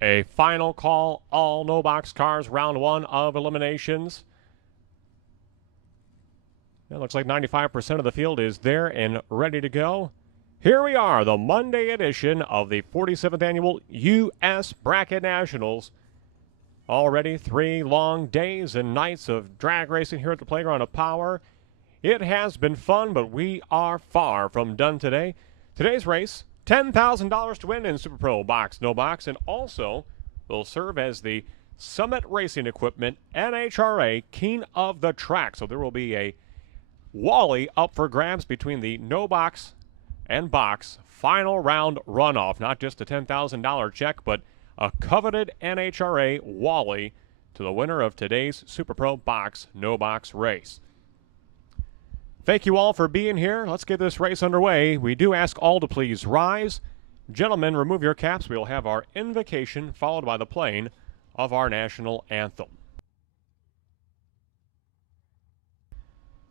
A final call, all no box cars, round one of eliminations. It looks like 95% of the field is there and ready to go. Here we are, the Monday edition of the 47th Annual U.S. Bracket Nationals. Already 3 long days and nights of drag racing here at the Playground of Power. It has been fun, but we are far from done today. Today's race, $10,000 to win in Super Pro Box, No Box, and also will serve as the Summit Racing Equipment NHRA King of the Track. So there will be a Wally up for grabs between the No Box and Box final round runoff. Not just a $10,000 check, but a coveted NHRA Wally to the winner of today's Super Pro Box No Box race. Thank you all for being here. Let's get this race underway. We do ask all to please rise. Gentlemen, remove your caps. We will have our invocation followed by the playing of our national anthem.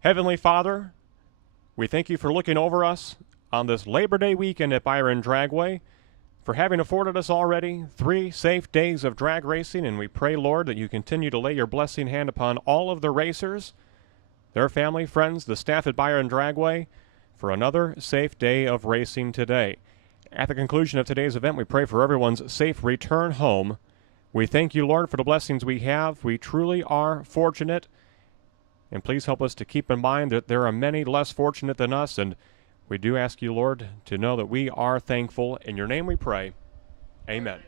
Heavenly Father, we thank you for looking over us on this Labor Day weekend at Byron Dragway, for having afforded us already 3 safe days of drag racing, and we pray, Lord, that you continue to lay your blessing hand upon all of the racers, their family, friends, the staff at Byron Dragway, for another safe day of racing today. At the conclusion of today's event, we pray for everyone's safe return home. We thank you, Lord, for the blessings we have. We truly are fortunate, and please help us to keep in mind that there are many less fortunate than us, and we do ask you, Lord, to know that we are thankful. In your name we pray. Amen.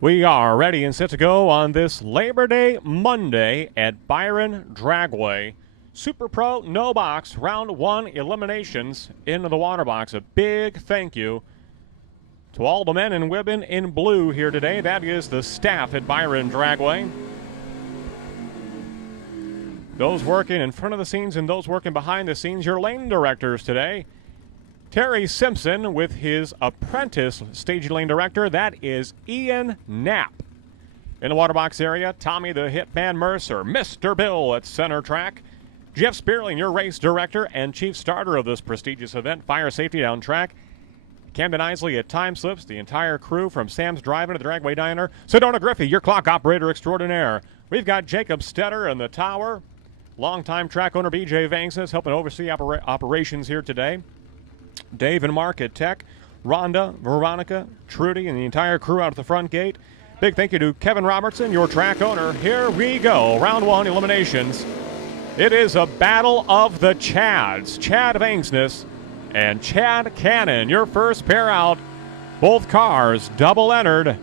We are ready and set to go on this Labor Day Monday at Byron Dragway. Super Pro No Box Round 1 eliminations into the water box. A big thank you to all the men and women in blue here today. That is the staff at Byron Dragway. Those working in front of the scenes and those working behind the scenes, your lane directors today. Terry Simpson with his apprentice staging lane director. That is Ian Knapp. In the waterbox area, Tommy the Hitman Mercer, Mr. Bill at center track. Jeff Spearling, your race director and chief starter of this prestigious event, fire safety down track. Camden Isley at time slips, the entire crew from Sam's Drive-In to the Dragway Diner. Sedona Griffey, your clock operator extraordinaire. We've got Jacob Stetter in the tower. Longtime track owner B.J. Vangsas helping oversee operations here today. Dave and Mark at Tech, Rhonda, Veronica, Trudy, and the entire crew out at the front gate. Big thank you to Kevin Robertson, your track owner. Here we go. Round 1 eliminations. It is a battle of the Chads. Chad Vangsness and Chad Cannon. Your first pair out. Both cars double entered.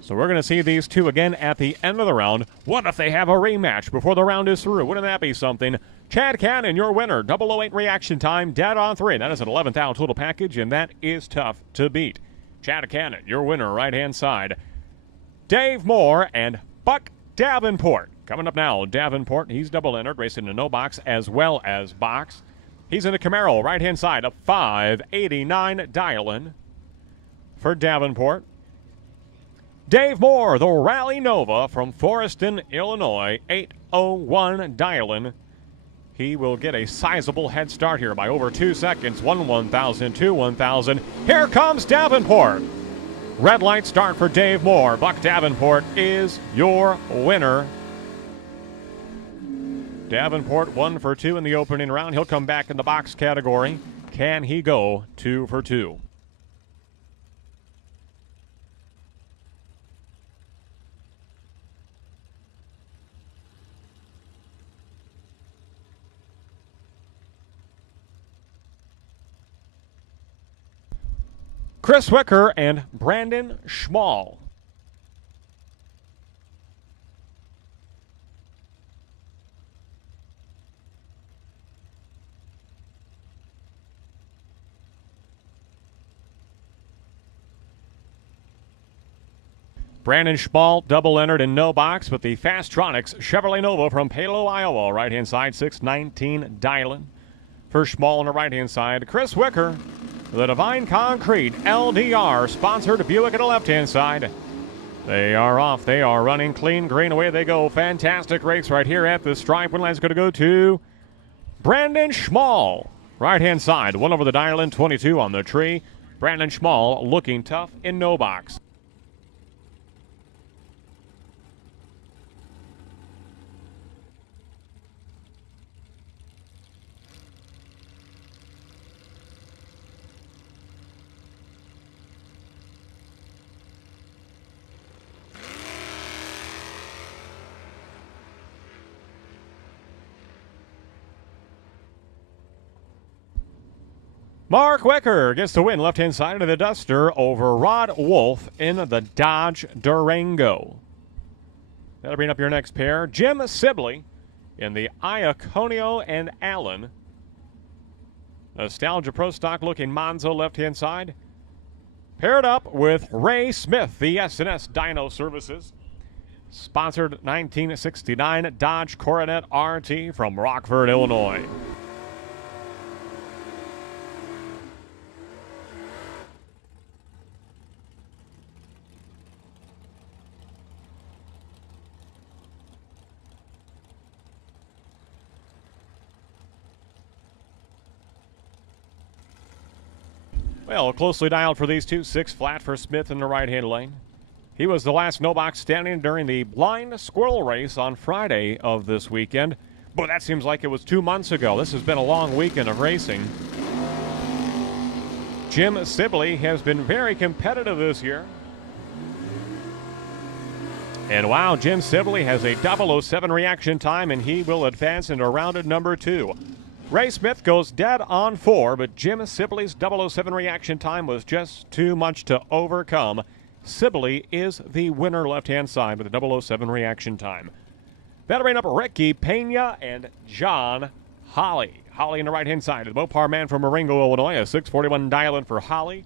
So we're going to see these two again at the end of the round. What if they have a rematch before the round is through? Wouldn't that be something? Chad Cannon, your winner. 008 reaction time, dead on 3. That is an 11th out total package, and that is tough to beat. Chad Cannon, your winner, right-hand side. Dave Moore and Buck Davenport. Coming up now, Davenport, he's double entered, racing in no box as well as box. He's in a Camaro, right-hand side, a 589 dial-in for Davenport. Dave Moore, the Rally Nova from Foreston, Illinois, 801 dial-in. He will get a sizable head start here by over 2 seconds. 1,000, 2 1,000. Here comes Davenport. Red light start for Dave Moore. Buck Davenport is your winner. Davenport 1 for 2 in the opening round. He'll come back in the box category. Can he go 2 for 2? Chris Wicker and Brandon Schmall. Brandon Schmall double entered in no box with the Fastronics Chevrolet Nova from Palo, Iowa. Right-hand side, 619 dial-in. For Schmall on the right-hand side, Chris Wicker, the Divine Concrete LDR sponsored Buick on the left-hand side. They are off. They are running clean green. Away they go. Fantastic race right here at the stripe. One line's going to go to Brandon Schmall. Right-hand side, 1 over the dial-in, 22 on the tree. Brandon Schmall looking tough in no box. Mark Wicker gets the win left-hand side of the Duster over Rod Wolf in the Dodge Durango. That'll bring up your next pair. Jim Sibley in the Iaconio and Allen. Nostalgia Pro Stock looking Monzo left-hand side. Paired up with Ray Smith, the S&S Dyno Services. Sponsored 1969 Dodge Coronet RT from Rockford, Illinois. Well, closely dialed for these two. 6 flat for Smith in the right-hand lane. He was the last no-box standing during the blind squirrel race on Friday of this weekend. Boy, that seems like it was 2 months ago. This has been a long weekend of racing. Jim Sibley has been very competitive this year. And wow, Jim Sibley has a 007 reaction time, and he will advance into rounded number 2. Ray Smith goes dead on 4, but Jim Sibley's 007 reaction time was just too much to overcome. Sibley is the winner left-hand side with a 007 reaction time. That'll bring up Ricky Pena and John Holly. Holly in the right-hand side. The Mopar man from Marengo, Illinois. A 641 dial-in for Holly.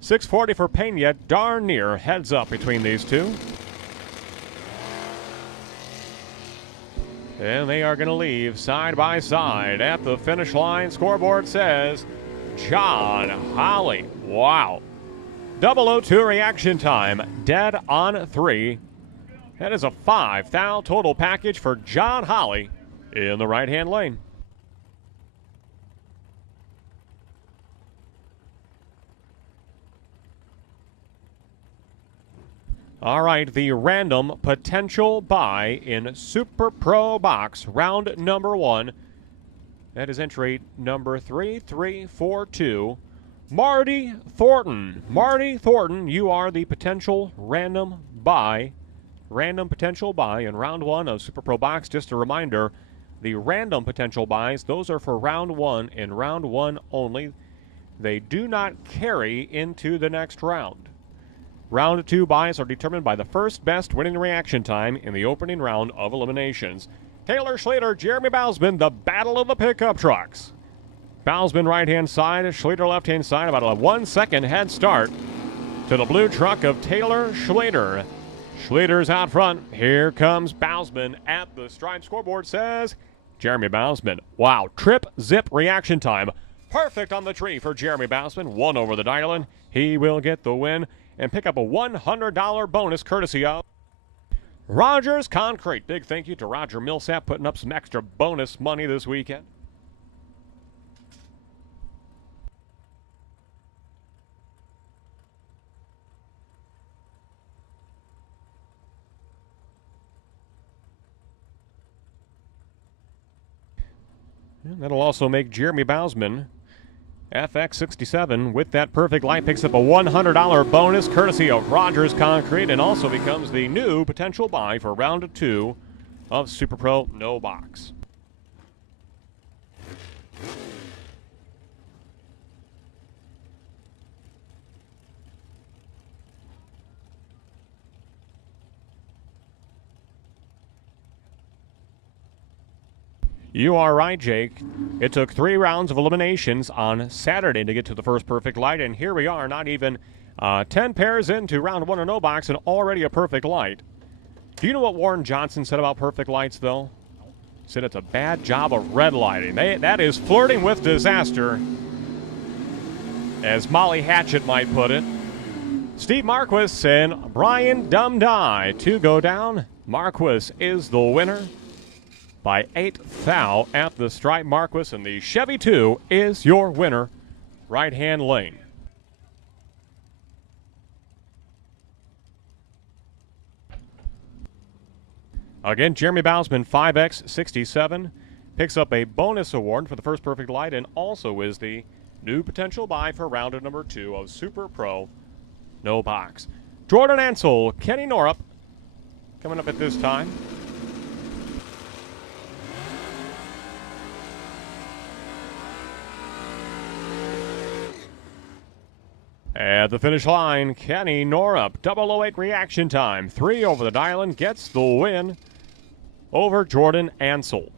640 for Pena. Darn near heads up between these two. And they are going to leave side by side at the finish line. Scoreboard says John Holly. Wow. 002 reaction time. Dead on 3. That is a 5 thou total package for John Holly in the right-hand lane. All right, the random potential buy in Super Pro Box, round number 1. That is entry number 3342. Marty Thornton. Marty Thornton, you are the potential random potential buy in round 1 of Super Pro Box. Just a reminder, The random potential buys, those are for round one and round one only. They do not carry into the next round. Round two buys are determined by the first best winning reaction time in the opening round of eliminations. Taylor Slater, Jeremy Bausman, the battle of the pickup trucks. Bausman right-hand side, Slater left-hand side, about a 1 second head start to the blue truck of Taylor Slater. Slater's out front. Here comes Bausman at the stripe. Scoreboard says Jeremy Bausman. Wow, trip, zip, reaction time. Perfect on the tree for Jeremy Bausman. One over the dial-in. He will get the win and pick up a $100 bonus courtesy of Rogers Concrete. Big thank you to Roger Millsap putting up some extra bonus money this weekend. And that'll also make Jeremy Bausman, FX67, with that perfect light, picks up a $100 bonus courtesy of Rogers Concrete and also becomes the new potential buy for round two of Super Pro No Box. You are right, Jake. It took 3 rounds of eliminations on Saturday to get to the first perfect light, and here we are, not even 10 pairs into round one of No Box, and already a perfect light. Do you know what Warren Johnson said about perfect lights, though? He said it's a bad job of red lighting. That is flirting with disaster, as Molly Hatchet might put it. Steve Marquis and Brian Dumdye to go down. Marquis is the winner by 8 thou at the stripe. Marquis, and the Chevy 2 is your winner, right-hand lane. Again, Jeremy Bausman, 5X67, picks up a bonus award for the first perfect light and also is the new potential buy for round number 2 of Super Pro No Box. Jordan Ansel, Kenny Norup, coming up at this time. At the finish line, Kenny Norup, 008 reaction time, 3 over the dial-in, gets the win over Jordan Ansel.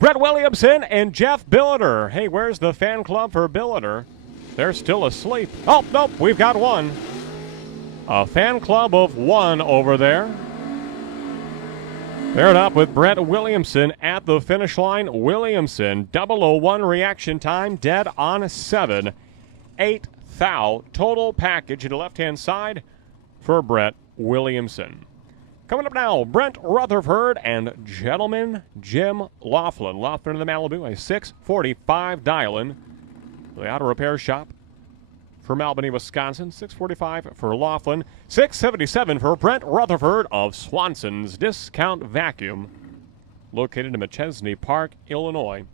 Brett Williamson and Jeff Billiter. Hey, where's the fan club for Billiter? They're still asleep. Oh, nope, we've got one. A fan club of 1 over there. Paired up with Brett Williamson at the finish line. Williamson, 001 reaction time, dead on 7. 8 thou total package to the left-hand side for Brett Williamson. Coming up now, Brent Rutherford and gentleman Jim Laughlin. Laughlin in the Malibu, a 6:45 dial-in. The auto repair shop from Albany, Wisconsin. 6:45 for Laughlin. 6:77 for Brent Rutherford of Swanson's Discount Vacuum, located in McChesney Park, Illinois.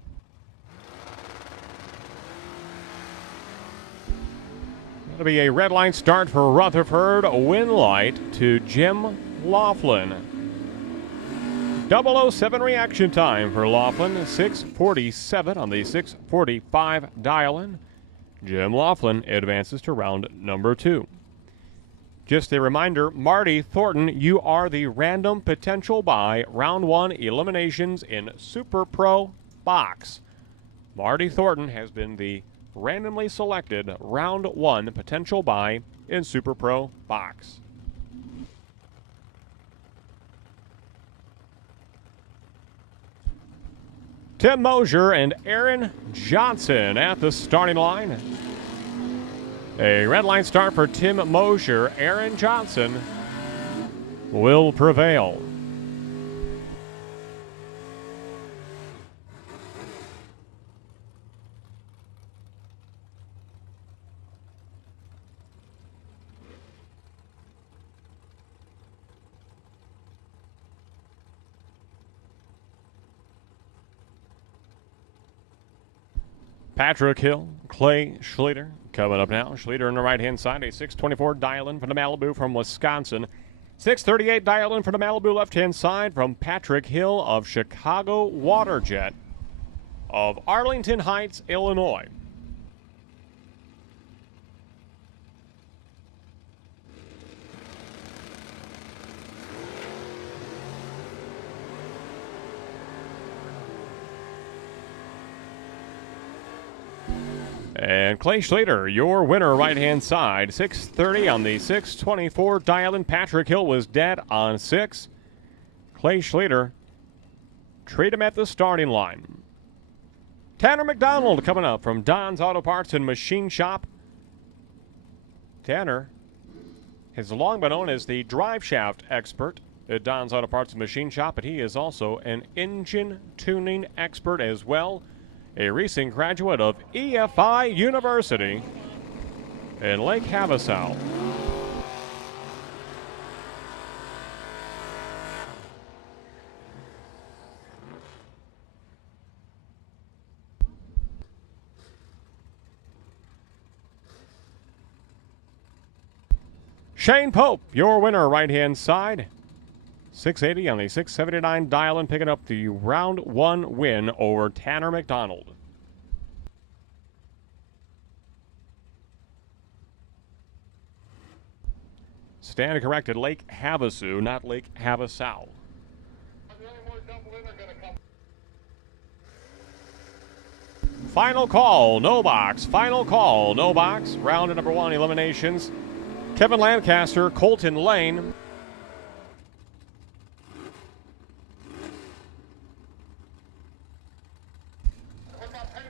That'll be a red line start for Rutherford. A win light to Jim Laughlin. 007 reaction time for Laughlin. 6:47 on the 6:45 dial-in. Jim Laughlin advances to round number 2. Just a reminder, Marty Thornton, you are the random potential buy round 1 eliminations in Super Pro Box. Marty Thornton has been the randomly selected round 1 potential buy in Super Pro Box. Tim Mosier and Aaron Johnson at the starting line. A red line start for Tim Mosier. Aaron Johnson will prevail. Patrick Hill, Clay Schlueter coming up now. Schlueter on the right-hand side, a 624 dial-in from the Malibu from Wisconsin. 638 dial-in from the Malibu left-hand side from Patrick Hill of Chicago Waterjet of Arlington Heights, Illinois. And Clay Schlueter, your winner, right-hand side. 630 on the 624 dial-in. Patrick Hill was dead on 6. Clay Schlueter, treat him at the starting line. Tanner McDonald coming up from Don's Auto Parts and Machine Shop. Tanner has long been known as the drive shaft expert at Don's Auto Parts and Machine Shop, but he is also an engine tuning expert as well. A recent graduate of EFI University in Lake Havasu. Shane Pope, your winner, right-hand side. 680 on the 679 dial-in, picking up the round 1 win over Tanner McDonald. Stand corrected, Lake Havasu, not Lake Havasu. Final call, no box. Final call, no box. Round number 1, eliminations. Kevin Lancaster, Colton Lane.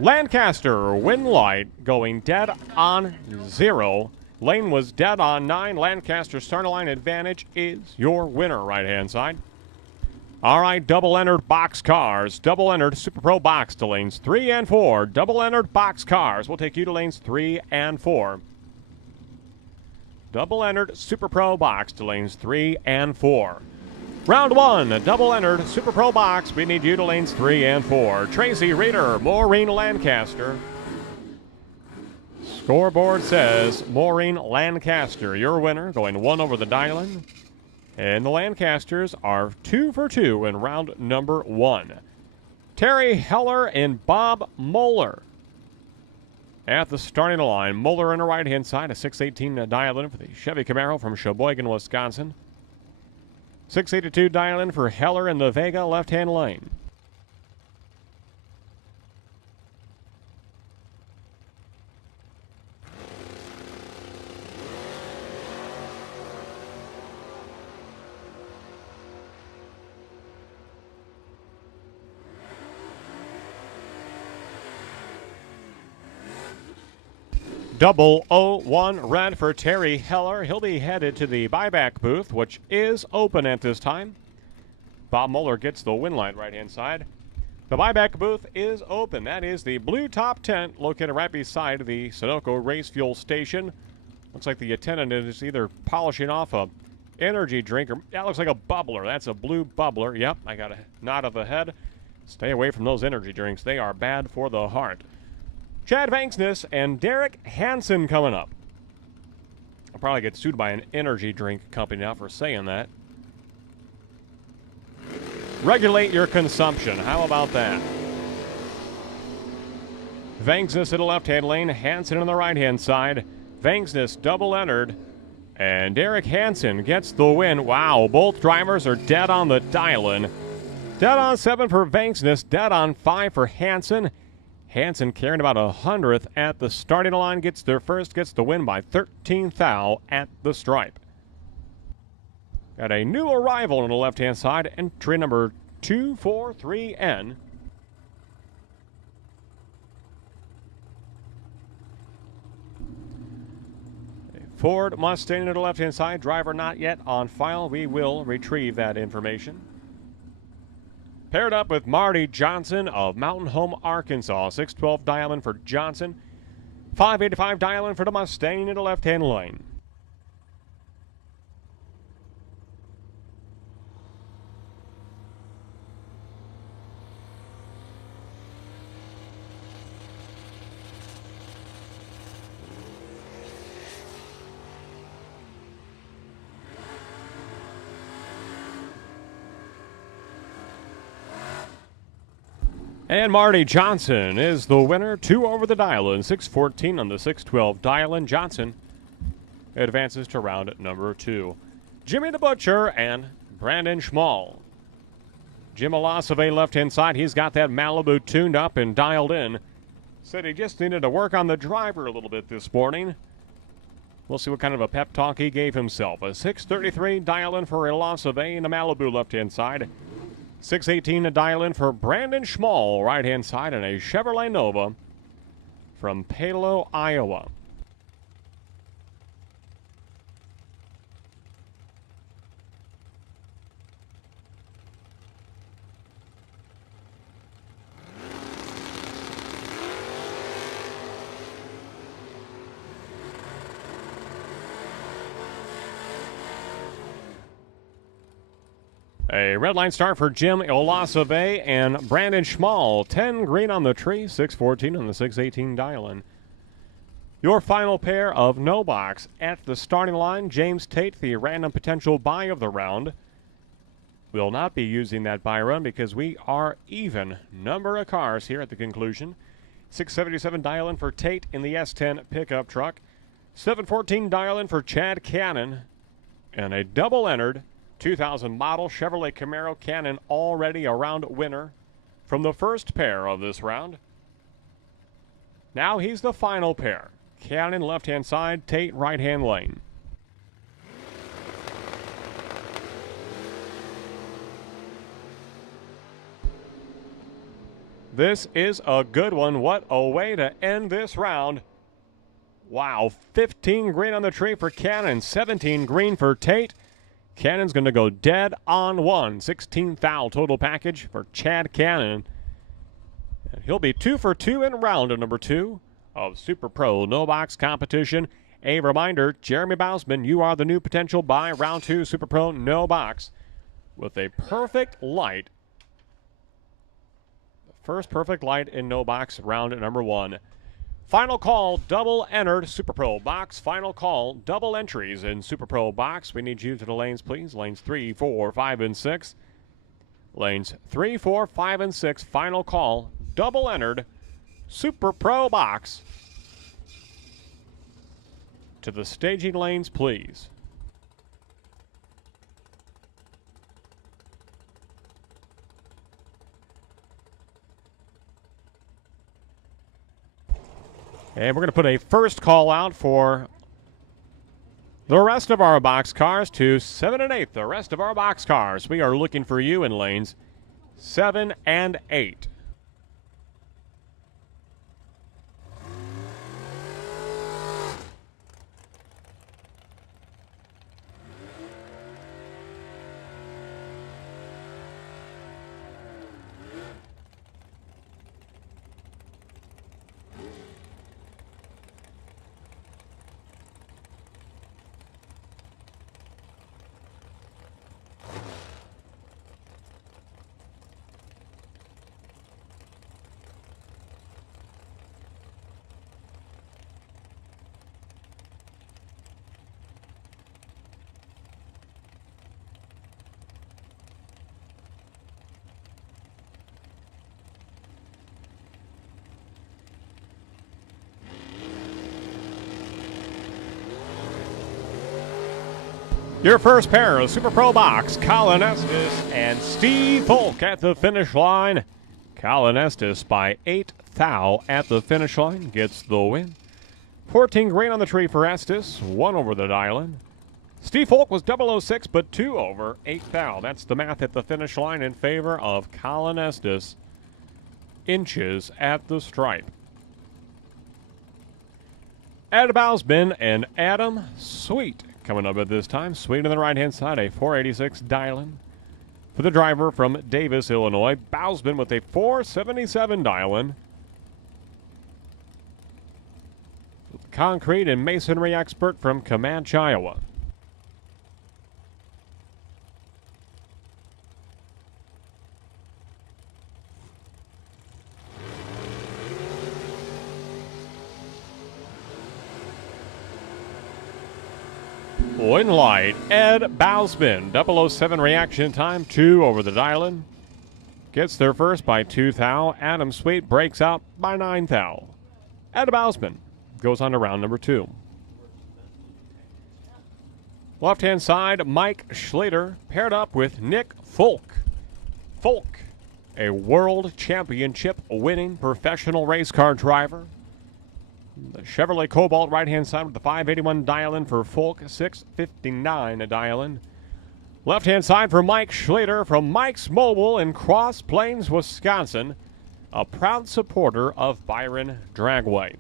Lancaster, win light, going dead on 0. Lane was dead on 9. Lancaster starting line advantage is your winner, right-hand side. All right, double-entered box cars. Double-entered Super Pro box to lanes 3 and 4. Double-entered box cars. We'll take you to lanes 3 and 4. Double-entered Super Pro box to lanes 3 and 4. Round 1, double-entered Super Pro box. We need you to lanes 3 and 4. Tracy Reeder, Maureen Lancaster. Scoreboard says Maureen Lancaster, your winner, going 1 over the dial-in. And the Lancasters are 2 for 2 in round number 1. Terry Heller and Bob Moeller at the starting line. Moeller on the right-hand side, a 618 dial-in for the Chevy Camaro from Sheboygan, Wisconsin. 682 dial-in for Heller in the Vega left-hand lane. Double 01 red for Terry Heller. He'll be headed to the buyback booth, which is open at this time. Bob Moeller gets the win line right-hand side. The buyback booth is open. That is the blue top tent located right beside the Sunoco race fuel station. Looks like the attendant is either polishing off a energy drink or that looks like a bubbler. That's a blue bubbler. Yep, I got a nod of the head. Stay away from those energy drinks. They are bad for the heart. Chad Vanksness and Derek Hansen coming up. I'll probably get sued by an energy drink company now for saying that. Regulate your consumption. How about that? Vanksness in the left-hand lane, Hansen on the right-hand side. Vanksness double-entered, and Derek Hansen gets the win. Wow, both drivers are dead on the dial-in. Dead on 7 for Vanksness, dead on 5 for Hansen. Hansen carrying about 100th at the starting line, gets there first, gets the win by 13 thou at the stripe. Got a new arrival on the left-hand side, entry number 243N. Ford Mustang to the left-hand side. Driver not yet on file. We will retrieve that information. Paired up with Marty Johnson of Mountain Home, Arkansas. 612 dial-in for Johnson. 585 dial-in for the Mustang in the left-hand lane. And Marty Johnson is the winner. 2 over the dial-in. 614 on the 612 dial-in. Johnson advances to round number 2. Jimmy the Butcher and Brandon Schmall. Jim Alasove left-hand side. He's got that Malibu tuned up and dialed in. Said he just needed to work on the driver a little bit this morning. We'll see what kind of a pep talk he gave himself. A 633 dial-in for Alasove in the Malibu left-hand side. 618 to dial in for Brandon Schmall, right-hand side, and a Chevrolet Nova from Palo, Iowa. A red line start for Jim Olasave and Brandon Schmall. 10 green on the tree, 614 on the 618 dial-in. Your final pair of no box at the starting line. James Tate, the random potential buy of the round. We'll not be using that buy run because we are even number of cars here at the conclusion. 677 dial-in for Tate in the S10 pickup truck. 714 dial-in for Chad Cannon. And a double entered 2000 model Chevrolet Camaro Cannon, already a round winner from the first pair of this round. Now he's the final pair. Cannon left-hand side, Tate right-hand lane. This is a good one. What a way to end this round. Wow, 15 green on the tree for Cannon, 17 green for Tate. Cannon's going to go dead on 1. 16 thou total package for Chad Cannon. And he'll be 2 for 2 in round number 2 of Super Pro No Box competition. A reminder, Jeremy Bausman, you are the new potential buy round 2 Super Pro No Box with a perfect light. The first perfect light in No Box round number 1. Final call, double entered Super Pro box. Final call, double entries in Super Pro box. We need you to the lanes, please. Lanes 3, 4, 5, and 6. Lanes 3, 4, 5, and 6. Final call, double entered Super Pro box. To the staging lanes, please. And we're going to put a first call out for the rest of our box cars to 7 and 8. The rest of our box cars. We are looking for you in lanes 7 and 8. Your first pair of Super Pro box, Colin Estes and Steve Folk at the finish line. Colin Estes by 8 thou at the finish line gets the win. 14 green on the tree for Estes, 1 over the dial-in. Steve Folk was 006, but 2 over 8 thou. That's the math at the finish line in favor of Colin Estes. Inches at the stripe. Ed Bousman and Adam Sweet coming up at this time. Sweet on the right-hand side, a 486 dial-in. For the driver from Davis, Illinois, Bousman with a 477 dial-in. Concrete and masonry expert from Comanche, Iowa. Win light, Ed Bousman, 007 reaction time, 2 over the dial-in. Gets there first by 2 thou. Adam Sweet breaks out by 9 thou. Ed Bousman goes on to round number 2. Left-hand side, Mike Schlater paired up with Nick Folk. Folk, a world championship winning professional race car driver. The Chevrolet Cobalt right-hand side with the 581 dial-in for Folk, 659 a dial-in. Left-hand side for Mike Schlater from Mike's Mobile in Cross Plains, Wisconsin, a proud supporter of Byron Dragway.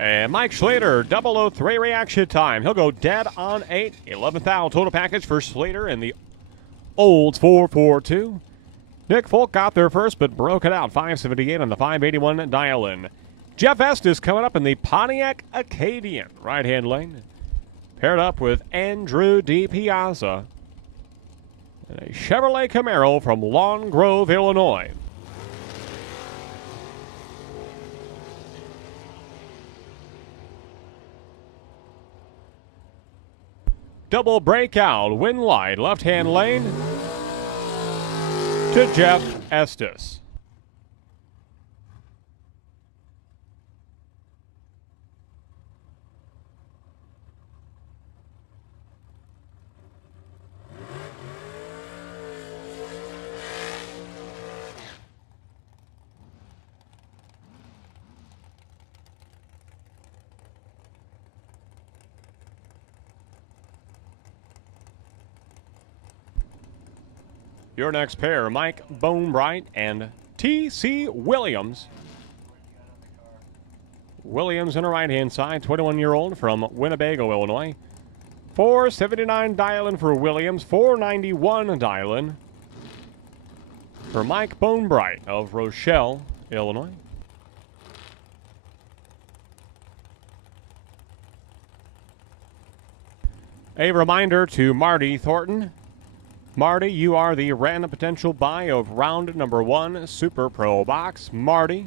And Mike Schlater, 003 reaction time. He'll go dead on 8. 11th thou total package for Schlater in the Olds 442. Nick Folk got there first, but broke it out. 578 on the 581 dial-in. Jeff Estes coming up in the Pontiac Acadian right-hand lane. Paired up with Andrew D. Piazza. And a Chevrolet Camaro from Long Grove, Illinois. Double breakout, win light, left-hand lane to Jeff Estes. Your next pair, Mike Bonebright and T.C. Williams. Williams on the right-hand side, 21-year-old from Winnebago, Illinois. 479 dial-in for Williams, 491 dial-in for Mike Bonebright of Rochelle, Illinois. A reminder to Marty Thornton. Marty, you are the random potential buy of round number 1 Super Pro box. Marty,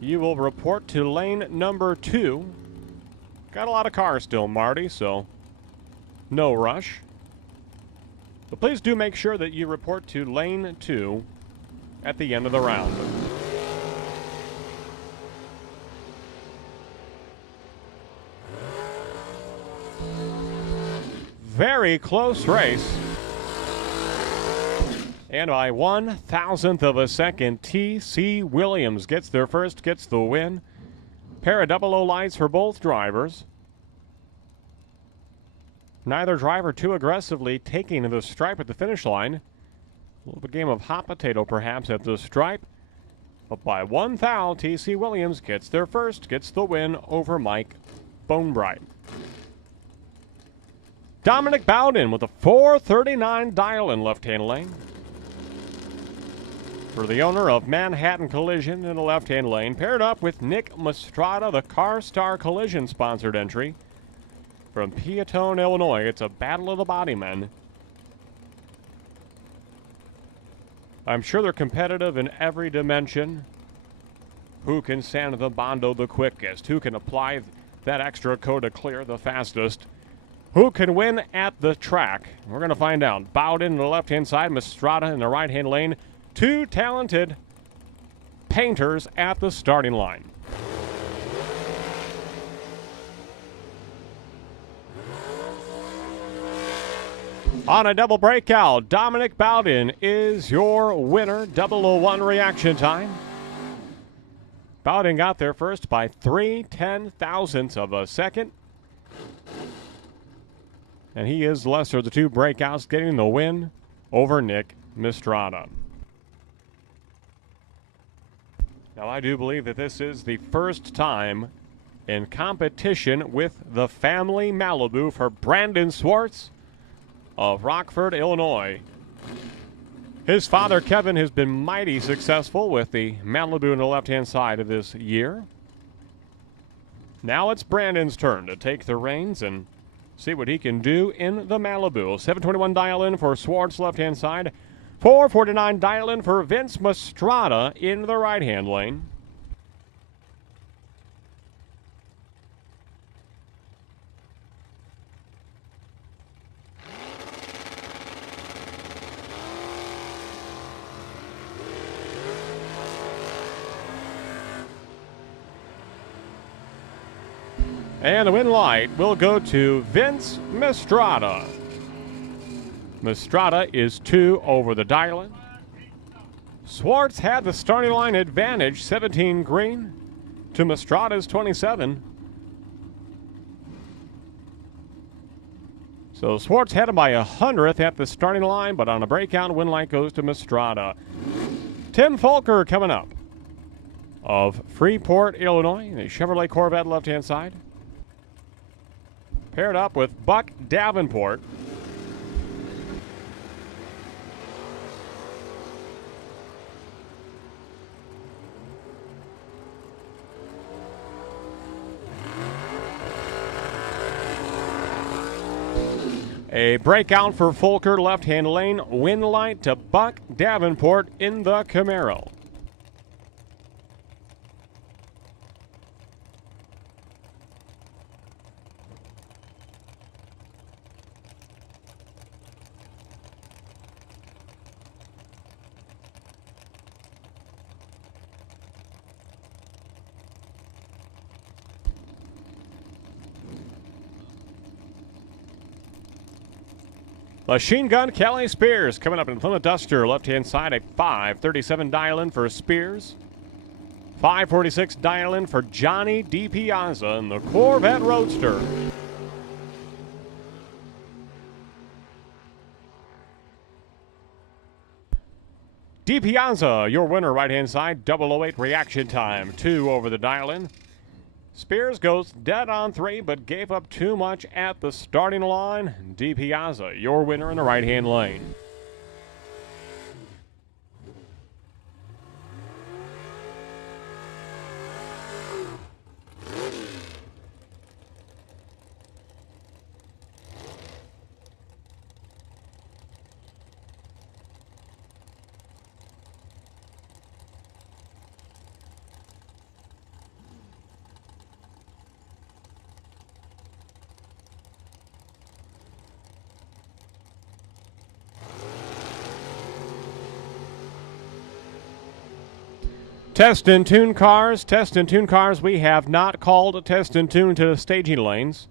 you will report to lane number 2. Got a lot of cars still, Marty, so no rush. But please do make sure that you report to lane 2 at the end of the round. Very close race. And by 1,000th of a second, T.C. Williams gets there first, gets the win. Pair of 00 lights for both drivers. Neither driver too aggressively taking the stripe at the finish line. A little bit game of hot potato perhaps at the stripe. But by 1 thou, T.C. Williams gets there first, gets the win over Mike Bonebright. Dominic Bowden with a 439 dial-in left-hand lane. For the owner of Manhattan Collision in the left-hand lane, paired up with Nick Mastrada, the Car Star Collision sponsored entry. From Peatone, Illinois, it's a battle of the body men. I'm sure they're competitive in every dimension. Who can sand the Bondo the quickest? Who can apply that extra coat of clear the fastest? Who can win at the track? We're going to find out. Bowden on the left-hand side, Mastrada in the right-hand lane. Two talented painters at the starting line. On a double breakout, Dominic Bowden is your winner. 001 reaction time. Bowden got there first by 3/10,000ths of a second. And he is the lesser of the two breakouts, getting the win over Nick Mistrada. Now, I do believe that this is the first time in competition with the family Malibu for Brandon Swartz of Rockford, Illinois. His father, Kevin, has been mighty successful with the Malibu on the left-hand side of this year. Now it's Brandon's turn to take the reins and see what he can do in the Malibu. 721 dial in for Swartz, left-hand side. 449 dial in for Vince Mistrada in the right-hand lane. And the win light will go to Vince Mistrada. Mistrada is 2 over the dial-in. Swartz had the starting line advantage, 17 green to Mistrada's 27. So Swartz had him by 100th at the starting line, but on a breakout, win light goes to Mistrada. Tim Folker coming up of Freeport, Illinois, the Chevrolet Corvette left-hand side. Paired up with Buck Davenport. A breakout for Folker, left-hand lane. Win light to Buck Davenport in the Camaro. Machine Gun Kelly Spears coming up in Plymouth Duster, left-hand side, a 537 dial-in for Spears. 546 dial-in for Johnny DiPiazza in the Corvette Roadster. DiPiazza, your winner, right-hand side, 008 reaction time, 2 over the dial-in. Spears goes dead on 3, but gave up too much at the starting line. DiPiazza, your winner in the right-hand lane. Test and tune cars. Test and tune cars. We have not called test and tune to the staging lanes.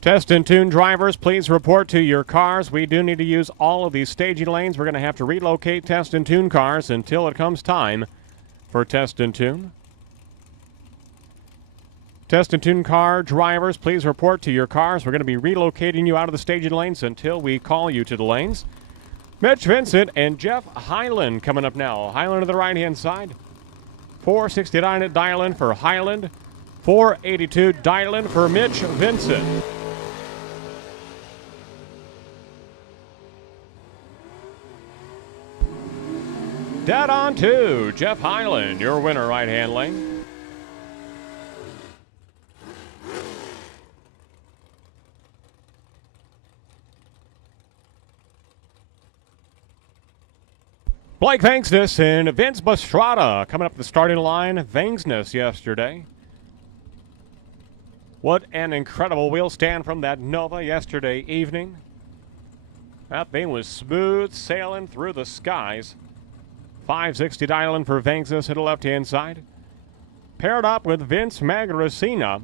Test and tune drivers, please report to your cars. We do need to use all of these staging lanes. We're going to have to relocate test and tune cars until it comes time for test and tune. Test and tune car drivers, please report to your cars. We're going to be relocating you out of the staging lanes until we call you to the lanes. Mitch Vincent and Jeff Highland coming up now. Highland to the right-hand side. 469 at dial-in for Highland. 482 dial-in for Mitch Vincent. Dead on 2, Jeff Highland, your winner, right-hand lane. Blake Vangsness and Vince Bastrada coming up the starting line. Vangsness yesterday. What an incredible wheel stand from that Nova yesterday evening. That thing was smooth sailing through the skies. 560 dialing for Vangsness to the left-hand side. Paired up with Vince Magracina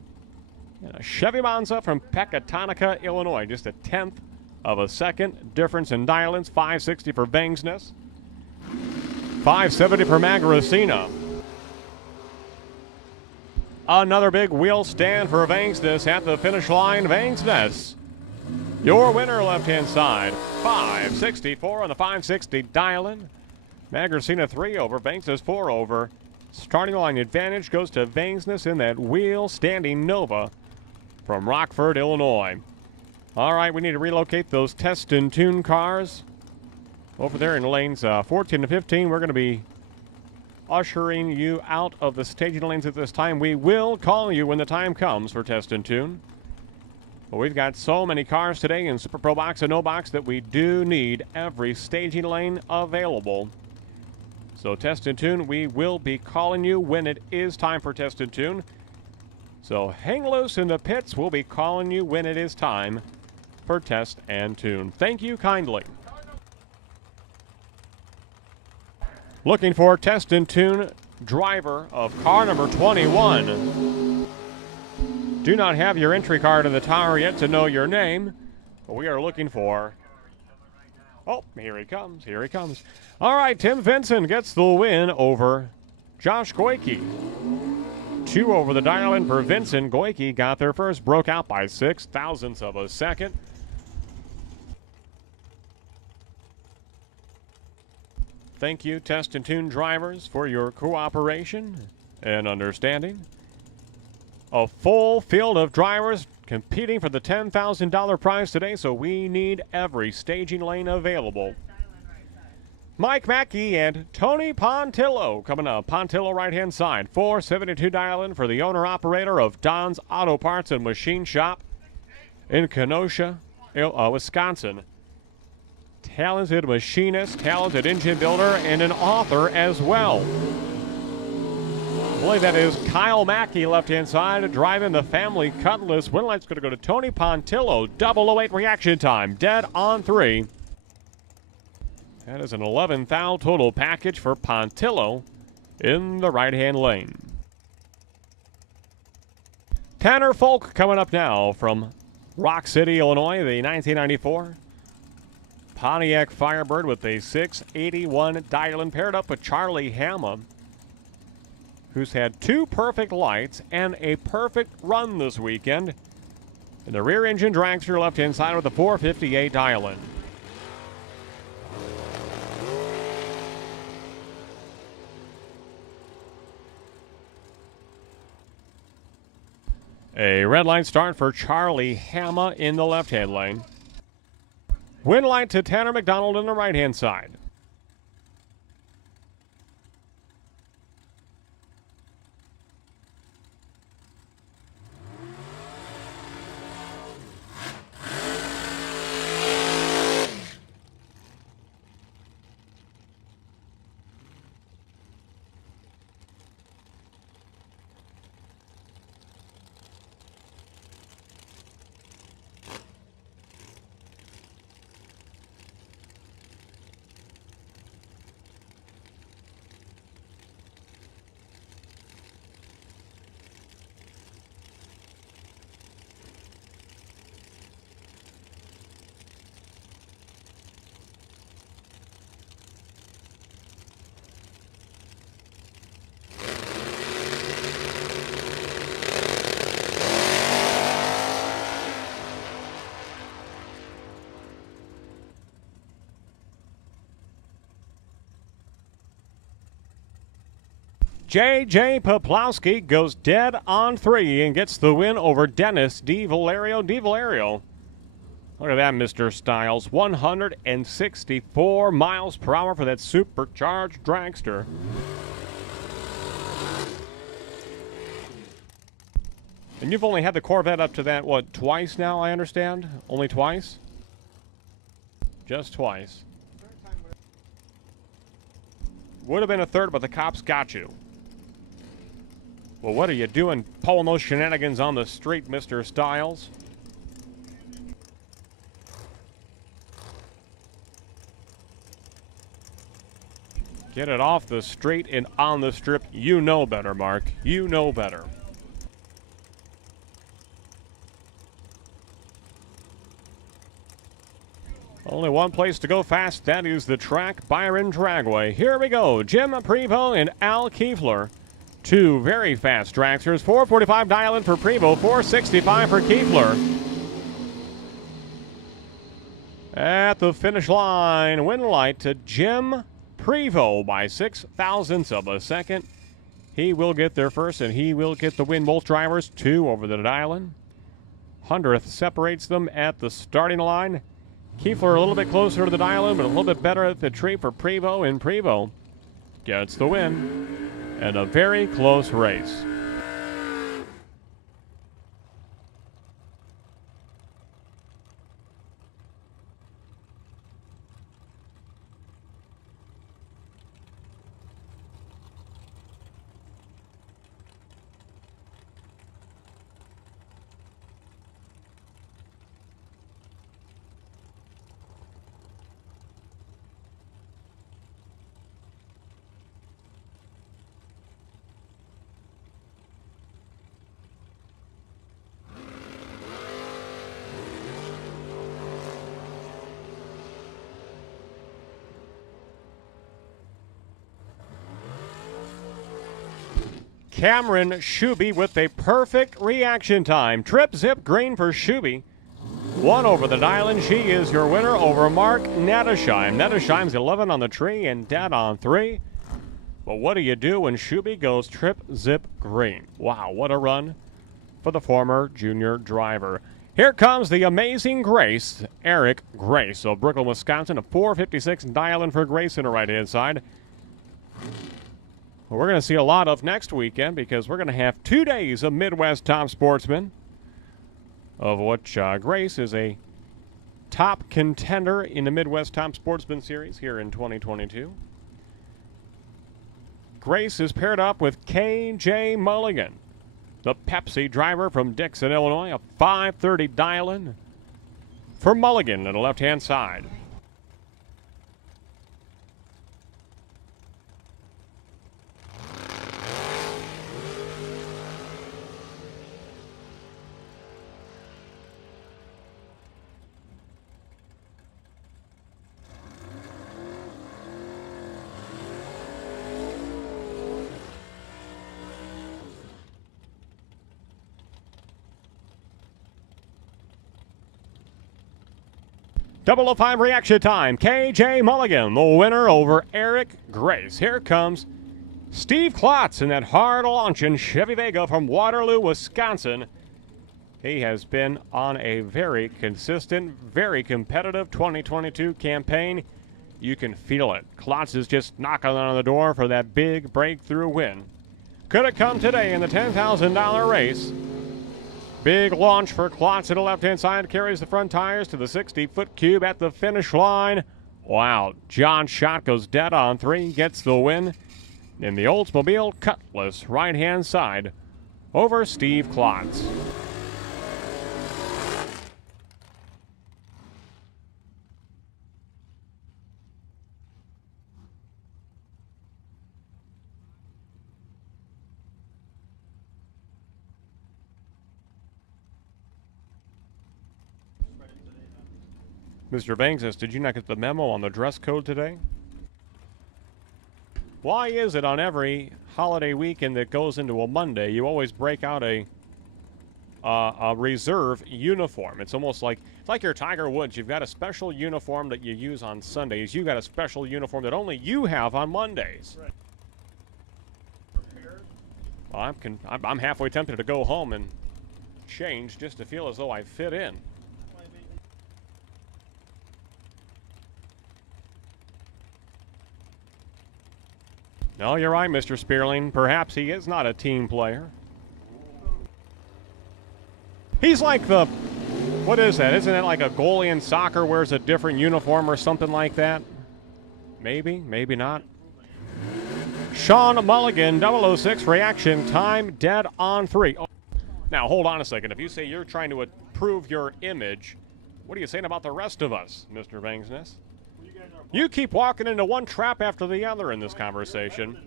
and a Chevy Monza from Pecatonica, Illinois. Just a tenth of a second difference in dial-ins. 560 for Vangsness. 570 for Magracina. Another big wheel stand for Vangsness at the finish line. Vangsness, your winner left-hand side. 564 on the 560 dial-in. Magracina 3 over, Vangsness 4 over. Starting line advantage goes to Vangsness in that wheel standing Nova from Rockford, Illinois. All right, we need to relocate those test and tune cars over there in lanes 14 to 15. We're going to be ushering you out of the staging lanes at this time. We will call you when the time comes for test and tune. But we've got so many cars today in Super Pro Box and No Box that we do need every staging lane available. So test and tune, we will be calling you when it is time for test and tune. So hang loose in the pits. We'll be calling you when it is time for test and tune. Thank you kindly. Looking for test and tune driver of car number 21. Do not have your entry card in the tower yet to know your name, but we are looking for... Oh, here he comes, here he comes. All right, Tim Vinson gets the win over Josh Goyke. 2 over the dial-in for Vinson. Goyke got there first, broke out by 6 thousandths of a second. Thank you, test and tune drivers, for your cooperation and understanding. A full field of drivers competing for the $10,000 prize today, so we need every staging lane available. Mike Mackey and Tony Pontillo coming up. Pontillo right-hand side. 472 dial-in for the owner-operator of Don's Auto Parts and Machine Shop in Kenosha, Wisconsin. Talented machinist, talented engine builder, and an author as well. I believe that is Kyle Mackey, left-hand side, driving the family Cutlass. Win light's going to go to Tony Pontillo. 008 reaction time, dead on 3. That is an 11 thou total package for Pontillo in the right-hand lane. Tanner Folk coming up now from Rock City, Illinois, the 1994 Pontiac Firebird with a 681 dial-in, paired up with Charlie Hama, who's had 2 perfect lights and a perfect run this weekend. In the rear engine dragster left-hand side with a 458 dial-in. A red line start for Charlie Hama in the left-hand lane. Win light to Tanner McDonald on the right-hand side. J.J. Poplowski goes dead on 3 and gets the win over Dennis D. Valerio. D. Valerio, look at that, Mr. Styles. 164 miles per hour for that supercharged dragster. And you've only had the Corvette up to that, what, twice now, I understand? Only twice? Just twice. Would have been a third, but the cops got you. Well, what are you doing pulling those shenanigans on the street, Mr. Stiles? Get it off the street and on the strip. You know better, Mark. You know better. Only one place to go fast. That is the track, Byron Dragway. Here we go. Jim Prevost and Al Kiefler. Two very fast dragsters. 445 dial-in for Prevost, 465 for Kiefler. At the finish line, win light to Jim Prevost by 0.06 of a second. He will get there first, and he will get the win. Both drivers, 2 over the dial-in. 100th separates them at the starting line. Kiefler a little bit closer to the dial-in, but a little bit better at the tree for Prevost, and Prevost gets the win. And a very close race. Cameron Shuby with a perfect reaction time. Trip zip green for Shuby. 1 over the dial-in. She is your winner over Mark Nettesheim. Nettesheim's 11 on the tree and dead on 3. But what do you do when Shuby goes trip zip green? Wow, what a run for the former junior driver. Here comes the amazing Grace, Eric Grace of Brooklyn, Wisconsin. A 456 dial-in for Grace in the right-hand side. We're going to see a lot of next weekend because we're going to have 2 days of Midwest Top Sportsmen, of which Grace is a top contender in the Midwest Top Sportsman Series here in 2022. Grace is paired up with K.J. Mulligan, the Pepsi driver from Dixon, Illinois. A 530 dial-in for Mulligan on the left-hand side. Double 05 reaction time. K.J. Mulligan, the winner over Eric Grace. Here comes Steve Klotz in that hard-launching Chevy Vega from Waterloo, Wisconsin. He has been on a very consistent, very competitive 2022 campaign. You can feel it. Klotz is just knocking on the door for that big breakthrough win. Could it come today in the $10,000 race? Big launch for Klotz to the left-hand side. Carries the front tires to the 60-foot cube at the finish line. Wow, John Schott goes dead on 3. Gets the win in the Oldsmobile Cutlass right-hand side over Steve Klotz. Mr. Banks says, did you not get the memo on the dress code today? Why is it on every holiday weekend that goes into a Monday, you always break out a reserve uniform? It's almost like, it's like your Tiger Woods. You've got a special uniform that you use on Sundays. You've got a special uniform that only you have on Mondays. Right. Prepared? Well, I'm halfway tempted to go home and change just to feel as though I fit in. No, you're right, Mr. Spearling. Perhaps he is not a team player. He's like the, what is that? Isn't it like a goalie in soccer wears a different uniform or something like that? Maybe, maybe not. Sean Mulligan, 006 reaction time, dead on 3. Oh. Now, hold on a second. If you say you're trying to improve your image, what are you saying about the rest of us, Mr. Bangsness? You keep walking into one trap after the other in this conversation.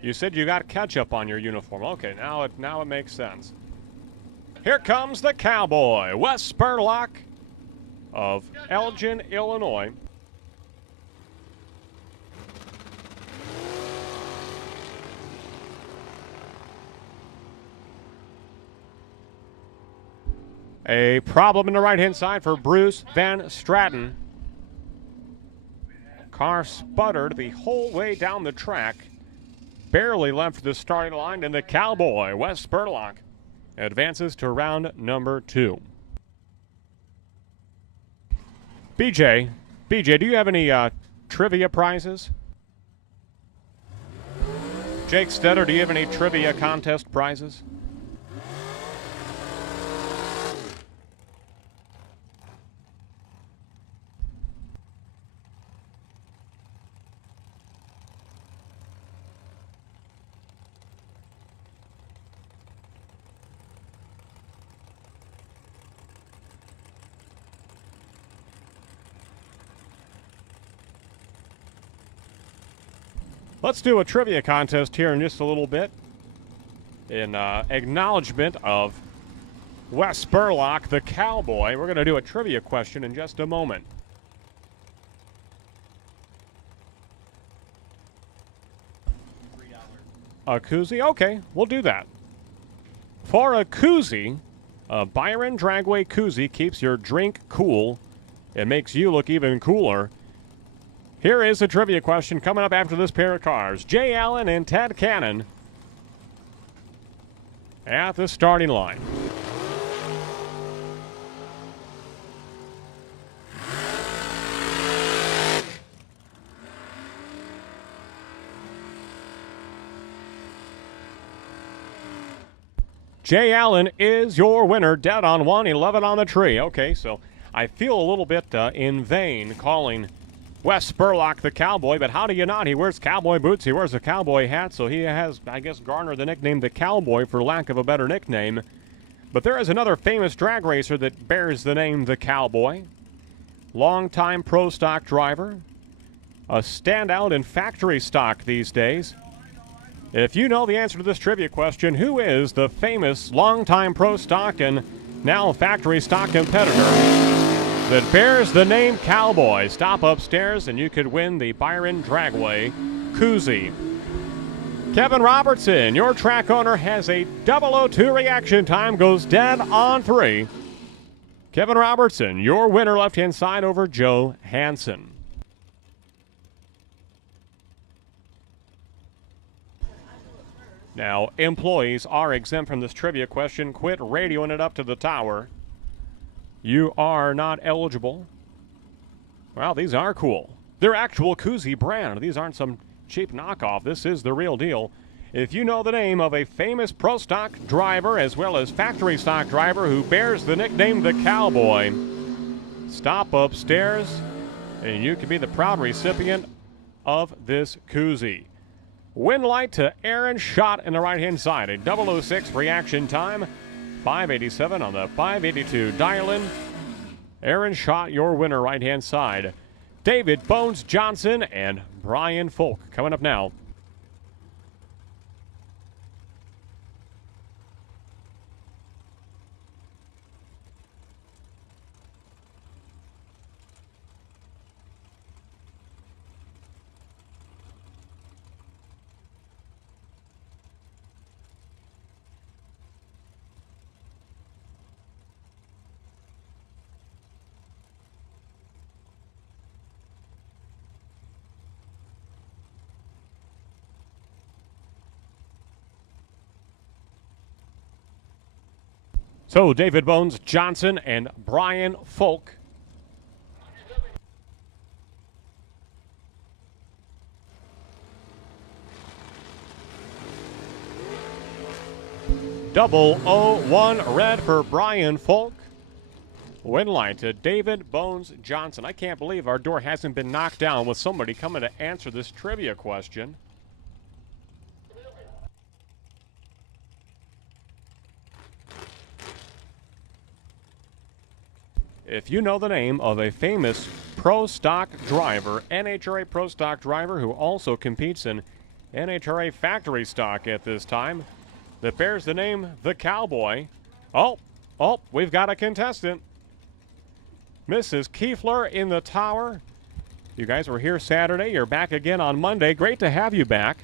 You said you got ketchup on your uniform. Okay, now it makes sense. Here comes the cowboy, Wes Spurlock of Elgin, Illinois. A problem in the right-hand side for Bruce Van Straten. Car sputtered the whole way down the track. Barely left the starting line, and the cowboy, Wes Spurlock, advances to round number 2. BJ, do you have any trivia prizes? Jake Stetter, do you have any trivia contest prizes? Let's do a trivia contest here in just a little bit in acknowledgement of Wes Spurlock, the cowboy. We're going to do a trivia question in just a moment. A koozie? Okay, we'll do that. For a koozie, a Byron Dragway koozie keeps your drink cool. It makes you look even cooler. Here is a trivia question coming up after this pair of cars. Jay Allen and Ted Cannon at the starting line. Jay Allen is your winner, dead on 1, 11 on the tree. Okay, so I feel a little bit in vain calling Wes Spurlock the cowboy, but how do you not? He wears cowboy boots, he wears a cowboy hat, so he has, I guess, garnered the nickname the cowboy for lack of a better nickname. But there is another famous drag racer that bears the name the cowboy. Longtime pro stock driver, a standout in factory stock these days. If you know the answer to this trivia question, who is the famous longtime pro stock and now factory stock competitor that bears the name Cowboy? Stop upstairs and you could win the Byron Dragway koozie. Kevin Robertson, your track owner, has a 002 reaction time, goes dead on 3. Kevin Robertson, your winner, left-hand side over Joe Hansen. Now, employees are exempt from this trivia question. Quit radioing it up to the tower. You are not eligible. Well, these are cool. They're actual koozie brand. These aren't some cheap knockoff. This is the real deal. If you know the name of a famous pro stock driver as well as factory stock driver who bears the nickname the Cowboy, stop upstairs and you can be the proud recipient of this koozie. Win light to Aaron Schott in the right-hand side. A 006 reaction time. 587 on the 582 dial-in. Aaron Schott, your winner, right-hand side. David Bones Johnson and Brian Folk coming up now. So, David Bones Johnson and Brian Folk. Double 01 red for Brian Folk. Win line to David Bones Johnson. I can't believe our door hasn't been knocked down with somebody coming to answer this trivia question. If you know the name of a famous pro stock driver, NHRA pro stock driver who also competes in NHRA factory stock at this time, that bears the name the Cowboy. Oh, we've got a contestant. Mrs. Kiefler in the tower. You guys were here Saturday. You're back again on Monday. Great to have you back.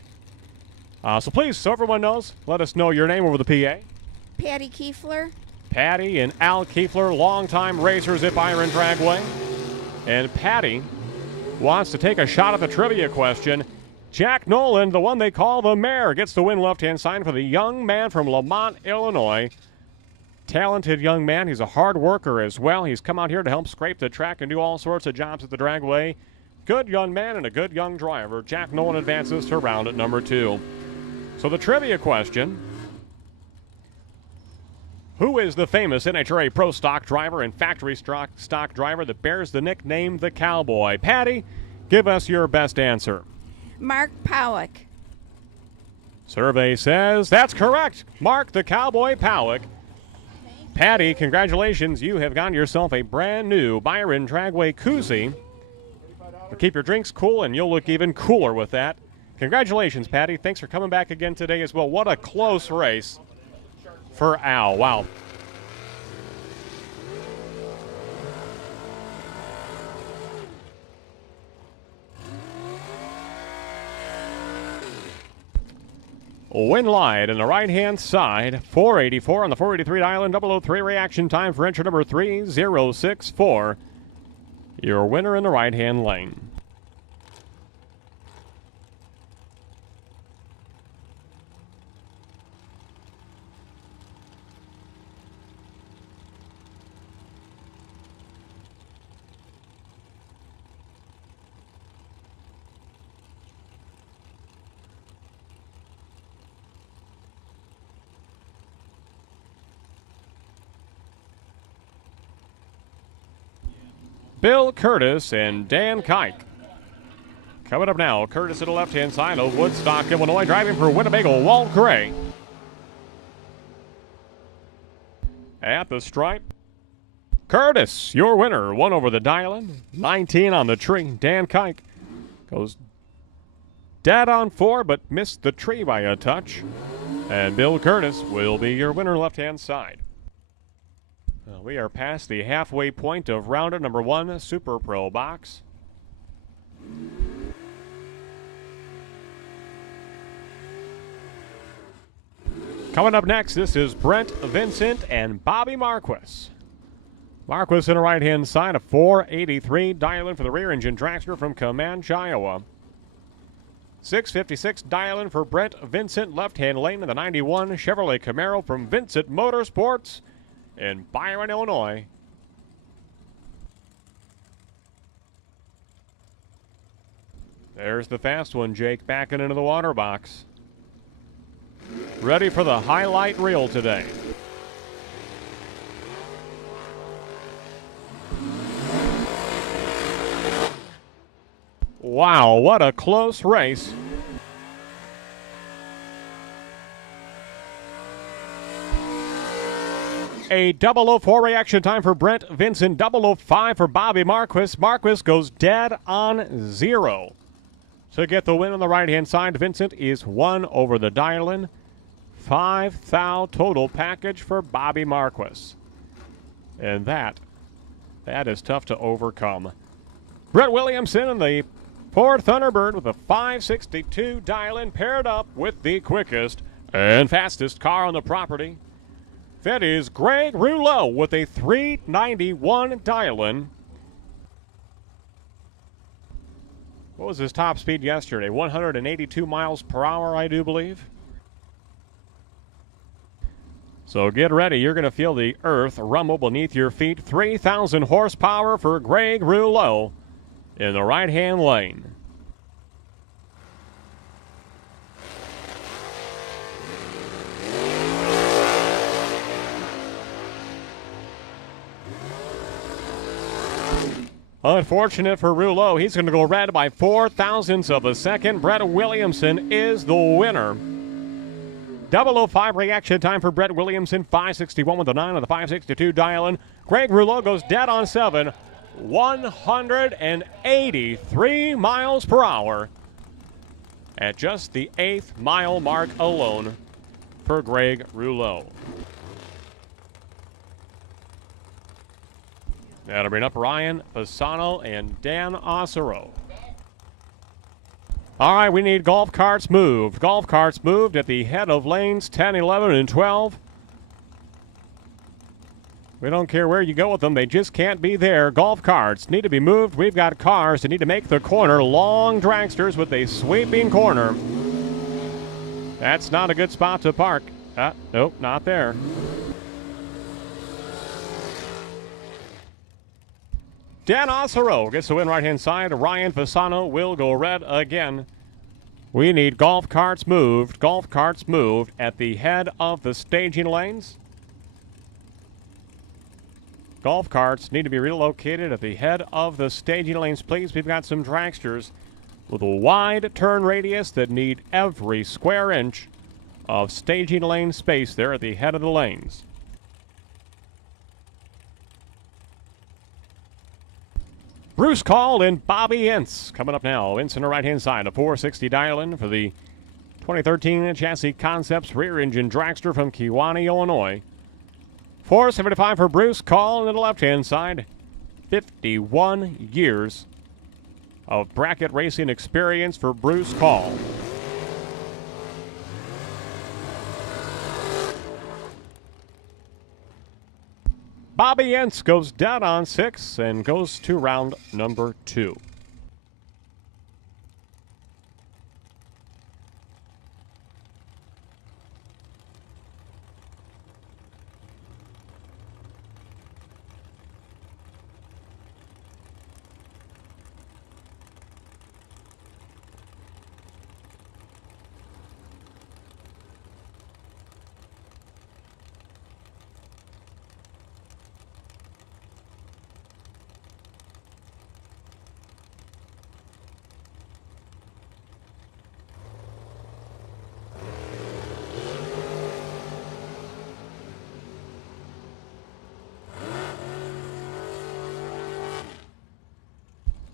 So please, so everyone knows, let us know your name over the PA. Patty Kiefler. Patty and Al Kiefler, longtime racers at Byron Dragway. And Patty wants to take a shot at the trivia question. Jack Nolan, the one they call the Mayor, gets the win left-hand side for the young man from Lamont, Illinois. Talented young man. He's a hard worker as well. He's come out here to help scrape the track and do all sorts of jobs at the Dragway. Good young man and a good young driver. Jack Nolan advances to round at number 2. So the trivia question: who is the famous NHRA pro stock driver and factory stock driver that bears the nickname the Cowboy? Patty, give us your best answer. Mark Powick. Survey says that's correct. Mark the Cowboy Powick. Patty, congratulations. You have gotten yourself a brand new Byron Dragway koozie. Keep your drinks cool, and you'll look even cooler with that. Congratulations, Patty. Thanks for coming back again today as well. What a close race for Al. Wow. Win light in the right-hand side, 484 on the 483 dial, 003 reaction time for entry number 3064. Your winner in the right-hand lane. Bill Curtis and Dan Kike. Coming up now, Curtis at the left-hand side of Woodstock, Illinois, driving for Winnebago, Walt Gray. At the stripe, Curtis, your winner, 1 over the dial-in, 19 on the tree. Dan Kike goes dead on 4, but missed the tree by a touch. And Bill Curtis will be your winner left-hand side. We are past the halfway point of rounder number 1, Super Pro box. Coming up next, this is Brent Vincent and Bobby Marquis. Marquis in the right-hand side, a 483 dial-in for the rear-engine dragster from Comanche, Iowa. 656 dial-in for Brent Vincent, left-hand lane in the 91 Chevrolet Camaro from Vincent Motorsports in Byron, Illinois. There's the fast one, Jake, backing into the water box. Ready for the highlight reel today. Wow, what a close race. A 004 reaction time for Brent Vincent, 005 for Bobby Marquis. Marquis goes dead on 0. To get the win on the right-hand side, Vincent is 1 over the dial-in. 5 thou total package for Bobby Marquis. And that is tough to overcome. Brett Williamson in the Ford Thunderbird with a 562 dial-in, paired up with the quickest and fastest car on the property. That is Greg Rouleau with a 391 dial-in. What was his top speed yesterday? 182 miles per hour, I do believe. So get ready. You're going to feel the earth rumble beneath your feet. 3,000 horsepower for Greg Rouleau in the right-hand lane. Unfortunate for Rouleau. He's going to go red by 4 thousandths of a second. Brett Williamson is the winner. 005 reaction time for Brett Williamson. 561 with the 9 on the 562 dial-in. Greg Rouleau goes dead on 7. 183 miles per hour at just the 8th mile mark alone for Greg Rouleau. That'll bring up Ryan Fasano and Dan Osero. All right, we need golf carts moved. Golf carts moved at the head of lanes 10, 11, and 12. We don't care where you go with them. They just can't be there. Golf carts need to be moved. We've got cars that need to make the corner. Long dragsters with a sweeping corner. That's not a good spot to park. Nope, not there. Dan Osero gets the win right-hand side. Ryan Fasano will go red again. We need golf carts moved. Golf carts moved at the head of the staging lanes. Golf carts need to be relocated at the head of the staging lanes, please. We've got some dragsters with a wide turn radius that need every square inch of staging lane space there at the head of the lanes. Bruce Call and Bobby Ince coming up now. Ince on the right-hand side, a 460 dial-in for the 2013 Chassis Concepts rear-engine dragster from Kewanee, Illinois. 475 for Bruce Call on the left-hand side. 51 years of bracket racing experience for Bruce Call. Bobby Ince goes down on 6 and goes to round number 2.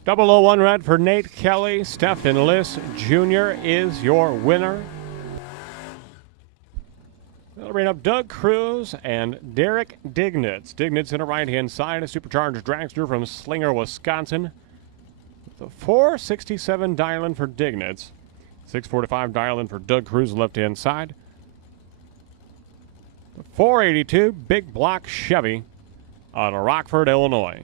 .001 red for Nate Kelly. Stephen Liss Jr. is your winner. That'll bring up Doug Cruz and Derek Dignitz. Dignitz in the right-hand side, a supercharged dragster from Slinger, Wisconsin. The 467 dial-in for Dignitz. 645 dial-in for Doug Cruz, left-hand side. The 482 big block Chevy out of Rockford, Illinois.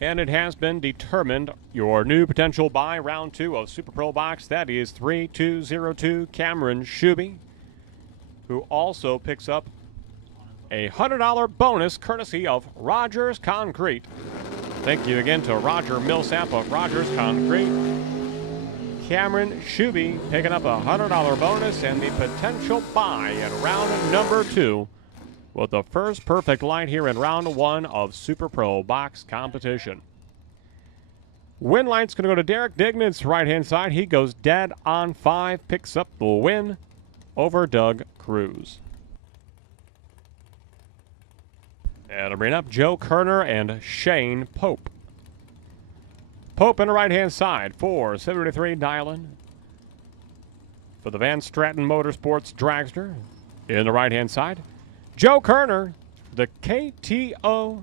And it has been determined your new potential buy round 2 of Super Pro Box. That is 3202 Cameron Shuby, who also picks up a $100 bonus courtesy of Rogers Concrete. Thank you again to Roger Millsap of Rogers Concrete. Cameron Shuby picking up a $100 bonus and the potential buy in round number 2. With the first perfect line here in round 1 of Super Pro Box competition. Win line's going to go to Derek Dignitz, right-hand side. He goes dead on 5, picks up the win over Doug Cruz. That'll bring up Joe Kerner and Shane Pope. Pope on the right-hand side, 473 dial-in for the Van Stratton Motorsports Dragster. In the right-hand side, Joe Kerner, the KTO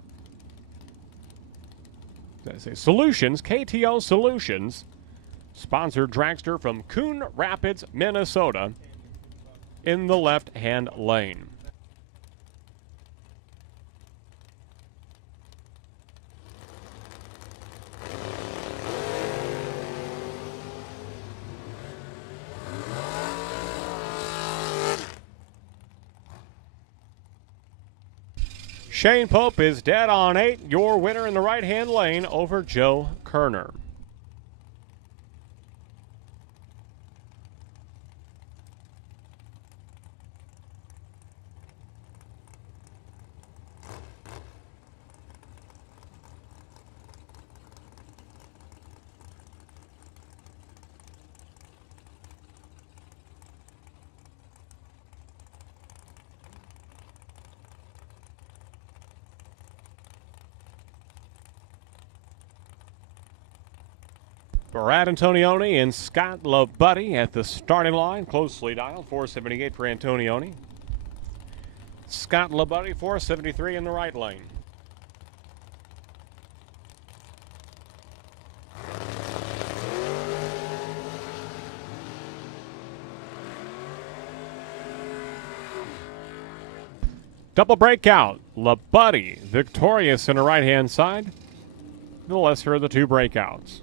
Solutions, sponsored dragster from Coon Rapids, Minnesota, in the left-hand lane. Shane Pope is dead on 8, your winner in the right-hand lane over Joe Kerner. Brad Antonioni and Scott LaBuddy at the starting line. Closely dialed, 478 for Antonioni. Scott LaBuddy, 473 in the right lane. Double breakout. LaBuddy victorious in the right-hand side. The lesser of the two breakouts.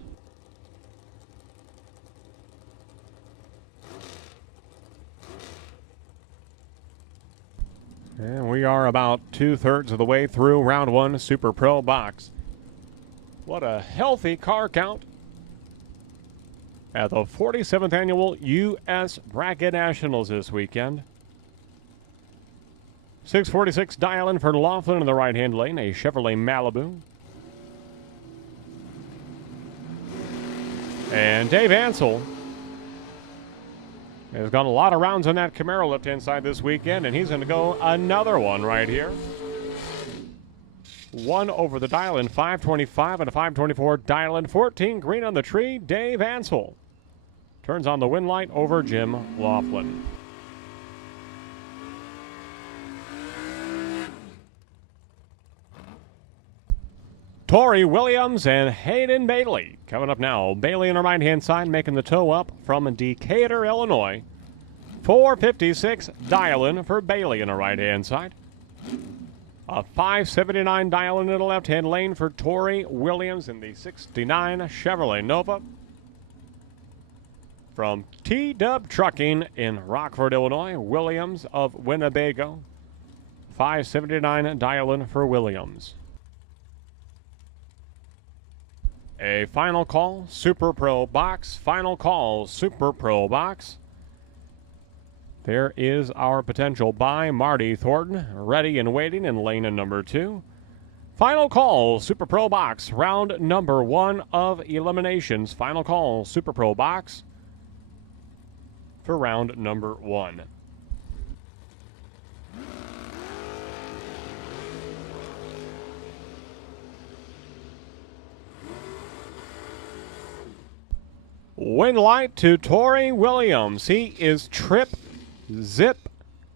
And we are about 2/3 of the way through round one Super Pro box. What a healthy car count at the 47th Annual U.S. Bracket Nationals this weekend. 646 dial-in for Laughlin in the right-hand lane, a Chevrolet Malibu. And Dave Ansel has gone a lot of rounds on that Camaro left-hand side this weekend, and he's going to go another one right here. One over the dial-in, 525 and a 524 dial-in, 14 green on the tree. Dave Ansel turns on the win light over Jim Laughlin. Tori Williams and Hayden Bailey coming up now. Bailey on the right-hand side making the tow up from Decatur, Illinois. 456 dial-in for Bailey on the right-hand side. A 579 dial-in in the left-hand lane for Tori Williams in the 69 Chevrolet Nova. From T-Dub Trucking in Rockford, Illinois, Williams of Winnebago. 579 dial-in for Williams. A final call, Super Pro box. Final call, Super Pro box. There is our potential buy, Marty Thornton, ready and waiting in lane number 2. Final call, Super Pro box, round number 1 of eliminations. Final call, Super Pro box for round number 1. Win light to Tori Williams. He is trip zip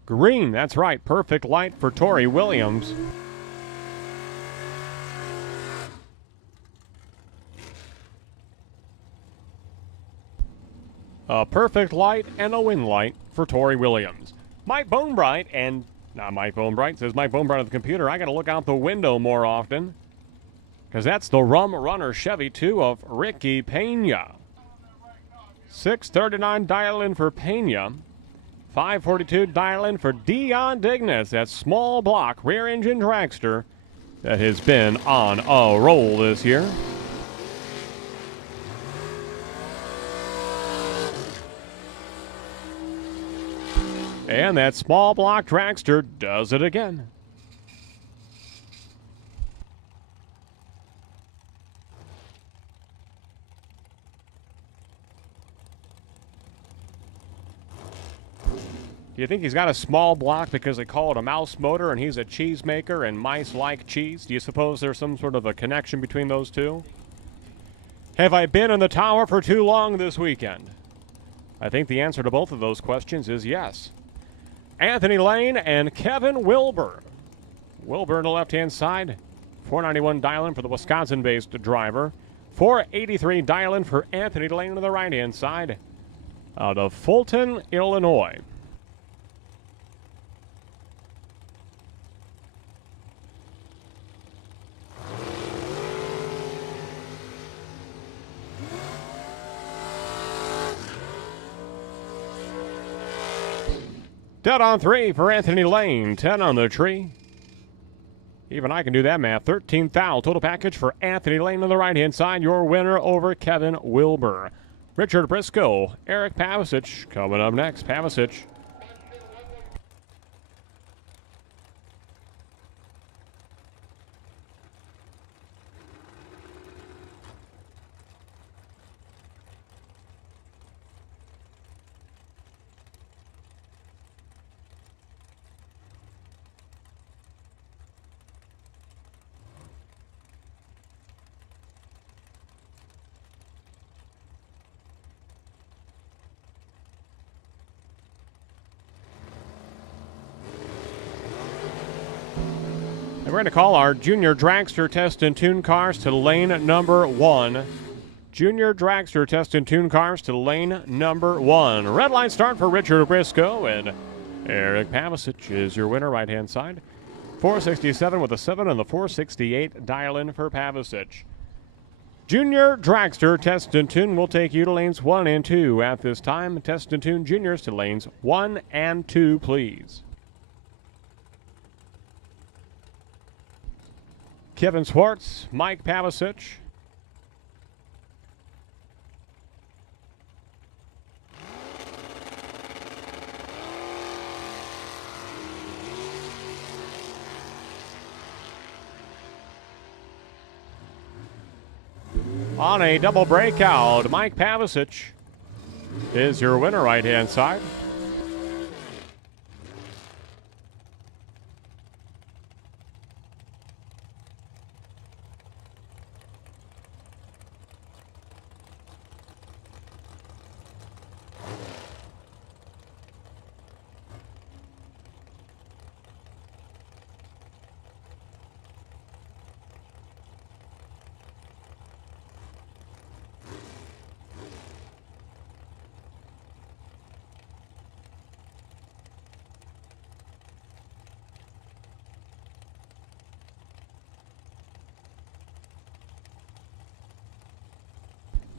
green. That's right. Perfect light for Tori Williams. A perfect light and a win light for Tori Williams. Mike Bonebright and not Mike Bonebright says Mike Bonebright on the computer. I got to look out the window more often because that's the Rum Runner Chevy 2 of Ricky Pena. 639 dial-in for Pena. 542 dial-in for Dion Dignas. That small block rear-engine dragster that has been on a roll this year. And that small block dragster does it again. Do you think he's got a small block because they call it a mouse motor and he's a cheesemaker and mice like cheese? Do you suppose there's some sort of a connection between those two? Have I been in the tower for too long this weekend? I think the answer to both of those questions is yes. Anthony Lane and Kevin Wilbur. Wilbur on the left-hand side. 491 dial-in for the Wisconsin-based driver. 483 dial-in for Anthony Lane on the right-hand side. Out of Fulton, Illinois. Dead on 3 for Anthony Lane. 10 on the tree. Even I can do that math. 13,000 total package for Anthony Lane on the right-hand side. Your winner over Kevin Wilbur. Richard Briscoe, Eric Pavicic coming up next. Pavicic. We're going to call our junior dragster test and tune cars to lane number 1. Junior dragster test and tune cars to lane number 1. Red line start for Richard Briscoe, and Eric Pavicic is your winner, right-hand side. 467 with a 7 and the 468 dial-in for Pavicic. Junior dragster test and tune will take you to lanes 1 and 2 at this time. Test and tune juniors to lanes 1 and 2, please. Kevin Swartz, Mike Pavicic. On a double breakout, Mike Pavicic is your winner, right-hand side.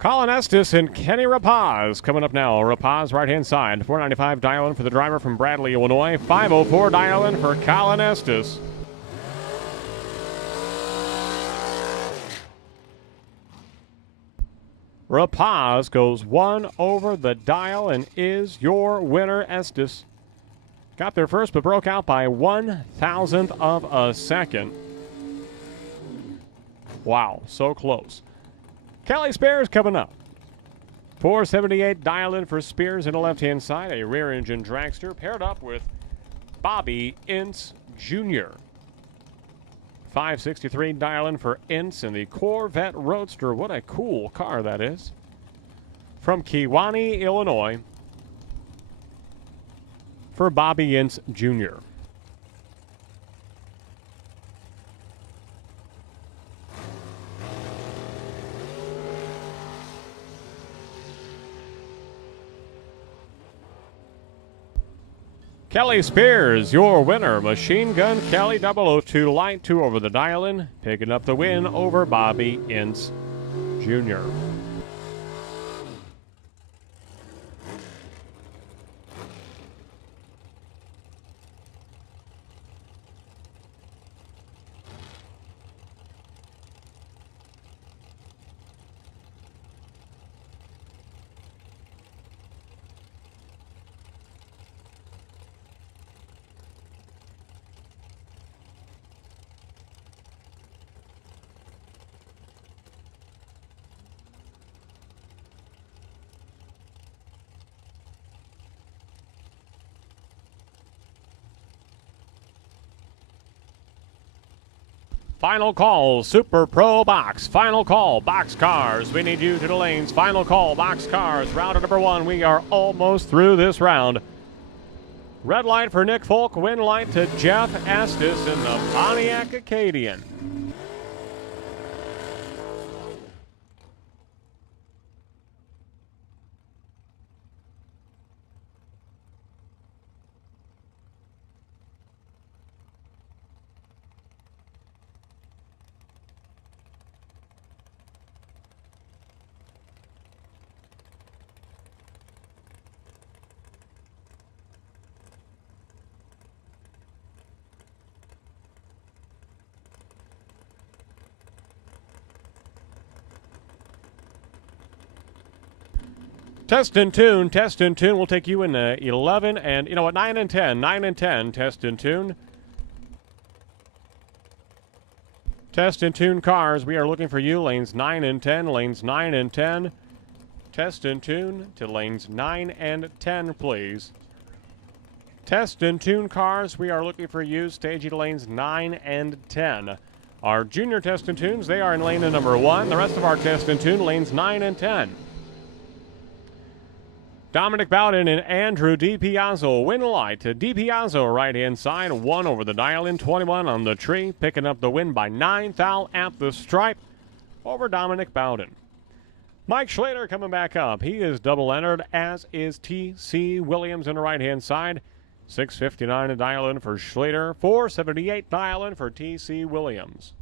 Colin Estes and Kenny Rapaz coming up now. Rapaz, right-hand side. 495 dial-in for the driver from Bradley, Illinois. 504 dial-in for Colin Estes. Rapaz goes 1 over the dial and is your winner, Estes. Got there first, but broke out by 1/1000th of a second. Wow, so close. Kelly Spears coming up. 478 dial-in for Spears in the left-hand side, a rear-engine dragster paired up with Bobby Ince Jr. 563 dial-in for Ince in the Corvette Roadster. What a cool car that is. From Kewanee, Illinois, for Bobby Ince Jr. Kelly Spears, your winner. Machine Gun Kelly 002 Light 2 over the dial-in, picking up the win over Bobby Ince Jr. Final call, Super Pro Box. Final call, box cars. We need you to the lanes. Final call, box cars. Round number 1. We are almost through this round. Red light for Nick Folk. Win light to Jeff Estes in the Pontiac Acadian. Test and tune will take you in 11 and, 9 and 10. 9 and 10, test and tune. Test and tune cars, we are looking for you, lanes 9 and 10, lanes 9 and 10. Test and tune to lanes 9 and 10, please. Test and tune cars, we are looking for you, staging lanes 9 and 10. Our junior test and tunes, they are in lane number 1. The rest of our test and tune, lanes 9 and 10. Dominic Bowden and Andrew DiPiazzo win light. DiPiazzo right-hand side, 1 over the dial in, 21 on the tree, picking up the win by 9 thou at the stripe over Dominic Bowden. Mike Schlater coming back up. He is double entered, as is T.C. Williams on the right-hand side. 659 a dial in for Schlater, 478 dial in for T.C. Williams.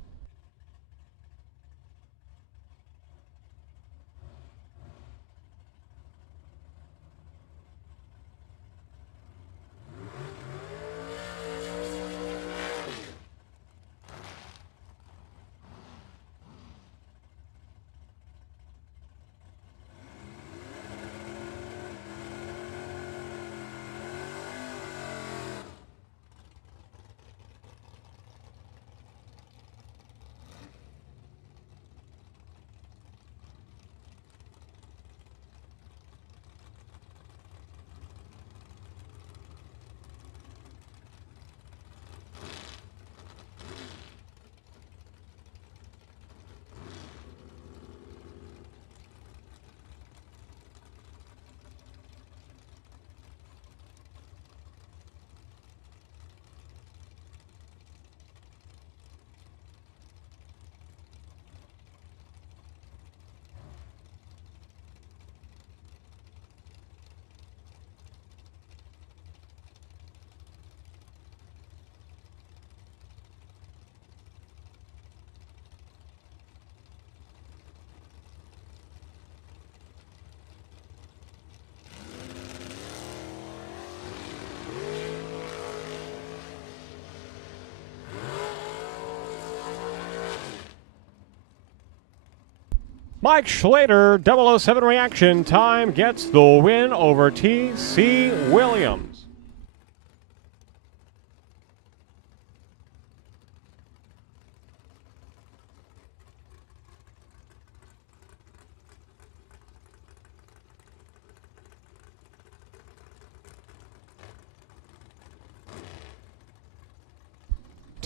Mike Schlater, 007 reaction time, gets the win over T.C. Williams.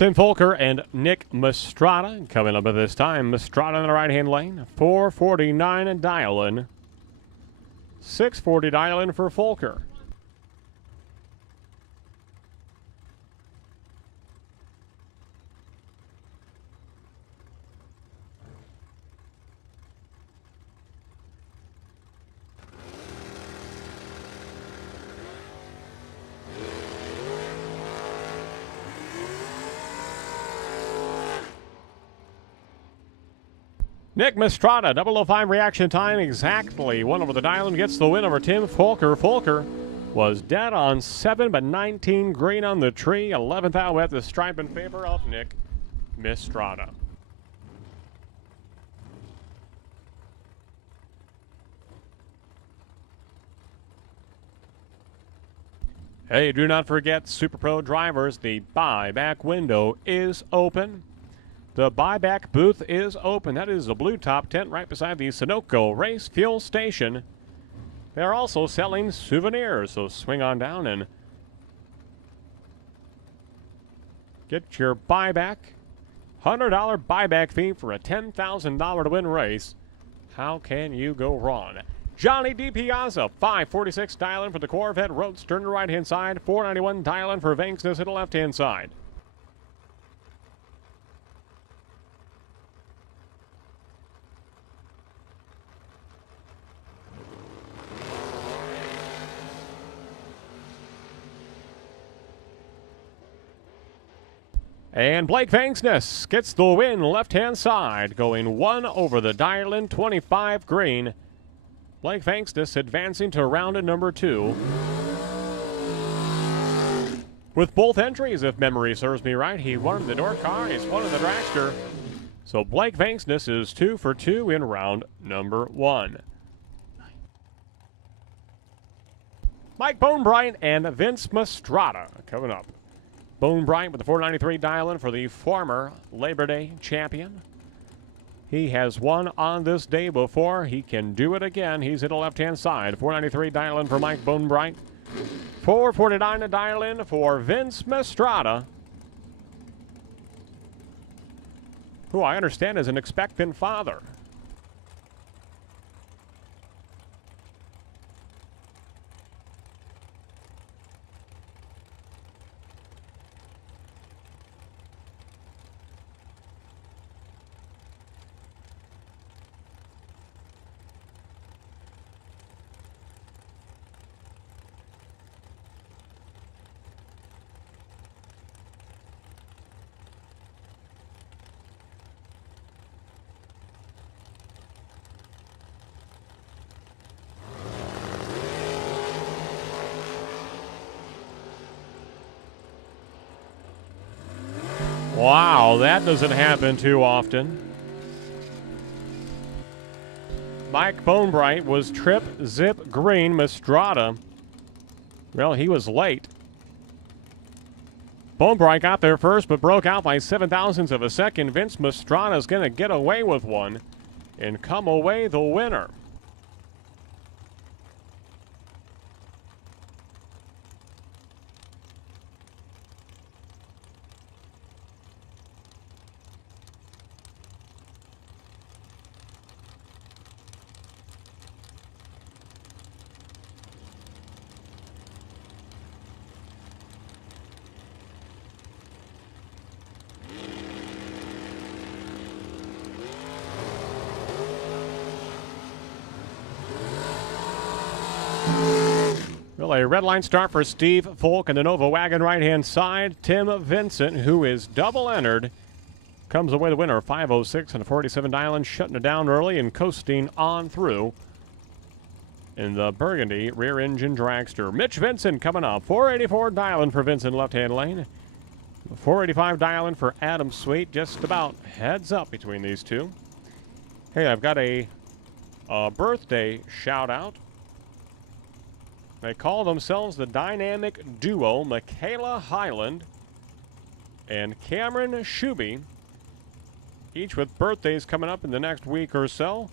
Tim Folker and Nick Mastrada coming up at this time. Mastrada in the right-hand lane, 449 and dial-in. 640 dial-in for Folker. Nick Mastrada, 005 reaction time, exactly 1 over the dial and gets the win over Tim Folker. Folker was dead on 7, but 19 green on the tree. 11th out at the stripe in favor of Nick Mastrada. Hey, do not forget, Super Pro drivers, the buyback window is open. The buyback booth is open. That is the blue top tent right beside the Sunoco Race Fuel Station. They're also selling souvenirs, so swing on down and get your buyback. $100 buyback fee for a $10,000 to win race. How can you go wrong? Johnny DiPiazzo, 546 dial-in for the Corvette Roadster on the right-hand side, 491 dial-in for Vanksness at the left-hand side. And Blake Vanksness gets the win left-hand side, going 1 over the dial-in, 25 green. Blake Vanksness advancing to round number 2. With both entries, if memory serves me right, he won the door car, he's won the dragster. So Blake Vanksness is 2 for 2 in round number 1. Mike Bonebright and Vince Mastrada coming up. Bonebright with the 493 dial-in for the former Labor Day champion. He has won on this day before. He can do it again. He's at the left-hand side. 493 dial-in for Mike Bonebright. 449 a dial-in for Vince Mastrada, who I understand is an expectant father. Wow, that doesn't happen too often. Mike Bonebright was trip, zip, green, Mastrada. Well, he was late. Bonebright got there first, but broke out by 0.07 of a second. Vince Mastrada is going to get away with one and come away the winner. Well, a red line start for Steve Folk in the Nova Wagon right-hand side. Tim Vincent, who is double entered, comes away the winner. 5:06 and a 47 dialing, shutting it down early and coasting on through in the Burgundy rear-engine dragster. Mitch Vincent coming up. 484 dialing for Vincent left-hand lane. 485 dialing for Adam Sweet. Just about heads up between these two. Hey, I've got a birthday shout-out. They call themselves the dynamic duo Michaela Highland and Cameron Shuby, each with birthdays coming up in the next week or so.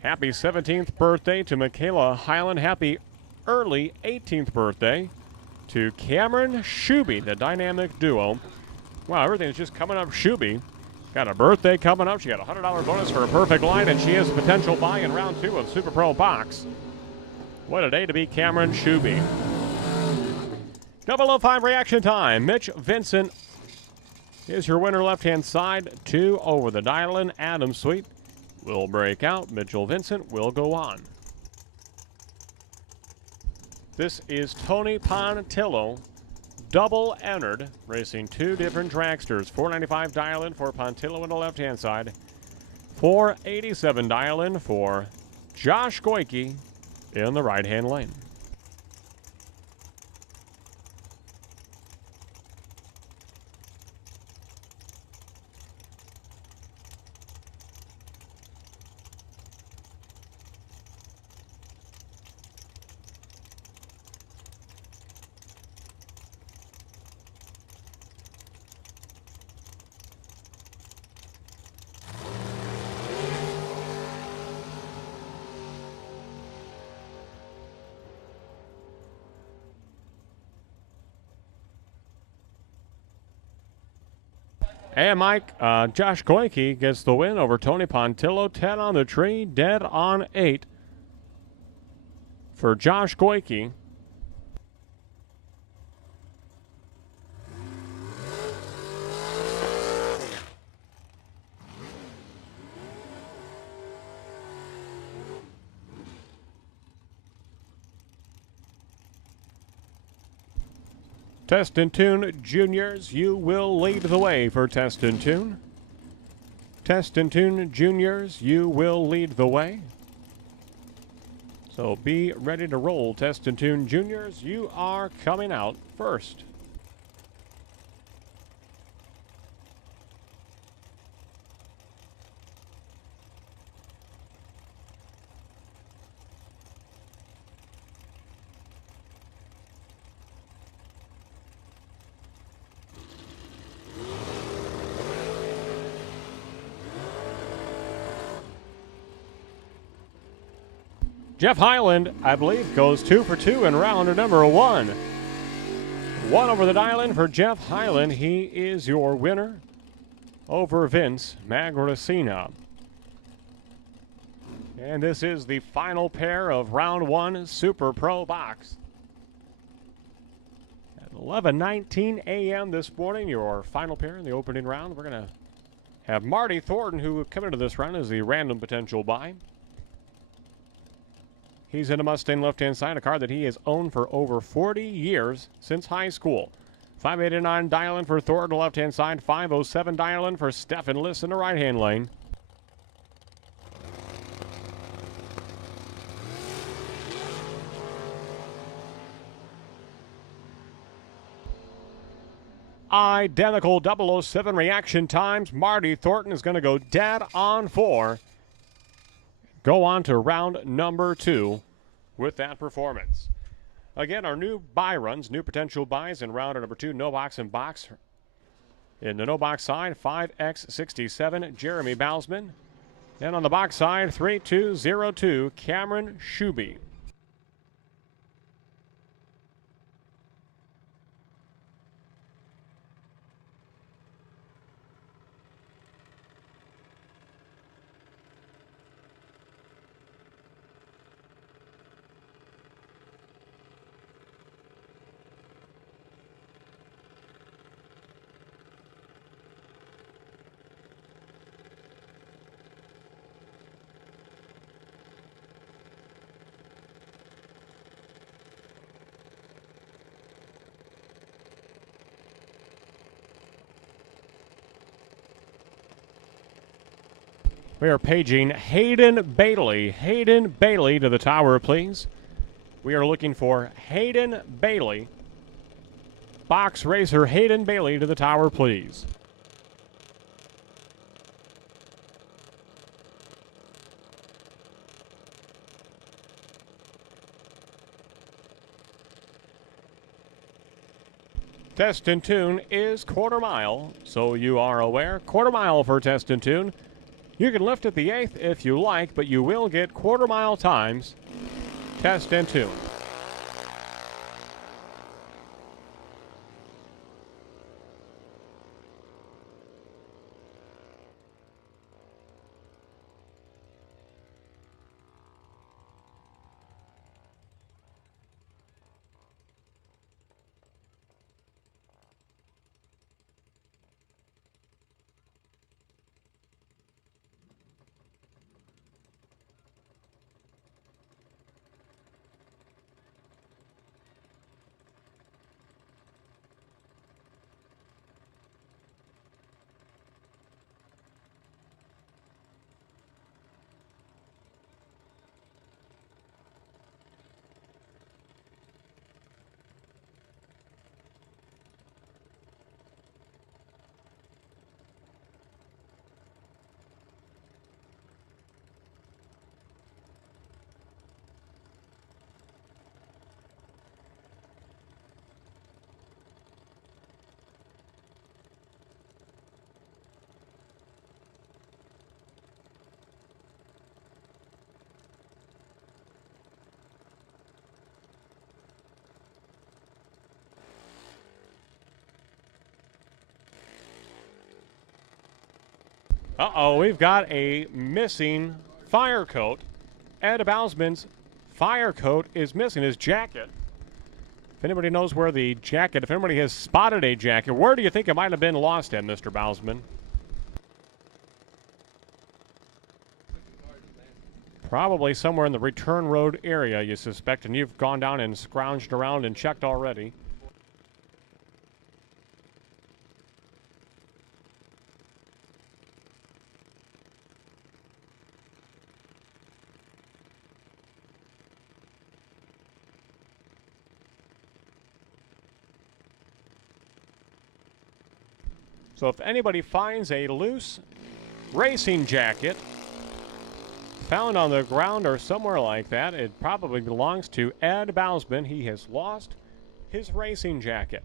Happy 17th birthday to Michaela Highland. Happy early 18th birthday to Cameron Shuby, the dynamic duo. Wow, everything's just coming up Shuby. Got a birthday coming up. She got a $100 bonus for a perfect line, and she has a potential buy in round 2 of Super Pro Box. What a day to be Cameron Shuby. 005 reaction time. Mitch Vincent is your winner left-hand side. 2 over the dial-in. Adam Sweet will break out. Mitchell Vincent will go on. This is Tony Pontillo, double entered, racing 2 different dragsters. 495 dial-in for Pontillo on the left-hand side. 487 dial-in for Josh Goyke in the right-hand lane. And Mike, Josh Goyke gets the win over Tony Pontillo. 10 on the tree, dead on 8 for Josh Goyke. Test and Tune Juniors, you will lead the way for Test and Tune. Test and Tune Juniors, you will lead the way. So be ready to roll, Test and Tune Juniors. You are coming out first. Jeff Highland, I believe, goes 2 for 2 in round number 1. 1 over the dial-in for Jeff Highland. He is your winner over Vince Magracina. And this is the final pair of round 1 Super Pro Box. At 11:19 a.m. this morning, your final pair in the opening round. We're going to have Marty Thornton, who will come into this round as the random potential buy. He's in a Mustang left-hand side, a car that he has owned for over 40 years since high school. 589 dial-in for Thornton left-hand side, 507 dial-in for Stephen Liss in the right-hand lane. identical 007 reaction times. Marty Thornton is going to go dead on 4. Go on to round number 2 with that performance. Again, our new buy runs, new potential buys in round number 2, no box and box. In the no box side, 5x67, Jeremy Bausman. And on the box side, 3202, Cameron Shuby. We are paging Hayden Bailey. Hayden Bailey to the tower, please. We are looking for Hayden Bailey. Box racer Hayden Bailey to the tower, please. Test and Tune is quarter mile, so you are aware. Quarter mile for Test and Tune. You can lift at the 8th if you like, but you will get quarter mile times. Test and Tune. Uh-oh, we've got a missing fire coat. Ed Bausman's fire coat is missing, his jacket. If anybody knows where the jacket, if anybody has spotted a jacket, where do you think it might have been lost at, Mr. Bausman? Probably somewhere in the return road area, you suspect, and you've gone down and scrounged around and checked already. So if anybody finds a loose racing jacket found on the ground or somewhere like that, it probably belongs to Ed Bausman. He has lost his racing jacket.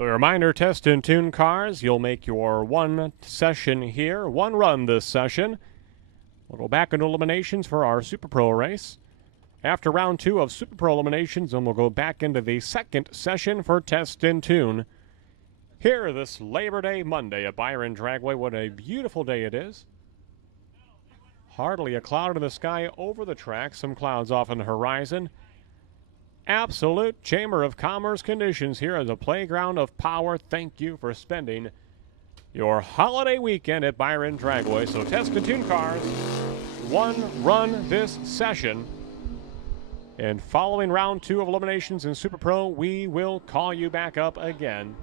So a reminder, test and tune cars. You'll make your one session here, one run this session. We'll go back into eliminations for our Super Pro race. After round 2 of Super Pro eliminations, then we'll go back into the second session for test and tune. Here this Labor Day Monday at Byron Dragway. What a beautiful day it is. Hardly a cloud in the sky over the track. Some clouds off on the horizon. Absolute Chamber of Commerce conditions here as a playground of power. Thank you for spending your holiday weekend at Byron Dragway. So test and tune cars, one run this session. And following round 2 of eliminations in Super Pro, we will call you back up again.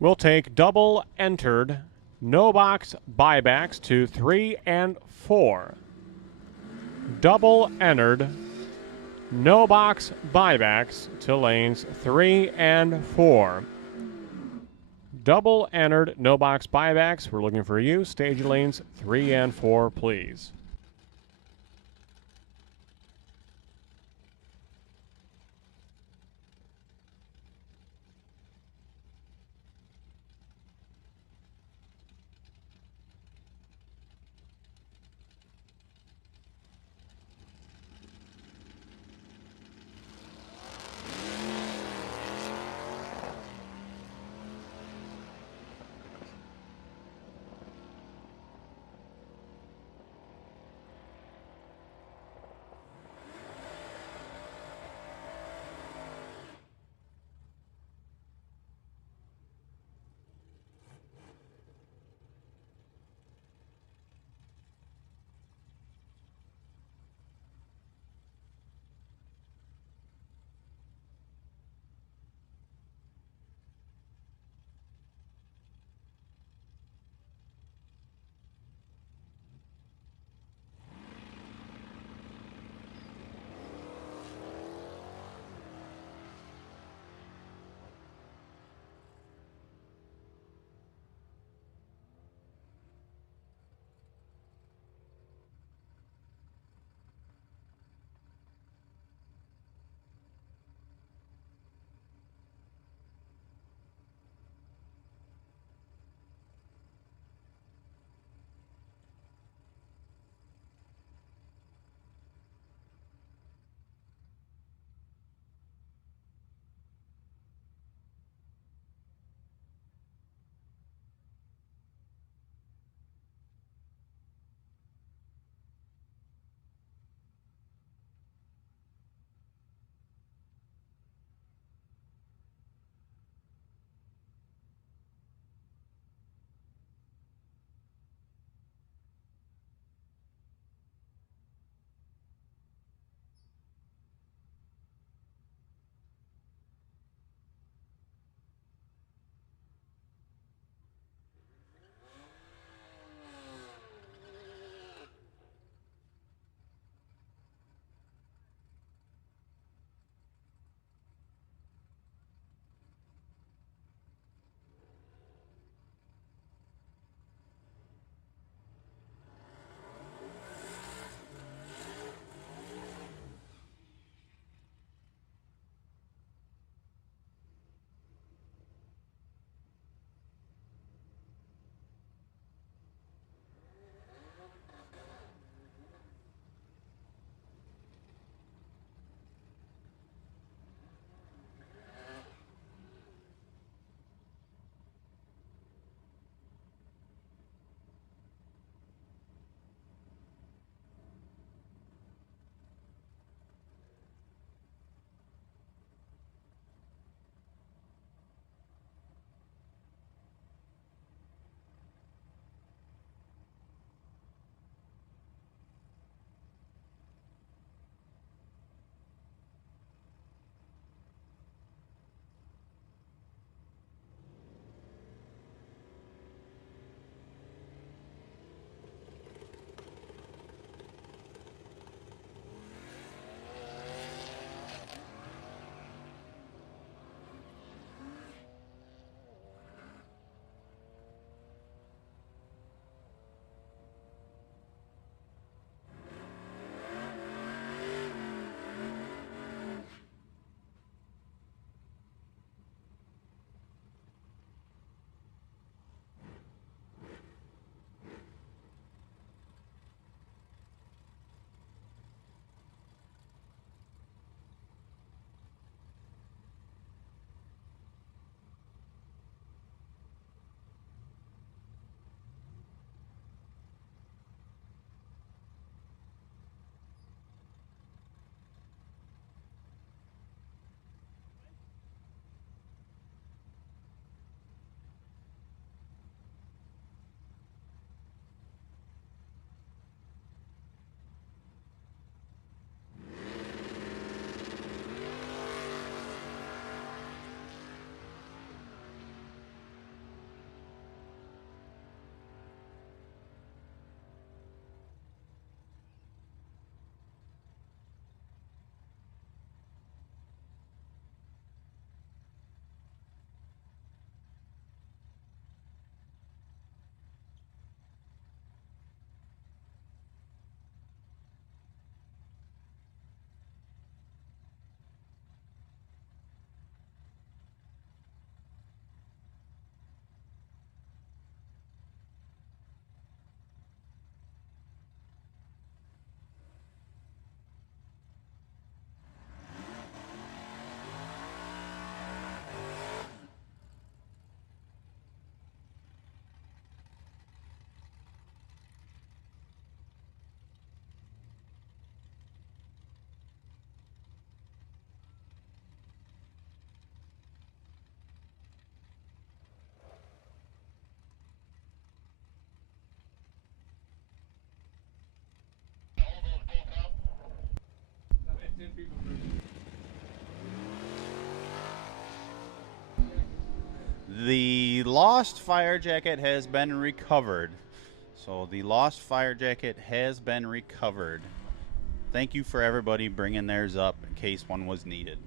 We'll take double entered, no box buybacks to 3 and 4. Double entered, no box buybacks to lanes 3 and 4. Double entered, no box buybacks. We're looking for you. Stage lanes 3 and 4, please. The lost fire jacket has been recovered. So the lost fire jacket has been recovered. Thank you for everybody bringing theirs up in case one was needed.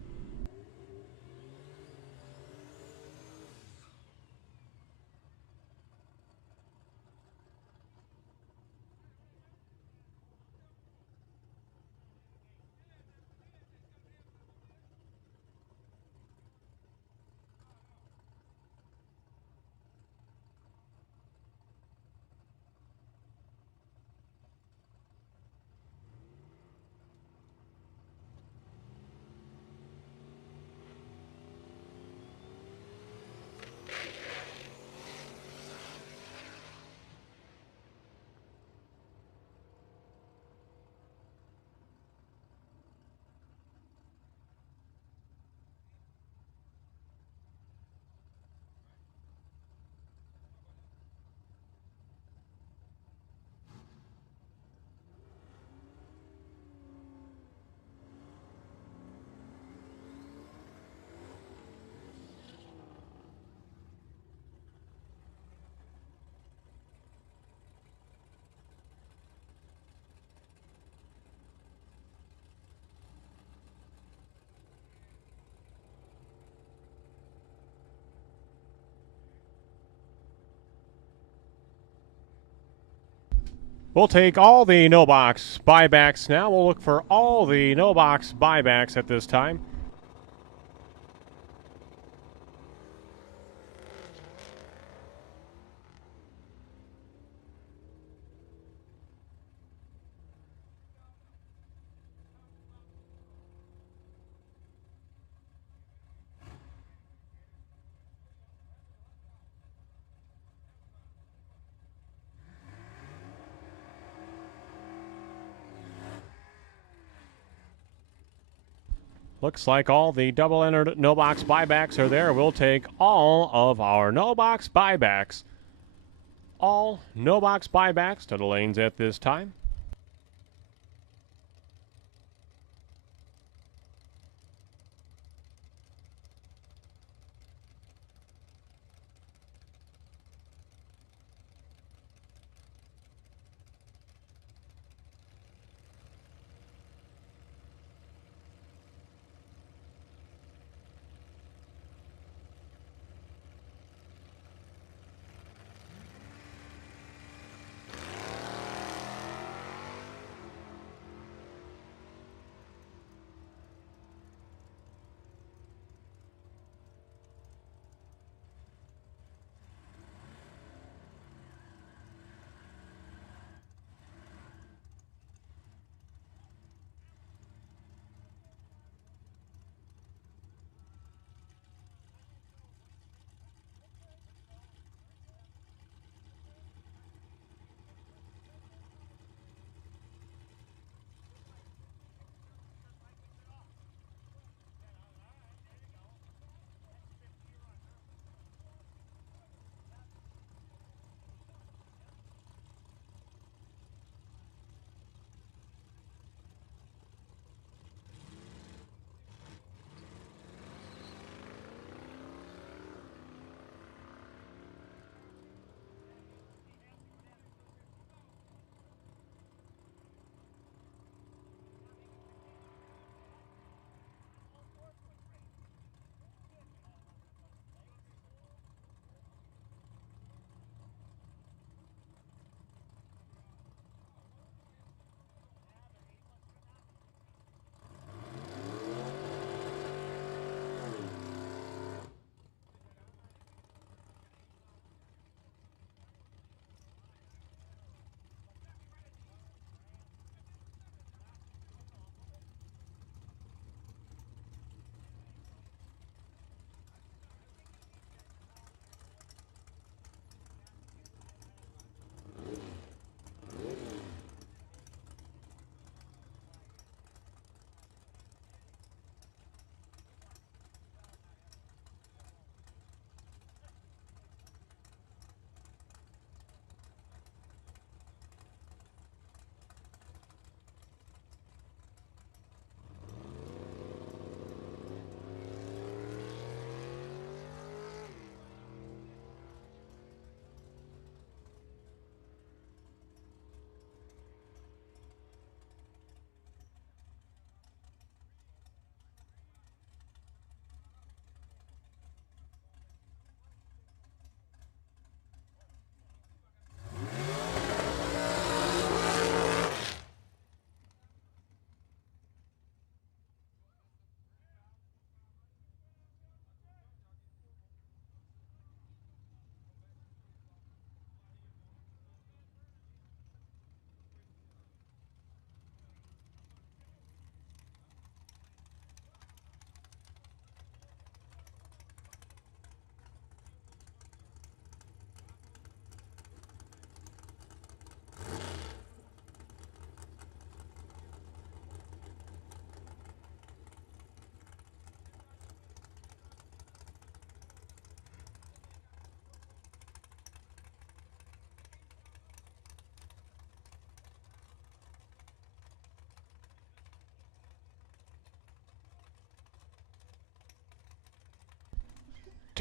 We'll take all the no-box buybacks now. We'll look for all the no-box buybacks at this time. Looks like all the double-entered no-box buybacks are there. We'll take all of our no-box buybacks. All no-box buybacks to the lanes at this time.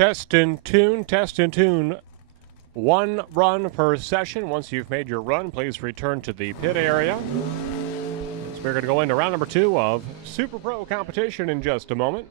Test and tune, test and tune. 1 run per session. Once you've made your run, please return to the pit area. So we're going to go into round number 2 of Super Pro competition in just a moment.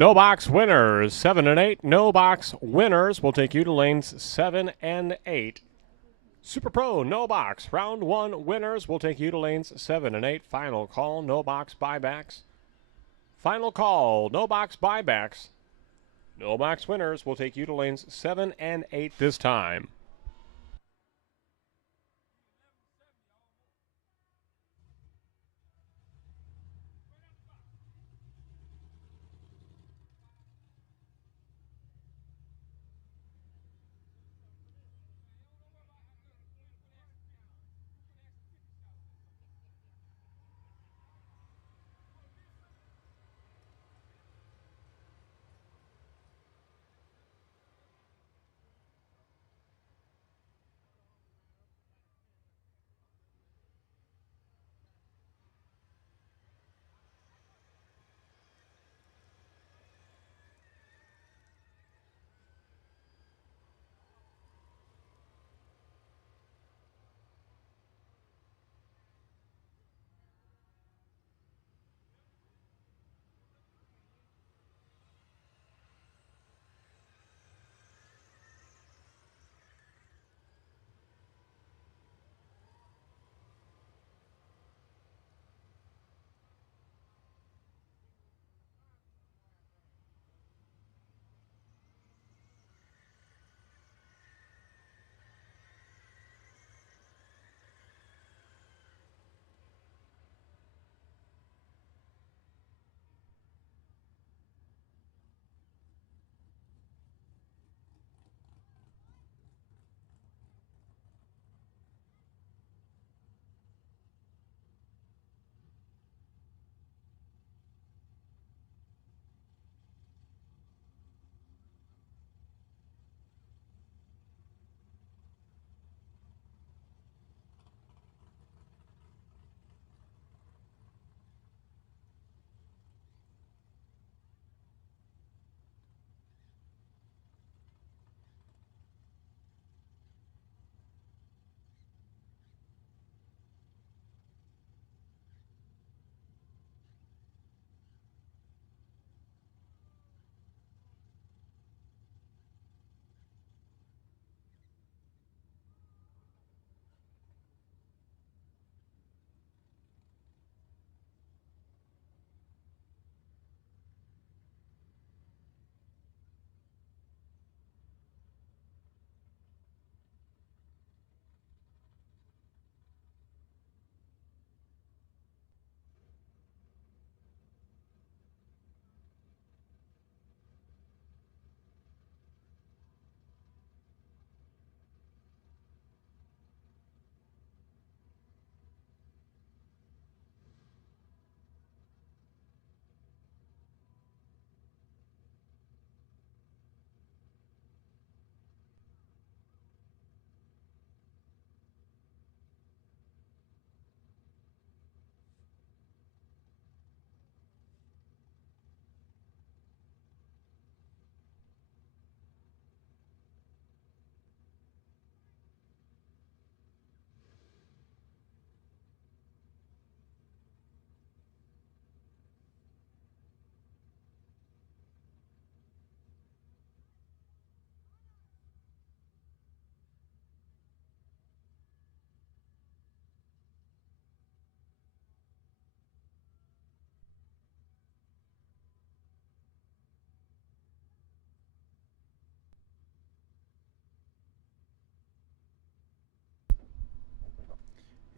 No box winners, 7 and 8. No box winners will take you to lanes 7 and 8. Super Pro, no box. Round 1 winners will take you to lanes 7 and 8. Final call, no box buybacks. Final call, no box buybacks. No box winners will take you to lanes 7 and 8 this time.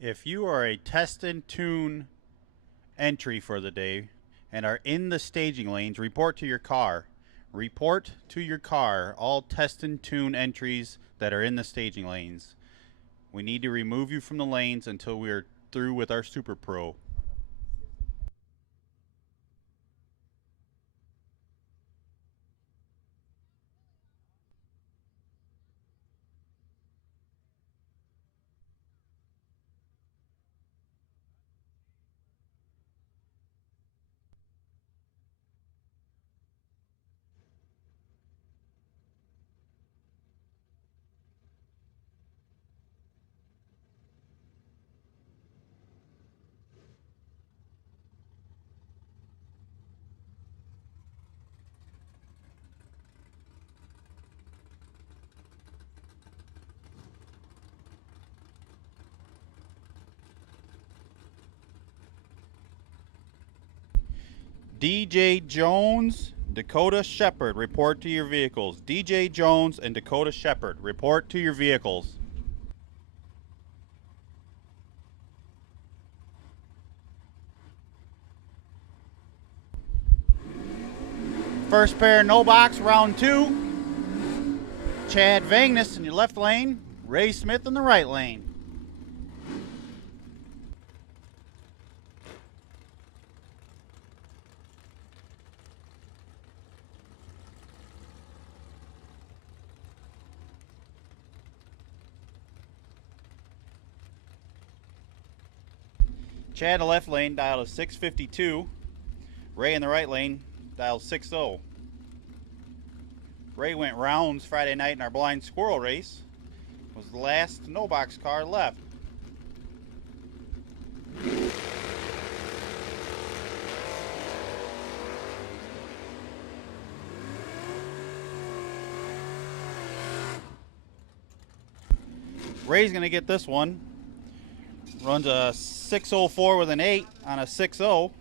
If you are a test and tune entry for the day and are in the staging lanes, report to your car. Report to your car all test and tune entries that are in the staging lanes. We need to remove you from the lanes until we are through with our Super Pro. DJ Jones, Dakota Shepherd, report to your vehicles. DJ Jones and Dakota Shepherd, report to your vehicles. First pair, no box, round 2. Chad Vangness in your left lane, Ray Smith in the right lane. Chad in the left lane, dial is 652. Ray in the right lane, dial 60. Ray went rounds Friday night in our blind squirrel race. Was the last no box car left. Ray's gonna get this one. Runs a 604 with an 8 on a 6.0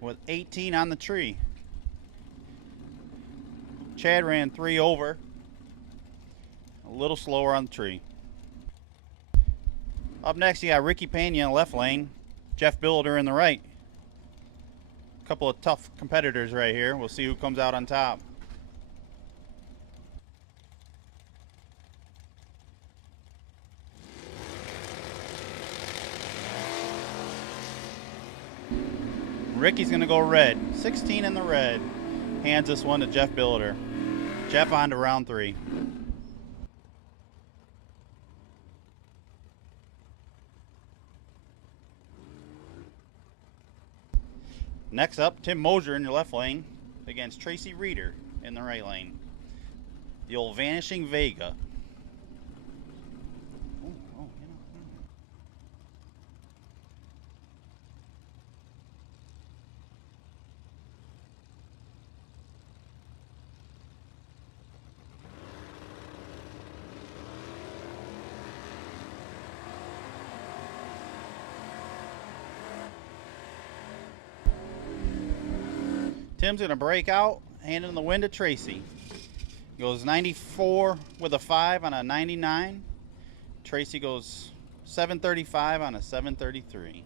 with 18 on the tree. Chad ran 3 over. A little slower on the tree. Up next you got Ricky Pena in the left lane. Jeff Billiter in the right. A couple of tough competitors right here. We'll see who comes out on top. Ricky's gonna go red. 16 in the red. Hands this one to Jeff Billiter. Jeff on to round 3. Next up, Tim Mosier in your left lane against Tracy Reeder in the right lane. The old Vanishing Vega. Tim's going to break out, handing the win to Tracy. Goes 94 with a 5 on a 99. Tracy goes 735 on a 733.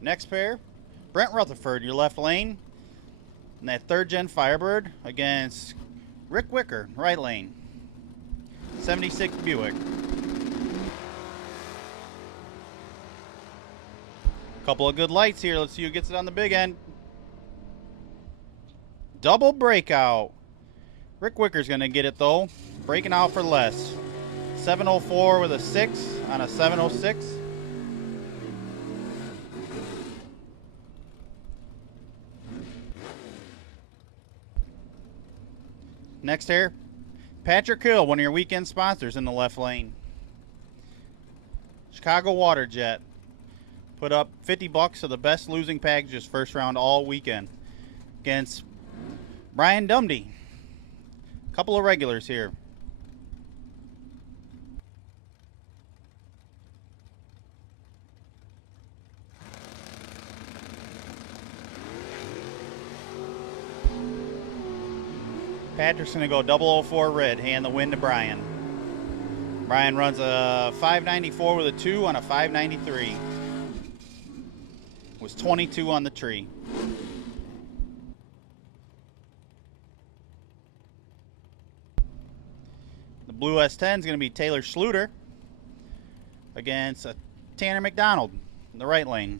Next pair, Brent Rutherford, your left lane. And that 3rd gen Firebird against Rick Wicker, right lane. 76 Buick. Couple of good lights here. Let's see who gets it on the big end. Double breakout. Rick Wicker's going to get it though. Breaking out for less. 704 with a 6 on a 706. Next here, Patrick Hill, one of your weekend sponsors in the left lane. Chicago Water Jet. Put up $50 of the best losing packages first round all weekend. Against Brian Dumdy. Couple of regulars here. Patrick's going to go 004 red, hand the win to Brian. Brian runs a 594 with a 2 on a 593. Was 22 on the tree. The blue S10 is going to be Taylor Schluter against Tanner McDonald in the right lane.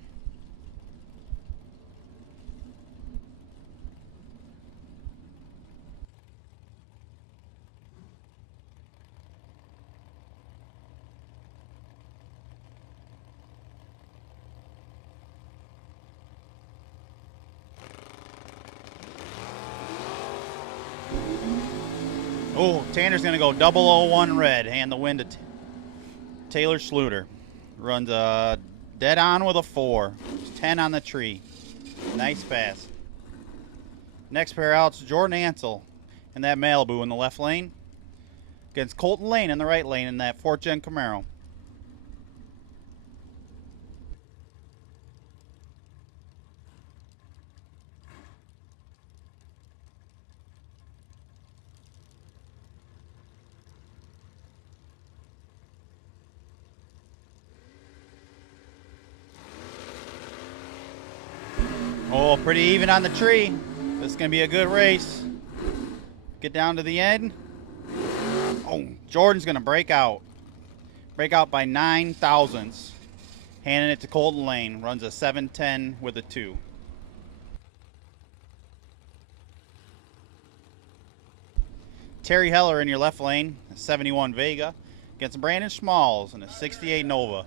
Oh, Tanner's going to go 001 red, hand the win to Taylor Schluter. Runs dead on with a 4. 10 on the tree. Nice pass. Next pair out's Jordan Ansel in that Malibu in the left lane against Colton Lane in the right lane in that 4th Gen Camaro. Oh, pretty even on the tree. This is going to be a good race. Get down to the end. Oh, Jordan's going to break out. Break out by 9 thousandths. Handing it to Colton Lane. Runs a 710 with a 2. Terry Heller in your left lane, a 71 Vega. Against Brandon Smalls in a 68 Nova.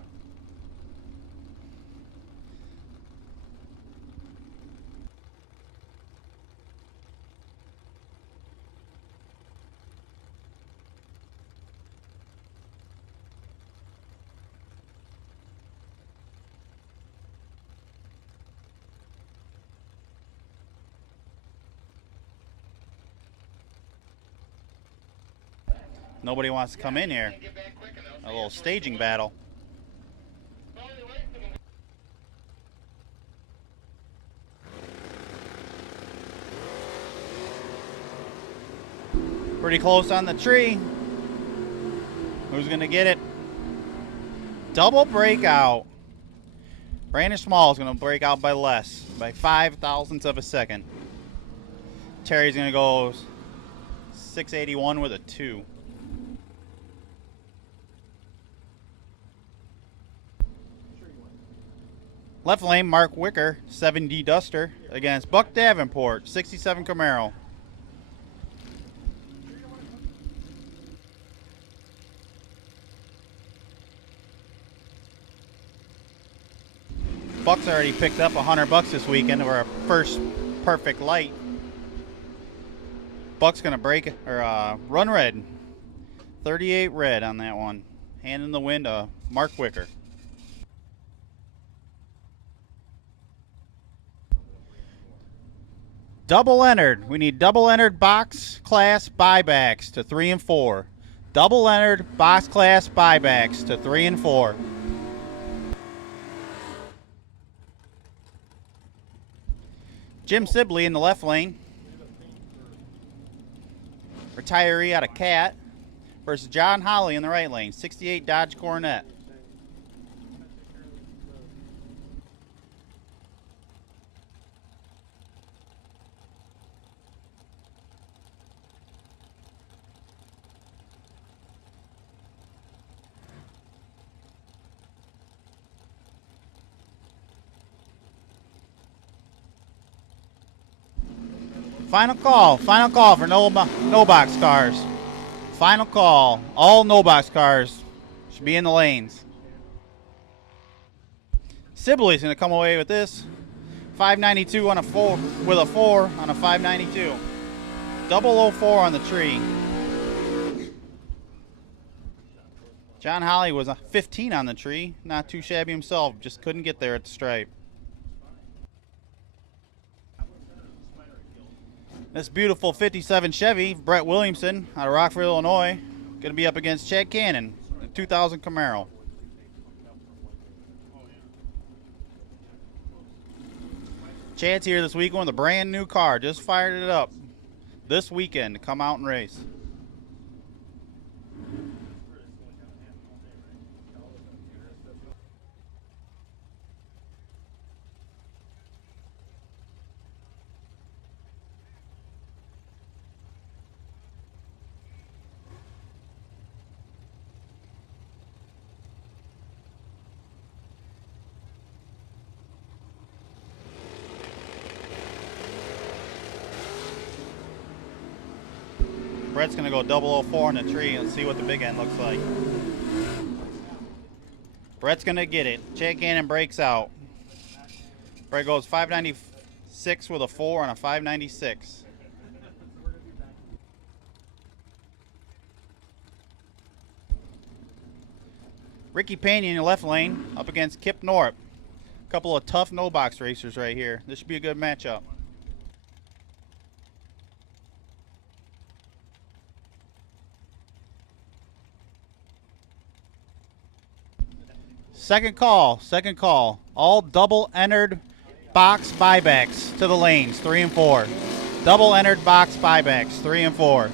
Nobody wants to come in here. A little staging battle. Pretty close on the tree. Who's going to get it? Double breakout. Brandon Small is going to break out by less, by 5 thousandths of a second. Terry's going to go 681 with a 2. Left lane, Mark Wicker, 7D Duster, against Buck Davenport, 67 Camaro. Buck's already picked up $100 this weekend for a first perfect light. Buck's gonna break or run red, 38 red on that one. Hand in the win to Mark Wicker. Double entered. We need double entered box class buybacks to 3 and 4. Double entered box class buybacks to 3 and 4. Jim Sibley in the left lane. Retiree out of Cat versus John Holly in the right lane. 68 Dodge Coronet. Final call for no box cars. Final call, all no box cars should be in the lanes. Sibley's gonna come away with this. 592 on a 4 with a 4 on a 592. 004 on the tree. John Holly was a 15 on the tree, not too shabby himself, just couldn't get there at the stripe. This beautiful 57 Chevy, Brett Williamson out of Rockford, Illinois, going to be up against Chad Cannon, a 2000 Camaro. Chad's here this weekend with a brand new car, just fired it up this weekend to come out and race. Brett's going to go 004 in the tree. Let's see what the big end looks like. Brett's going to get it. Chad Gannon breaks out. Brett goes 596 with a 4 and a 596. Ricky Pena in the left lane up against Kip Norp. A couple of tough no-box racers right here. This should be a good matchup. Second call. All double entered box buybacks to the lanes, 3 and 4. Double entered box buybacks, 3 and 4.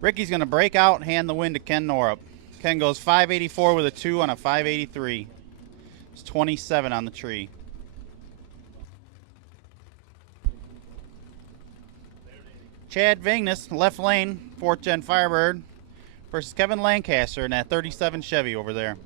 Ricky's going to break out and hand the win to Ken Norup. Ken goes 584 with a 2 on a 583. It's 27 on the tree. Chad Vignes, left lane, 4th Gen Firebird, versus Kevin Lancaster in that 37 Chevy over there.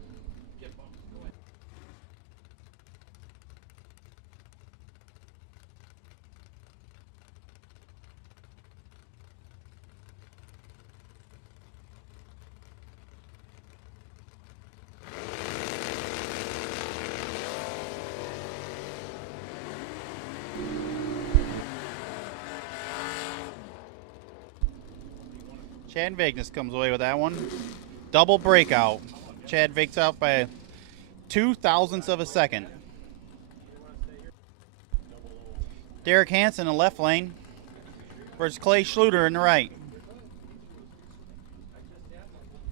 Chad Vignes comes away with that one. Double breakout. Chad Vignes out by 0.02 of a second. Derek Hansen in the left lane versus Clay Schluter in the right.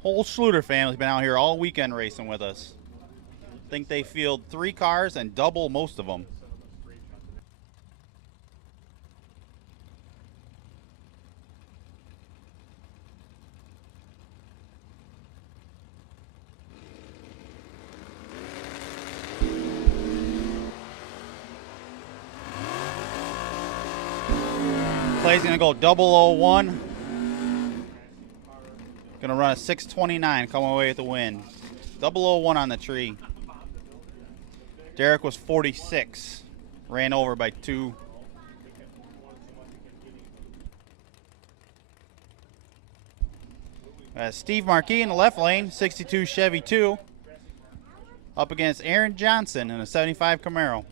Whole Schluter family's been out here all weekend racing with us. I think they field 3 cars and double most of them. Clay's going to go 001. Going to run a 629, coming away with the win. 001 on the tree. Derek was 46. Ran over by 2. Steve Marquis in the left lane, 62 Chevy 2. Up against Aaron Johnson in a 75 Camaro.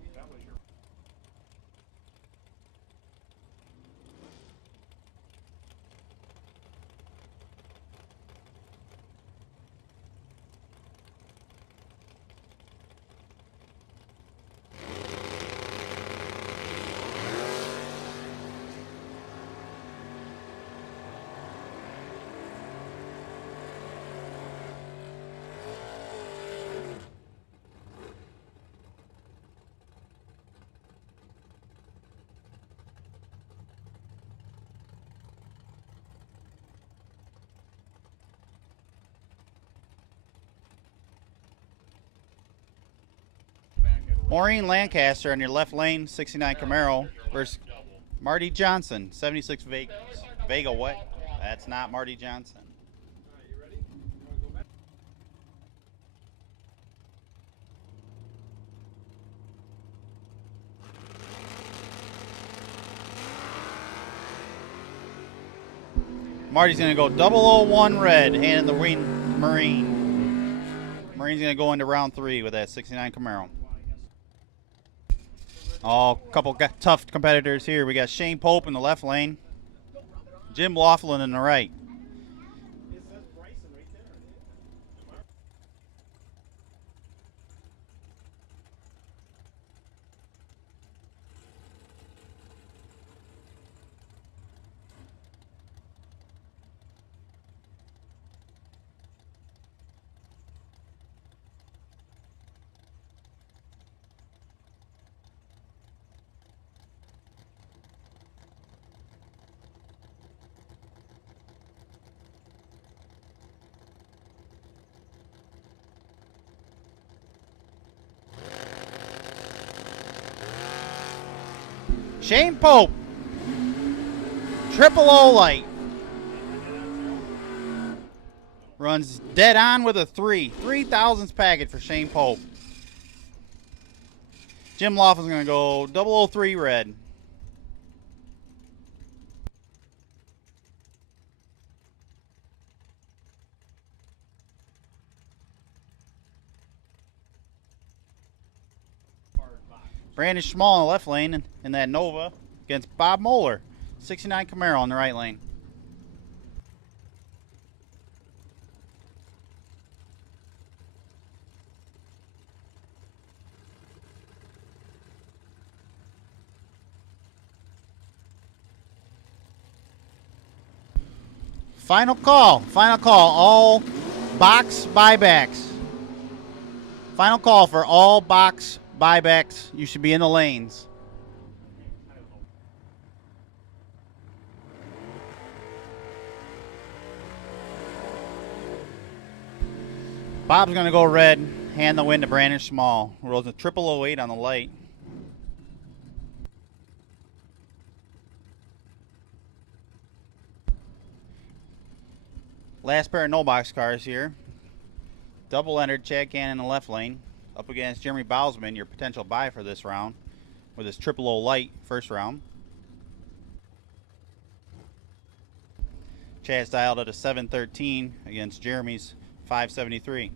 Maureen Lancaster in your left lane, 69 Camaro, versus Marty Johnson, 76 Vega what? That's not Marty Johnson. Marty's going to go 001 red, handing the Marine. Marine's going to go into round 3 with that 69 Camaro. Oh, a couple tough competitors here. We got Shane Pope in the left lane. Jim Laughlin in the right. Shane Pope, triple O light. Runs dead on with a 3. 3 thousandths packet for Shane Pope. Jim Laughlin's going to go 003 red. Brandon Schmall in the left lane in that Nova against Bob Moeller. 69 Camaro in the right lane. Final call. Final call. All box buybacks. Final call for all box buybacks. You should be in the lanes. Bob's going to go red. Hand the win to Brandon Schmall. Rolls a 0008 on the light. Last pair of no box cars here. Double entered Chad Cannon in the left lane. Up against Jeremy Bausman, your potential buy for this round. With his 000 light first round. Chad's dialed at a 713 against Jeremy's 573.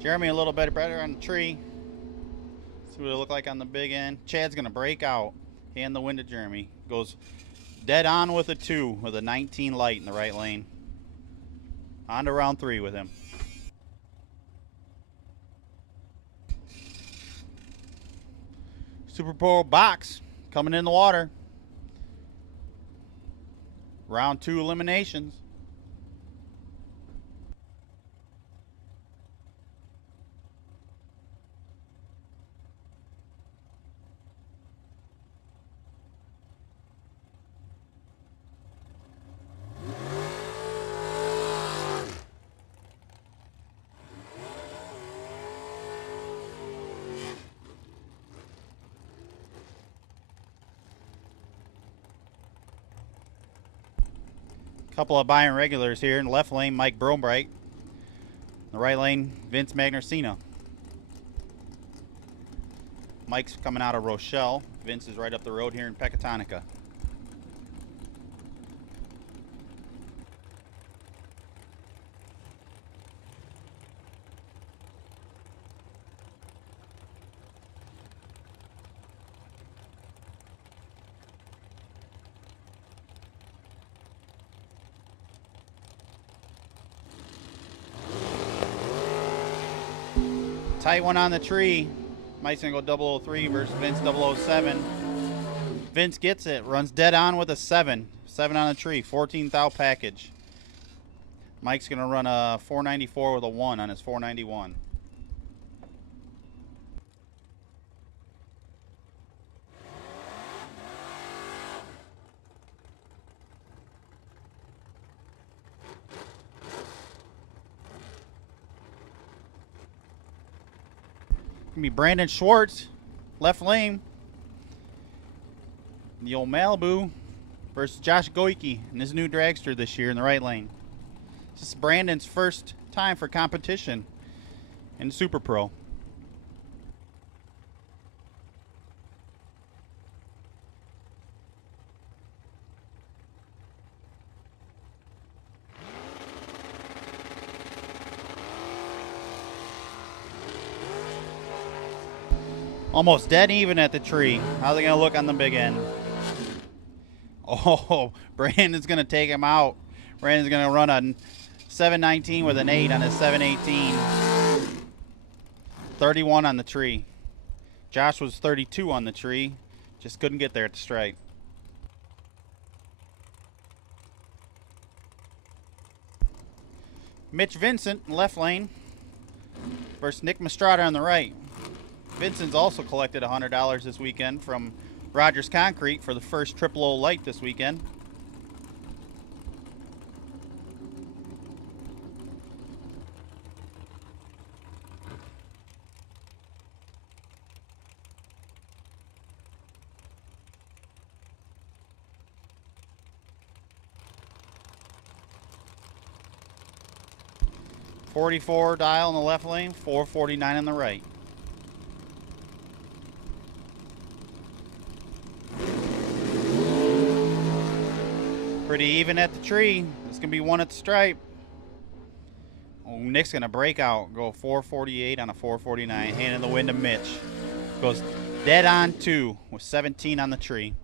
Jeremy a little bit better on the tree. See what it looked like on the big end. Chad's going to break out. Hand the win to Jeremy. Goes dead on with a 2 with a 19 light in the right lane. On to round 3 with him. Super Bowl box coming in the water. Round 2 eliminations. Couple of Byron regulars here. In the left lane, Mike Brombright. In the right lane, Vince Magnercina. Mike's coming out of Rochelle. Vince is right up the road here in Pecatonica. Tight one on the tree. Mike's going to go 003 versus Vince 007. Vince gets it. Runs dead on with a 7. 7 on the tree. 14 thou package. Mike's going to run a 494 with a 1 on his 491. Gonna be Brandon Schwartz, left lane. The old Malibu versus Josh Goike in his new dragster this year in the right lane. This is Brandon's first time for competition in Super Pro. Almost dead even at the tree. How's it going to look on the big end? Oh, Brandon's going to take him out. Brandon's going to run a 719 with an 8 on his 718. 31 on the tree. Josh was 32 on the tree. Just couldn't get there at the stripe. Mitch Vincent, left lane, versus Nick Mastrada on the right. Vincent's also collected $100 this weekend from Rogers Concrete for the first Triple O light this weekend. .44 dial in the left lane, 449 on the right. Pretty even at the tree. It's going to be one at the stripe. Oh, Nick's going to break out. Go 448 on a 449. Hand in the wind to Mitch. Goes dead on 2 with 17 on the tree.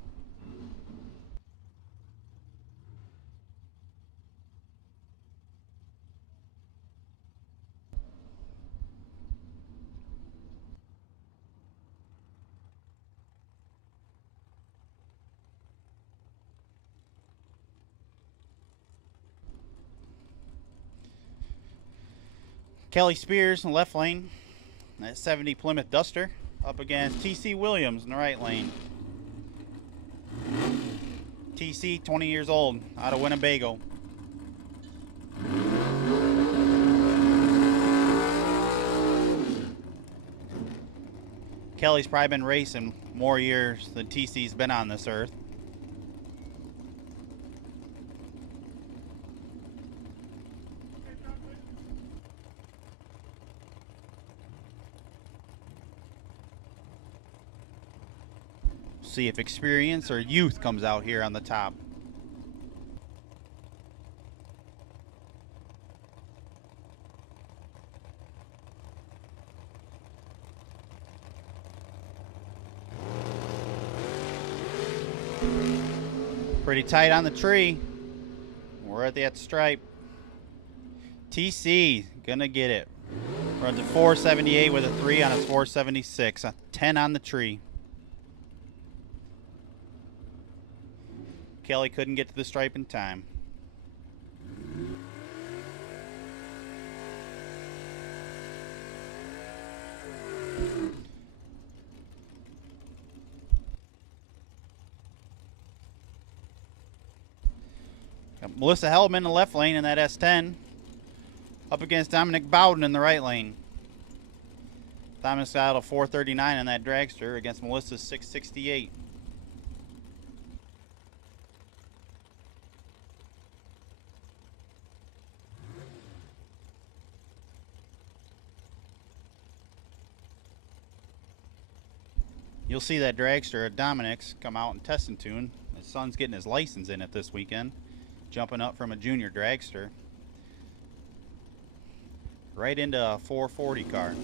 Kelly Spears in the left lane. That 70 Plymouth Duster up against TC Williams in the right lane. TC, 20 years old, out of Winnebago. Kelly's probably been racing more years than TC's been on this earth. See if experience or youth comes out here on the top. Pretty tight on the tree. We're at the stripe. TC gonna get it. Runs a 478 with a 3 on his 476. A 10 on the tree. Kelly couldn't get to the stripe in time. Got Melissa Hellman in the left lane in that S10. Up against Dominic Bowden in the right lane. Dominic's got a 439 in that dragster against Melissa's 668. You'll see that dragster at Dominic's come out and test and tune. His son's getting his license in it this weekend. Jumping up from a junior dragster. Right into a 440 car.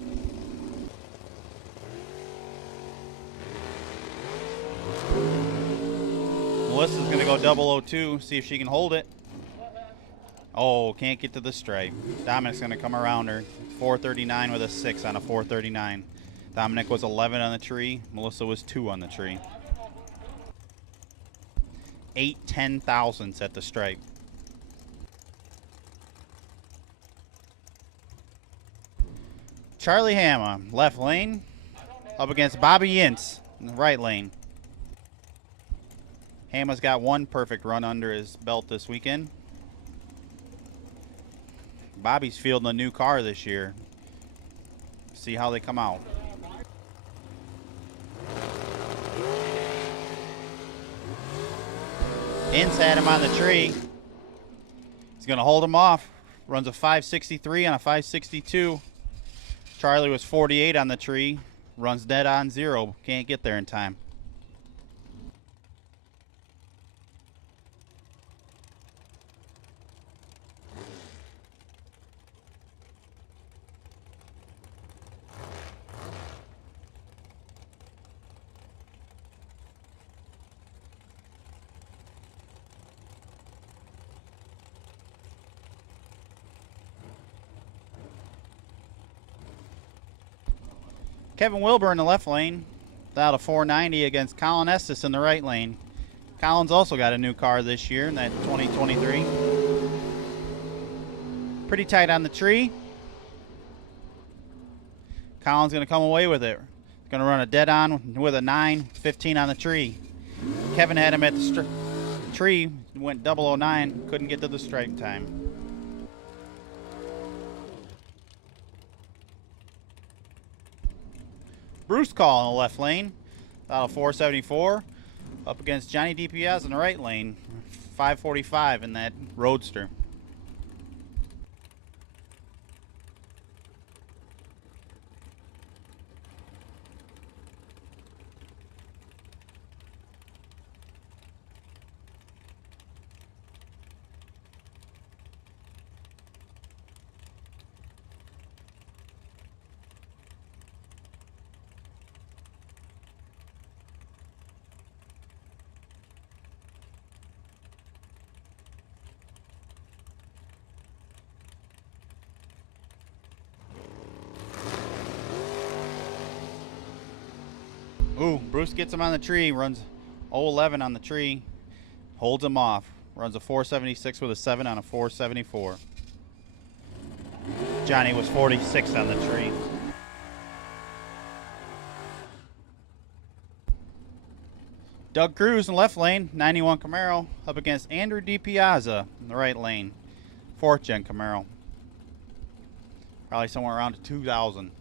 Melissa's going to go 002, see if she can hold it. Oh, can't get to the stripe. Dominic's going to come around her. 439 with a 6 on a 439. Dominic was 11 on the tree. Melissa was 2 on the tree. 8 10,000s at the stripe. Charlie Hama, left lane, up against Bobby Yintz in the right lane. Hama's got 1 perfect run under his belt this weekend. Bobby's fielding a new car this year. See how they come out. Ince had him on the tree. He's going to hold him off. Runs a 563 on a 562. Charlie was 48 on the tree. Runs dead on 0. Can't get there in time. Kevin Wilbur in the left lane. Out of 490 against Colin Estes in the right lane. Colin's also got a new car this year in that 2023. Pretty tight on the tree. Colin's going to come away with it. Going to run a dead on with a 9:15 on the tree. Kevin had him at the tree, went 009, couldn't get to the stripe time. Bruce Call in the left lane, out of 474, up against Johnny DiPiazza in the right lane, 545 in that Roadster. Ooh, Bruce gets him on the tree, runs 011 on the tree, holds him off, runs a 476 with a 7 on a 474. Johnny was 46 on the tree. Doug Cruz in the left lane, 91 Camaro, up against Andrew DiPiazza in the right lane, 4th gen Camaro. Probably somewhere around 2,000.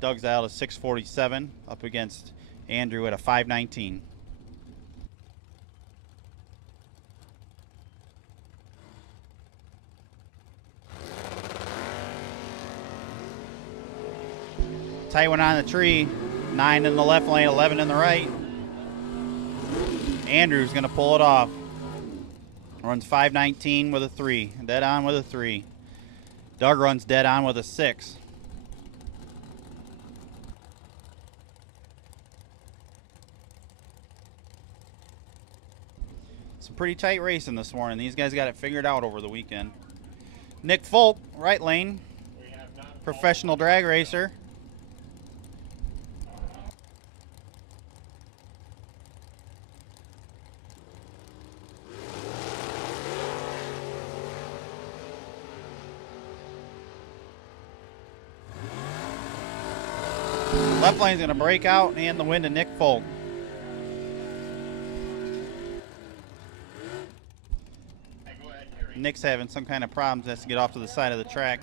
Doug's out of 647, up against Andrew at a 519. Tight one on the tree, 9 in the left lane, 11 in the right. Andrew's going to pull it off. Runs 519 with a 3, dead on with a 3. Doug runs dead on with a 6. Some pretty tight racing this morning. These guys got it figured out over the weekend. Nick Folk, right lane, professional drag racer. Left lane's going to break out and the win to Nick Folk. Nick's having some kind of problems, has to get off to the side of the track.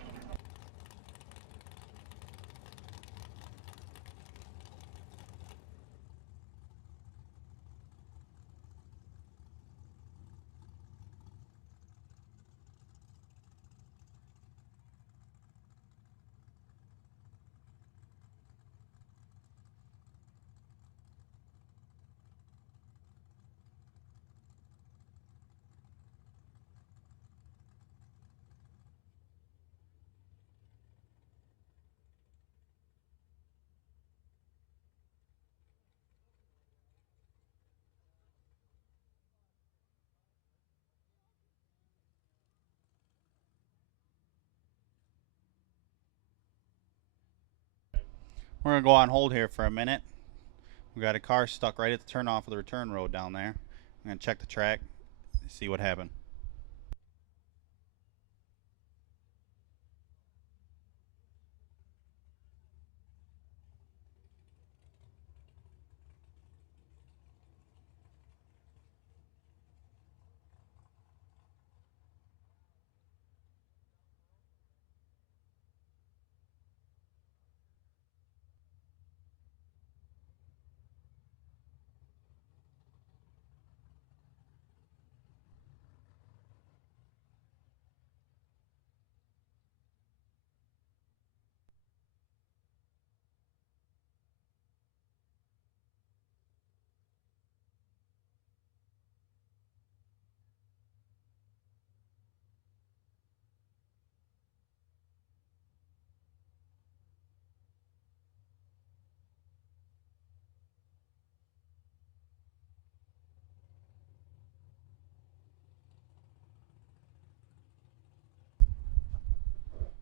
We're going to go on hold here for a minute. We got a car stuck right at the turnoff of the return road down there. I'm going to check the track, see what happened.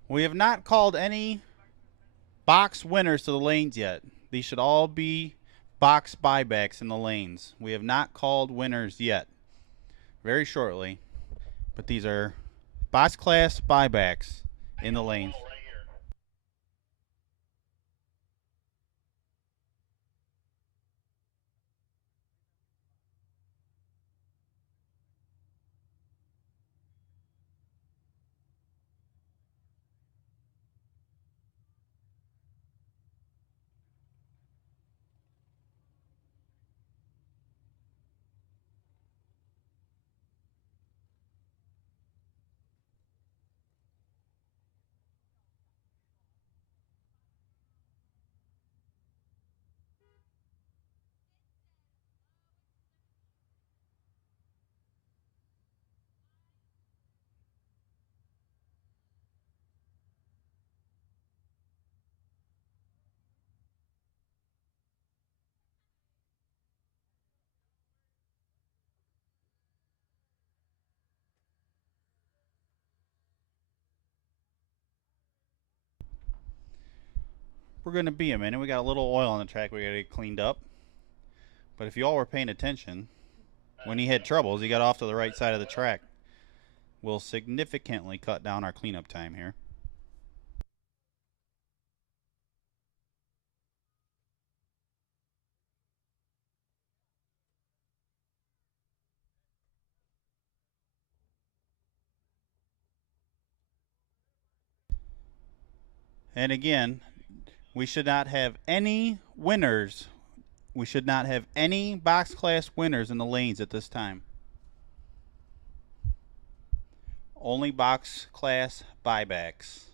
We have not called any box winners to the lanes yet. These should all be box buybacks in the lanes. We have not called winners yet. Very shortly. But these are box class buybacks in the lanes. We're going to be a minute. We got a little oil on the track we got to get cleaned up. But if you all were paying attention, when he had troubles, he got off to the right side of the track. Will significantly cut down our cleanup time here. And again, we should not have any winners. We should not have any box class winners in the lanes at this time. Only box class buybacks.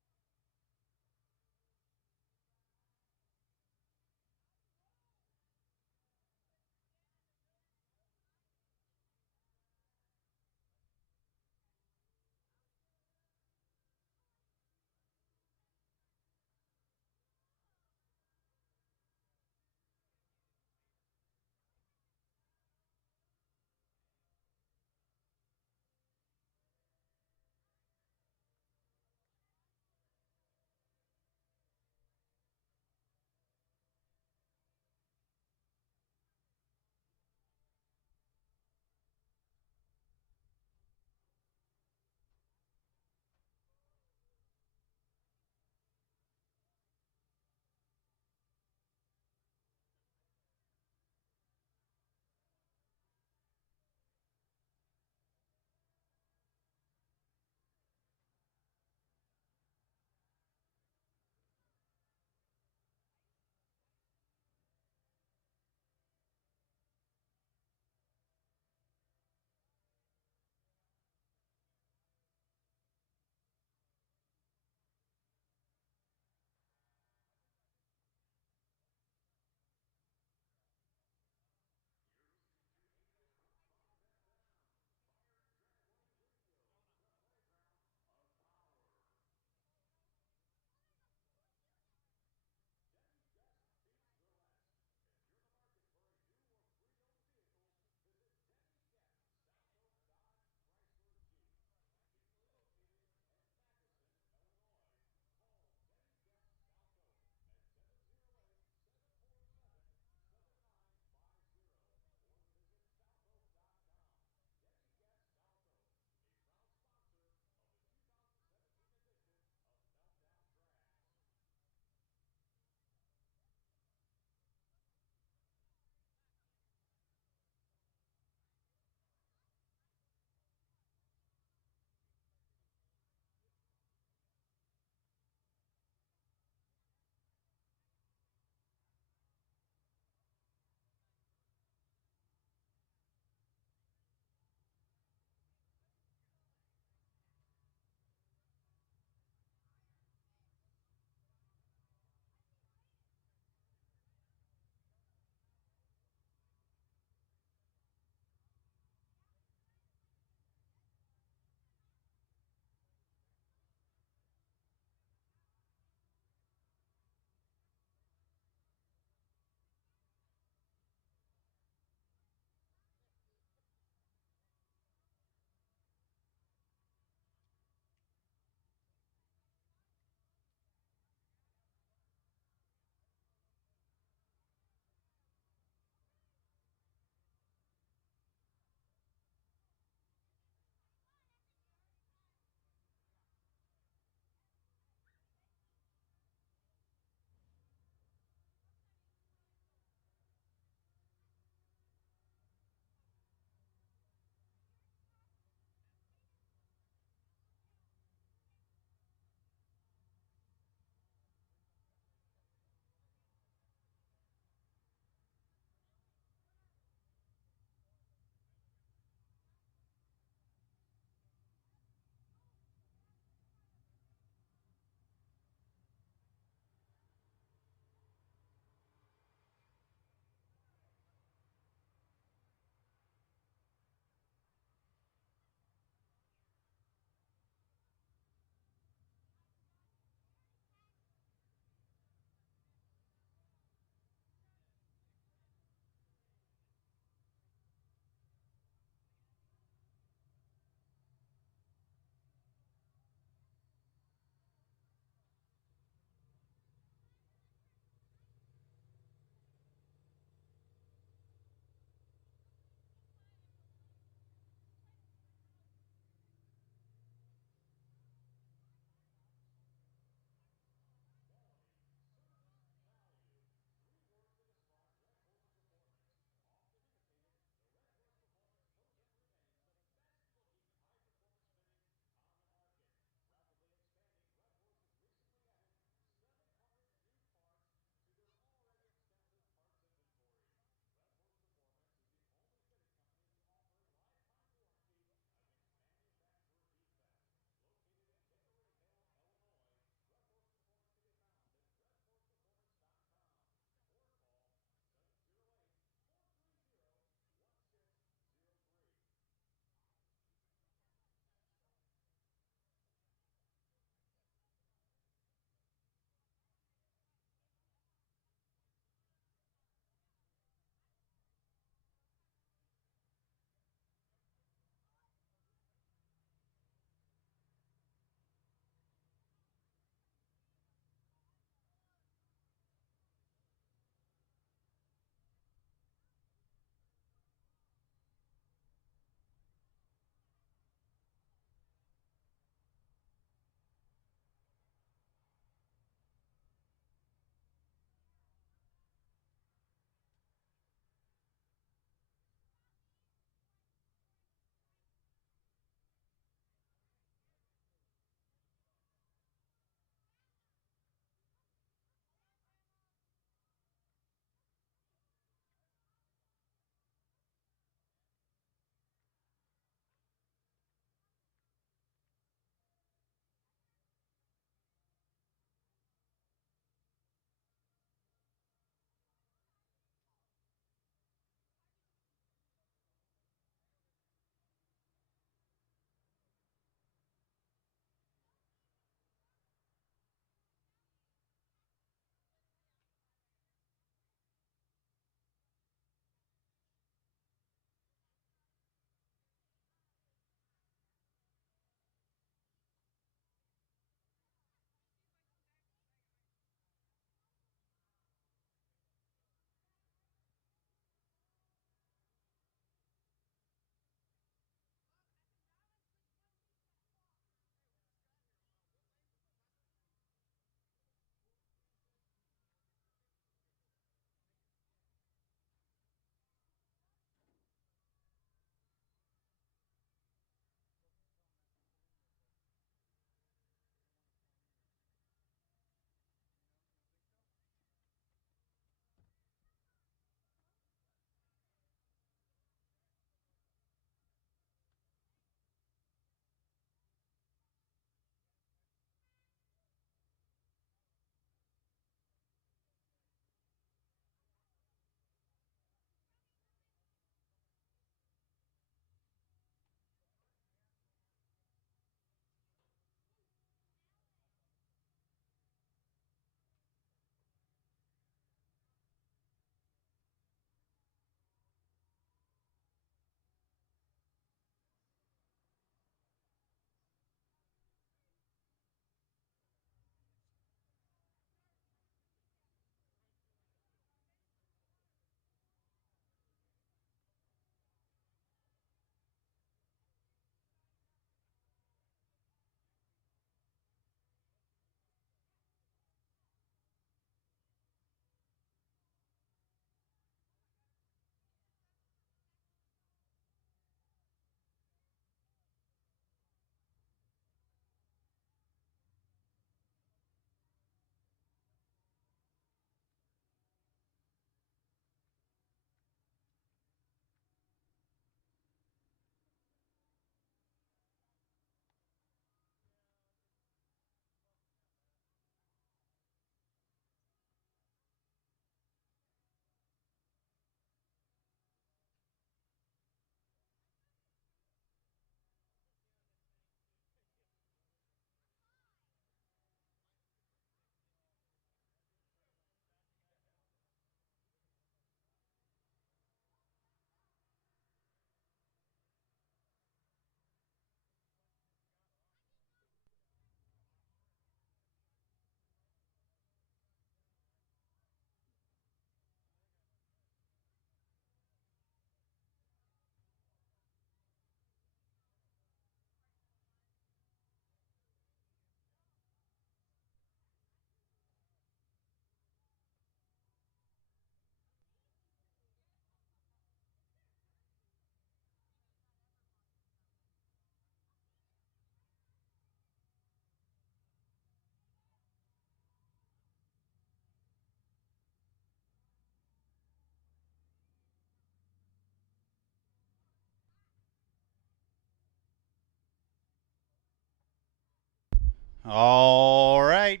All right.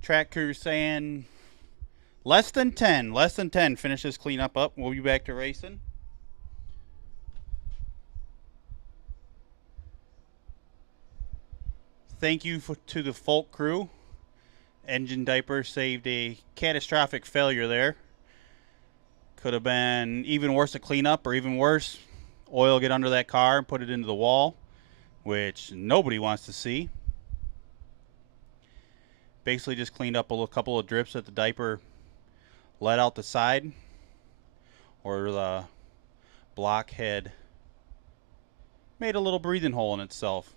Track crew saying less than 10. Less than 10. Finish this cleanup up. We'll be back to racing. Thank you to the Folk crew. Engine diaper saved a catastrophic failure there. Could have been even worse to clean up, or even worse, oil get under that car and put it into the wall, which nobody wants to see. Basically just cleaned up a couple of drips that the diaper let out the side, or the block had made a little breathing hole in itself.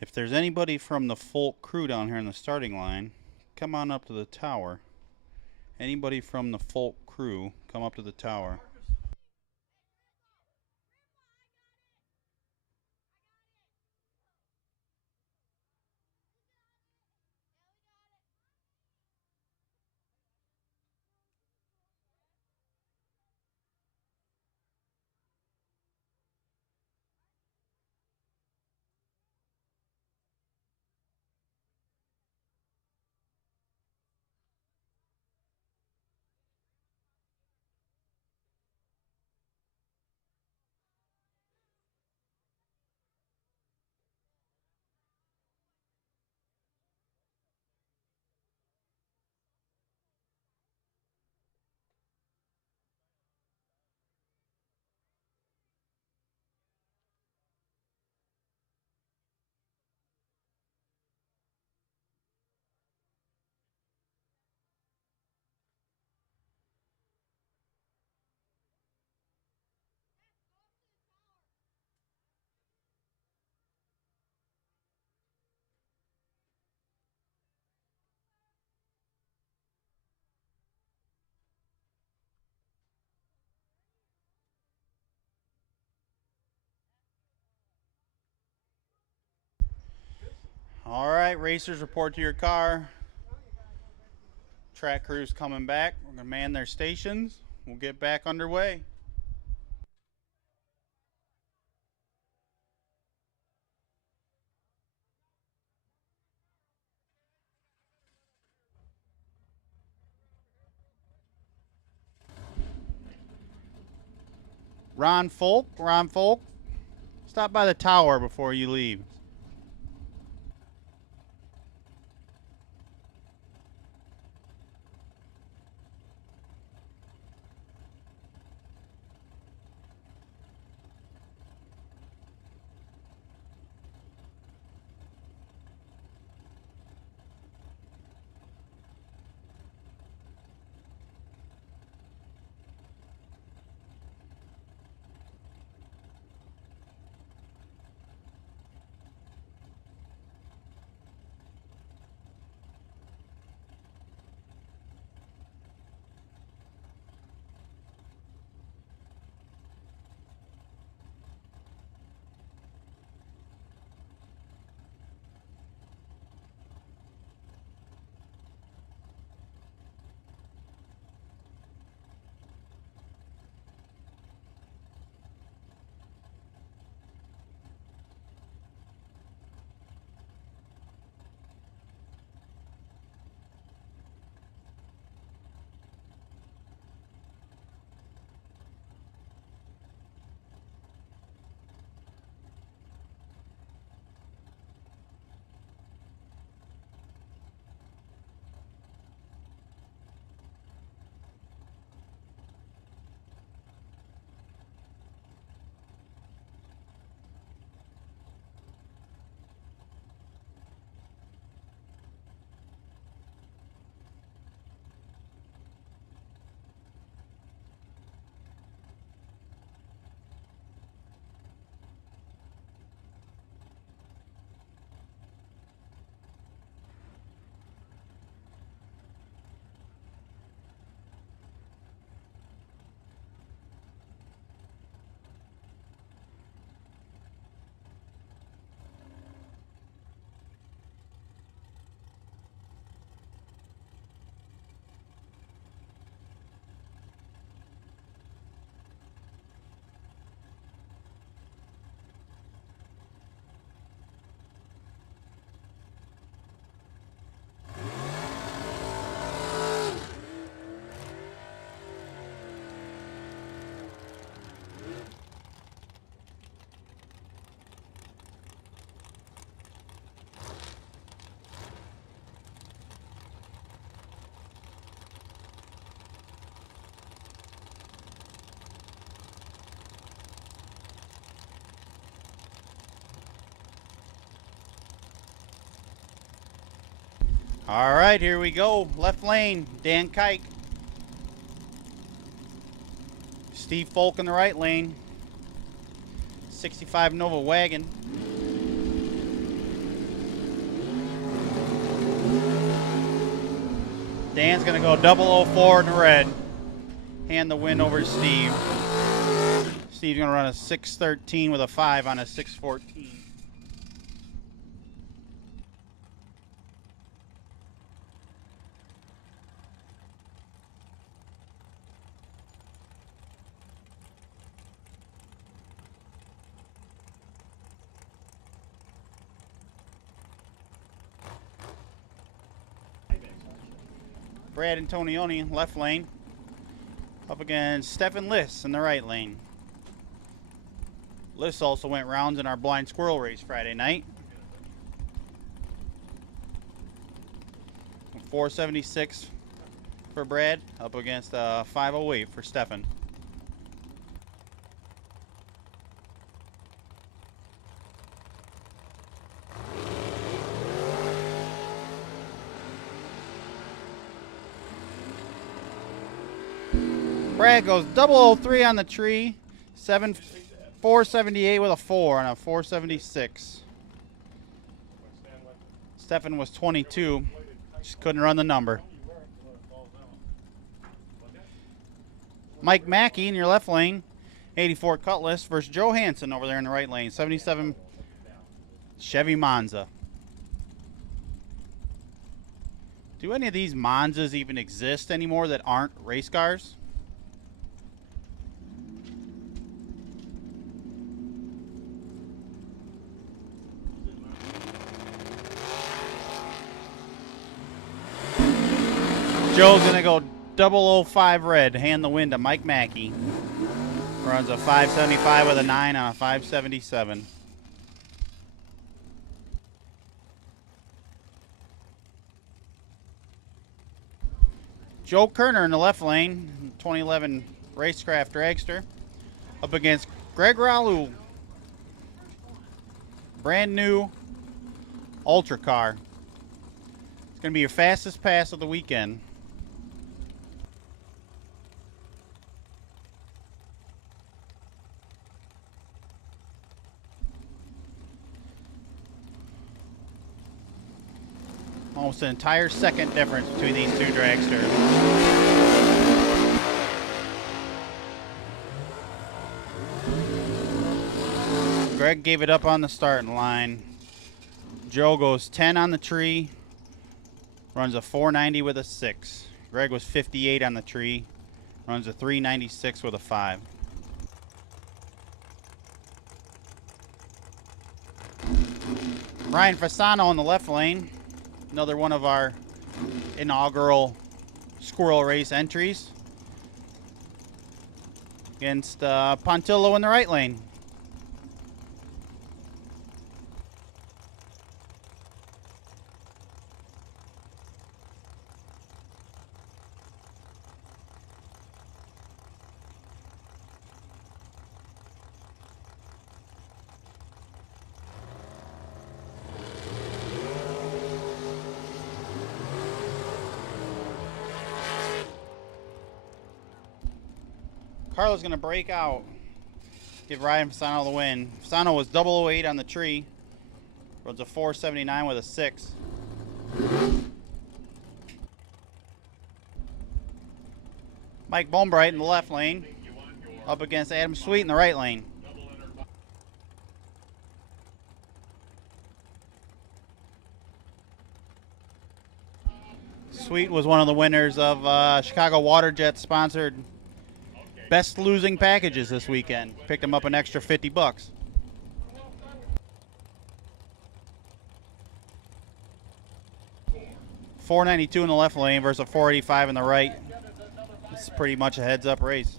If there's anybody from the Folk crew down here in the starting line, come on up to the tower. Anybody from the Folk crew, come up to the tower. All right, racers, report to your car. Track crew's coming back. We're going to man their stations. We'll get back underway. Ron Folk, stop by the tower before you leave. All right, here we go. Left lane, Dan Kike. Steve Folk in the right lane. 65 Nova wagon. Dan's going to go 004 in the red. Hand the win over to Steve. Steve's going to run a 613 with a 5 on a 614. Brad Antonioni, left lane, up against Stefan Liss in the right lane. Liss also went rounds in our blind squirrel race Friday night. 476 for Brad, up against 508 for Stefan. Brad goes 003 on the tree, 478 with a 4 on a 476. Stefan was 22, just couldn't run the number. Mike Mackey in your left lane, 84 Cutlass versus Joe Hansen over there in the right lane, 77 Chevy Monza. Do any of these Monzas even exist anymore that aren't race cars? Joe's going to go 005 red, hand the win to Mike Mackey. Runs a 575 with a 9 on a 577. Joe Kerner in the left lane, 2011 Racecraft Dragster, up against Greg Ralu. Brand new Ultra car. It's going to be your fastest pass of the weekend. Almost an entire second difference between these two dragsters. Greg gave it up on the starting line. Joe goes 10 on the tree, runs a 490 with a 6. Greg was 58 on the tree, runs a 396 with a 5. Ryan Fasano in the left lane. Another one of our inaugural squirrel race entries. Against Pontillo in the right lane. Carlo's going to break out, give Ryan Fasano the win. Fasano was 008 on the tree, runs a 479 with a 6. Mike Bombright in the left lane, up against Adam Sweet in the right lane. Sweet was one of the winners of Chicago Waterjet sponsored Best Losing Packages this weekend. Picked him up an extra $50. 492 in the left lane versus a 485 in the right. It's pretty much a heads-up race.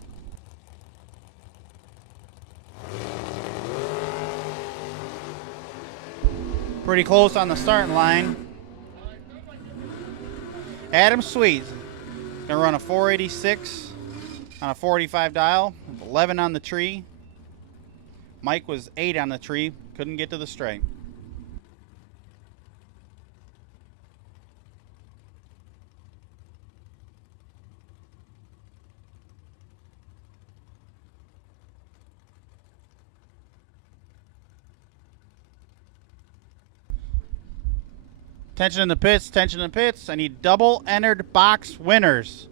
Pretty close on the starting line. Adam Sweet gonna run a 486 on a 485 dial, 11 on the tree. Mike was 8 on the tree, couldn't get to the straight. Tension in the pits, tension in the pits. I need double entered box winners.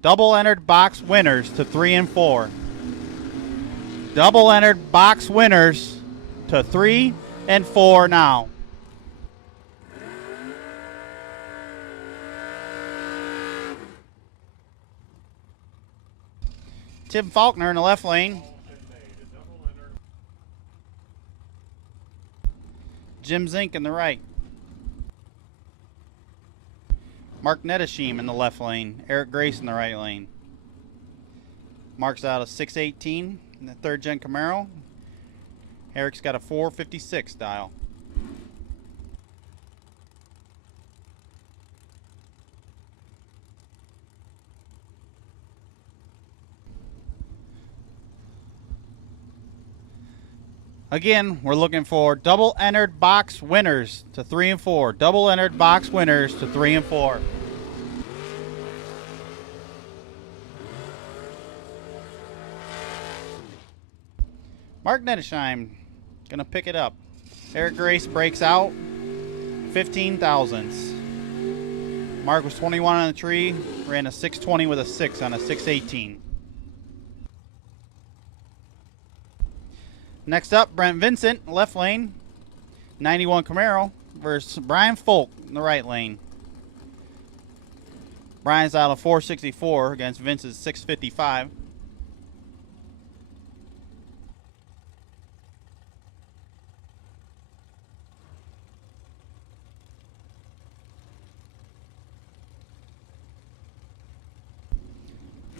Double entered box winners to 3 and 4. Double entered box winners to 3 and 4 now. Tim Faulkner in the left lane. Jim Zink in the right. Mark Nedeshim in the left lane. Eric Grace in the right lane. Mark's out a 618 in the third gen Camaro. Eric's got a 456 dial. Again, we're looking for double entered box winners to 3 and 4. Double entered box winners to 3 and 4. Mark Nedesheim gonna pick it up. Eric Grace breaks out 15 thousandths. Mark was 21 on the tree, ran a 620 with a 6 on a 618. Next up, Brent Vincent, left lane, 91 Camaro versus Brian Folk in the right lane. Brian's out of 464 against Vince's 655.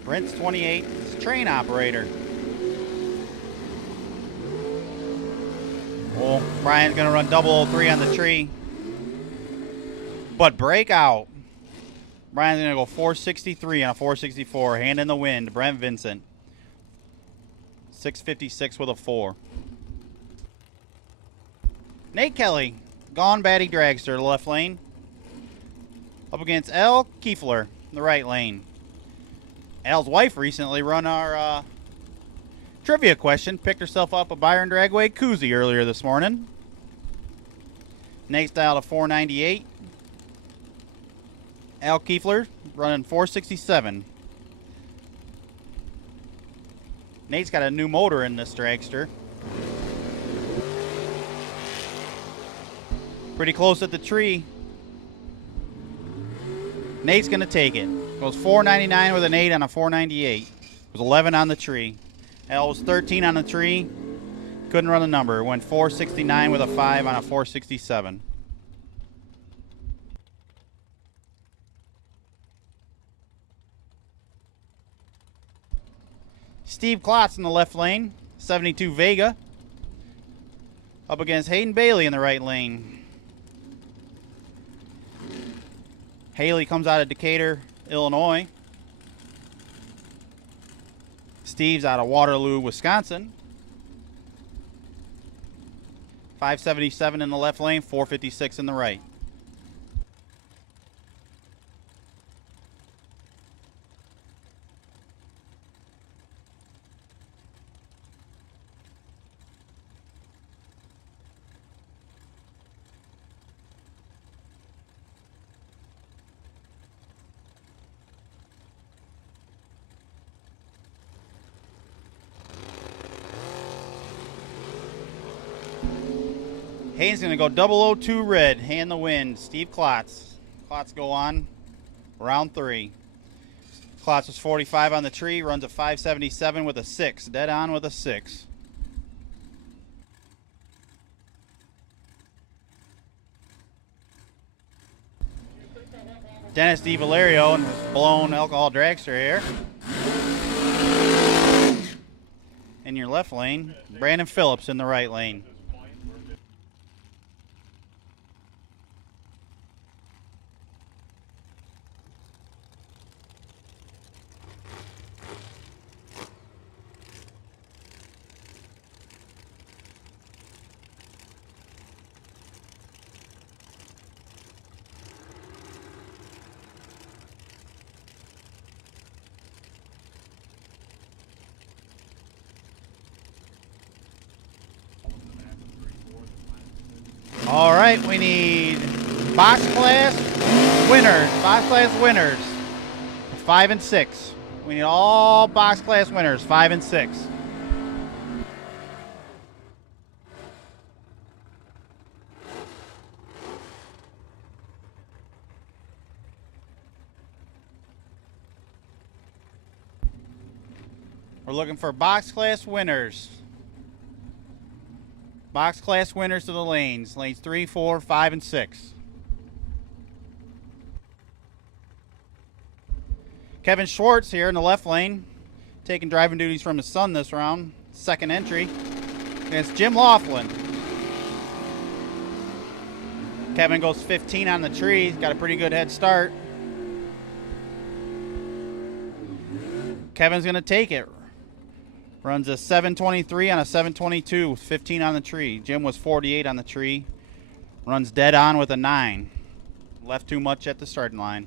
Brent's 28, is a train operator. Well, Brian's going to run 003 on the tree. But breakout. Brian's going to go 463 on a 464. Hand in the wind. Brent Vincent. 656 with a 4. Nate Kelly. Gone Batty Dragster, left lane. Up against Al Kiefler, the right lane. Al's wife recently run our trivia question. Picked herself up a Byron Dragway koozie earlier this morning. Nate's dialed a 498. Al Kiefler running 467. Nate's got a new motor in this dragster. Pretty close at the tree. Nate's going to take it. Goes 499 with an 8 on a 498. Was 11 on the tree. Al was 13 on the tree. Couldn't run the number. Went 469 with a 5 on a 467. Steve Klotz in the left lane. 72 Vega. Up against Hayden Bailey in the right lane. Haley comes out of Decatur, Illinois. Steve's out of Waterloo, Wisconsin. 577 in the left lane, 456 in the right. Hayden's going to go 002 red, hand the wind. Steve Klotz. Klotz go on round 3. Klotz was 45 on the tree, runs a 577 with a 6. Dead on with a 6. Dennis DiValerio in his blown alcohol dragster here. In your left lane, Brandon Phillips in the right lane. All right, we need Box class winners. Box class winners. 5 and 6. We need all box class winners. 5 and 6. We're looking for box class winners. Box class winners to the lanes. Lanes 3, 4, 5, and 6. Kevin Schwartz here in the left lane, taking driving duties from his son this round. Second entry against Jim Laughlin. Kevin goes 15 on the tree. He's got a pretty good head start. Kevin's going to take it. Runs a 723 on a 722 with 15 on the tree. Jim was 48 on the tree. Runs dead on with a 9. Left too much at the starting line.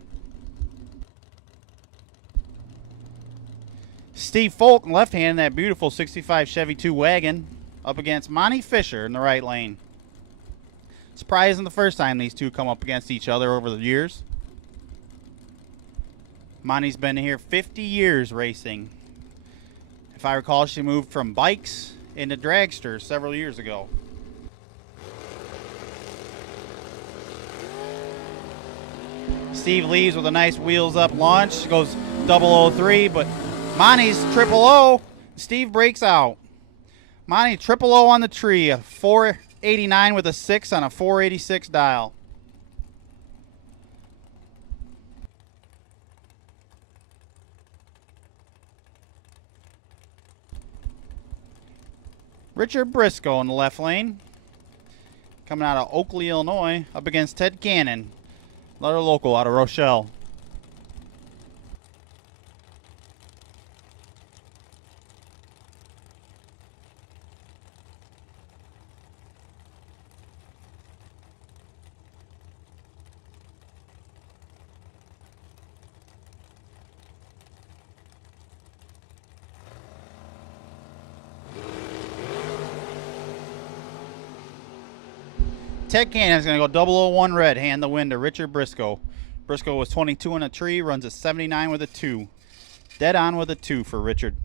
Steve Folk, left hand, that beautiful 65 Chevy 2 wagon, up against Monty Fisher in the right lane. It's probably isn't the first time these two come up against each other over the years. Monty's been here 50 years racing. If I recall, she moved from bikes into dragsters several years ago. Steve leaves with a nice wheels up launch. Goes 003, but Monty's 000. Steve breaks out. Monty 000 on the tree. A 489 with a 6 on a 486 dial. Richard Briscoe in the left lane. Coming out of Oakley, Illinois, up against Ted Cannon. Another local out of Rochelle. Ted Cannon's going to go 001 red, hand the win to Richard Briscoe. Briscoe was 22 on a tree, runs a 79 with a 2. Dead on with a 2 for Richard.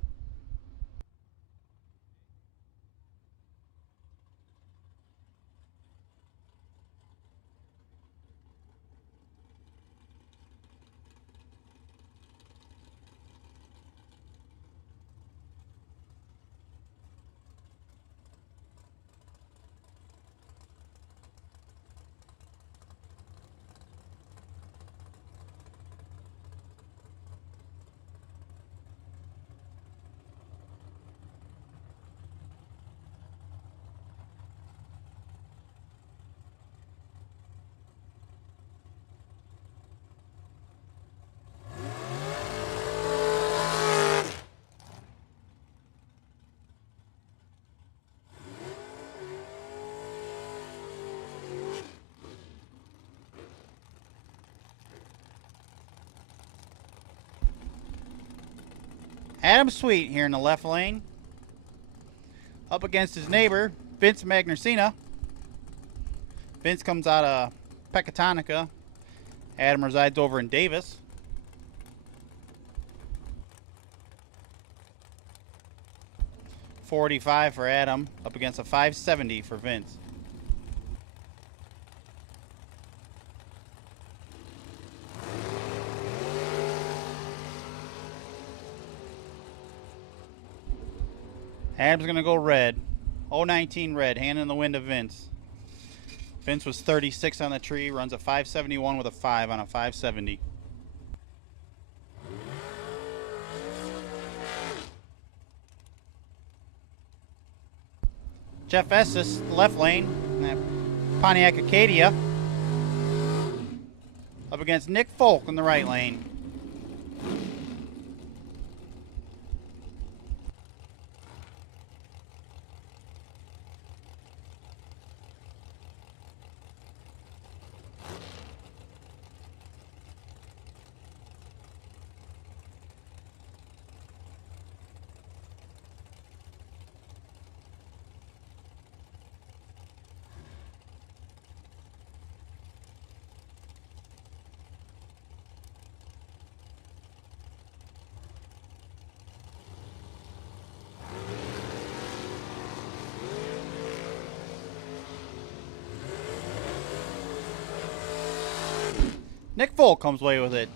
Adam Sweet here in the left lane. Up against his neighbor, Vince Magnucina. Vince comes out of Pecatonica. Adam resides over in Davis. .45 for Adam, up against a 570 for Vince. Adam's going to go red. 019 red, hand in the wind to Vince. Vince was 36 on the tree, runs a 571 with a 5 on a 570. Jeff Estes, left lane, Pontiac Acadia. Up against Nick Folk in the right lane. Nick Folk comes away with it.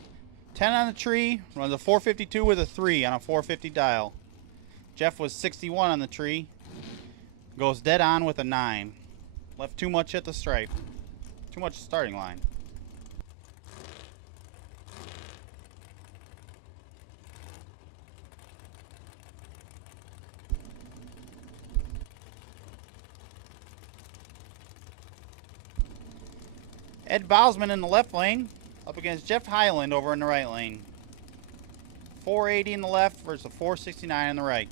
10 on the tree, runs a 452 with a 3 on a 450 dial. Jeff was 61 on the tree, goes dead on with a 9. Left too much at the stripe. Too much starting line. Ed Bosman in the left lane up against Jeff Highland over in the right lane. 480 in the left versus a 469 in the right.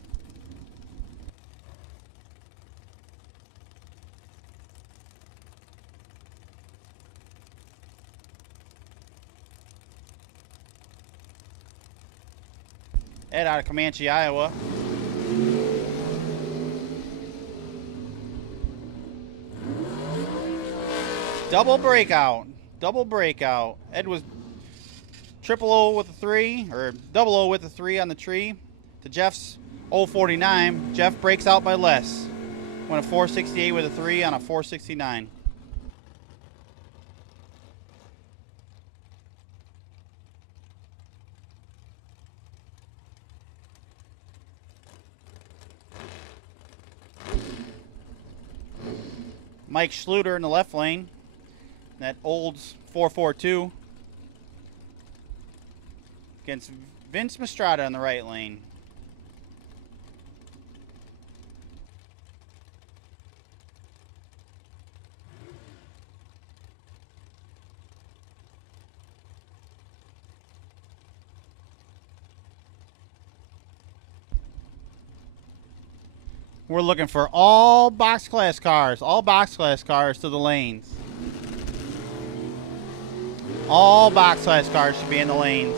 Ed out of Comanche, Iowa. Double breakout. Double breakout. Ed was triple O with a 3, or double O with a 3 on the tree to Jeff's 049. Jeff breaks out by less. Went a 468 with a 3 on a 469. Mike Schluter in the left lane. That Olds 442 against Vince Mastrada in the right lane. We're looking for all box class cars to the lanes. All box class cars should be in the lanes.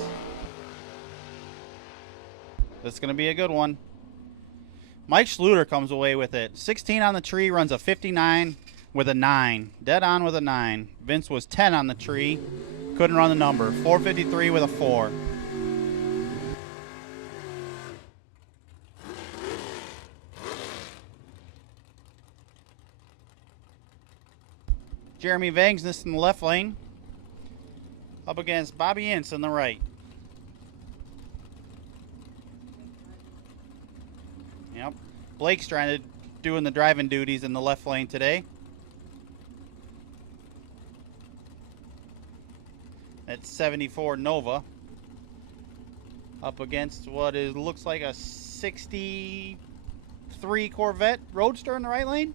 This is going to be a good one. Mike Schluter comes away with it. 16 on the tree, runs a 59 with a 9. Dead on with a 9. Vince was 10 on the tree. Couldn't run the number. 453 with a 4. Jeremy Vangsness in the left lane. Up against Bobby Ince on the right. Yep. Blake's trying to doing the driving duties in the left lane today. That's 74 Nova. Up against what is looks like a 63 Corvette Roadster in the right lane.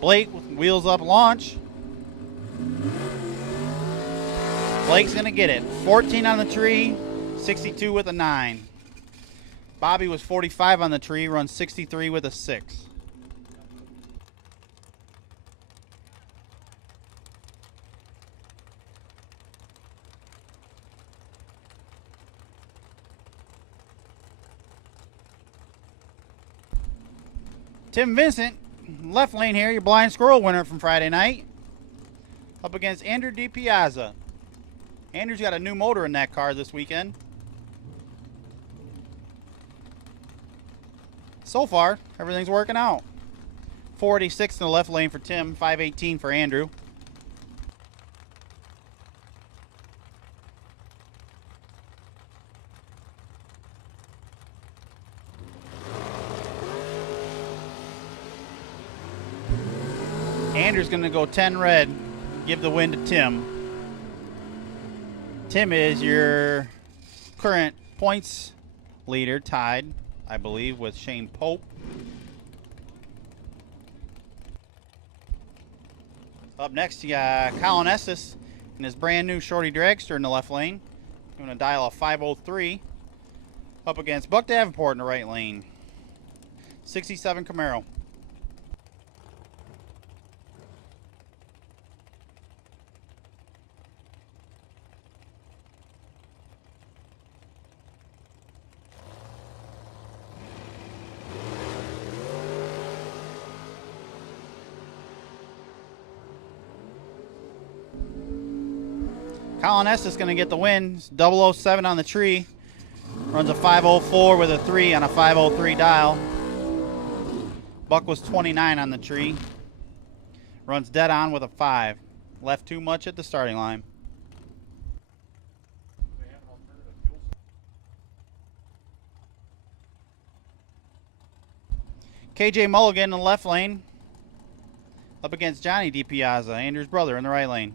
Blake with wheels up launch. Blake's going to get it. 14 on the tree, 62 with a 9. Bobby was 45 on the tree, runs 63 with a 6. Tim Vincent, left lane here, your blind squirrel winner from Friday night. Up against Andrew DiPiazza. Andrew's got a new motor in that car this weekend. So far, everything's working out. 486 in the left lane for Tim, 518 for Andrew. Andrew's going to go 10 red, give the win to Tim. Tim is your current points leader, tied, I believe, with Shane Pope. Up next, you got Colin Estes and his brand new shorty dragster in the left lane. Going to dial a 503. Up against Buck Davenport in the right lane. 67 Camaro. Colin Estes is going to get the win. 007 on the tree. Runs a 504 with a 3 on a 503 dial. Buck was 29 on the tree. Runs dead on with a 5. Left too much at the starting line. KJ Mulligan in the left lane. Up against Johnny DiPiazza, Andrew's brother, in the right lane.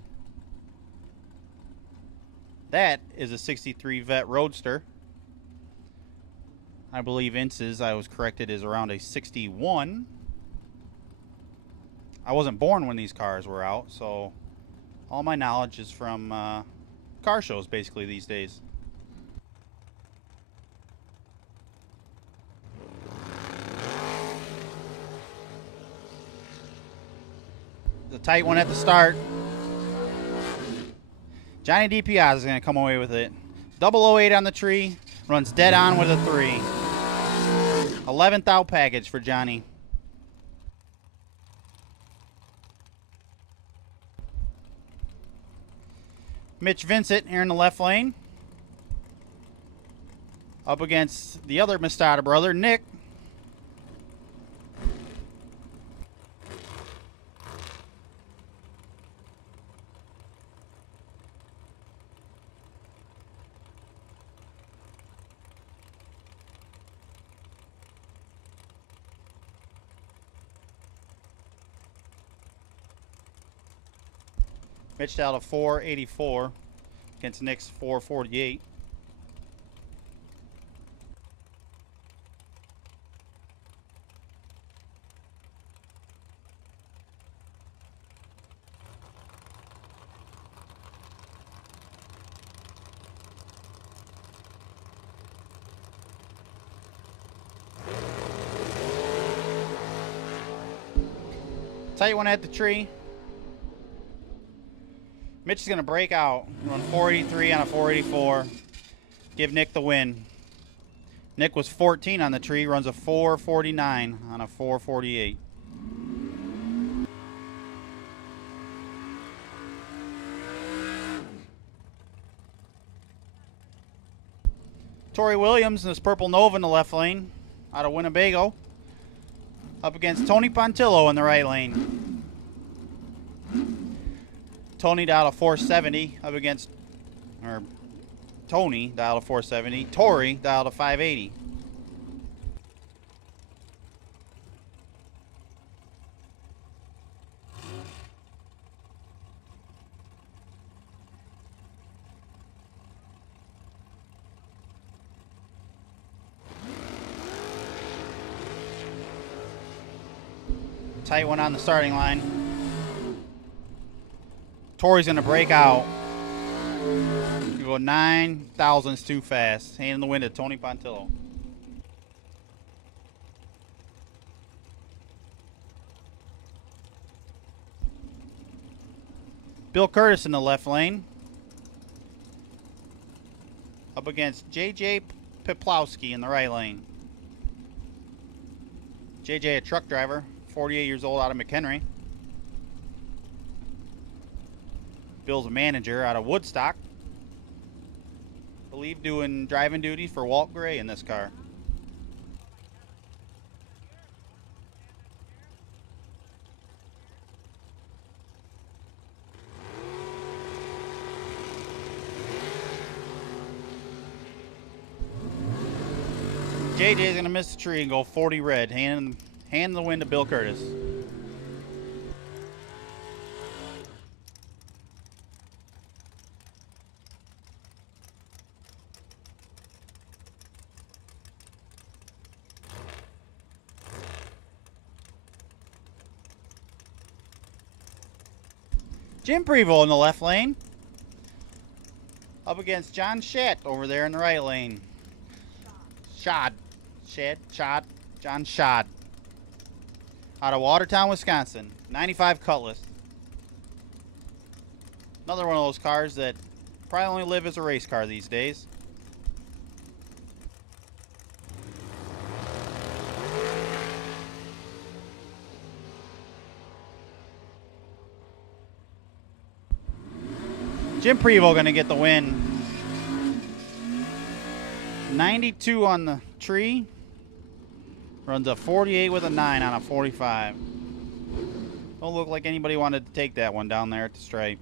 That is a 63 Vet Roadster. I believe Ince's, I was corrected, is around a 61. I wasn't born when these cars were out, so all my knowledge is from car shows basically these days. The tight one at the start. Johnny DiPiazza is going to come away with it. 008 on the tree. Runs dead on with a 3. 11th out package for Johnny. Mitch Vincent here in the left lane. Up against the other Mastada brother, Nick. Pitched out a 484 against Nick's 448. Tight one at the tree. Mitch is going to break out, run 483 on a 484, give Nick the win. Nick was 14 on the tree, runs a 449 on a 448. Tori Williams in this purple Nova in the left lane, out of Winnebago, up against Tony Pontillo in the right lane. Tony dialed a 470 up against, or Tony dialed a 470. Tori dialed a 580. Tight one on the starting line. Tori's going to break out. You go 9 thousandths too fast. Hand in the wind to Tony Pontillo. Bill Curtis in the left lane. Up against J.J. Peplowski in the right lane. J.J. a truck driver, 48 years old, out of McHenry. Bill's a manager out of Woodstock. Believe doing driving duties for Walt Gray in this car. JJ's gonna miss the tree and go 40 red. Hand the win to Bill Curtis. Jim Prevost in the left lane. Up against John Schott over there in the right lane. John Schott. Out of Watertown, Wisconsin. 95 Cutlass. Another one of those cars that probably only live as a race car these days. Jim Prevost going to get the win. 92 on the tree. Runs a 48 with a 9 on a 45. Don't look like anybody wanted to take that one down there at the stripe.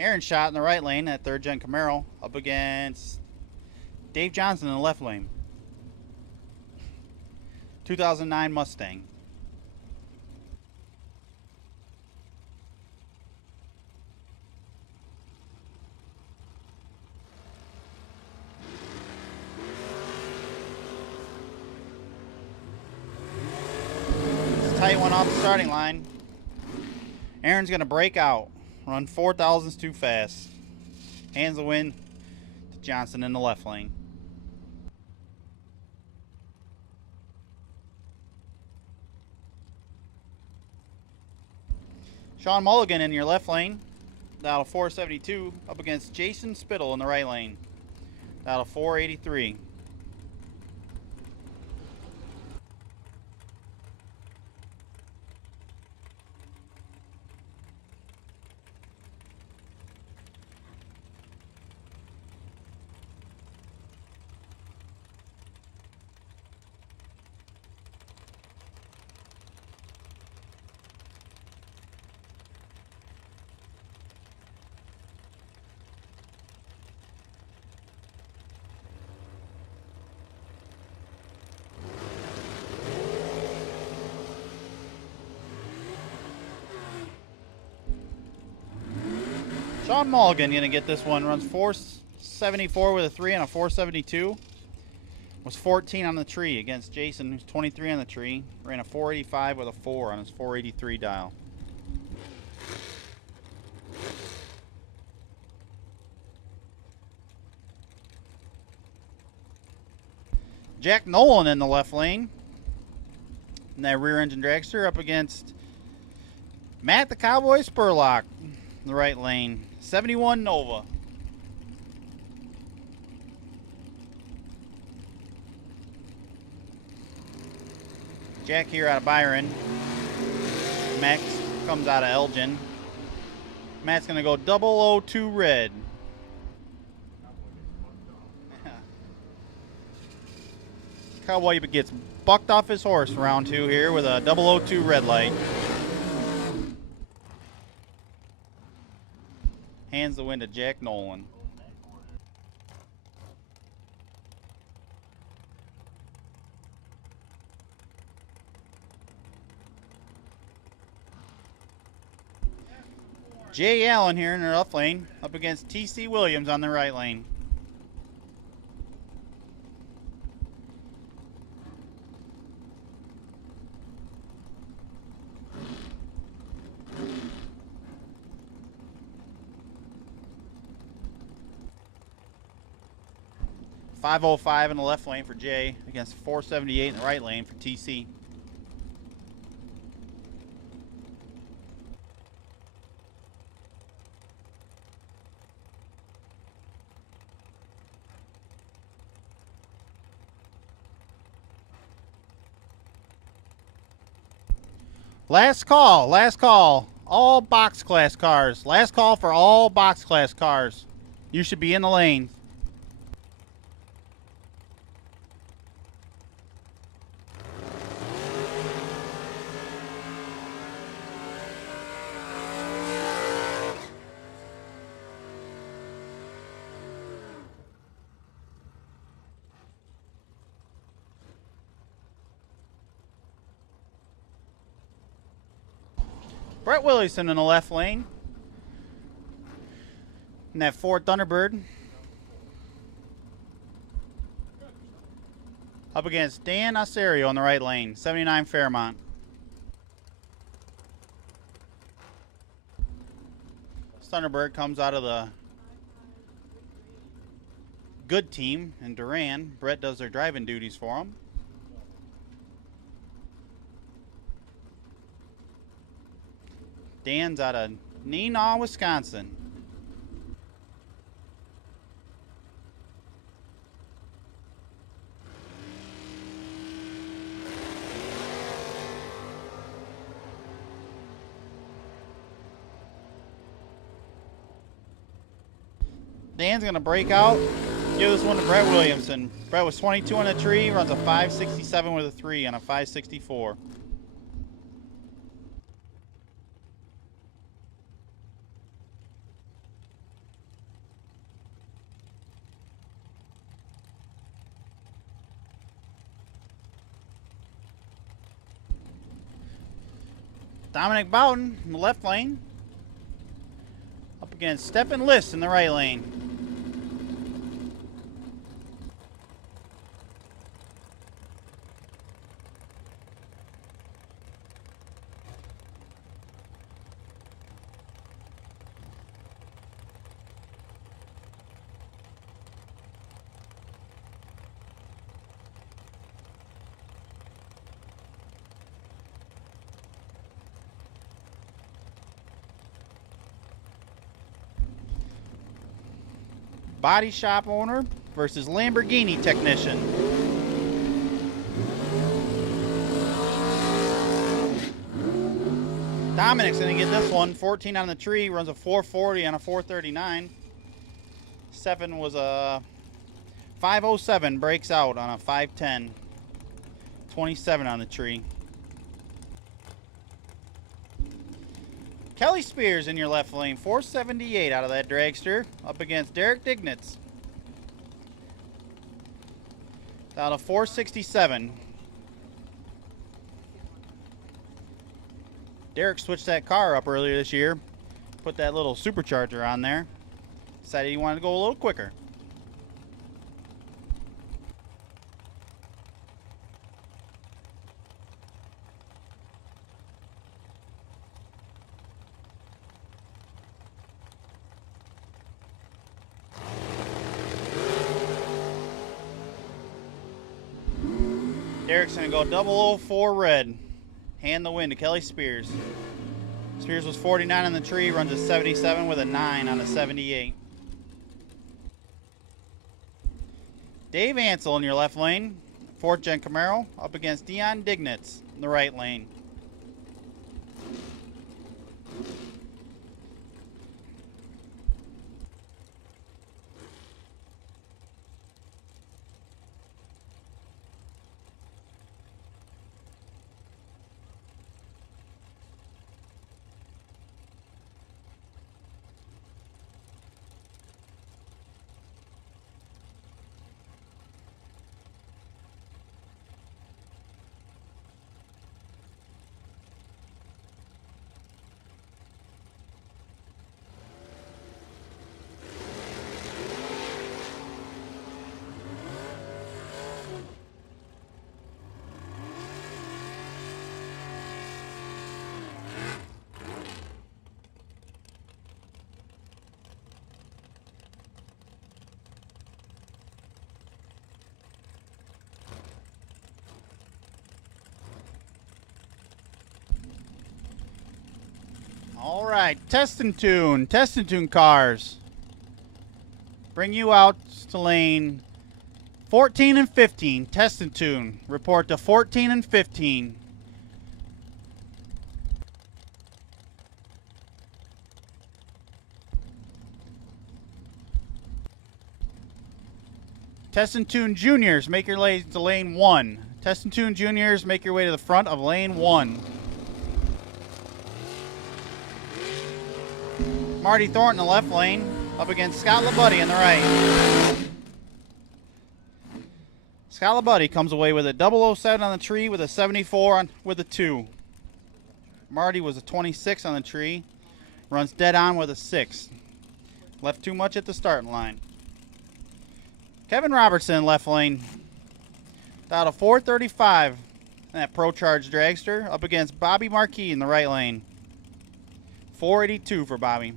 Aaron shot in the right lane at 3rd Gen Camaro up against Dave Johnson in the left lane. 2009 Mustang. It's a tight one off the starting line. Aaron's going to break out. Run 4 thousandths too fast. Hands the win to Johnson in the left lane. Sean Mulligan in your left lane. That'll 472 up against Jason Spittle in the right lane. That'll 483. Sean Mulligan gonna get this one. Runs 474 with a 3 and a 472. Was 14 on the tree against Jason, who's 23 on the tree. Ran a 485 with a 4 on his 483 dial. Jack Nolan in the left lane. And that rear engine dragster up against Matt the Cowboy Spurlock in the right lane. 71 Nova. Jack here out of Byron. Max comes out of Elgin. Matt's going to go 002 red. Cowboy gets bucked off his horse round 2 here with a 002 red light. Hands the win to Jack Nolan. Jay Allen here in the left lane up against TC Williams on the right lane. .505 in the left lane for Jay against 478 in the right lane for TC. Last call, last call. All box class cars. Last call for all box class cars. You should be in the lane. Brett Willison in the left lane. And that Ford Thunderbird. Up against Dan Osario in the right lane. 79 Fairmont. Thunderbird comes out of the good team in Duran. Brett does their driving duties for him. Dan's out of Neenah, Wisconsin. Dan's going to break out. Give this one to Brett Williamson. Brett was 22 on the tree, runs a 567 with a 3 on a 564. Dominic Bowden in the left lane. Up against Stephen List in the right lane. Body shop owner versus Lamborghini technician. Dominic's going to get this one. 14 on the tree, runs a 440 on a 439. 7 was a 507, breaks out on a 510. 27 on the tree. Kelly Spears in your left lane, 478 out of that dragster, up against Derek Dignitz. Out of 467. Derek switched that car up earlier this year, put that little supercharger on there. Decided he wanted to go a little quicker. Derek's going to go 004 red. Hand the win to Kelly Spears. Spears was 49 on the tree, runs a 77 with a 9 on a 78. Dave Ansel in your left lane. 4th Gen Camaro up against Dion Dignitz in the right lane. All right, test and tune cars. Bring you out to lane 14 and 15. Test and tune. Report to 14 and 15. Test and tune juniors, make your way to lane 1. Test and tune juniors, make your way to the front of lane 1. Marty Thornton in the left lane, up against Scott LaBuddy in the right. Scott LaBuddy comes away with a 007 on the tree with a 74 with a 2. Marty was a 26 on the tree, runs dead on with a 6. Left too much at the starting line. Kevin Robertson in left lane, out of 435 in that Pro Charge dragster, up against Bobby Marquis in the right lane. 482 for Bobby.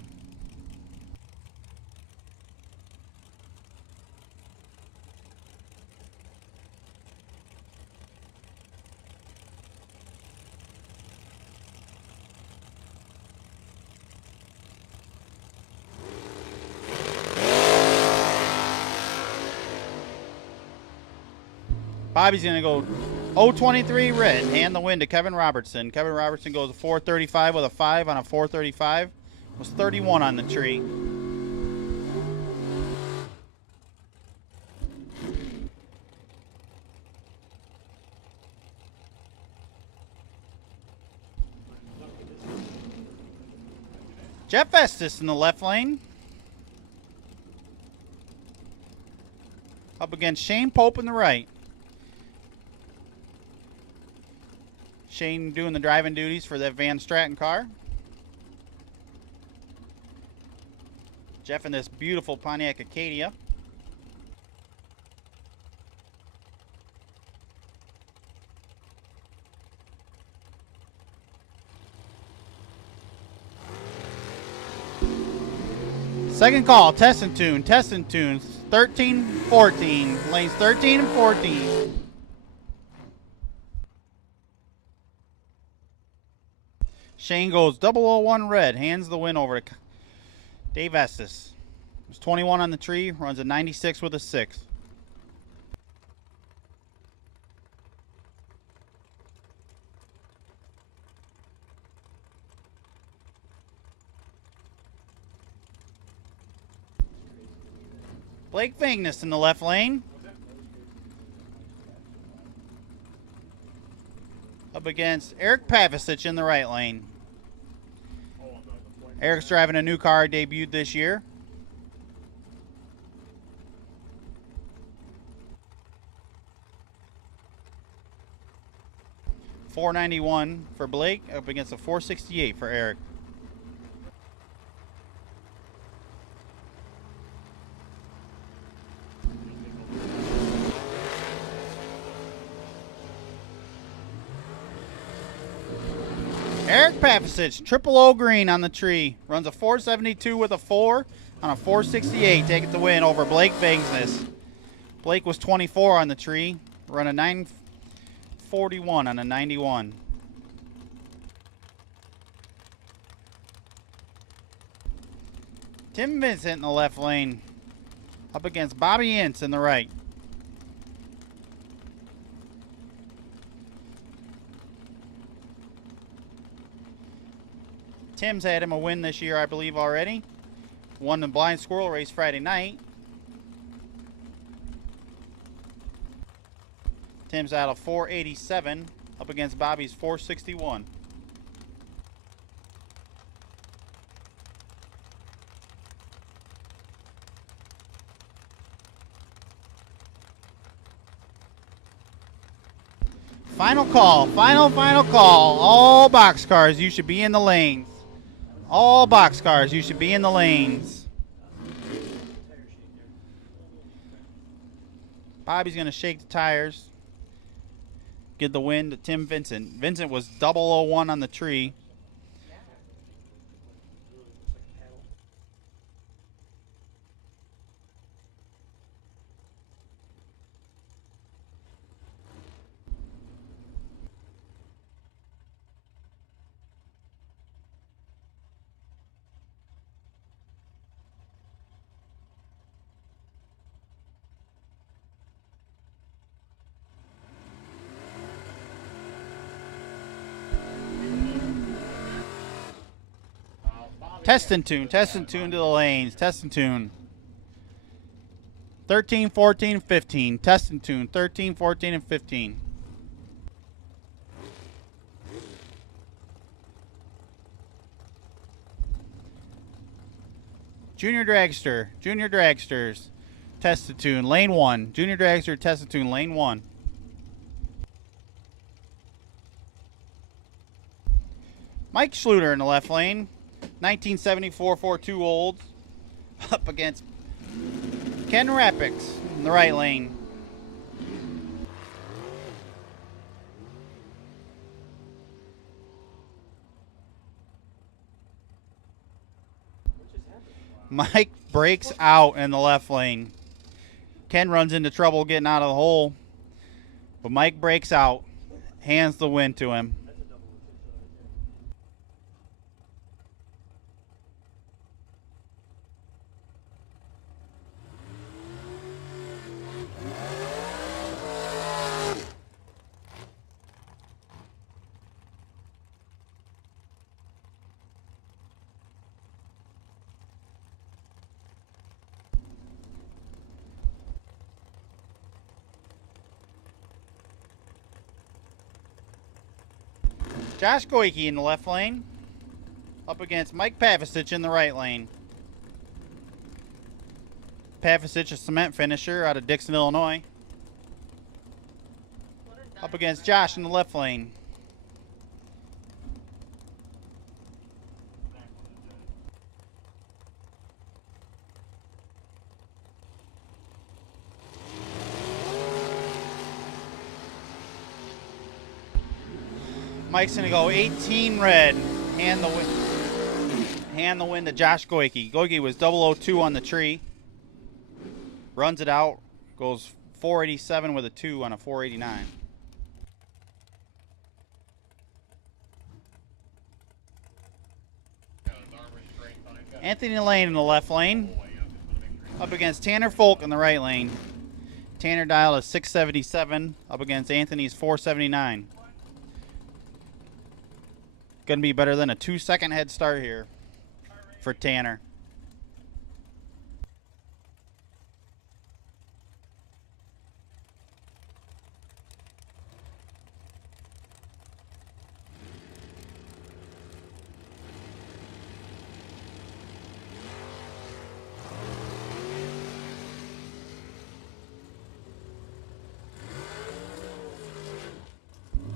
Bobby's going to go 023 red. Hand the win to Kevin Robertson. Kevin Robertson goes a 435 with a 5 on a 435. Was 31 on the tree. Jeff Estes in the left lane. Up against Shane Pope in the right. Shane doing the driving duties for that Van Stratton car. Jeff in this beautiful Pontiac Acadia. Second call, test and tune, 13, 14, lanes 13 and 14. Shane goes 001 red, hands the win over to Dave Estes. Was 21 on the tree, runs a 96 with a 6. Blake Vagness in the left lane. Up against Eric Pavicic in the right lane. Eric's driving a new car, debuted this year. $491 for Blake, up against a $468 for Eric. Eric Pavicic, triple O green on the tree. Runs a 472 with a 4 on a 468. Taking the win over Blake Vagness. Blake was 24 on the tree. Run a 941 on a 91. Tim Vincent in the left lane. Up against Bobby Ince in the right. Tim's had him a win this year, I believe, already. Won the blind squirrel race Friday night. Tim's out of 487 up against Bobby's 461. Final call, final call. All boxcars, you should be in the lanes. All boxcars, you should be in the lanes. Bobby's going to shake the tires. Get the win to Tim Vincent. Vincent was 001 on the tree. Test and tune to the lanes, test and tune. 13, 14, 15, test and tune, 13, 14, and 15. Junior dragsters, test and tune, lane 1. Junior dragster, test and tune, lane 1. Mike Schluter in the left lane. 1974 4.2 olds up against Ken Rapix in the right lane. Mike breaks out in the left lane. Ken runs into trouble getting out of the hole, but Mike breaks out, hands the win to him. Josh Goike in the left lane. Up against Mike Pavicic in the right lane. Pavicic, a cement finisher out of Dixon, Illinois. Up against Josh in the left lane. Mike's going to go 18 red. Hand the win to Josh Goike. Goike was 002 on the tree. Runs it out. Goes 487 with a 2 on a 489. Anthony Lane in the left lane. Up against Tanner Folk in the right lane. Tanner dialed a 677 up against Anthony's 479. Going to be better than a 2-second head start here for Tanner.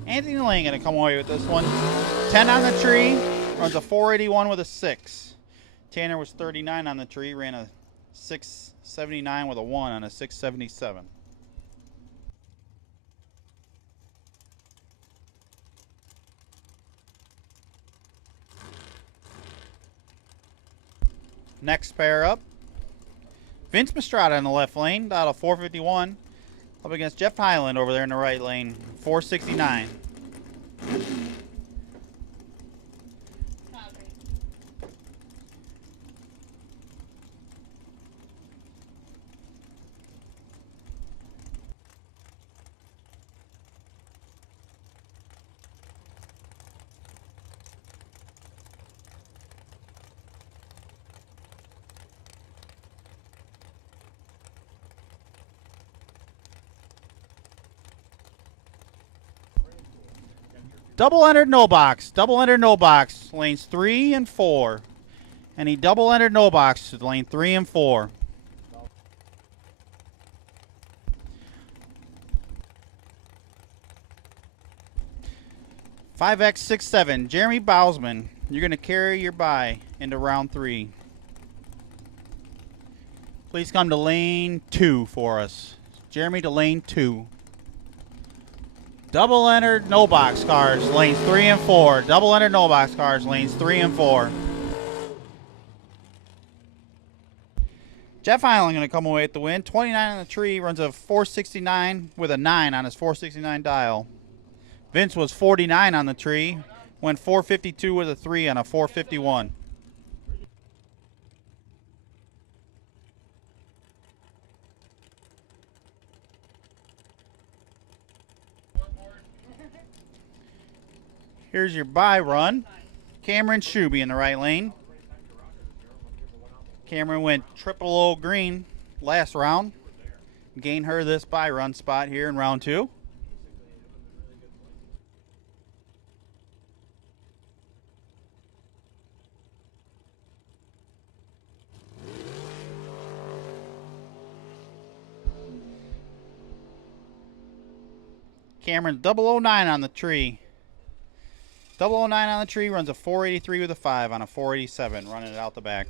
Anthony Lane going to come away with this one. 10 on the tree, runs a 481 with a 6. Tanner was 39 on the tree, ran a 679 with a 1 on a 677. Next pair up. Vince Mastrada in the left lane, dialed a 451. Up against Jeff Highland over there in the right lane, 469. Double entered no box. Double entered no box. Lanes 3 and 4. And he double entered no box to lane 3 and 4. $5x67. Jeremy Bausman. You're going to carry your bye into round 3. Please come to lane 2 for us. Jeremy to lane 2. Double entered no box cars, lanes 3 and 4. Double entered no box cars, lanes 3 and 4. Jeff Highland going to come away with the win. 29 on the tree, runs a 469 with a 9 on his 469 dial. Vince was 49 on the tree, went 452 with a 3 on a 451. Here's your bye run. Cameron Shuby in the right lane. Cameron went 000 green last round. Gained her this bye run spot here in round 2. Cameron 009 on the tree. 009 on the tree, runs a 483 with a 5 on a 487, running it out the back.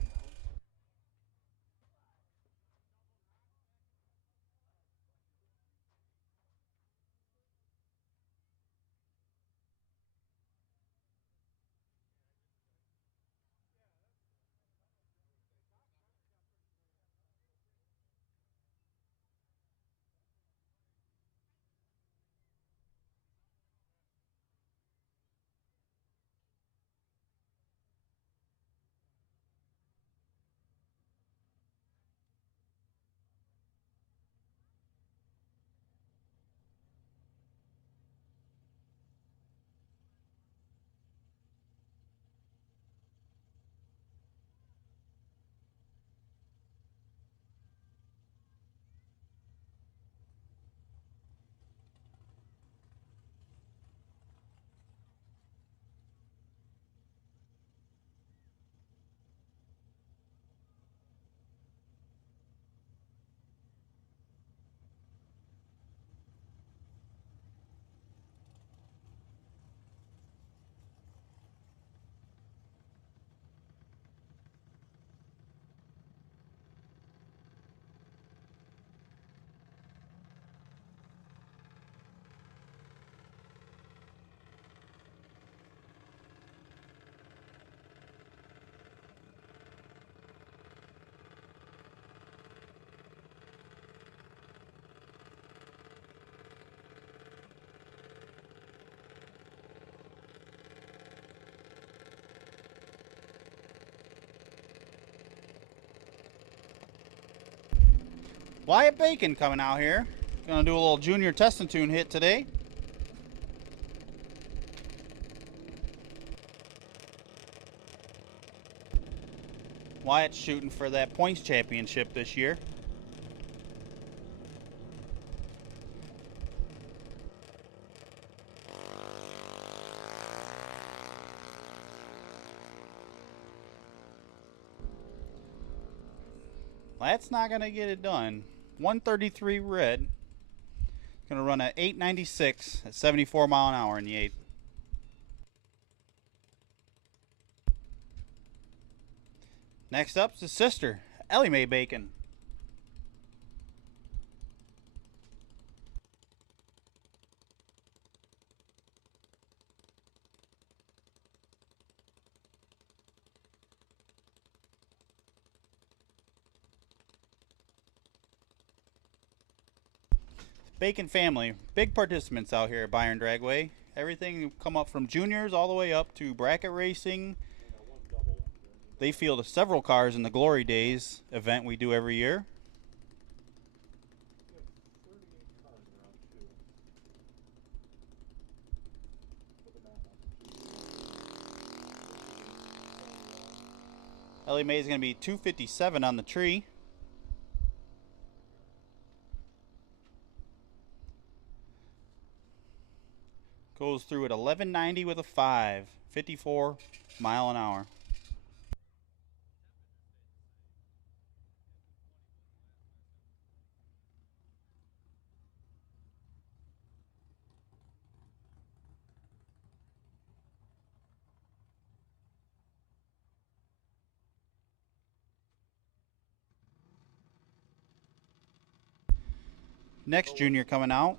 Wyatt Bacon coming out here. Gonna do a little junior test and tune hit today. Wyatt's shooting for that points championship this year. That's not going to get it done. 133 red. Going to run at 896 at 74 mile an hour in the 8th. Next up's his sister, Ellie Mae Bacon. Bacon family, big participants out here at Byron Dragway. Everything come up from juniors all the way up to bracket racing. They field several cars in the Glory Days event we do every year. Ellie Mae is going to be 257 on the tree. Goes through at 1190 with a 5, 54 mile an hour. Next junior coming out,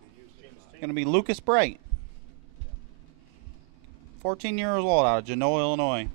going to be Lucas Bright. 14 years old out of Genoa, Illinois.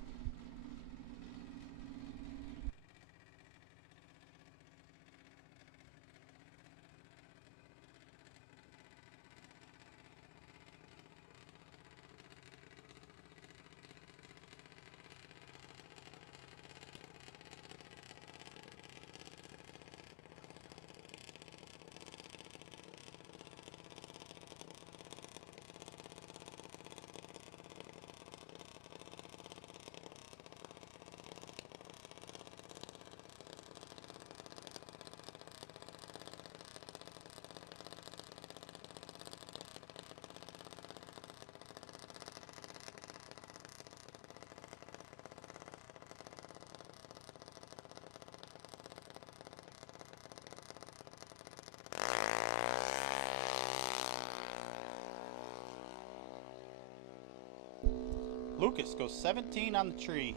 Lucas goes 17 on the tree.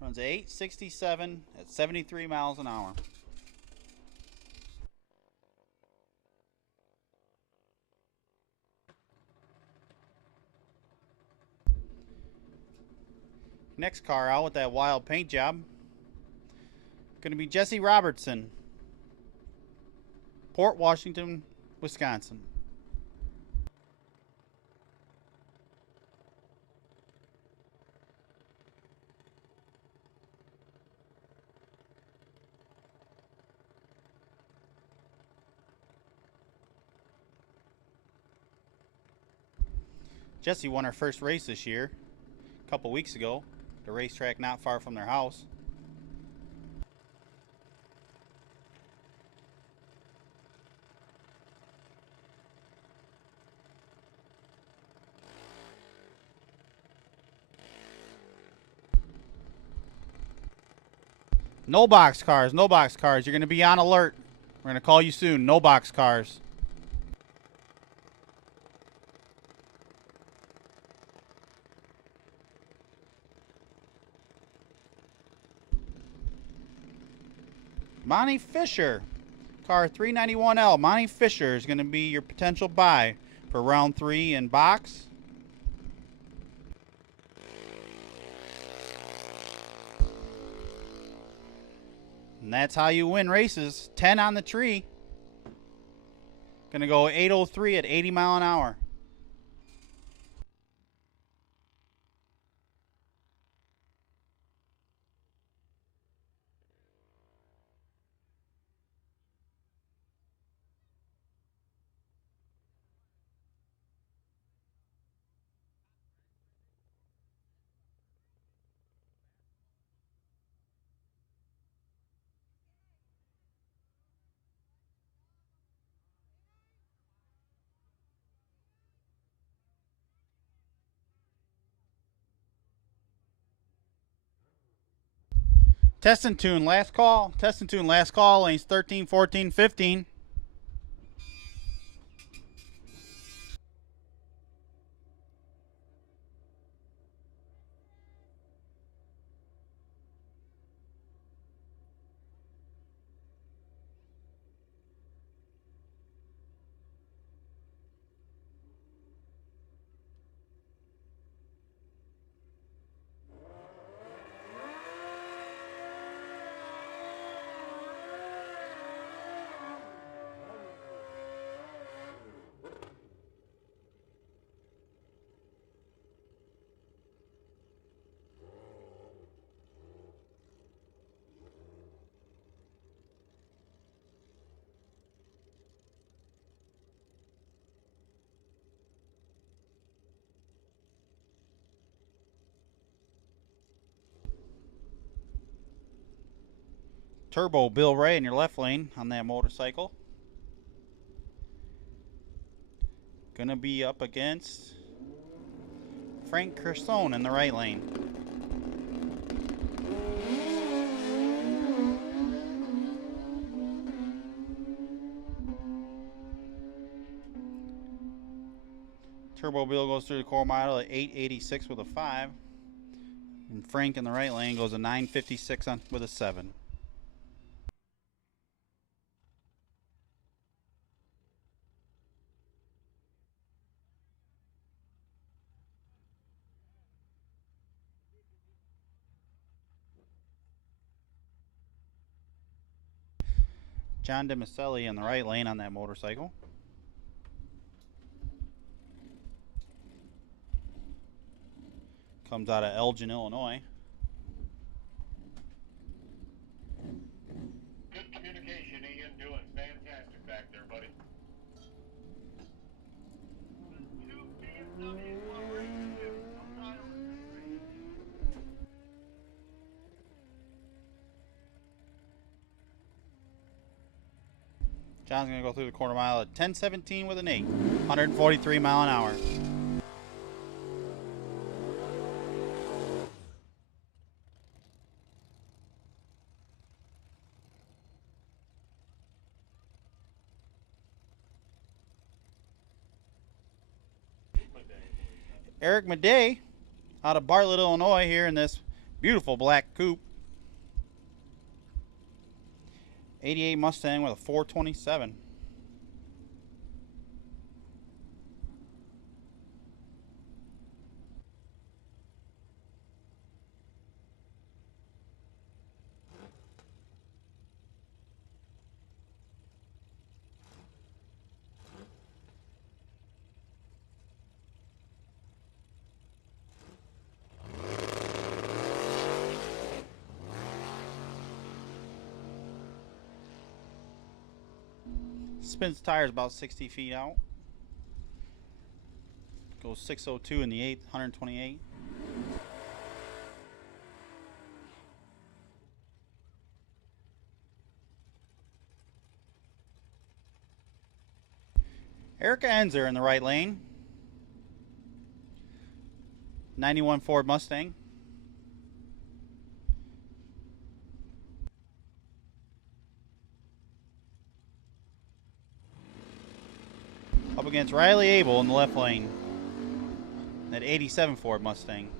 Runs 867 at 73 miles an hour. Next car out with that wild paint job, going to be Jesse Robertson, Port Washington, Wisconsin. Jesse won her first race this year, a couple weeks ago, the racetrack not far from their house. No box cars, no box cars. You're going to be on alert. We're going to call you soon. No box cars. Monty Fisher, car 391L. Monty Fisher is going to be your potential buy for round 3 in box. And that's how you win races. 10 on the tree. Going to go 803 at 80 mile an hour. Test and tune, last call. Test and tune, last call. Lanes 13, 14, 15. Turbo Bill Ray in your left lane on that motorcycle. Gonna be up against Frank Cresson in the right lane. Turbo Bill goes through the core mile at 886 with a 5. And Frank in the right lane goes a 956 with a 7. John DeMaselli in the right lane on that motorcycle. Comes out of Elgin, Illinois. Good communication, Ian. Doing fantastic back there, buddy. John's going to go through the quarter mile at 10:17 with an 8. 143 mile an hour. Eric Madej out of Bartlett, Illinois here in this beautiful black coupe. 88 Mustang with a 427. Spins tires about 60 feet out. Goes 602 in the 8th, 128. Erica Enzer in the right lane. 91 Ford Mustang. Up against Riley Abel in the left lane. That 87 Ford Mustang.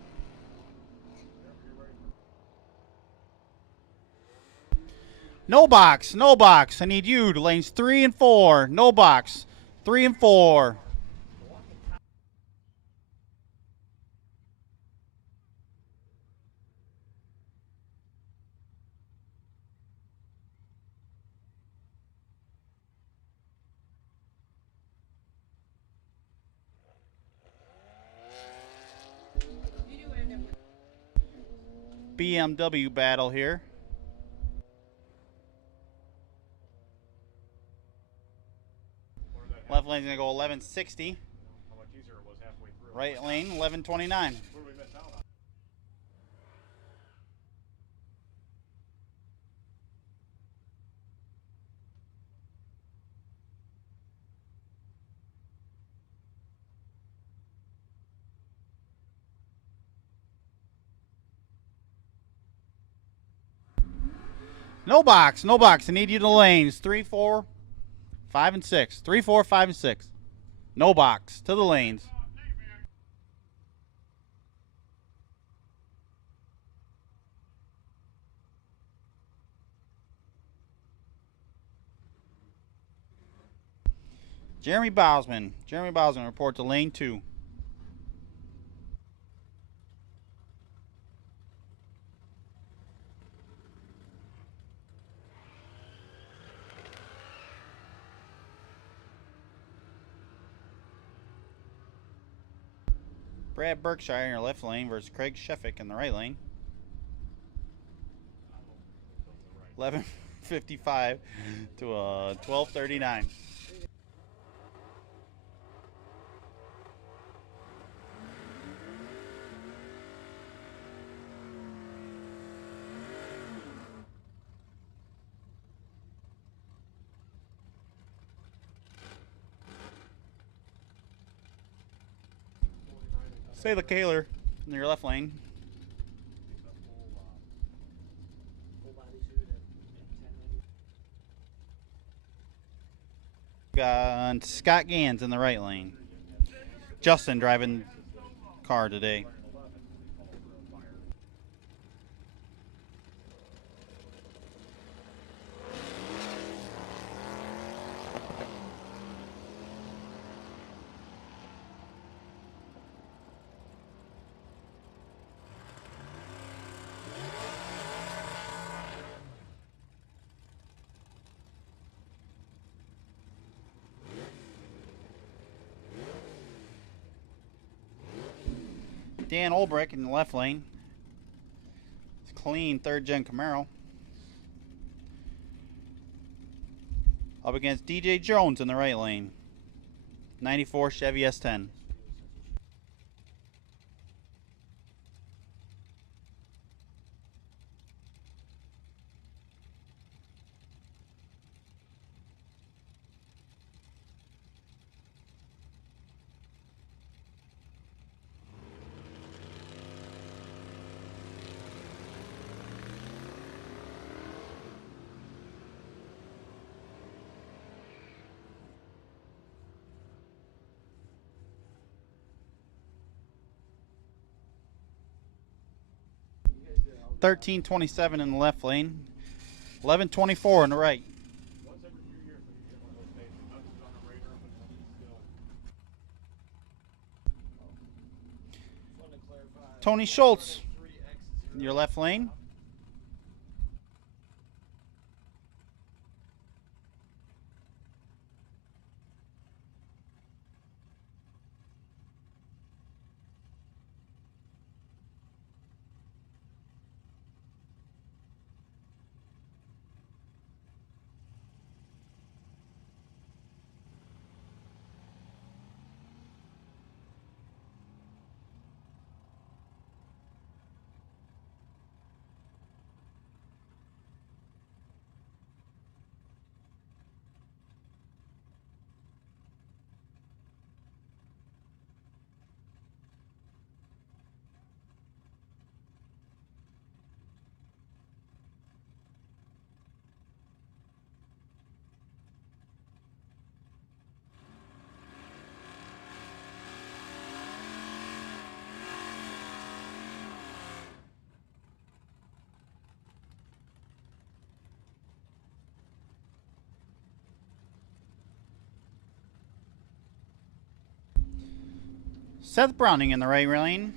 No box, no box. I need you to lanes 3 and 4. No box. 3 and 4. BMW battle here. Left lane's gonna go 1160. Right lane 1129. No box, no box. I need you to lanes. 3, 4, 5, and 6. 3, 4, 5, and 6. No box. To the lanes. Jeremy Bosman. Jeremy Bosman, report to lane 2. Brad Berkshire in your left lane versus Craig Sheffick in the right lane. 11:55 to 12:39. Say the Kaler in your left lane. Got Scott Gans in the right lane. Justin driving car today. Dan Olbrich in the left lane. It's clean third-gen Camaro. Up against DJ Jones in the right lane. 94 Chevy S10. $13.27 in the left lane. $11.24 in the right. Tony Schultz, in your left lane. Seth Browning in the right lane.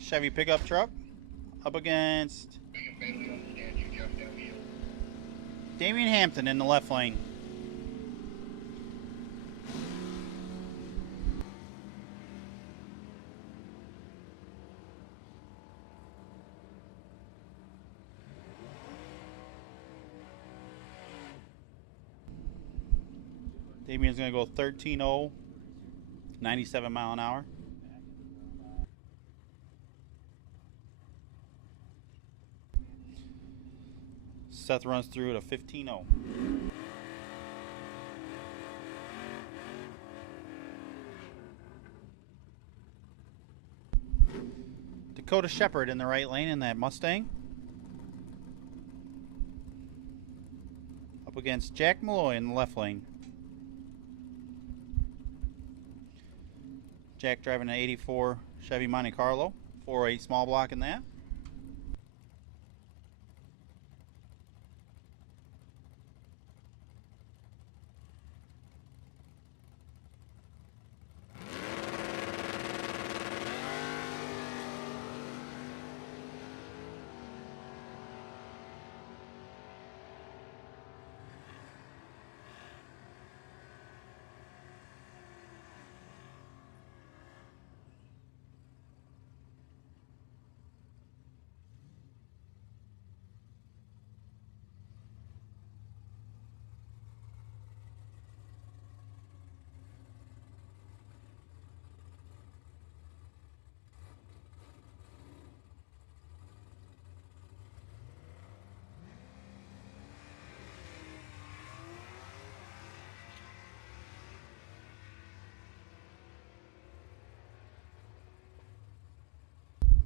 Chevy pickup truck. Up against Damian Hampton in the left lane. Damian's going to go 13.0, 97 mile an hour. Seth runs through at a 15.0. Dakota Shepard in the right lane in that Mustang. against Jack Malloy in the left lane. Jack driving an 84 Chevy Monte Carlo, 4.8 small block in that.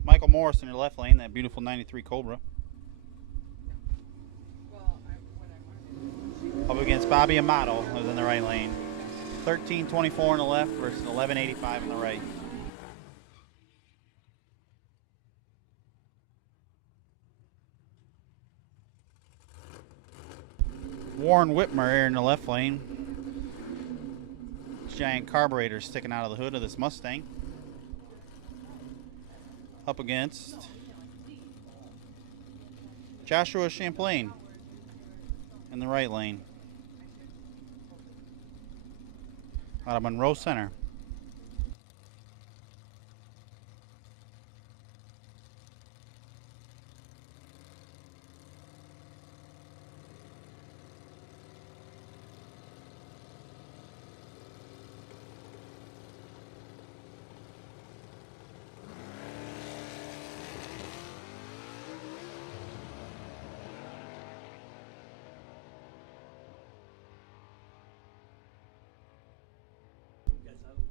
Michael Morris in your left lane, that beautiful 93 Cobra. Up against Bobby Amato, who's in the right lane. 1324 in the left versus 1185 in the right. Warren Whitmer here in the left lane. Giant carburetor sticking out of the hood of this Mustang. Up against Joshua Champlain in the right lane. Out of Monroe Center.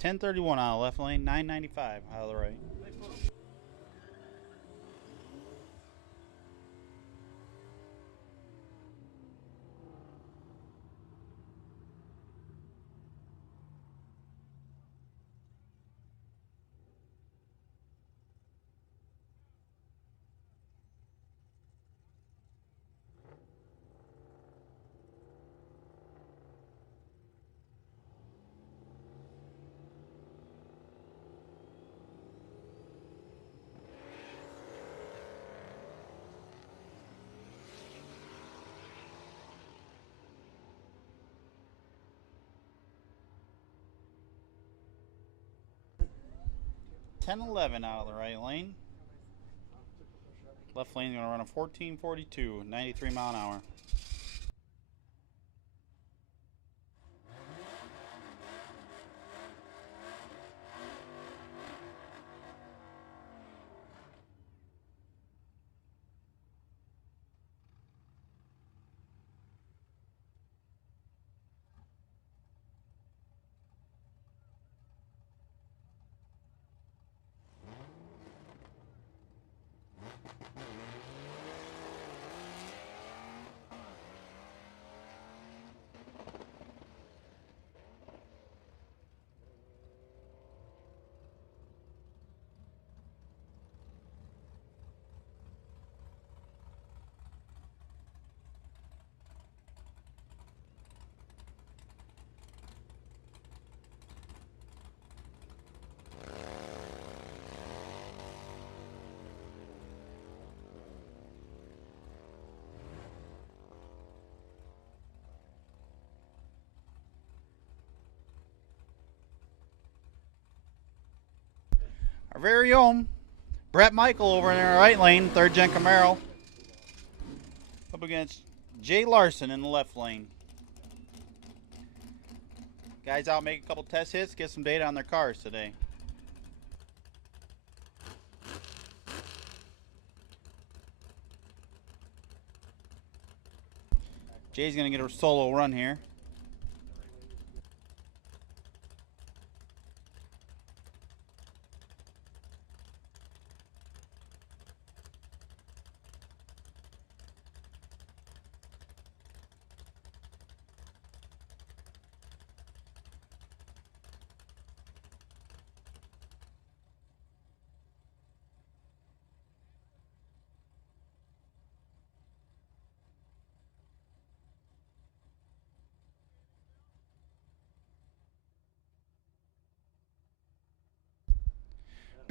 .1031 out of the left lane, 995 out of the right. .1011 out of the right lane. Left lane is going to run a 1442, 93 mile an hour. Our very own Brett Michael over in our right lane, third gen Camaro. Up against Jay Larson in the left lane. Guys out make a couple test hits, get some data on their cars today. Jay's gonna get a solo run here.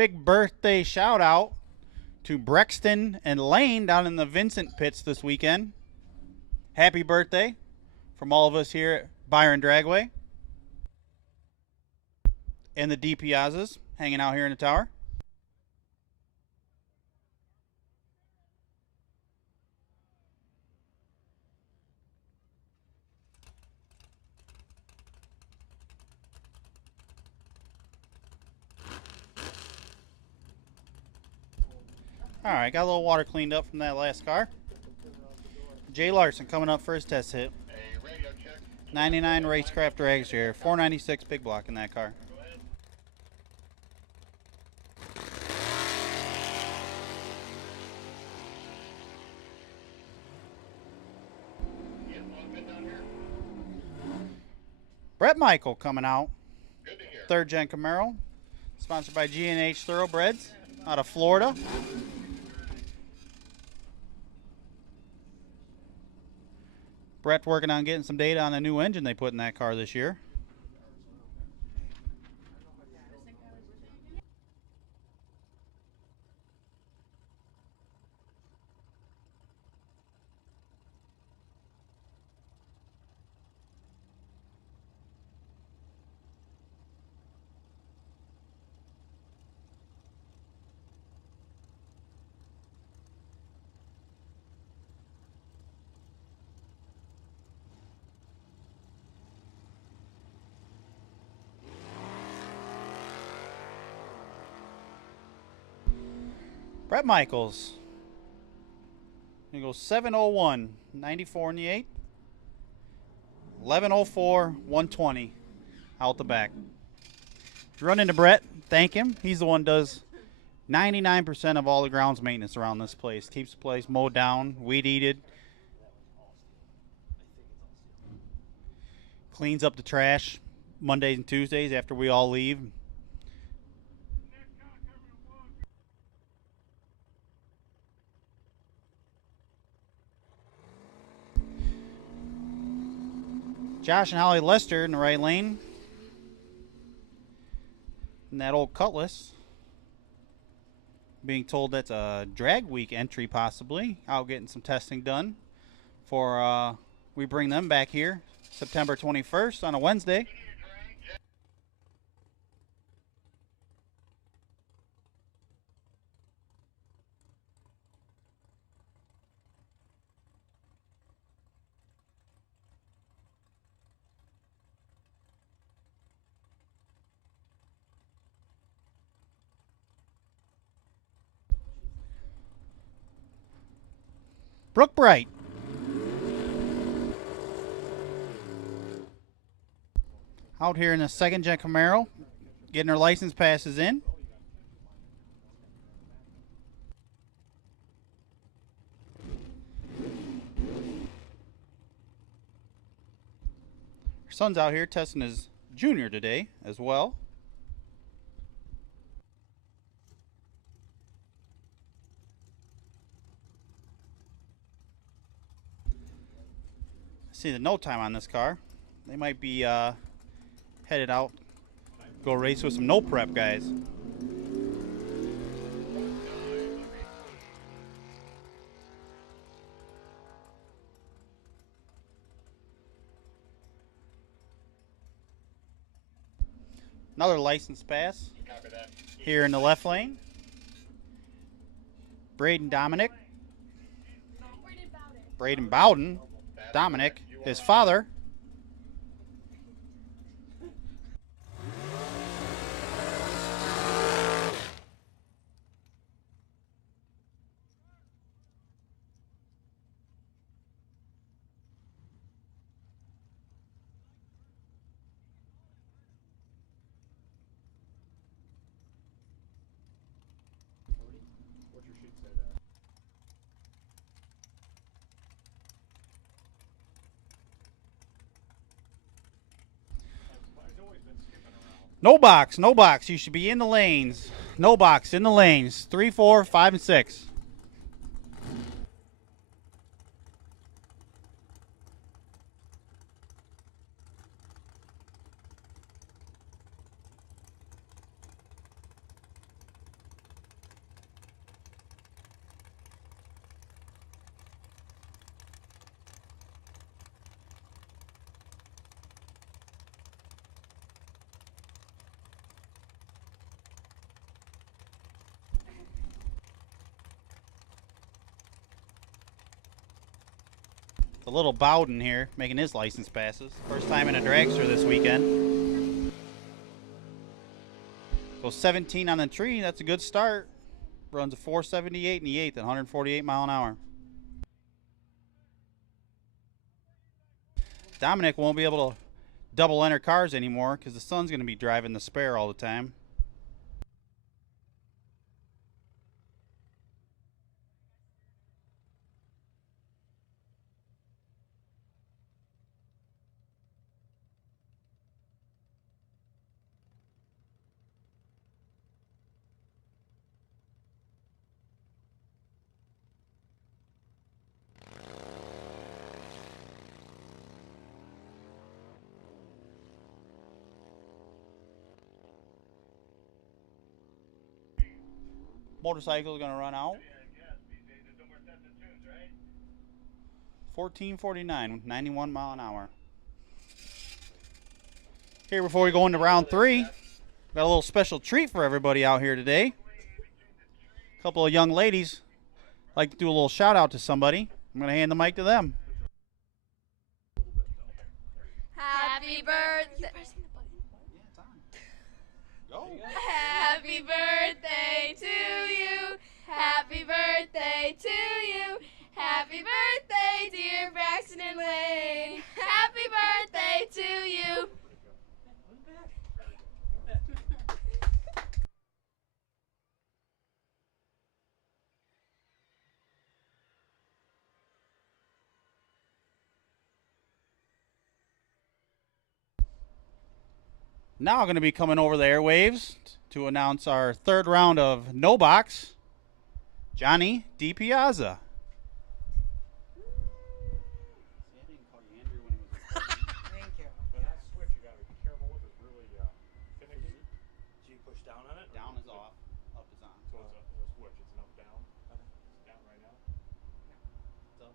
Big birthday shout out to Brexton and Lane down in the Vincent pits this weekend. Happy birthday from all of us here at Byron Dragway. And the D Piazzas hanging out here in the tower. All right, got a little water cleaned up from that last car. Jay Larson coming up for his test hit. 99 Racecraft dragster, 496 big block in that car. Brett Michael coming out. Third gen Camaro, sponsored by G&H Thoroughbreds out of Florida. Brett working on getting some data on the new engine they put in that car this year. Brett Michaels. He goes 701, 94 in the 8. 1104, 120 out the back. If you run into Brett, thank him. He's the one who does 99% of all the grounds maintenance around this place. Keeps the place mowed down, weed eated. Cleans up the trash Mondays and Tuesdays after we all leave. Josh and Holly Lester in the right lane. And that old Cutlass. Being told that's a drag week entry possibly. Out getting some testing done. For we bring them back here September 21st on a Wednesday. Brooke Bright. Out here in the second gen Camaro, getting her license passes in. Her son's out here testing his junior today as well. See the no time on this car. They might be headed out, go race with some no prep guys. Another license pass here in the left lane. Braden Dominic. Braden Bowden. Dominic, his father. No box, no box. You should be in the lanes. No box, in the lanes. 3, 4, 5, and 6. The little Bowden here making his license passes. First time in a dragster this weekend. Goes 17 on the tree. That's a good start. Runs a 478 in the 8th at 148 mile an hour. Dominic won't be able to double enter cars anymore because the son's going to be driving the spare all the time. Motorcycle is going to run out. 1449, 91 mile an hour. Here, before we go into round 3, got a little special treat for everybody out here today. A couple of young ladies like to do a little shout out to somebody. I'm going to hand the mic to them. Happy birthday. Go. Happy birthday to you. Happy birthday to you. Happy birthday, dear Braxton and Lane. Happy birthday to you. Now going to be coming over the airwaves to announce our 3rd round of No Box, Johnny DiPiazza. Thank you. But that switch you got to be careful with. It's really finicky. Do you push down on it? Down is off, up is on. So it's a switch. It's an up down. It's down right now. It's up.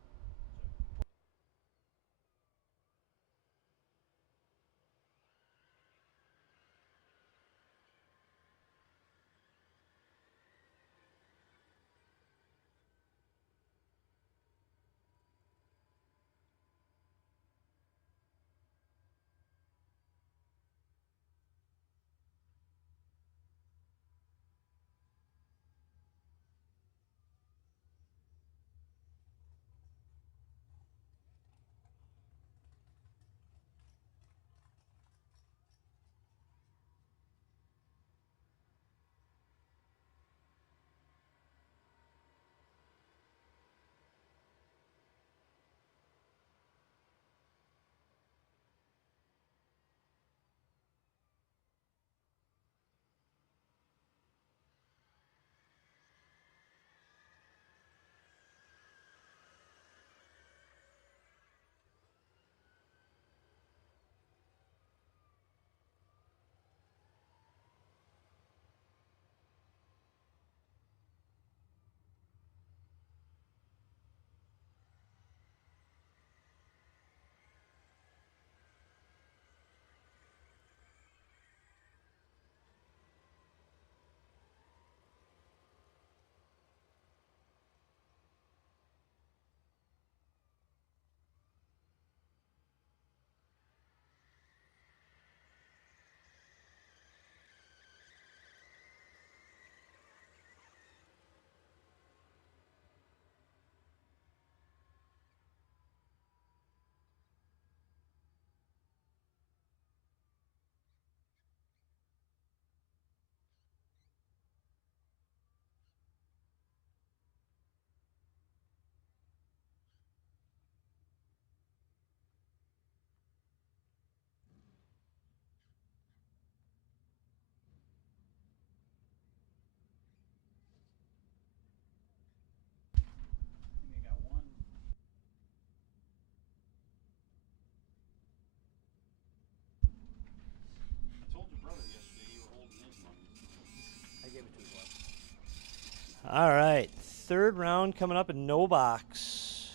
All right, 3rd round coming up in No Box.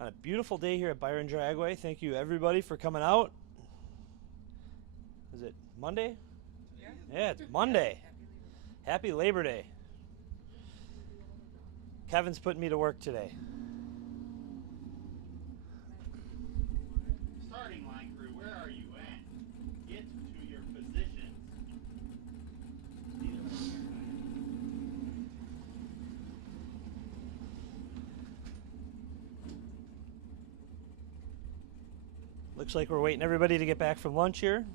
On a beautiful day here at Byron Dragway. Thank you everybody for coming out. Is it Monday? Yeah, it's Monday. Happy Labor Day. Kevin's putting me to work today. Looks like we're waiting everybody to get back from lunch here.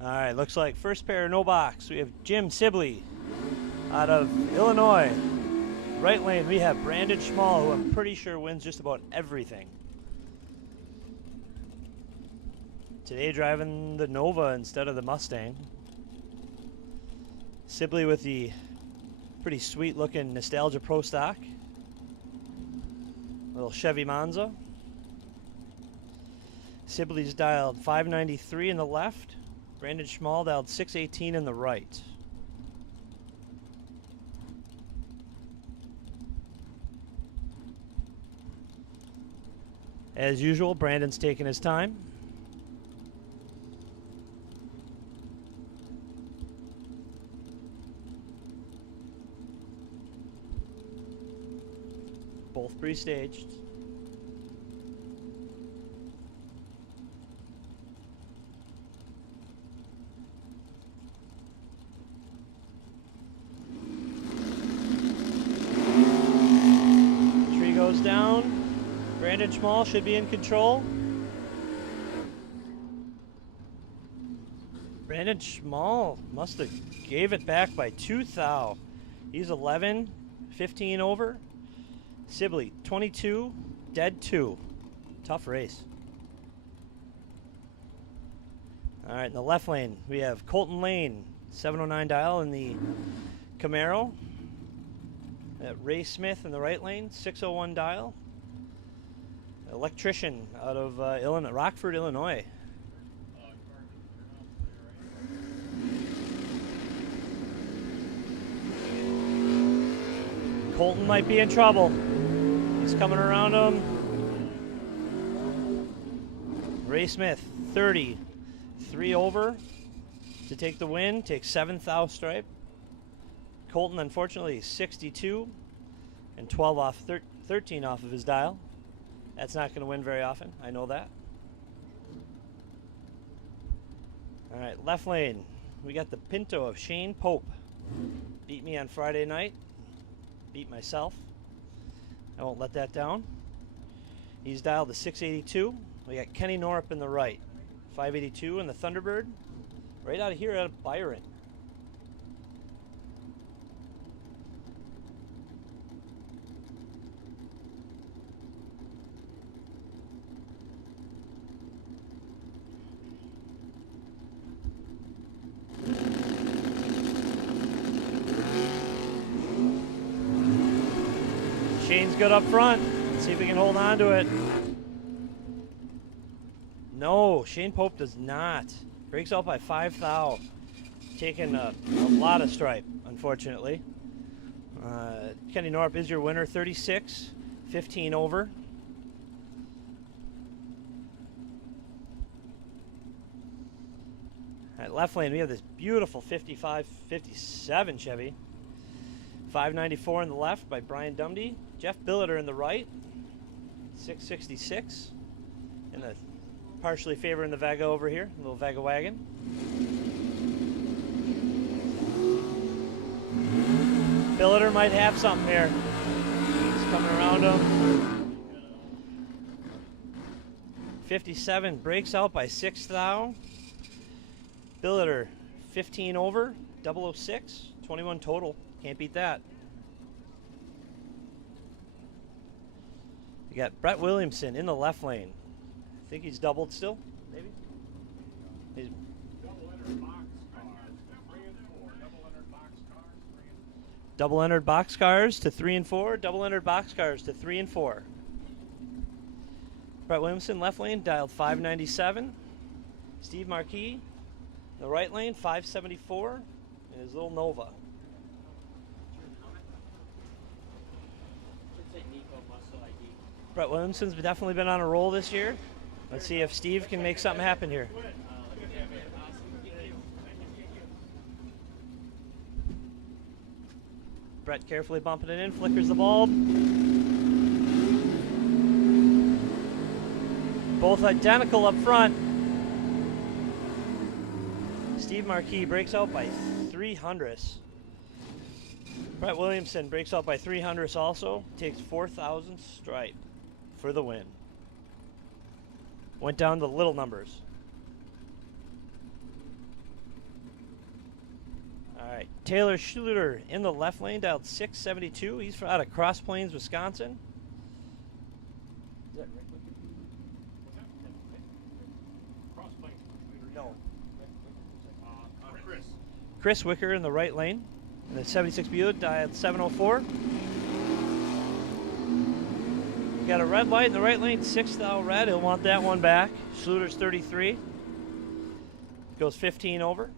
All right, looks like first pair, no box. We have Jim Sibley out of Illinois. Right lane, we have Brandon Schmall, who I'm pretty sure wins just about everything. Today driving the Nova instead of the Mustang. Sibley with the pretty sweet looking Nostalgia Pro Stock. Little Chevy Monza. Sibley's dialed 593 in the left. Brandon Schmall dialed 618 in the right. As usual, Brandon's taking his time. Both pre-staged. Tree goes down. Brandon Schmall should be in control. Brandon Schmall must have gave it back by 2 thou. He's 11, 15 over. Sibley, 22, dead 2. Tough race. All right, in the left lane, we have Colton Lane, 709 dial in the Camaro. Ray Smith in the right lane, 601 dial. Electrician out of Rockford, Illinois. Colton might be in trouble. He's coming around him. Ray Smith, 30. 3 over to take the win. Takes 7 thou stripe. Colton, unfortunately, 62 and 12 off, 13 off of his dial. That's not going to win very often. I know that. All right, left lane. We got the Pinto of Shane Pope. Beat me on Friday night. Beat myself. I won't let that down. He's dialed to 682. We got Kenny Norup in the right. 582 in the Thunderbird. Right out of here out of Byron. Shane's good up front. Let's see if we can hold on to it. No, Shane Pope does not. Breaks out by 5 thou. Taking a lot of stripe, unfortunately. Kenny Norup is your winner, 36, 15 over. All right, left lane, we have this beautiful 55, 57 Chevy. 594 in the left by Brian Dumdy. Jeff Billiter in the right. 666 in the partially favoring the Vega over here, a little Vega wagon. Billiter might have something here. He's coming around him. 57 breaks out by 6 thou. Billiter 15 over, 006, 21 total. Can't beat that. You got Brett Williamson in the left lane. I think he's doubled still, maybe? He's double entered box cars to 3 and 4. Double entered box cars to 3 and 4. Brett Williamson, left lane, dialed 597. Steve Marquis, the right lane, 574. And his little Nova. Brett Williamson's definitely been on a roll this year. Let's see if Steve can make something happen here. Brett carefully bumping it in, flickers the bulb. Both identical up front. Steve Marquis breaks out by 3 hundredths. Brett Williamson breaks out by 300 also. Takes 4,000 stripe for the win. Went down to little numbers. All right, Taylor Schluter in the left lane, dialed 672. He's out of Cross Plains, Wisconsin. Is that Rick? No. Chris Wicker in the right lane. In the 76 Buick, dialed 704. Got a red light in the right lane, 6,000 red. He'll want that one back. Schluter's 33. Goes 15 over.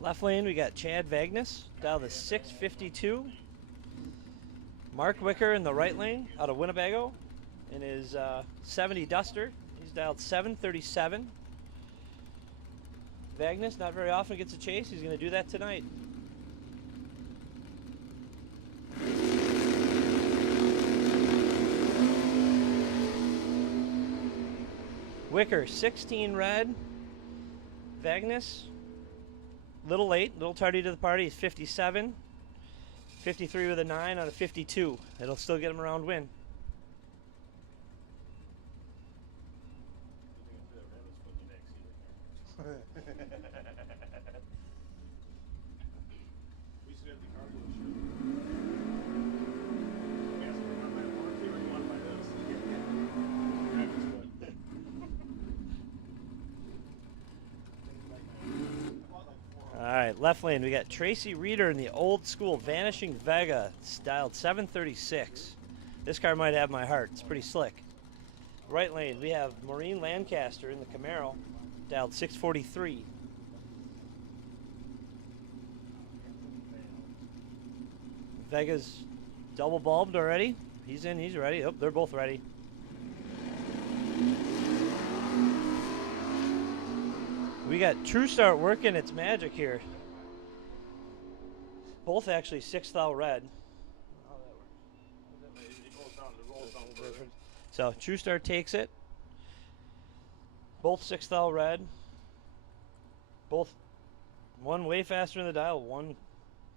Left lane, we got Chad Vagnus, dialed to 652. Mark Wicker in the right lane, out of Winnebago, in his 70 Duster. He's dialed 737. Vagnus, not very often gets a chase. He's going to do that tonight. Wicker, 16 red. Vagnus, little late, little tardy to the party. He's 57. 53 with a 9 on a 52. It'll still get him around win. Alright, left lane, we got Tracy Reeder in the old school Vanishing Vega, styled 736. This car might have my heart, it's pretty slick. Right lane, we have Maureen Lancaster in the Camaro, dialed 643. Vega's double bulbed already. He's in, he's ready. Oh, they're both ready. We got True Start working its magic here. Both actually 6,000 red. So True Start takes it. Both 6,000 red. Both one way faster in the dial, one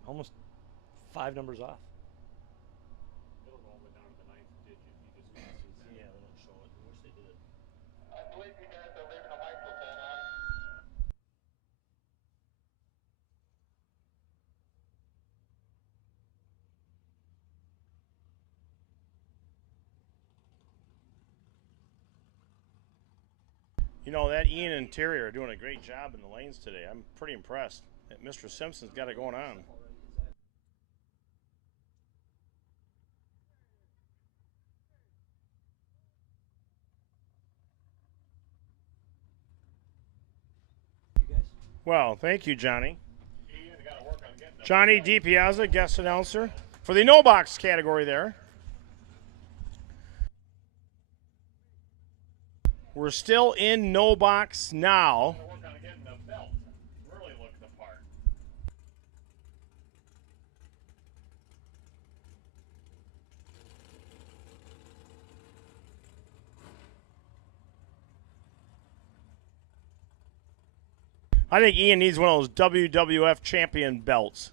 almost 5 numbers off. You know, that Ian and Terry are doing a great job in the lanes today. I'm pretty impressed. Mr. Simpson's got it going on. Well, thank you, Johnny. Johnny DiPiazza, guest announcer, for the no box category there. We're still in no box now. I think Ian needs one of those WWF champion belts.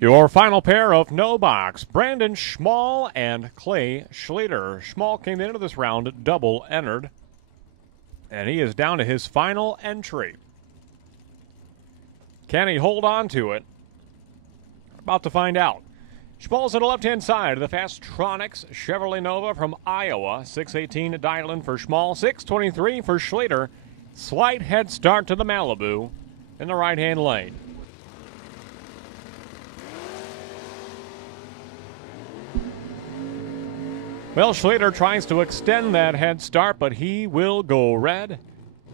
Your final pair of no box, Brandon Schmall and Clay Schrader. Schmall came into this round double entered, and he is down to his final entry. Can he hold on to it? About to find out. Schmalz on the left-hand side of the Fastronics Chevrolet Nova from Iowa. 618 to Dylan for Schmalz. 623 for Schrader. Slight head start to the Malibu in the right-hand lane. Well, Schrader tries to extend that head start, but he will go red.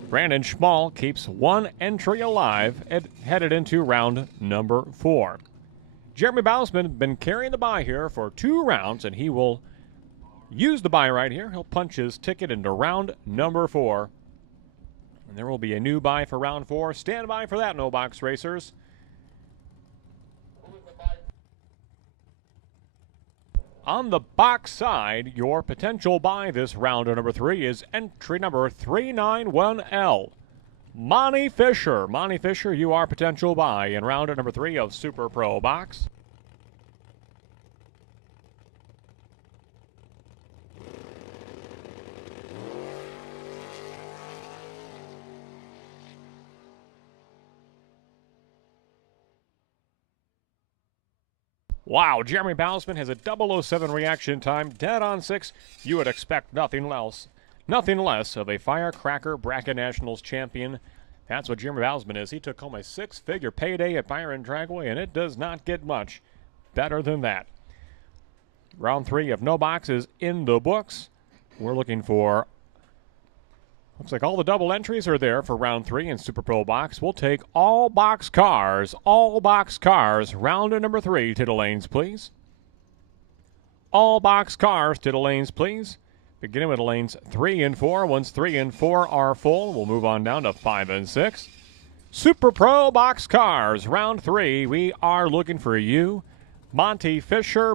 Brandon Schmalz keeps one entry alive and headed into round number 4. Jeremy Bausman has been carrying the bye here for 2 rounds, and he will use the bye right here. He'll punch his ticket into round number 4. And there will be a new bye for round 4. Stand by for that, No Box Racers. On the box side, your potential bye this round of number 3 is entry number 391L. Monty Fisher. Monty Fisher, you are potential bye in round of number 3 of Super Pro Box. Wow, Jeremy Bausman has a 007 reaction time, dead on 6. You would expect nothing less of a firecracker Bracket Nationals champion. That's what Jeremy Bausman is. He took home a 6-figure payday at Byron Dragway, and it does not get much better than that. Round 3 of No Boxes in the books. We're looking for, looks like all the double entries are there for round 3 in Super Pro Box. We'll take all box cars. Round number 3 to the lanes, please. All box cars to the lanes, please. Beginning with lanes 3 and 4. Once 3 and 4 are full, we'll move on down to 5 and 6. Super Pro Box Cars, round 3. We are looking for you. Monty Fisher,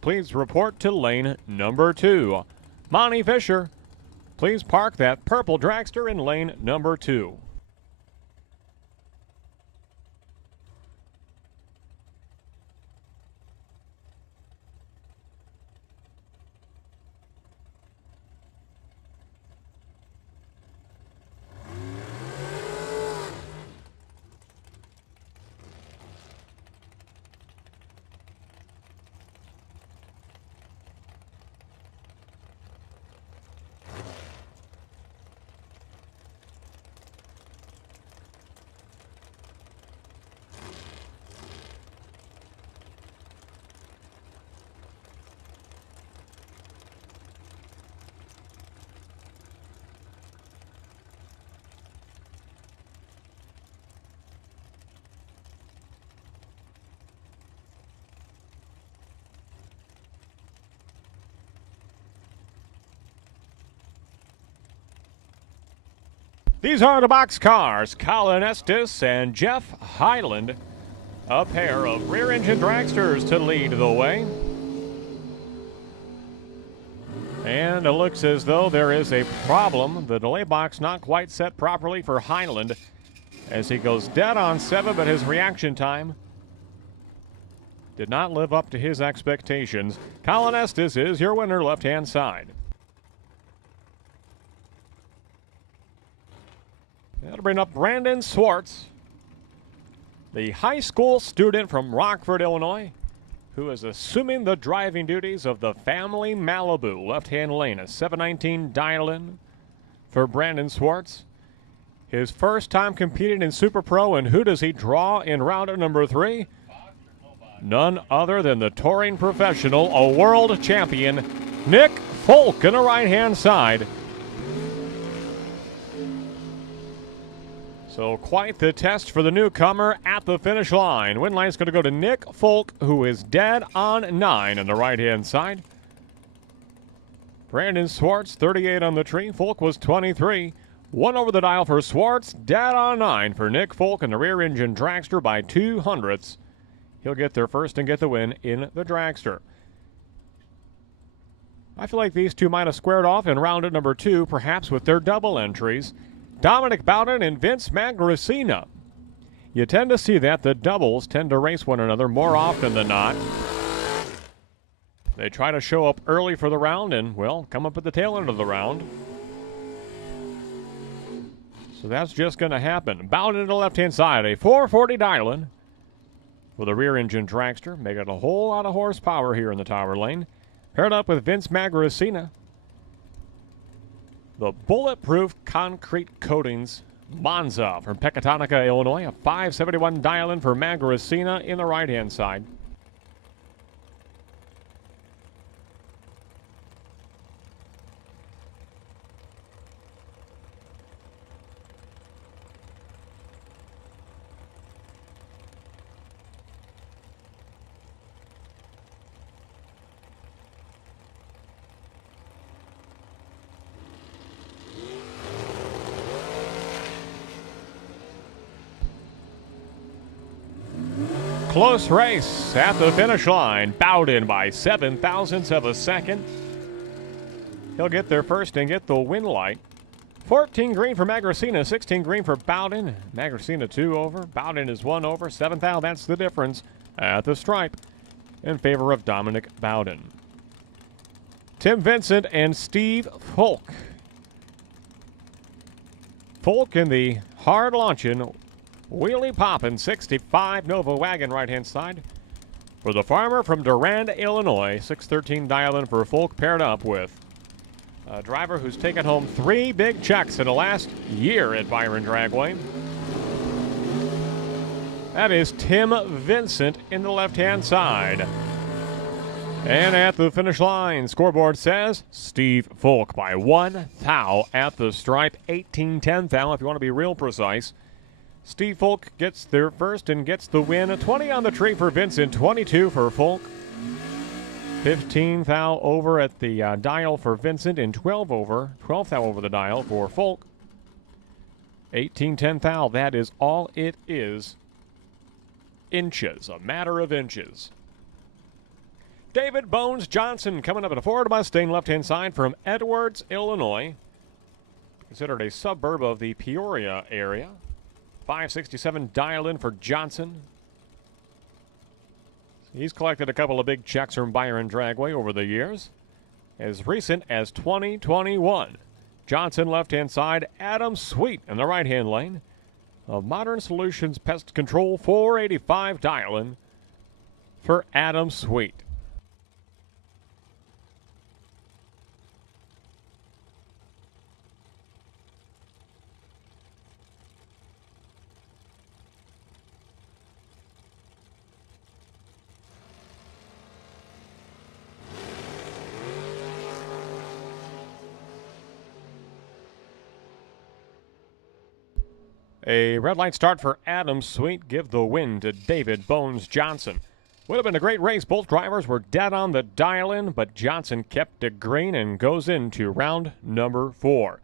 please report to lane number 2. Monty Fisher, please park that purple dragster in lane number 2. These are the box cars, Colin Estes and Jeff Highland, a pair of rear-engine dragsters to lead the way. And it looks as though there is a problem. The delay box not quite set properly for Highland as he goes dead on 7, but his reaction time did not live up to his expectations. Colin Estes is your winner, left-hand side. That'll bring up Brandon Swartz, the high school student from Rockford, Illinois, who is assuming the driving duties of the family Malibu. Left-hand lane, a 719 dial-in for Brandon Swartz. His first time competing in Super Pro, and who does he draw in round number 3? None other than the touring professional, a world champion, Nick Folk on the right-hand side. So quite the test for the newcomer at the finish line. Win line's going to go to Nick Folk, who is dead on 9 on the right-hand side. Brandon Swartz, 38 on the tree. Folk was 23. 1 over the dial for Swartz, dead on 9 for Nick Folk and the rear-engine dragster by 2/100ths. He'll get there first and get the win in the dragster. I feel like these two might have squared off in round number 2, perhaps with their double entries. Dominic Bowden and Vince Magracina. You tend to see that the doubles tend to race one another more often than not. They try to show up early for the round and, well, come up at the tail end of the round. So that's just going to happen. Bowden to the left-hand side, a 440 dial-in for the rear engine dragster, making a whole lot of horsepower here in the Tower Lane. Paired up with Vince Magracina, the bulletproof concrete coatings Monza from Pecatonica, Illinois. A 571 dial-in for Magracina in the right-hand side. Close race at the finish line. Bowden by 7 thousandths of a second. He'll get there first and get the win light. 14 green for Magracina, 16 green for Bowden. Magracina 2 over. Bowden is 1 over. 7 thou, that's the difference at the stripe in favor of Dominic Bowden. Tim Vincent and Steve Folk. Folk in the hard launching wheelie poppin' 65 Nova wagon right-hand side. For the farmer from Durand, Illinois, 613 dial-in for Folk, paired up with a driver who's taken home 3 big checks in the last year at Byron Dragway. That is Tim Vincent in the left-hand side. And at the finish line, scoreboard says Steve Folk by 1 thou at the stripe, 18-10 thou if you want to be real precise. Steve Folk gets there first and gets the win. 20 on the tree for Vincent, 22 for Folk. 15 thou over at the dial for Vincent and 12 thou over the dial for Folk. 18-10 thou, that is all it is. Inches, a matter of inches. David Bones Johnson coming up at a Ford Mustang left-hand side from Edwards, Illinois. Considered a suburb of the Peoria area. 567 dial-in for Johnson. He's collected a couple of big checks from Byron Dragway over the years. As recent as 2021. Johnson left-hand side, Adam Sweet in the right-hand lane. Of Modern Solutions Pest Control, 485 dial-in for Adam Sweet. A red light start for Adam Sweet. Give the win to David Bones Johnson. Would have been a great race. Both drivers were dead on the dial-in, but Johnson kept it green and goes into round number 4.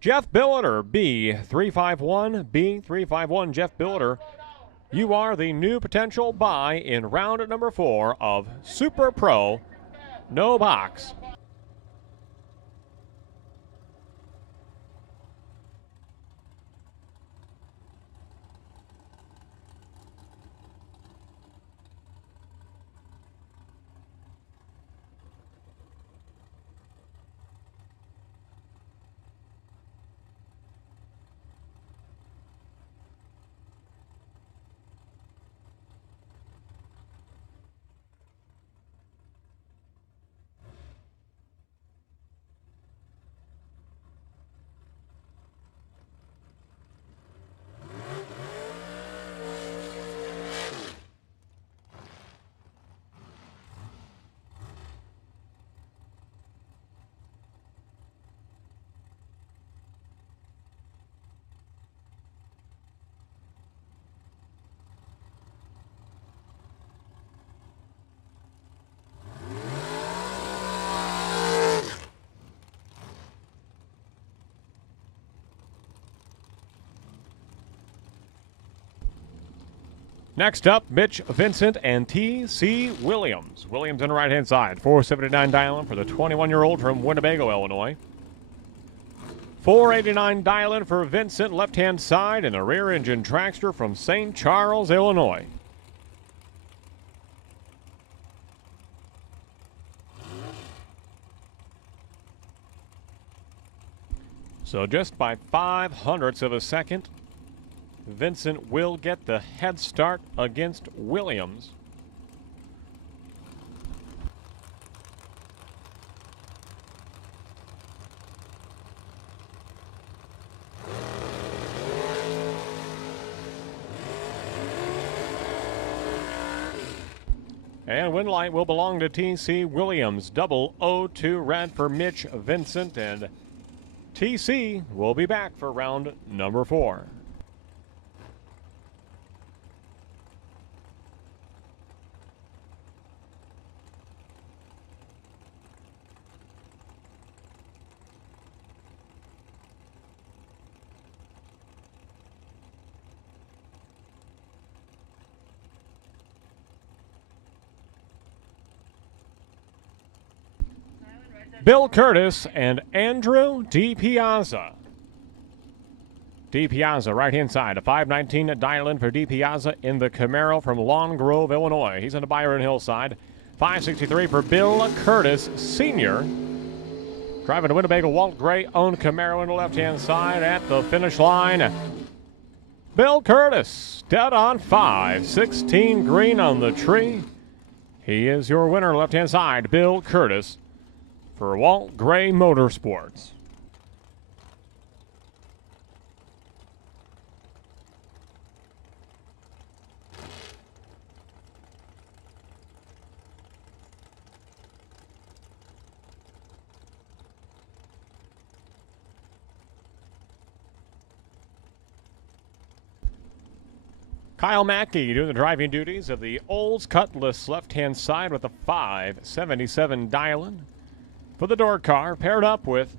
Jeff Billiter, B351. Jeff Billiter, you are the new potential buy in round number 4 of Super Pro No Box. Next up, Mitch Vincent and T.C. Williams. Williams on the right-hand side. 479 dial-in for the 21-year-old from Winnebago, Illinois. 489 dial-in for Vincent, left-hand side, and a rear-engine dragster from St. Charles, Illinois. So just by 0.05 of a second, Vincent will get the head start against Williams. And win light will belong to TC Williams. 002 red for Mitch Vincent, and TC will be back for round number 4. Bill Curtis and Andrew DiPiazza. DiPiazza, right-hand side, a 519 dial-in for DiPiazza in the Camaro from Long Grove, Illinois. He's on the Byron Hillside. 563 for Bill Curtis, Sr. Driving a Winnebago Walt Gray-owned Camaro on the left-hand side at the finish line. Bill Curtis, dead on 516 green on the tree. He is your winner, left-hand side, Bill Curtis, for Walt Gray Motorsports. Kyle Mackey doing the driving duties of the Olds Cutlass left-hand side with a 577 dial-in. For the door car, paired up with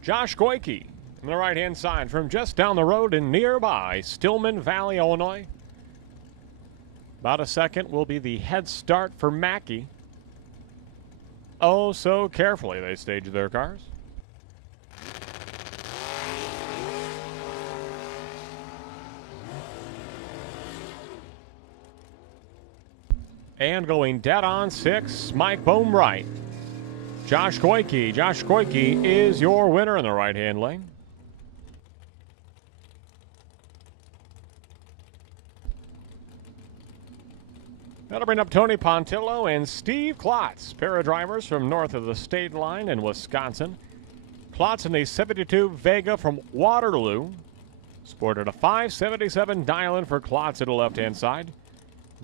Josh Goyke on the right-hand side from just down the road in nearby Stillman Valley, Illinois. About a second will be the head start for Mackey. Oh, so carefully they stage their cars. And going dead on 6, Mike Boumbright. Josh Goyke. Josh Goyke is your winner in the right-hand lane. That'll bring up Tony Pontillo and Steve Klotz, pair of drivers from north of the state line in Wisconsin. Klotz in a 72 Vega from Waterloo. Sported a 577 dial-in for Klotz at the left-hand side.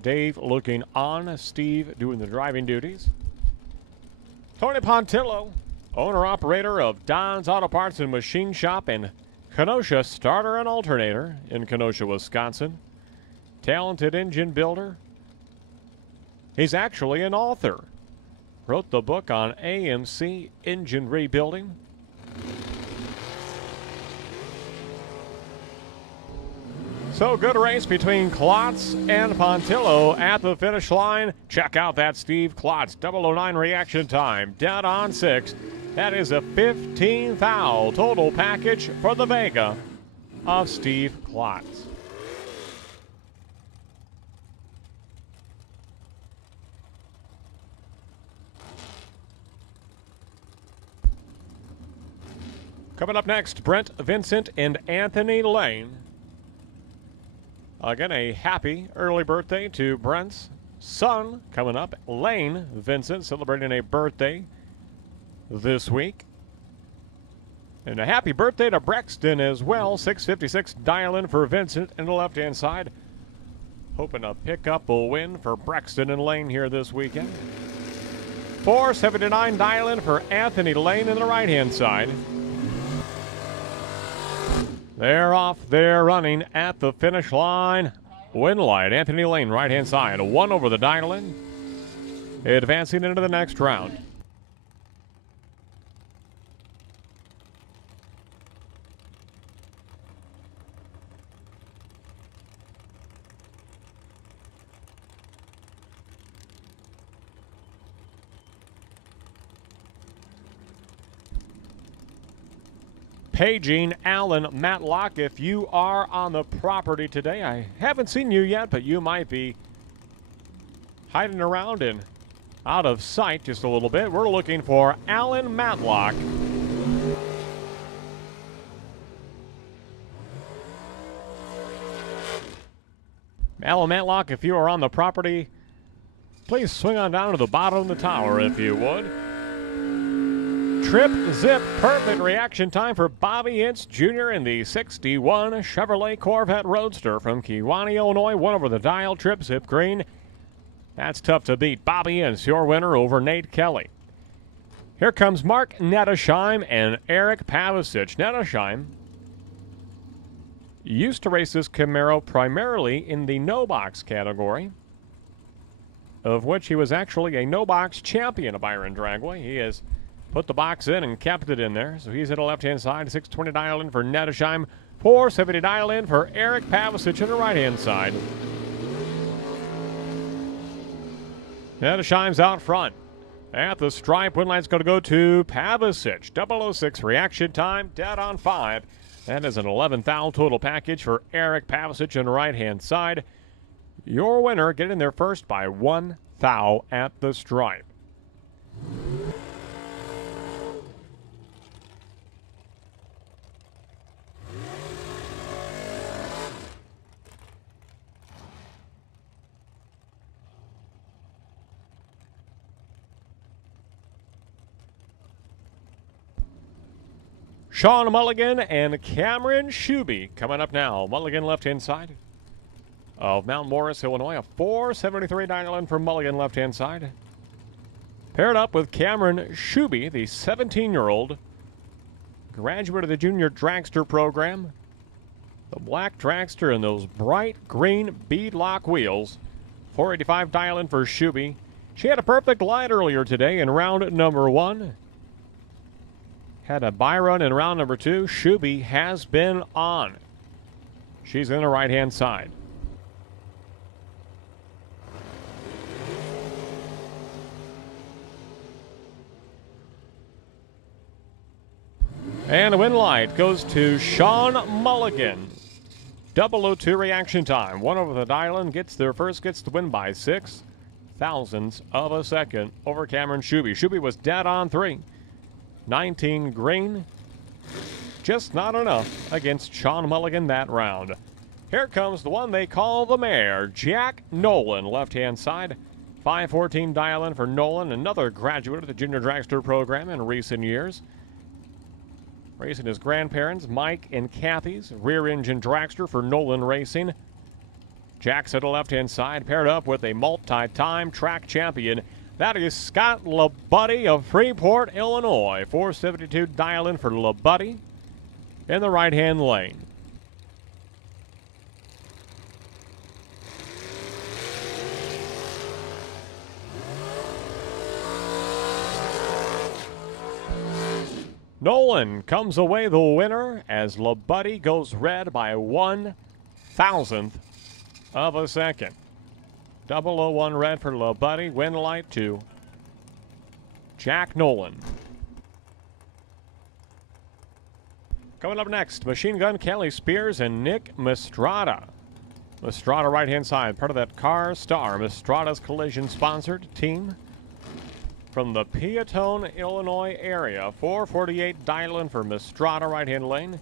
Dave looking on, Steve doing the driving duties. Tony Pontillo, owner-operator of Don's Auto Parts and Machine Shop and Kenosha Starter and Alternator in Kenosha, Wisconsin. Talented engine builder. He's actually an author. Wrote the book on AMC engine rebuilding. So good race between Klotz and Pontillo at the finish line. Check out that Steve Klotz 009 reaction time. Dead on 6. That is a 15 thou total package for the Vega of Steve Klotz. Coming up next, Brent Vincent and Anthony Lane. Again, a happy early birthday to Brent's son coming up. Lane Vincent celebrating a birthday this week. And a happy birthday to Brexton as well. 656 dial-in for Vincent in the left-hand side. Hoping to pick up a win for Brexton and Lane here this weekend. 479 dial-in for Anthony Lane in the right-hand side. They're off, they're running at the finish line. Win light, Anthony Lane, right-hand side. 1 over the dial-in. Advancing into the next round. Paging Alan Matlock, if you are on the property today. I haven't seen you yet, but you might be hiding around and out of sight just a little bit. We're looking for Alan Matlock. Alan Matlock, if you are on the property, please swing on down to the bottom of the tower if you would. Trip, zip, perfect reaction time for Bobby Ince Jr. in the 61 Chevrolet Corvette Roadster from Kewanee, Illinois. One over the dial, trip, zip, green. That's tough to beat. Bobby Ince, your winner over Nate Kelly. Here comes Mark Nettesheim and Eric Pavicic. Nettesheim used to race this Camaro primarily in the no-box category, of which he was actually a no-box champion of Byron Dragway. He has put the box in and kept it in there. So he's at the left-hand side. 620 dial in for Nettesheim. 470 dial in for Eric Pavicic on the right-hand side. Nettesheim's out front. At the stripe, win line's going to go to Pavicic. 006 reaction time, dead on 5. That is an 11 thou total package for Eric Pavicic on the right-hand side. Your winner getting there first by 1 thou at the stripe. Sean Mulligan and Cameron Shuby coming up now. Mulligan left-hand side of Mount Morris, Illinois. A 473 dial in for Mulligan left-hand side. Paired up with Cameron Shuby, the 17-year-old graduate of the Junior Dragster program. The black dragster and those bright green beadlock wheels. 485 dial in for Shuby. She had a perfect light earlier today in round number 1. Had a bye run in round number 2. Shuby has been on. She's in the right-hand side. And the win light goes to Sean Mulligan. 002 reaction time. One over the dial-in, gets there first, gets the win by 6 thousandths of a second over Cameron Shuby. Shuby was dead on 3. 19 green, just not enough against Sean Mulligan that round. Here comes the one they call the mayor, Jack Nolan, left-hand side. 514 dial-in for Nolan, another graduate of the Junior Dragster program in recent years. Racing his grandparents, Mike and Kathy's rear-engine dragster for Nolan Racing. Jack's at the left-hand side, paired up with a multi-time track champion. That is Scott LaBuddy of Freeport, Illinois. 472 dial-in for LaBuddy in the right-hand lane. Nolan comes away the winner as LaBuddy goes red by 1 thousandth of a second. 001 red for LaBuddy. Win light to Jack Nolan. Coming up next, Machine Gun Kelly Spears and Nick Mistrada. Mistrada right-hand side, part of that Car Star, Mistrada's collision-sponsored team from the Peatone, Illinois area. 448 dial-in for Mistrada right-hand lane.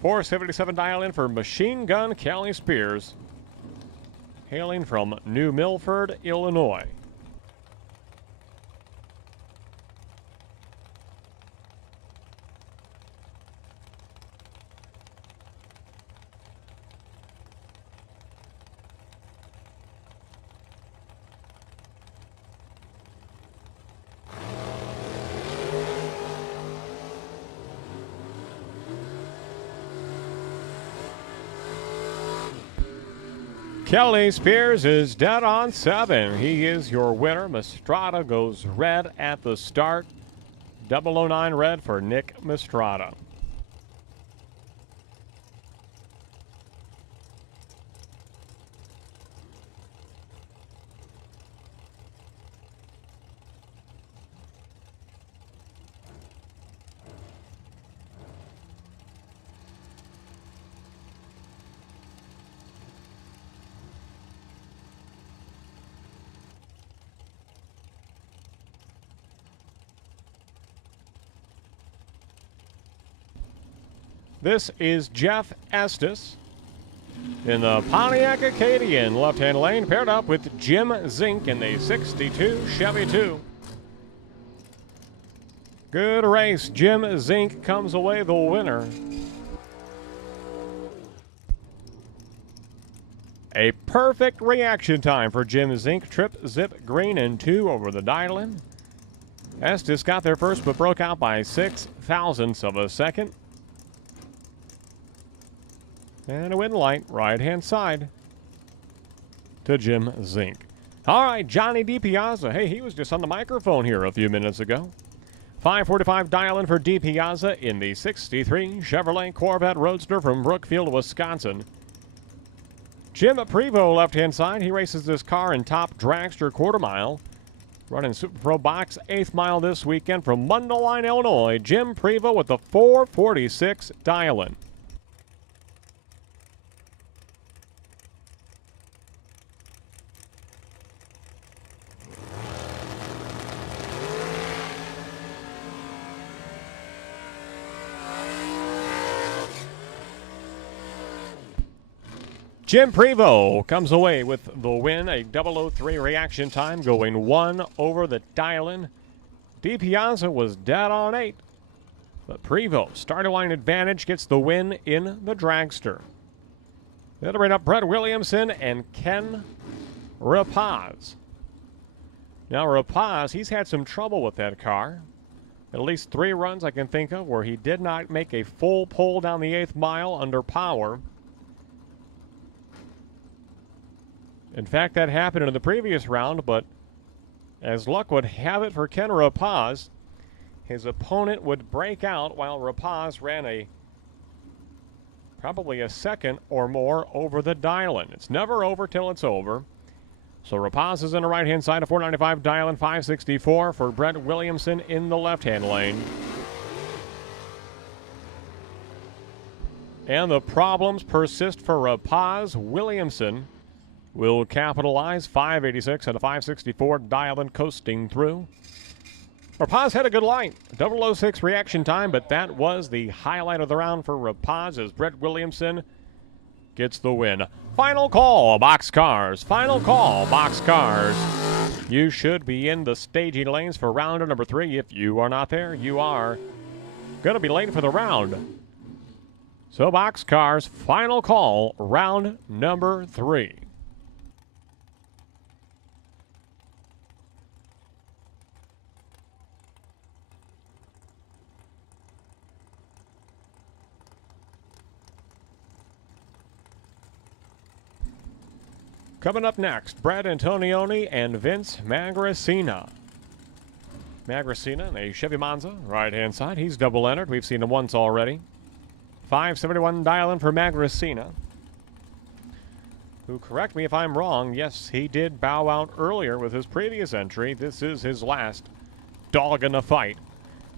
477 dial-in for Machine Gun Kelly Spears, hailing from New Milford, Illinois. Kelly Spears is dead on 7. He is your winner. Mistrada goes red at the start. 009 red for Nick Mistrada. This is Jeff Estes in the Pontiac Acadian left-hand lane, paired up with Jim Zink in the 62 Chevy 2. Good race. Jim Zink comes away the winner. A perfect reaction time for Jim Zink. Trip, zip, green, and 2 over the dial-in. Estes got there first, but broke out by 0.06 of a second. And a win light, right-hand side to Jim Zink. All right, Johnny DiPiazza. Hey, he was just on the microphone here a few minutes ago. 5:45 dial-in for DiPiazza in the 63 Chevrolet Corvette Roadster from Brookfield, Wisconsin. Jim Prevost, left-hand side. He races this car in top dragster quarter mile. Running Super Pro Box 8th mile this weekend from Mundelein, Illinois. Jim Prevost with the 4:46 dial-in. Jim Prevost comes away with the win, a 003 reaction time, going 1 over the dial-in. DiPiazza was dead on 8, but Prevost, starter line advantage, gets the win in the dragster. That'll bring up Brett Williamson and Ken Rapaz. Now Rapaz, he's had some trouble with that car. At least 3 runs I can think of where he did not make a full pull down the 8th mile under power. In fact, that happened in the previous round, but as luck would have it for Ken Rapaz, his opponent would break out while Rapaz ran probably a second or more over the dial-in. It's never over till it's over. So Rapaz is on the right-hand side, of 495 dial-in, 564 for Brett Williamson in the left-hand lane. And the problems persist for Rapaz. Williamson will capitalize, 586 and a 564 dial-in, coasting through. Rapaz had a good line, 006 reaction time, but that was the highlight of the round for Rapaz as Brett Williamson gets the win. Final call, boxcars. Final call, boxcars. You should be in the staging lanes for round number 3. If you are not there, you are going to be late for the round. So boxcars, final call, round number 3. Coming up next, Brad Antonioni and Vince Magracina. Magracina in a Chevy Monza, right-hand side. He's double entered. We've seen him once already. 571 dial-in for Magracina, who, correct me if I'm wrong, yes, he did bow out earlier with his previous entry. This is his last dog in the fight.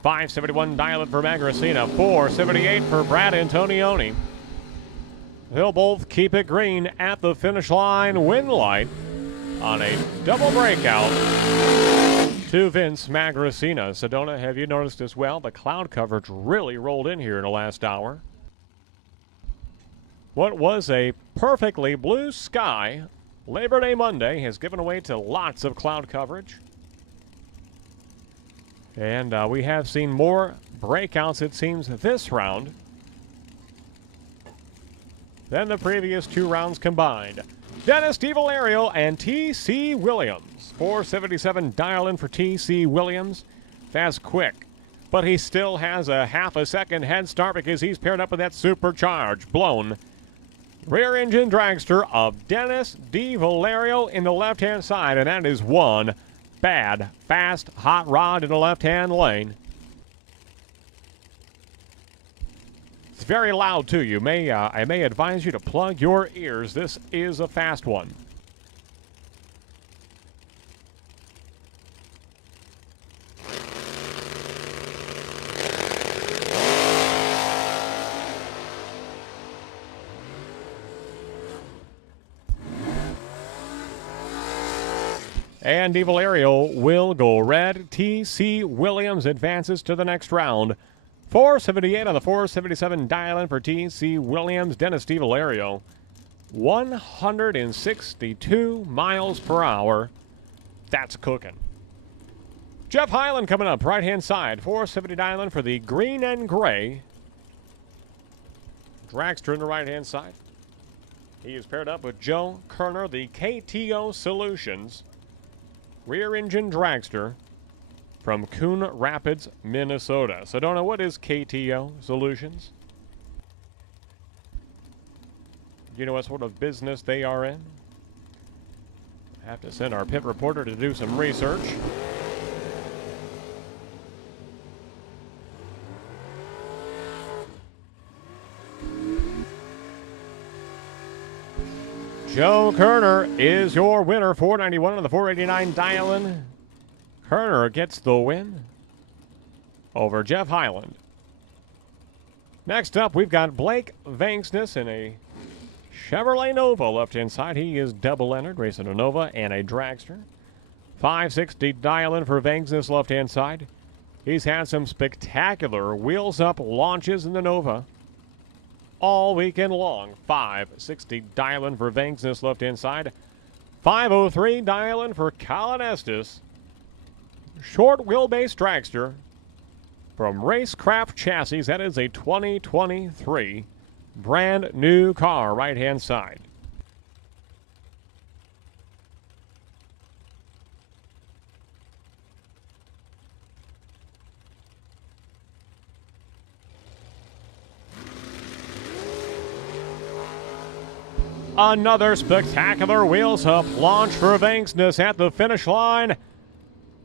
571 dial-in for Magracina, 478 for Brad Antonioni. They'll both keep it green at the finish line. Win light on a double breakout to Vince Magracina. Sedona, have you noticed as well? The cloud coverage really rolled in here in the last hour. What was a perfectly blue sky Labor Day Monday has given way to lots of cloud coverage. And we have seen more breakouts, it seems, this round than the previous 2 rounds combined. Dennis DiValerio and T.C. Williams. 477 dial-in for T.C. Williams. Fast quick, but he still has a half a second head start because he's paired up with that supercharged, blown rear engine dragster of Dennis DiValerio in the left-hand side, and that is one bad, fast, hot rod in the left-hand lane. It's very loud, too. I may advise you to plug your ears. This is a fast one. And DiValerio will go red. T.C. Williams advances to the next round. 478 on the 477 dial-in for T.C. Williams. Dennis DiValerio 162 miles per hour. That's cooking. Jeff Hyland coming up, right-hand side. 470 dialing for the green and gray. Dragster in the right-hand side. He is paired up with Joe Kerner, the KTO Solutions rear-engine dragster from Coon Rapids, Minnesota. So don't know, what is KTO Solutions? Do you know what sort of business they are in? I have to send our pit reporter to do some research. Joe Kerner is your winner. 491 on the 489 dial-in. Kerner gets the win over Jeff Hyland. Next up, we've got Blake Vanksness in a Chevrolet Nova left-hand side. He is double-entered, racing a Nova and a dragster. 560 dial-in for Vanksness left-hand side. He's had some spectacular wheels-up launches in the Nova all weekend long. 560 dial-in for Vanksness left-hand side. 503 dial-in for Colin Estes. Short wheelbase dragster from Racecraft Chassis. That is a 2023 brand new car, right-hand side. Another spectacular wheels-up launch for Vanksness at the finish line.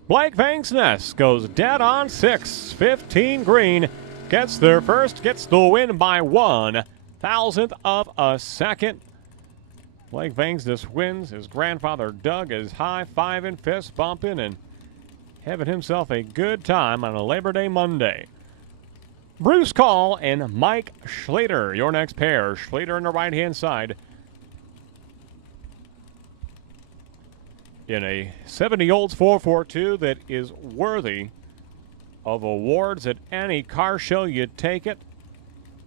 Blake Vanksness goes dead on 6:15 green. Gets there first, gets the win by 1/1000th of a second. Blake Vanksness wins. His grandfather Doug is high-fiving, fist bumping, and having himself a good time on a Labor Day Monday. Bruce Call and Mike Schlater, your next pair. Schlater on the right-hand side. In a 70 Olds 442 that is worthy of awards at any car show, you take it.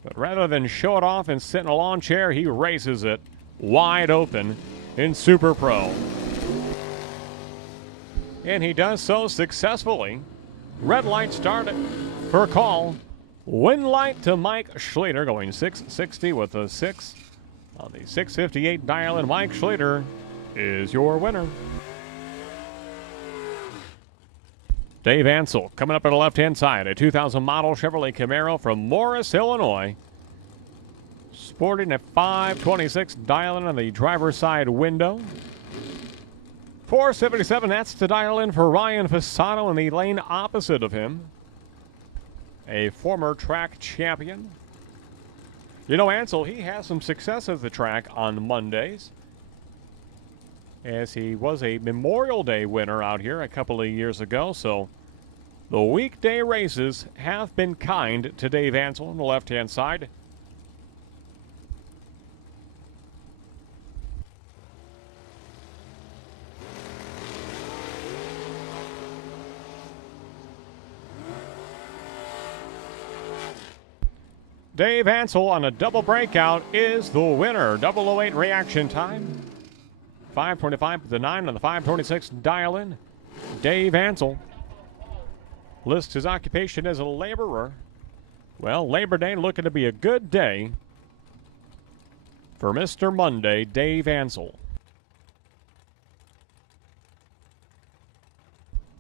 But rather than show it off and sit in a lawn chair, he races it wide open in Super Pro. And he does so successfully. Red light start for Call. Win light to Mike Schlater, going 660 with a 6 on the 658 dial, and Mike Schlater is your winner. Dave Ansel coming up on the left-hand side, a 2000 model Chevrolet Camaro from Morris, Illinois. Sporting a 526 dial-in on the driver's side window. 477, that's the dial-in for Ryan Fasano in the lane opposite of him. A former track champion. You know, Ansel, he has some success at the track on Mondays, as he was a Memorial Day winner out here a couple of years ago. So the weekday races have been kind to Dave Ansel on the left-hand side. Dave Ansel on a double breakout is the winner. 008 reaction time. 525 to the 9 on the 526 dial-in. Dave Ansel lists his occupation as a laborer. Well, Labor Day looking to be a good day for Mr. Monday, Dave Ansel.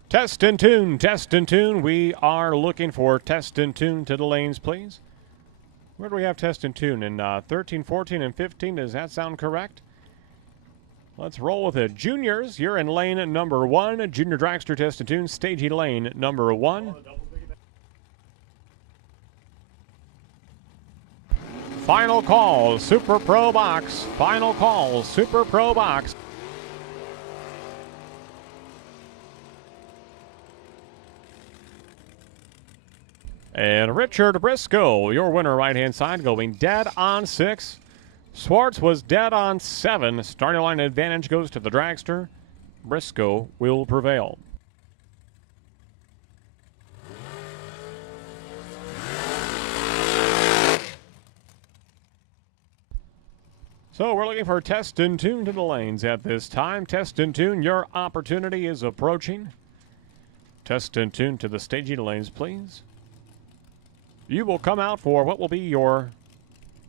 Test and tune, test and tune. We are looking for test and tune to the lanes, please. Where do we have test and tune? In 13, 14, and 15, does that sound correct? Let's roll with it. Juniors, you're in lane number 1. Junior Dragster test and tune, staging lane number 1. Final call, Super Pro box. Final call, Super Pro box. And Richard Briscoe, your winner, right-hand side, going dead on 6. Swartz was dead on 7. Starting line advantage goes to the dragster. Briscoe will prevail. So we're looking for test and tune to the lanes at this time. Test and tune, your opportunity is approaching. Test and tune to the staging lanes, please. You will come out for what will be your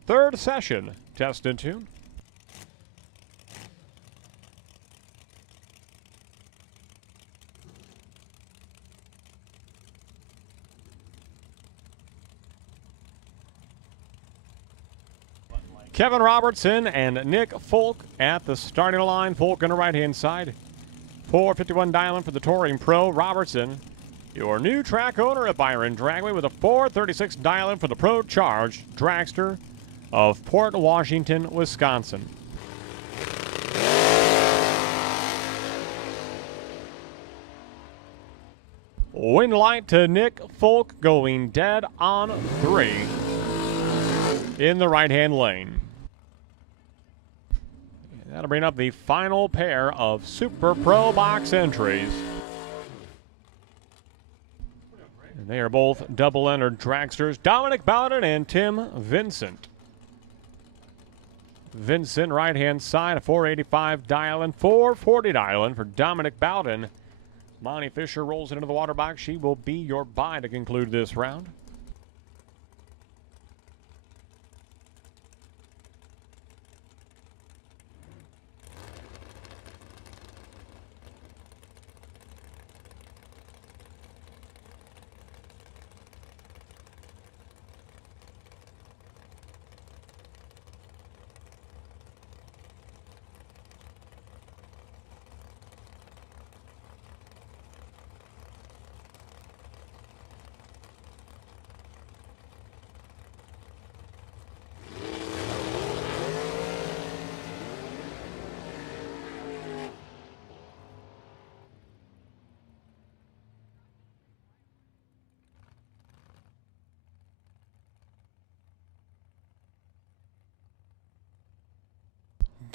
third session. Test and tune. Kevin Robertson and Nick Folk at the starting line. Folk on the right-hand side. 451 dialing for the Touring Pro. Robertson, your new track owner at Byron Dragway, with a 436 dialing for the Pro Charged dragster of Port Washington, Wisconsin. Wind light to Nick Folk, going dead on 3 in the right-hand lane. That'll bring up the final pair of Super Pro box entries. And they are both double-entered dragsters, Dominic Bowden and Tim Vincent. Vincent, right-hand side, a 485 dialing, 440 dialing for Dominic Bowden. Monty Fisher rolls into the water box. She will be your buy to conclude this round.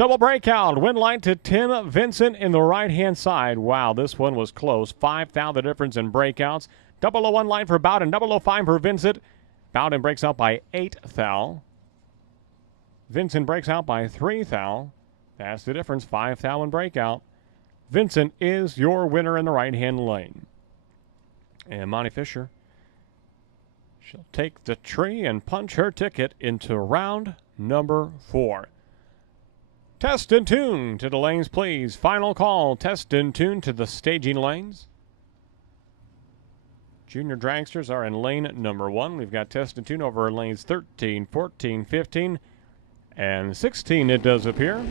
Double breakout. Win line to Tim Vincent in the right-hand side. Wow, this one was close. 5 thou the difference in breakouts. 001 line for Bowden. 005 for Vincent. Bowden breaks out by 8 thou. Vincent breaks out by 3 thou. That's the difference. 5 thou in breakout. Vincent is your winner in the right-hand lane. And Monty Fisher, she'll take the tree and punch her ticket into round number 4. Test and tune to the lanes, please. Final call. Test and tune to the staging lanes. Junior dragsters are in lane number 1. We've got test and tune over in lanes 13, 14, 15, and 16, it does appear.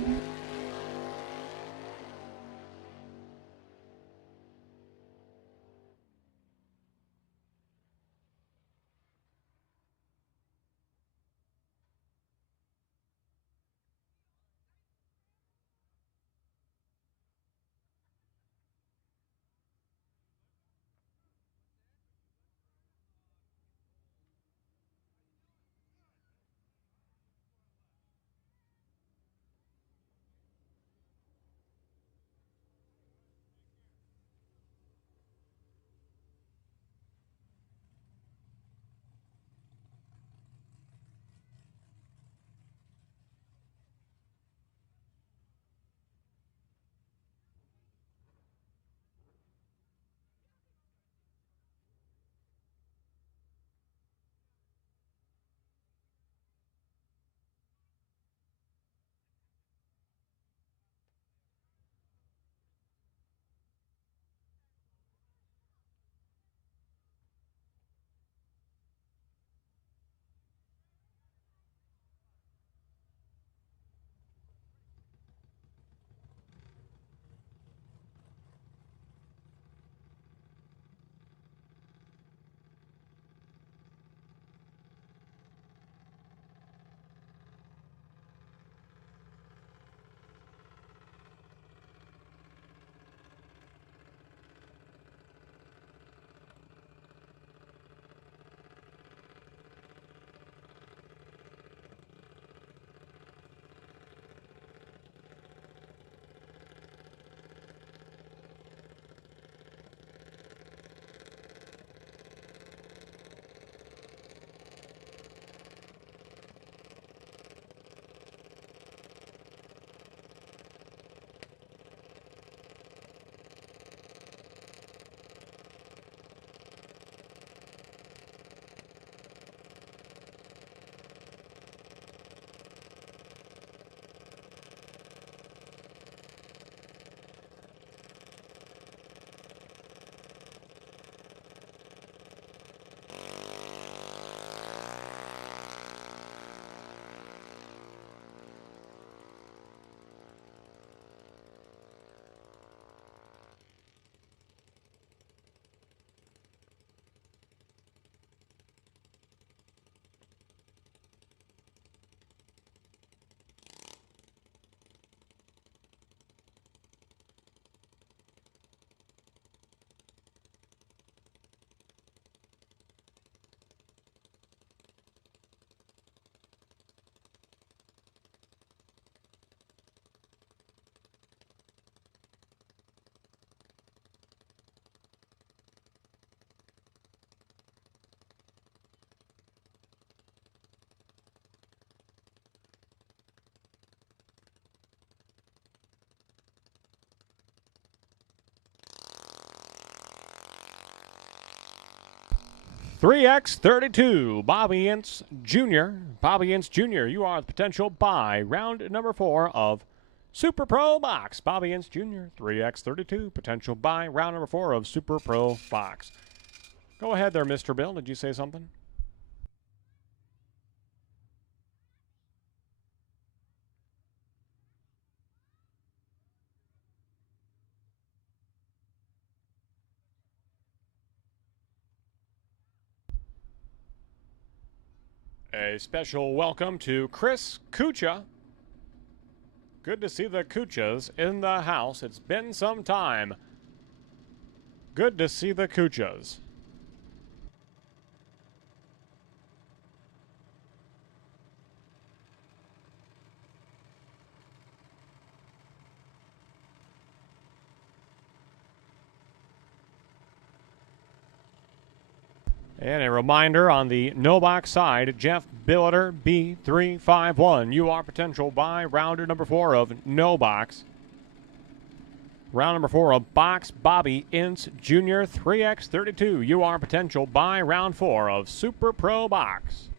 3x32, Bobby Ince Jr. Bobby Ince Jr., you are the potential buy. Round number 4 of Super Pro Box. Bobby Ince Jr., 3x32, potential buy. Round number 4 of Super Pro Box. Go ahead there, Mr. Bill. Did you say something? A special welcome to Chris Kucha. Good to see the Kuchas in the house. It's been some time. Good to see the Kuchas. And a reminder on the no box side, Jeff Billiter B351. You are potential buy. Rounder number 4 of no box. Round number 4 of box. Bobby Ince Jr. 3x32. You are potential buy. Round 4 of Super Pro Box.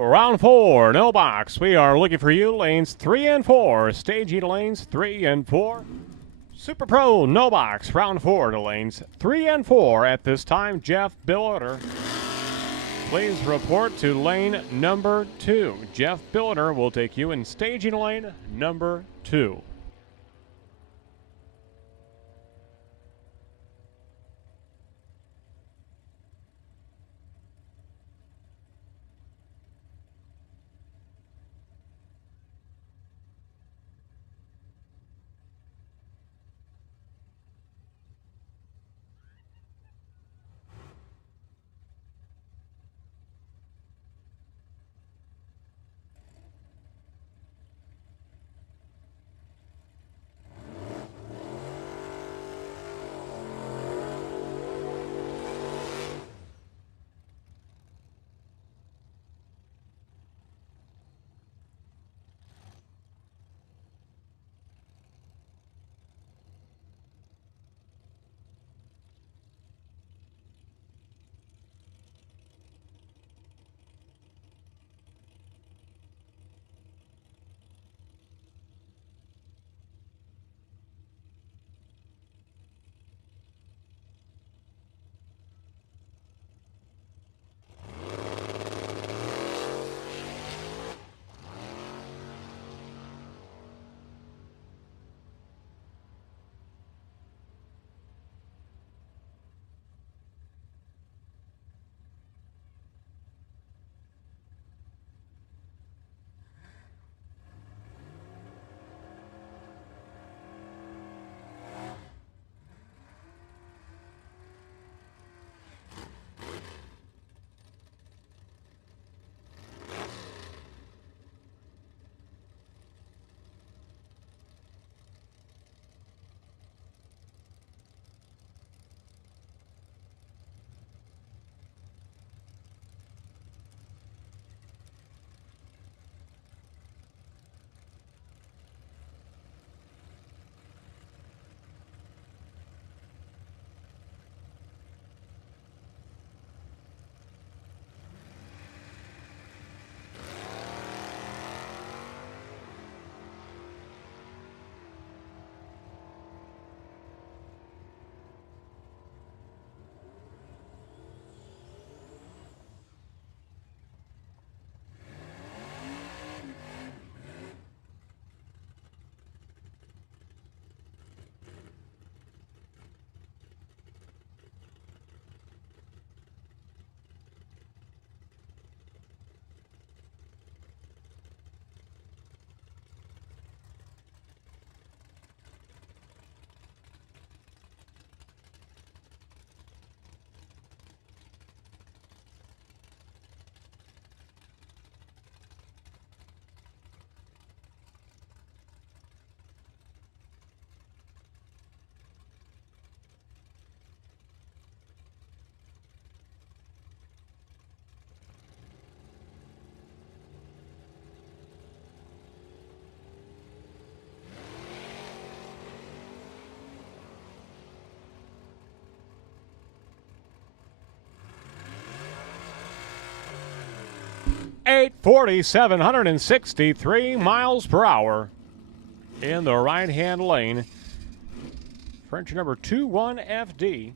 Round 4, no box. We are looking for you, lanes 3 and 4. Staging lanes 3 and 4. Super Pro, no box. Round 4 to lanes 3 and 4 at this time. Jeff Billiter, please report to lane number 2. Jeff Billiter will take you in staging lane number 2. Eight 763 miles per hour in the right-hand lane. French number 21FD.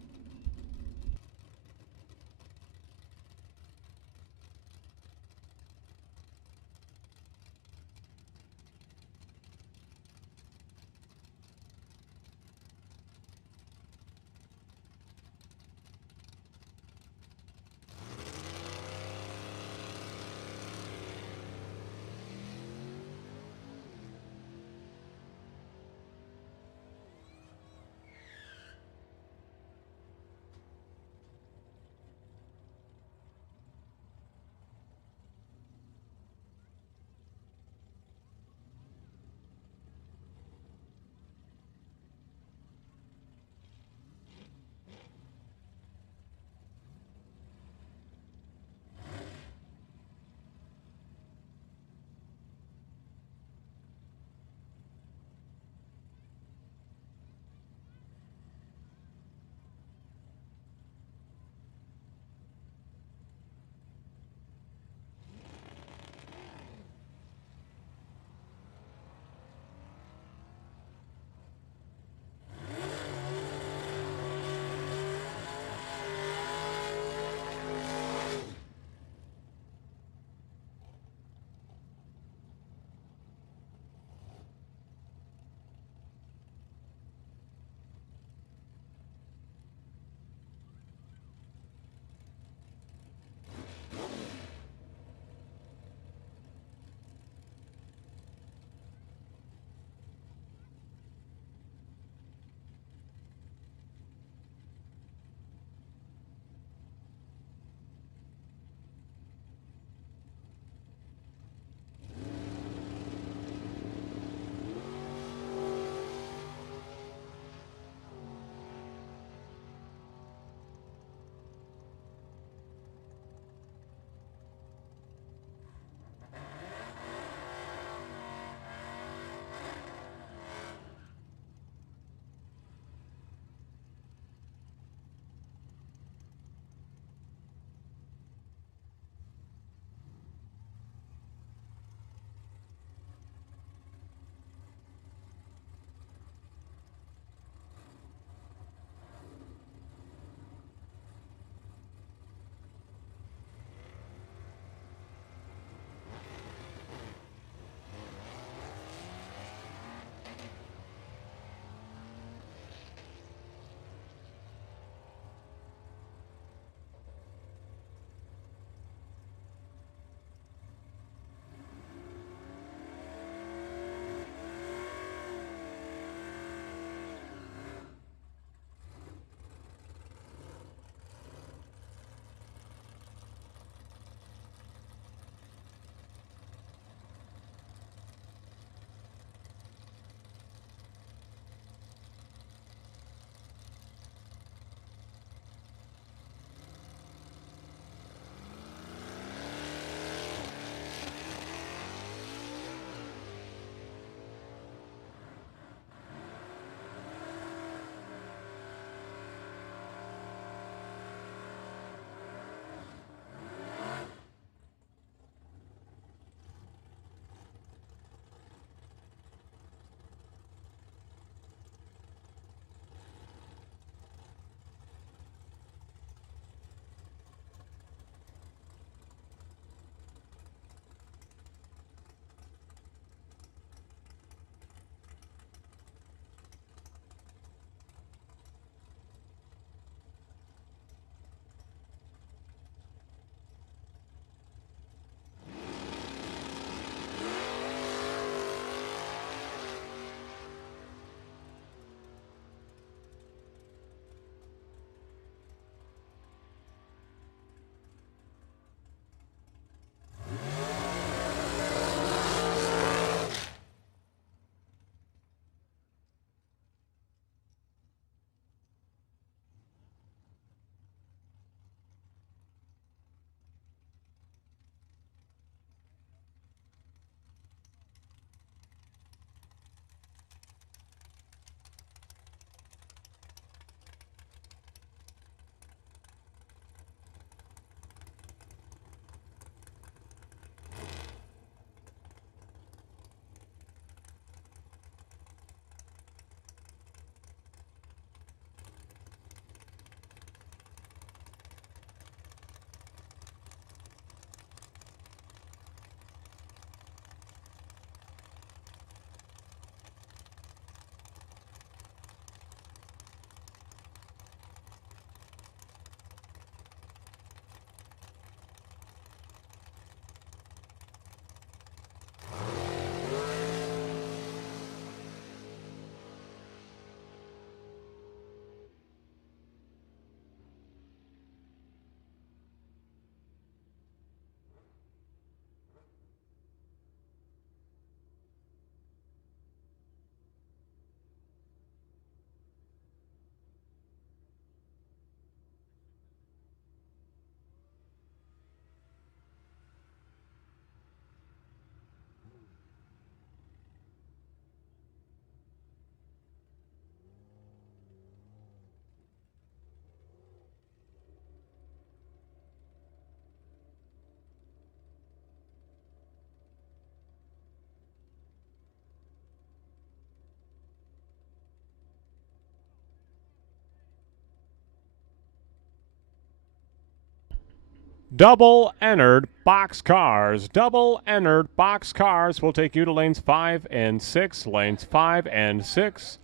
Double entered boxcars. Double entered boxcars will take you to lanes 5 and 6. Lanes 5 and 6.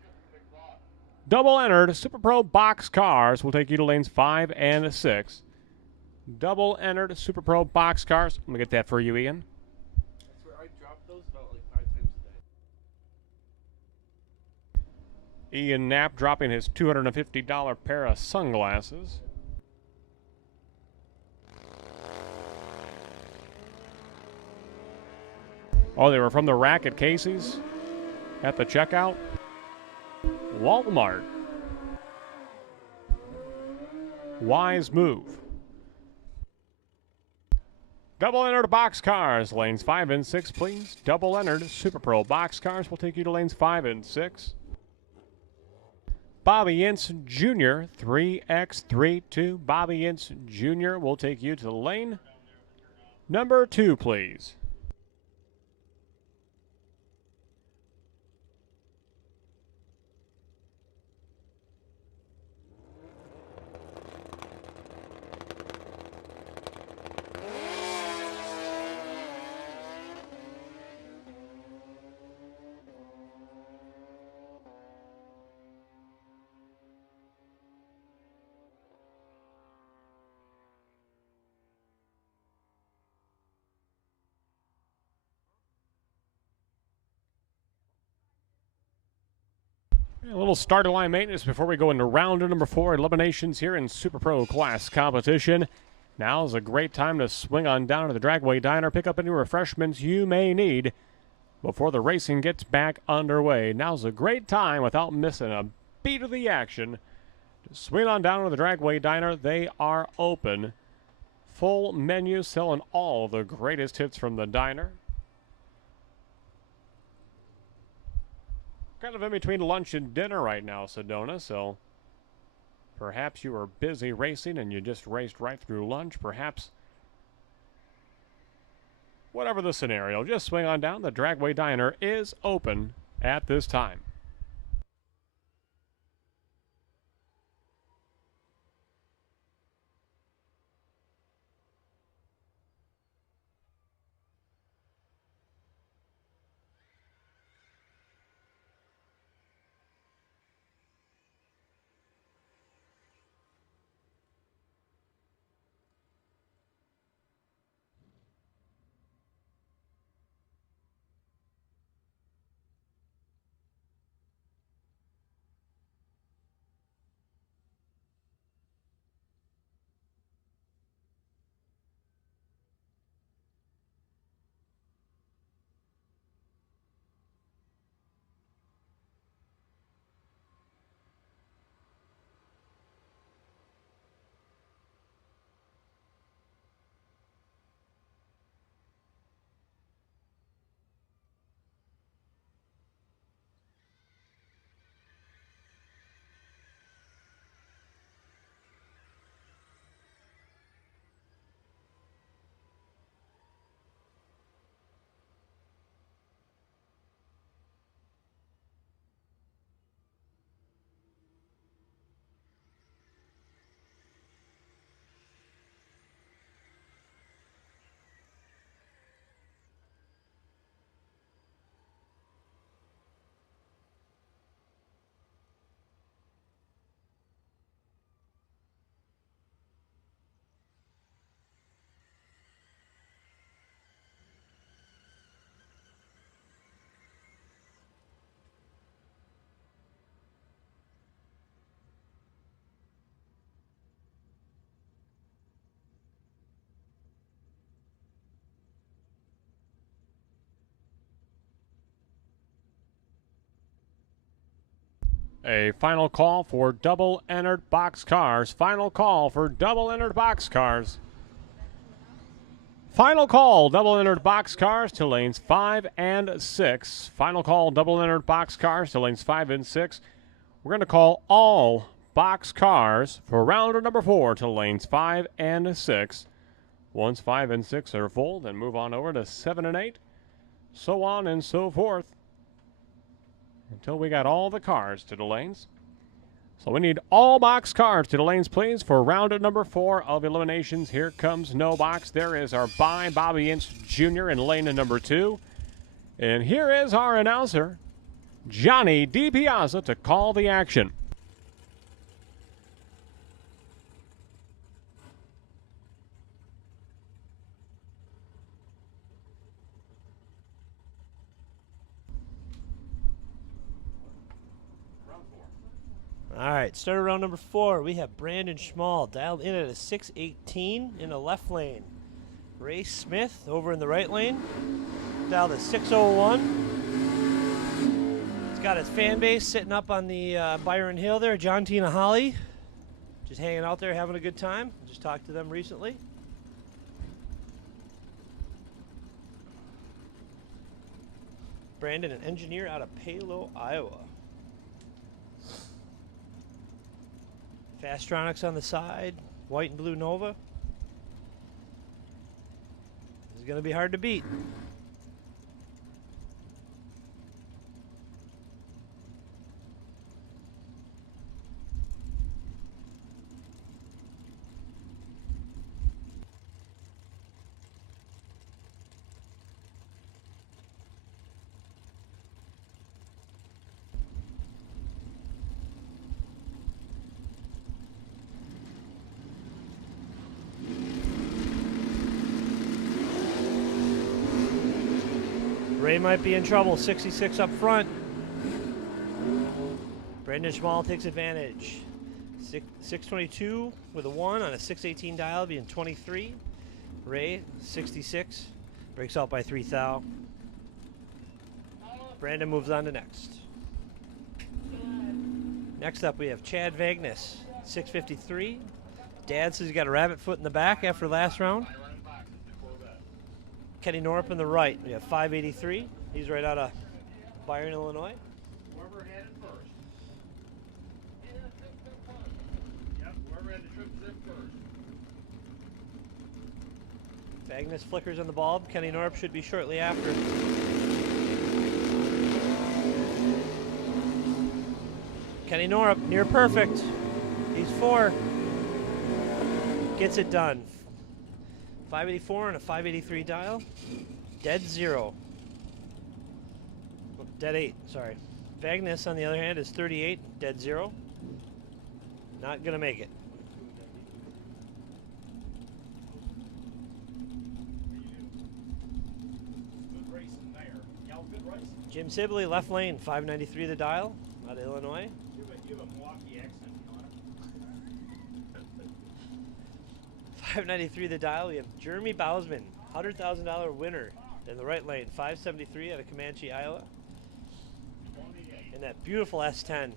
Double entered Super Pro boxcars will take you to lanes 5 and 6. Double entered Super Pro boxcars. I'm going to get that for you, Ian. That's where I dropped those about like 5 times a day. Ian Knapp dropping his $250 pair of sunglasses. Oh, they were from the rack at Casey's at the checkout. Walmart. Wise move. Double entered boxcars, lanes 5 and 6, please. Double entered Super Pro boxcars will take you to lanes 5 and 6. Bobby Ince Jr., 3x32. Bobby Ince Jr. will take you to lane number 2, please. A little starter line maintenance before we go into round number 4, eliminations here in Super Pro class competition. Now is a great time to swing on down to the Dragway Diner, pick up any refreshments you may need before the racing gets back underway. Now's a great time, without missing a beat of the action, to swing on down to the Dragway Diner. They are open. Full menu selling all the greatest hits from the diner. Kind of in between lunch and dinner right now, Sedona, so perhaps you were busy racing and you just raced right through lunch. Perhaps, whatever the scenario, just swing on down. The Dragway Diner is open at this time. A final call for double entered boxcars. Final call for double entered boxcars. Final call, double entered boxcars to lanes 5 and 6. Final call, double entered boxcars to lanes 5 and 6. We're going to call all boxcars for rounder number 4 to lanes 5 and 6. Once 5 and 6 are full, then move on over to 7 and 8. So on and so forth, until we got all the cars to the lanes. So we need all box cars to the lanes, please, for round number 4 of eliminations. Here comes no box. There is our Bobby Ince Jr. in lane number 2. And here is our announcer, Johnny DiPiazza, to call the action. All right, start round number 4. We have Brandon Schmall dialed in at a 618 in the left lane. Ray Smith over in the right lane, dialed at 601. He's got his fan base sitting up on the Byron Hill there. John Tina Holly, just hanging out there having a good time. Just talked to them recently. Brandon, an engineer out of Palo, Iowa. Fastronics on the side, white and blue Nova. This is going to be hard to beat. Ray might be in trouble, 66 up front. Brandon Schmall takes advantage. 622 with a 1 on a 618 dial, being 23. Ray, 66, breaks out by 3 thou. Brandon moves on to next. Next up we have Chad Vagnus, 653. Dad says he's got a rabbit foot in the back after last round. Kenny Norp in the right. We have 583. He's right out of Byron, Illinois. Whoever had it first. Yep, whoever had the trip zip first. Vagnus flickers on the bulb. Kenny Norp should be shortly after. Kenny Norp, near perfect. He's 4. Gets it done. 584 and a 583 dial. Dead 0. Dead 8, sorry. Vagnus, on the other hand, is 38, dead 0. Not going to make it. Good racing there. Yeah, good racing. Jim Sibley, left lane, 593 the dial, out of Illinois. You have a Milwaukee accent, you know. 593 the dial. We have Jeremy Bausman, $100,000 winner in the right lane, 573 out of Comanche, Iowa. And that beautiful S10.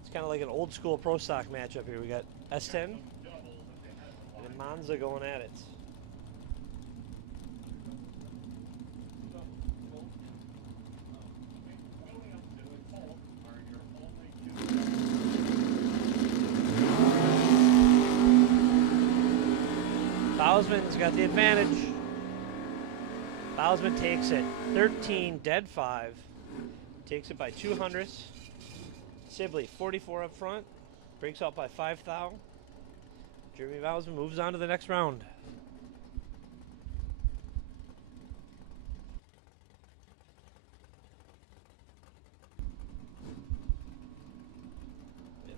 It's kind of like an old school pro stock matchup here. We got S10 and Monza going at it. Bausman's got the advantage. Bausman takes it. 13, dead 5. Takes it by 200. Sibley, 44 up front. Breaks out by 5 thou. Jeremy Bausman moves on to the next round.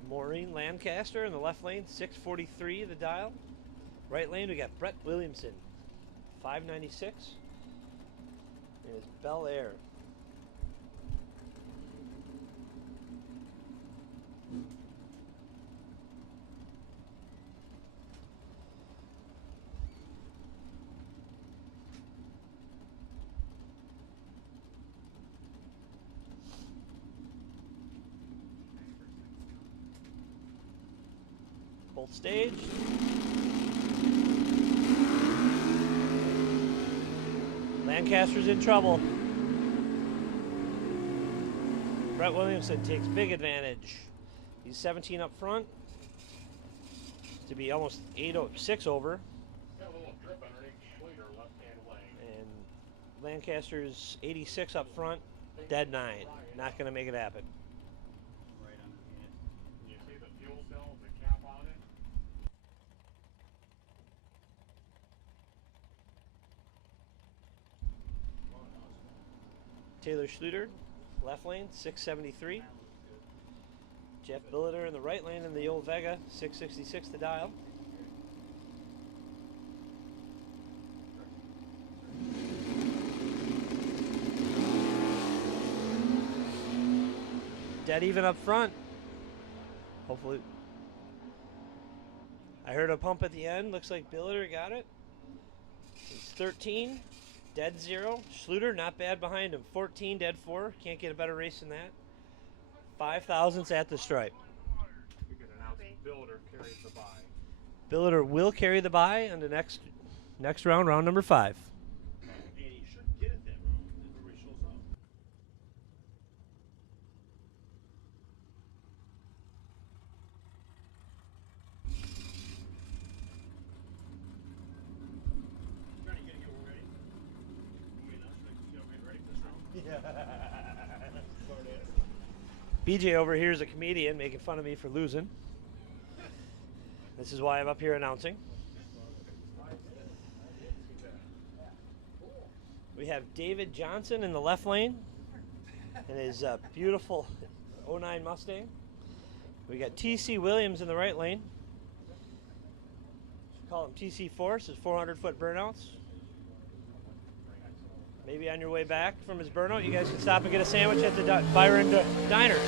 Maureen Lancaster in the left lane, 643 the dial. Right lane, we got Brett Williamson, 596. And it's Bel Air. Both stage. Lancaster's in trouble. Brett Williamson takes big advantage. He's 17 up front to be almost 6 over. Got a little drip underneath Schleter, left-hand lane. And Lancaster's 86 up front, dead 9. Not going to make it happen. Right underneath. Taylor Schluter, left lane, 673. Jeff Billiter in the right lane in the old Vega, 666 to dial. Dead even up front. Hopefully. I heard a pump at the end. Looks like Billiter got it. It's 13. Dead 0. Schluter not bad behind him. 14, dead 4. Can't get a better race than that. 5,000's at the stripe. We could announce Builder carries the bye. Billiter will carry the bye on the next round, round number 5. And he should get it that round if everybody shows up. Johnny, you gonna get ready? We announce you gotta get ready for this round? BJ over here is a comedian making fun of me for losing. This is why I'm up here announcing. We have David Johnson in the left lane in his beautiful 09 Mustang. We got TC Williams in the right lane. Call him TC Force, his 400-foot burnouts. Maybe on your way back from his burnout, you guys can stop and get a sandwich at the Byron Diner.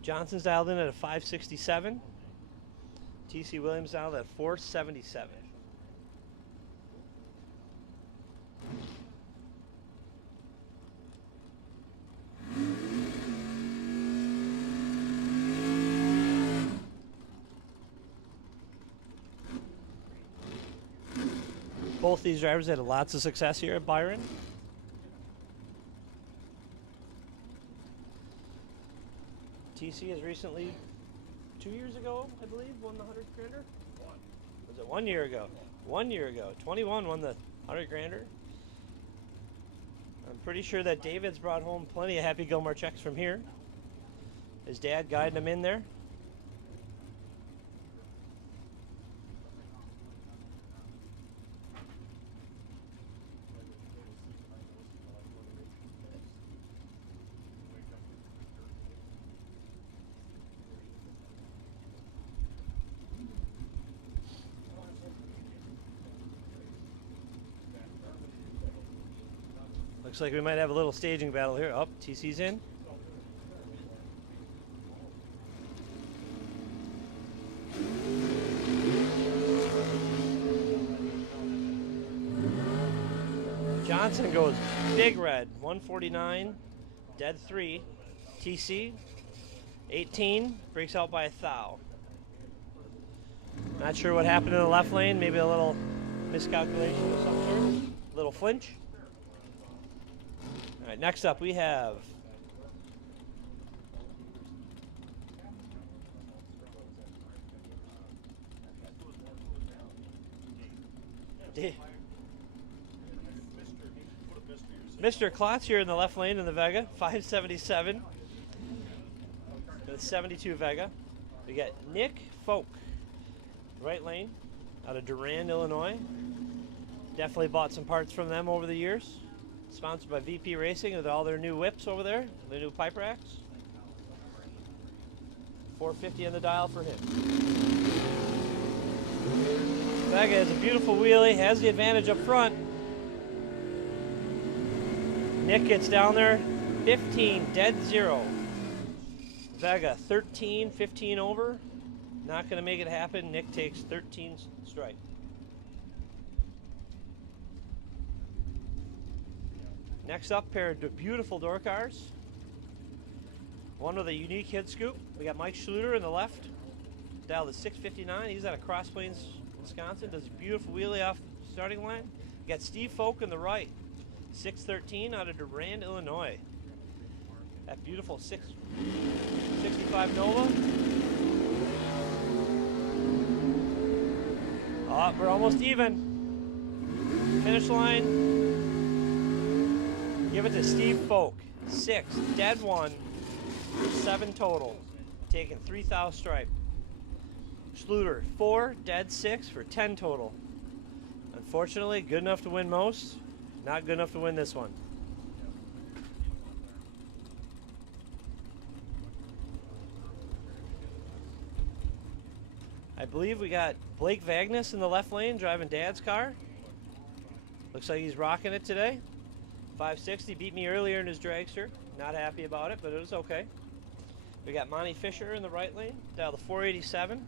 Johnson's dialed in at a 567. TC Williams dialed at 477. Both these drivers had lots of success here at Byron. TC has recently, 2 years ago, I believe, won the 100 grander. Was it 1 year ago? 1 year ago. 21 won the 100 grander. I'm pretty sure that David's brought home plenty of Happy Gilmore checks from here. His dad guiding him in there. Looks like we might have a little staging battle here. Oh, TC's in. Johnson goes big red, 149, dead 3. TC, 18, breaks out by a thou. Not sure what happened in the left lane. Maybe a little miscalculation of some sort. A little flinch. All right, next up we have Mr. Klotz here in the left lane in the Vega, 577. The 72 Vega. We got Nick Folk, right lane, out of Durand, Illinois. Definitely bought some parts from them over the years. Sponsored by VP Racing with all their new whips over there, the new pipe racks. 450 on the dial for him. Vega has a beautiful wheelie, has the advantage up front. Nick gets down there, 15, dead 0. Vega 13, 15 over. Not going to make it happen. Nick takes 13 strike. Next up, pair of beautiful door cars. One with a unique head scoop. We got Mike Schluter in the left. Dialed to 659. He's out of Cross Plains, Wisconsin. Does a beautiful wheelie off the starting line. We got Steve Folk in the right. 613 out of Durand, Illinois. That beautiful 665 Nova. Oh, we're almost even. Finish line. Give it to Steve Folk. 6, dead 1, 7 total. Taking 3,000 stripe. Sluter, 4, dead 6 for 10 total. Unfortunately, good enough to win most, not good enough to win this one. I believe we got Blake Vagnus in the left lane driving Dad's car. Looks like he's rocking it today. 560, beat me earlier in his dragster. Not happy about it, but it was okay. We got Monty Fisher in the right lane, down the 487.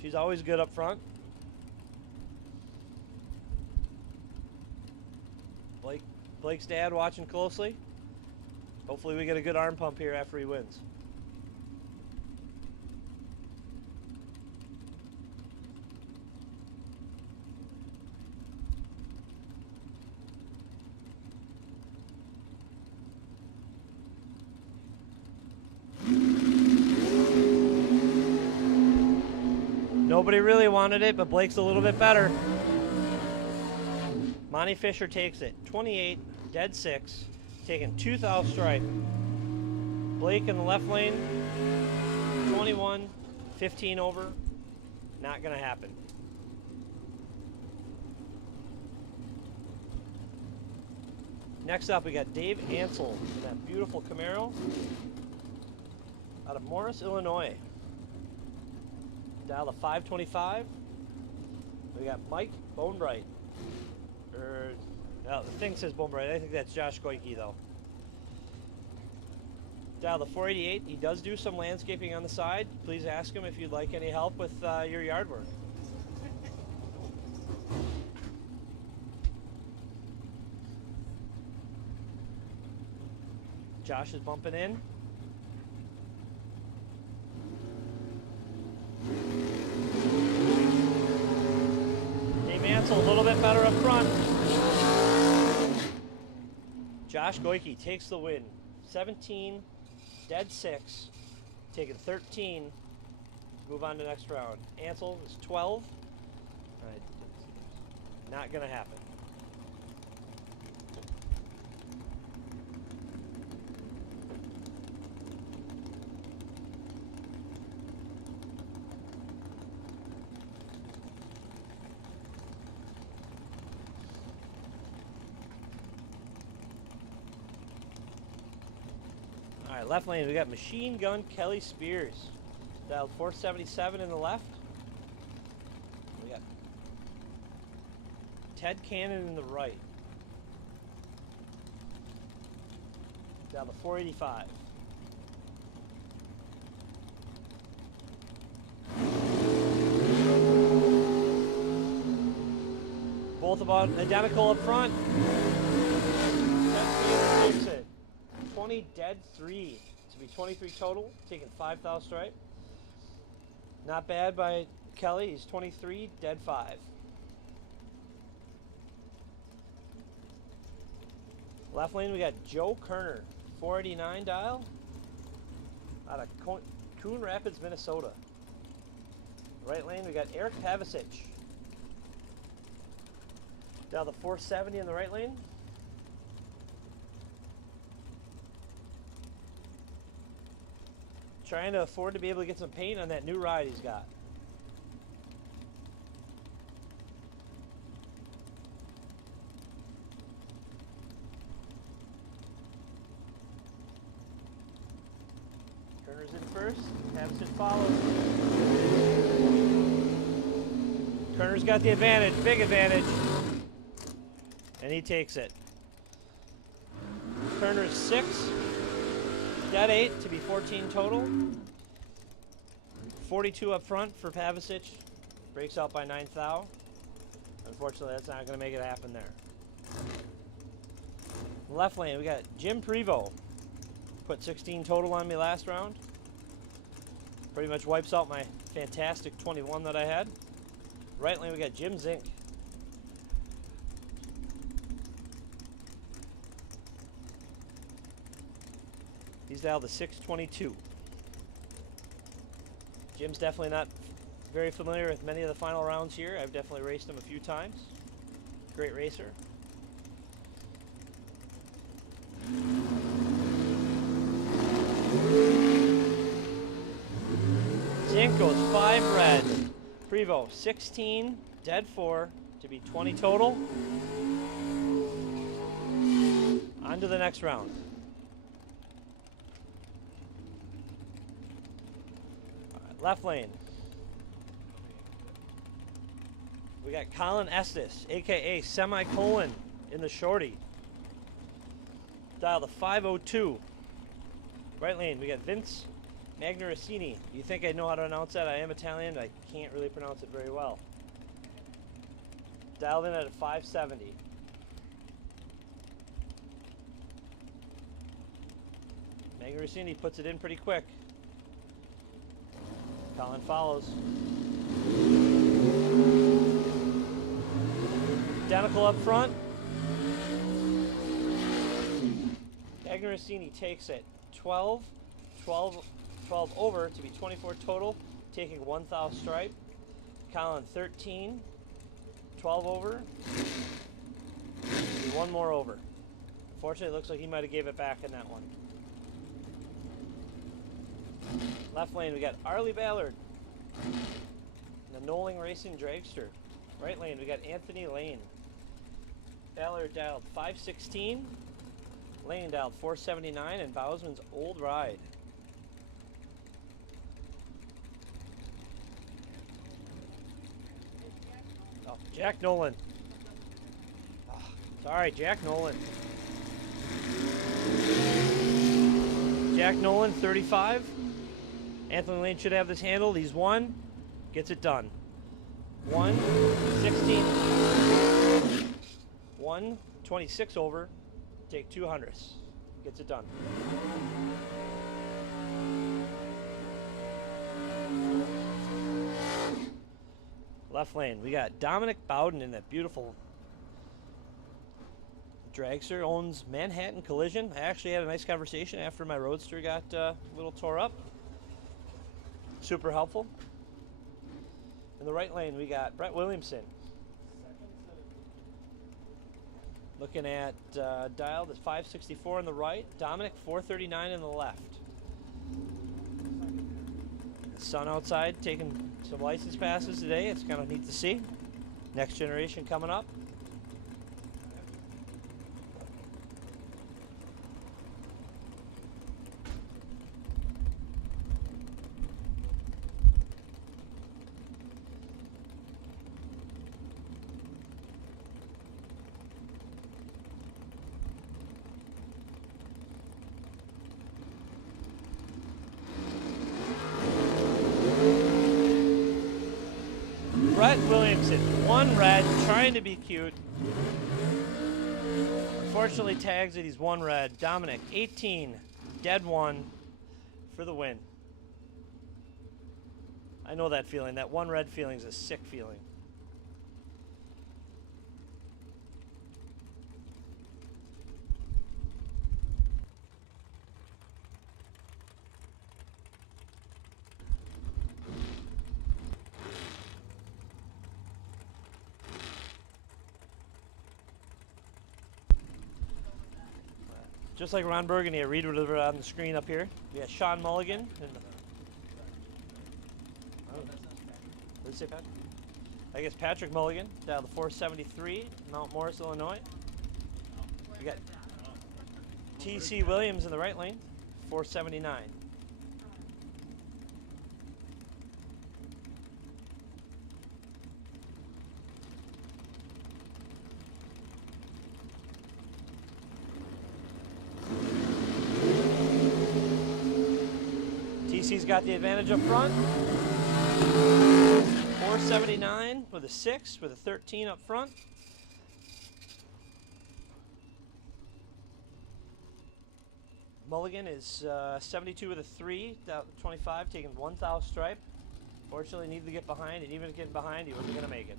She's always good up front. Blake's dad watching closely. Hopefully we get a good arm pump here after he wins. Nobody really wanted it, but Blake's a little bit better. Monty Fisher takes it. 28, dead 6, taking 2th stripe. Blake in the left lane, 21, 15 over. Not going to happen. Next up, we got Dave Ansel in that beautiful Camaro out of Morris, Illinois. Dial the 525. We got Mike Bonebright. No, the thing says Bonebright. I think that's Josh Goike though. Dial the 488. He does do some landscaping on the side. Please ask him if you'd like any help with your yard work. Josh is bumping in. A little bit better up front. Josh Goike takes the win. 17, dead 6, taking 13. Move on to the next round. Ansel is 12. Not going to happen. All right, left lane, we got Machine Gun Kelly Spears. Dialed 477 in the left. We got Ted Cannon in the right. Dialed the 485. Both about identical up front. Ted takes it. 20 dead 3 to be 23 total, taking 5,000 stripe. Not bad by Kelly. He's 23 dead 5. Left lane we got Joe Kerner, 489 dial, out of Coon Rapids, Minnesota. Right lane we got Eric Pavicic. Down the 470 in the right lane. Trying to afford to be able to get some paint on that new ride he's got. Kerner's in first, Pavicic follows. Kerner's got the advantage, big advantage. And he takes it. Kerner's 6. Dead 8 to be 14 total. 42 up front for Pavicic. Breaks out by 9,000. Unfortunately, that's not going to make it happen there. Left lane, we got Jim Prevost. Put 16 total on me last round. Pretty much wipes out my fantastic 21 that I had. Right lane, we got Jim Zink. He's dialed the 622. Jim's definitely not very familiar with many of the final rounds here. I've definitely raced him a few times. Great racer. Dink goes 5 red. Prevo 16, dead 4 to be 20 total. On to the next round. All right, left lane. We got Colin Estes, aka Semicolon, in the shorty. Dial the 502. Right lane, we got Vince Magnarosini. You think I know how to pronounce that? I am Italian, I can't really pronounce it very well. Dialed in at a 570. Magnarosini puts it in pretty quick. Colin follows. Identical up front. Magnarosini takes it 12 over to be 24 total, taking 1 thou stripe. Colin 13, 12 over, and 1 more over. Unfortunately, it looks like he might have gave it back in that one. Left lane, we got Arlie Ballard, the Knowling Racing Dragster. Right lane, we got Anthony Lane. Ballard dialed 516, Lane dialed 479, and Bousman's Old Ride. Oh, Jack Nolan. Oh, sorry, Jack Nolan. Jack Nolan, 35. Anthony Lane should have this handled. He's 1. Gets it done. 1, 16. 1, 26 over. Take 200. Gets it done. Left lane, we got Dominic Bowden in that beautiful dragster. Owns Manhattan Collision. I actually had a nice conversation after my Roadster got a little tore up. Super helpful. In the right lane, we got Brett Williamson. Looking at dial, that's 564 on the right. Dominic, 439 on the left. The sun outside taking some license passes today. It's kind of neat to see. Next generation coming up. Brett Williamson, 1 red, trying to be cute. Unfortunately tags it, he's 1 red. Dominic, 18, dead 1 for the win. I know that feeling. That 1 red feeling is a sick feeling. Just like Ron Burgundy, I read whatever on the screen up here. We got Sean Mulligan. What did you say, Patrick? I guess Patrick Mulligan, down to 473, Mount Morris, Illinois. We got T.C. Williams in the right lane, 479. TC's got the advantage up front. 479 with a 6, with a 13 up front. Mulligan is 72 with a 3, 25, taking 1 thou stripe. Fortunately, needed to get behind, and even getting behind, he wasn't going to make it.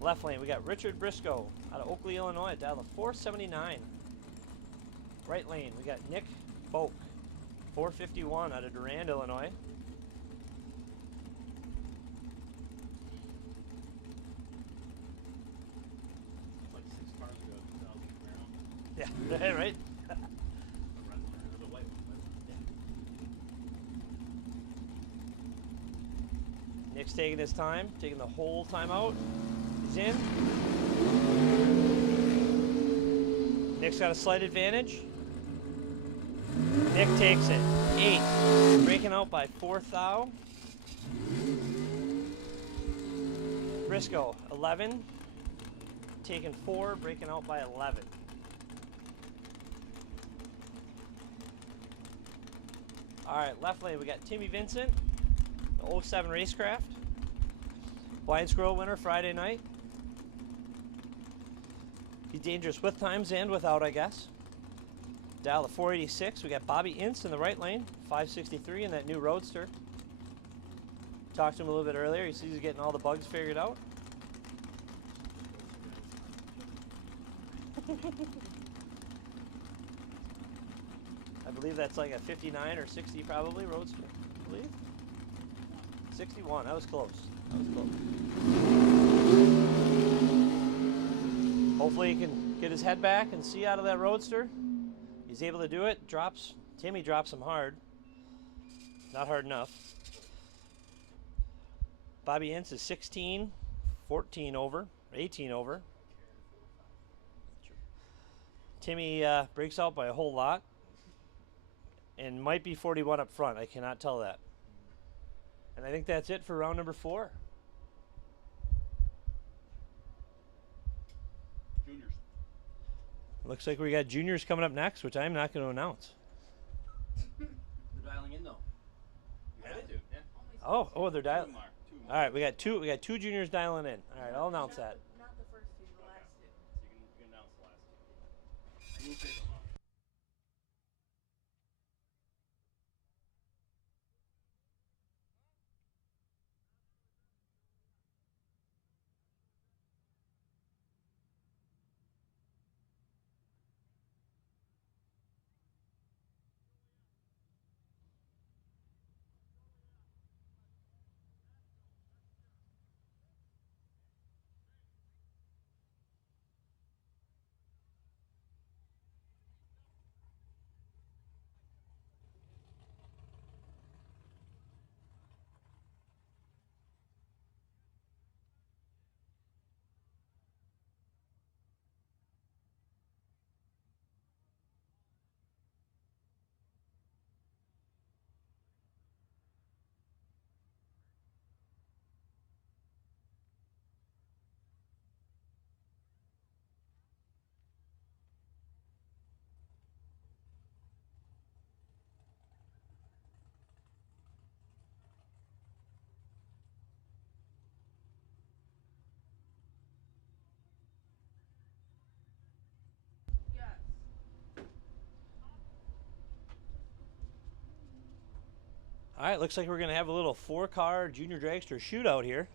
Left lane, we got Richard Briscoe out of Oakley, Illinois, dial of 479. Right lane, we got Nick Boak, 451 out of Durand, Illinois. Like 6 cars ago, 2000 Camaro. Yeah, right? Nick's taking his time, taking the whole time out. He's in. Nick's got a slight advantage. Nick takes it. 8. Breaking out by 4 thou. Briscoe, 11. Taking 4, breaking out by 11. Alright, left lane we got Timmy Vincent, the 07 Racecraft. Blind Squirrel winner Friday night. He's dangerous with times and without, I guess. Dial the 486. We got Bobby Ince in the right lane, 563 in that new Roadster. Talked to him a little bit earlier. He says he's getting all the bugs figured out. I believe that's like a 59 or 60 probably Roadster, I believe. 61, that was close. That was close. Hopefully he can get his head back and see out of that Roadster. He's able to do it. Timmy drops him hard. Not hard enough. Bobby Ince is 16, 14 over, 18 over. Timmy breaks out by a whole lot and might be 41 up front. I cannot tell that. And I think that's it for round number 4. Juniors. Looks like we got juniors coming up next, which I'm not going to announce. They're dialing in though. Yeah, they do. Yeah. Oh, they're dialing. Two more. All right, we got two juniors dialing in. All right, I'll announce that. Not the first 2, the last 2. So you can announce the last 2. We'll take them off. All right, looks like we're going to have a little 4-car junior dragster shootout here.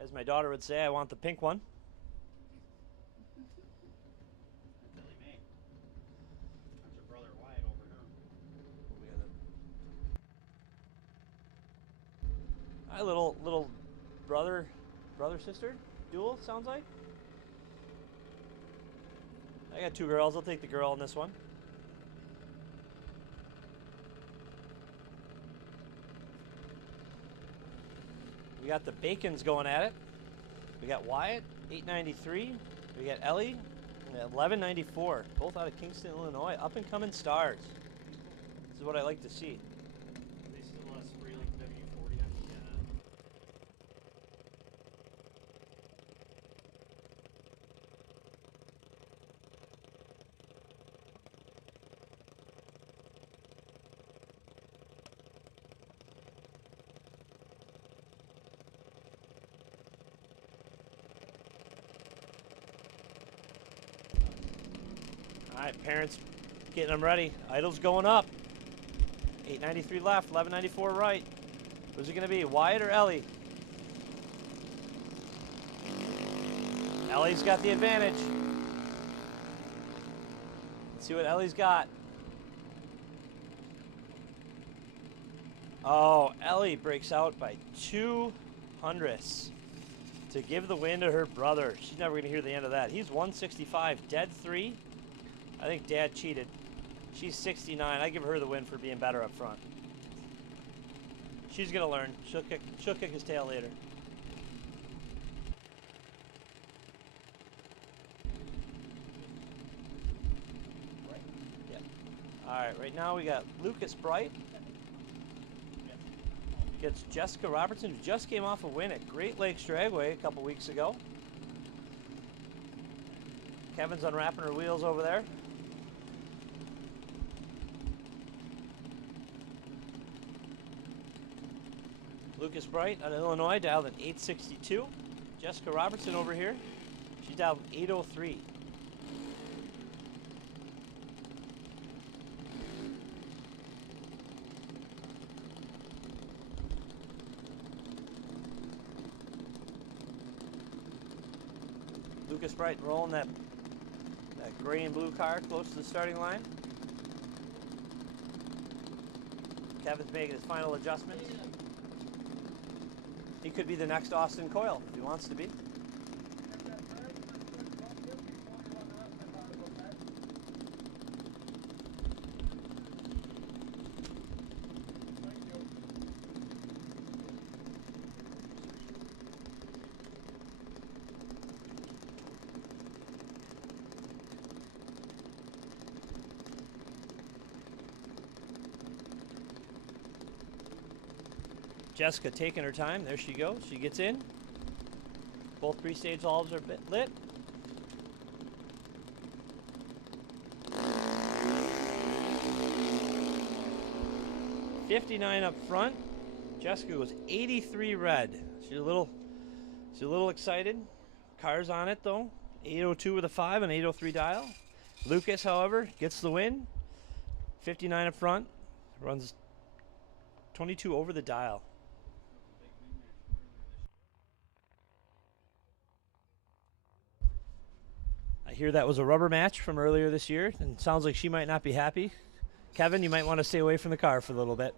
As my daughter would say, I want the pink one. Billy May. That's your brother Wyatt over here. Hi, little brother sister duel, sounds like. I got 2 girls. I'll take the girl in this one. We got the Bacons going at it. We got Wyatt, 893. We got Ellie, 1194. Both out of Kingston, Illinois. Up and coming stars. This is what I like to see. They still have spray like W40 on the All right, parents getting them ready. Idle's going up. 893 left, 1194 right. Who's it going to be, Wyatt or Ellie? Ellie's got the advantage. Let's see what Ellie's got. Oh, Ellie breaks out by 200ths to give the win to her brother. She's never going to hear the end of that. He's 165, dead 3. I think Dad cheated. She's 69. I give her the win for being better up front. She's gonna learn. She'll kick his tail later. Yep. All right. Right now we got Lucas Bright gets Jessica Robertson, who just came off a win at Great Lakes Dragway a couple weeks ago. Kevin's unwrapping her wheels over there. Lucas Bright out of Illinois dialed an 862. Jessica Robertson over here, she dialed an 803. Lucas Bright rolling that gray and blue car close to the starting line. Kevin's making his final adjustments. He could be the next Austin Coyle if he wants to be. Jessica taking her time. There she goes. She gets in. Both three-stage valves are lit. $59 up front. Jessica was 83 red. She's a little excited. Car's on it though. 802 with a 5 and 803 dial. Lucas, however, gets the win. 59 up front. Runs 22 over the dial. I hear that was a rubber match from earlier this year, and it sounds like she might not be happy. Kevin, you might want to stay away from the car for a little bit.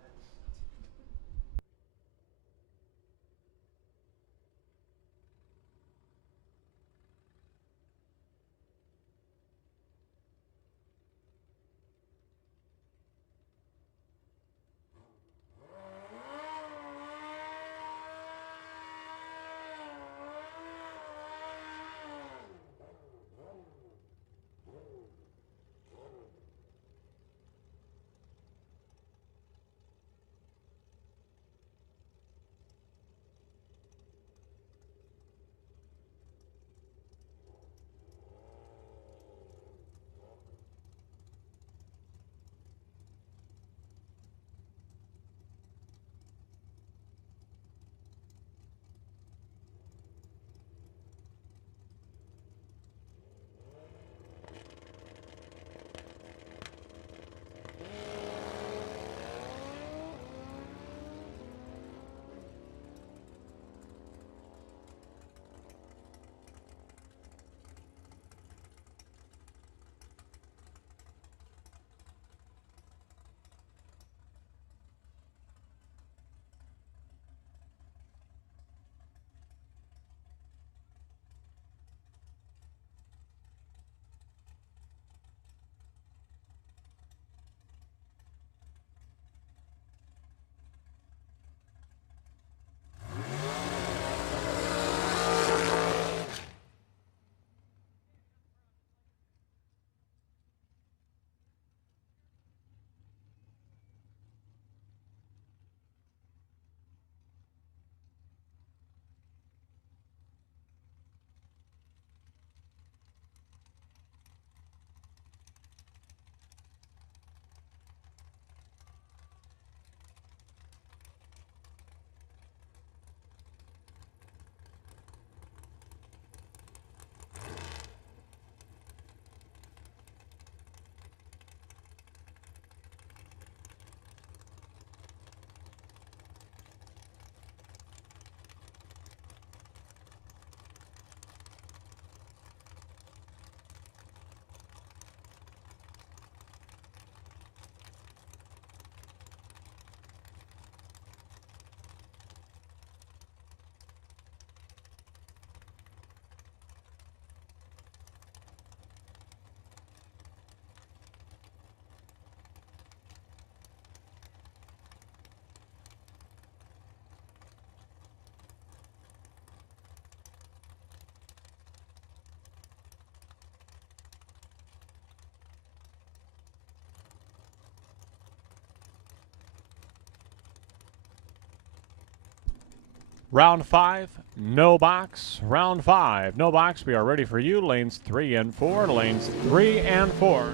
Round 5, no box. Round 5, no box. We are ready for you. Lanes 3 and 4. Lanes 3 and 4.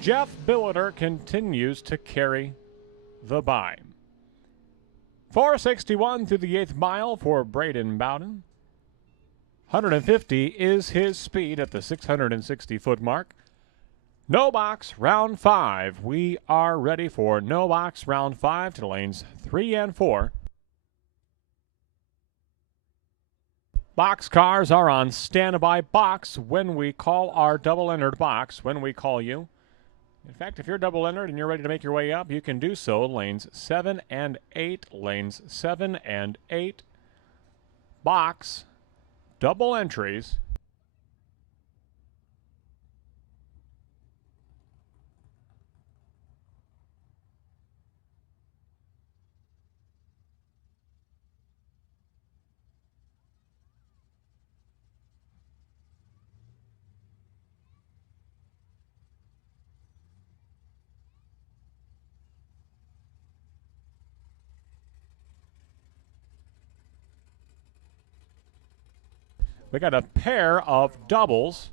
Jeff Billiter continues to carry the bye. 461 through the 8th mile for Braden Bowden. 150 is his speed at the 660-foot mark. No box, round 5. We are ready for no box, round 5 to lanes 3 and 4. Box cars are on standby box when we call our double-entered box, when we call you. In fact, if you're double-entered and you're ready to make your way up, you can do so. Lanes 7 and 8, lanes 7 and 8. Box, double entries. We got a pair of doubles.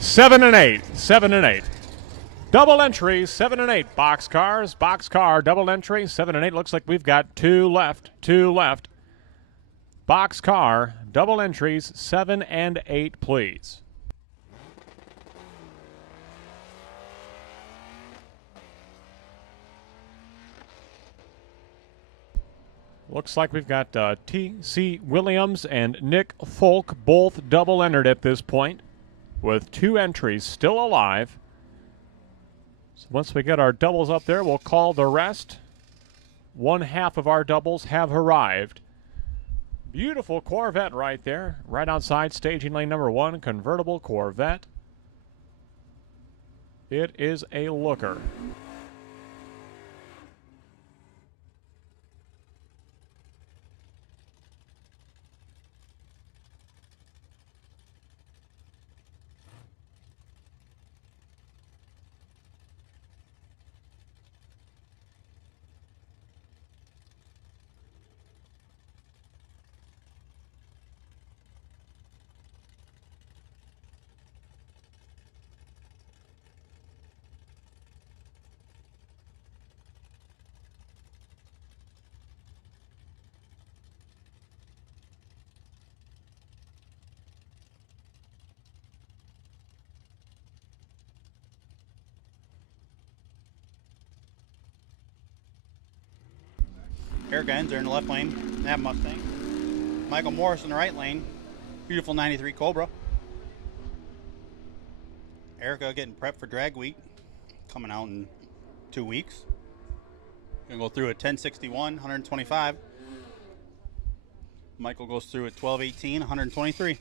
Seven and eight. Double entry, 7 and 8. Box cars, box car, double entry, 7 and 8. Looks like we've got two left. Box car, double entries, 7 and 8, please. Looks like we've got T.C. Williams and Nick Folk both double entered at this point, with 2 entries still alive. So once we get our doubles up there, we'll call the rest. 1/2 of our doubles have arrived. Beautiful Corvette right there, right outside staging lane number 1, convertible Corvette. It is a looker. Eric Enzer in the left lane, Nav Mustang. Michael Morris in the right lane, beautiful 93 Cobra. Erica getting prepped for drag week, coming out in 2 weeks. Gonna go through at 1061, 125. Michael goes through at 1218, 123.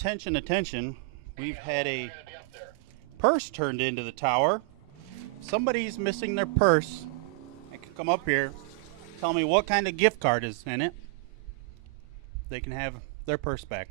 Attention, attention. We've had a purse turned into the tower. Somebody's missing their purse. They can come up here, tell me what kind of gift card is in it. They can have their purse back.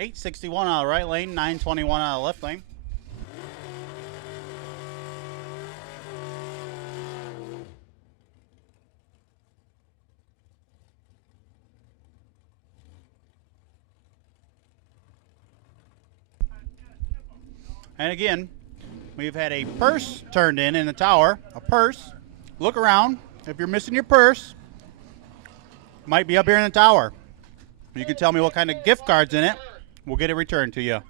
$861 out of the right lane, $921 out of the left lane. And again, we've had a purse turned in the tower. A purse. Look around. If you're missing your purse, it might be up here in the tower. You can tell me what kind of gift card's in it. We'll get it returned to you.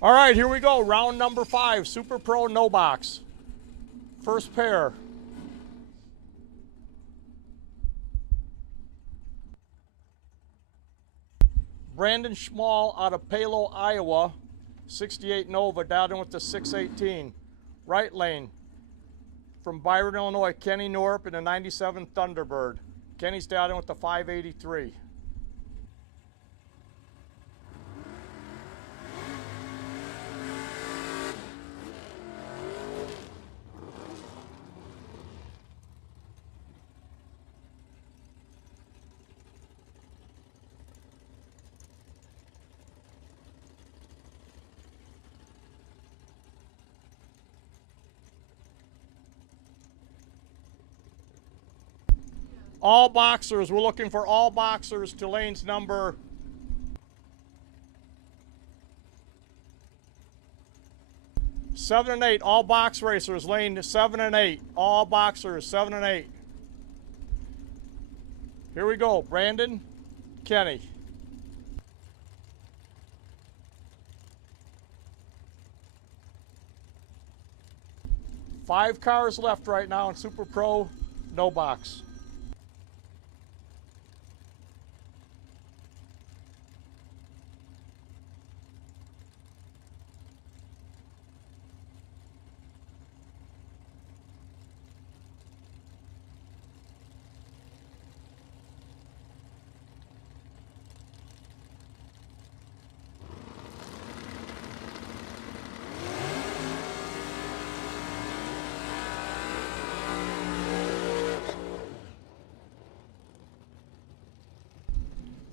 All right, here we go. Round number 5, Super Pro no box. First pair. Brandon Schmall out of Palo, Iowa. 68 Nova, dialed in with the 618. Right lane. From Byron, Illinois, Kenny Norp in the 97 Thunderbird. Kenny's dialed in with the 583. All boxers, we're looking for all boxers to lanes number 7 and 8. All box racers, lane 7 and 8. All boxers, 7 and 8. Here we go, Brandon, Kenny. Five cars left right now in Super Pro, no box.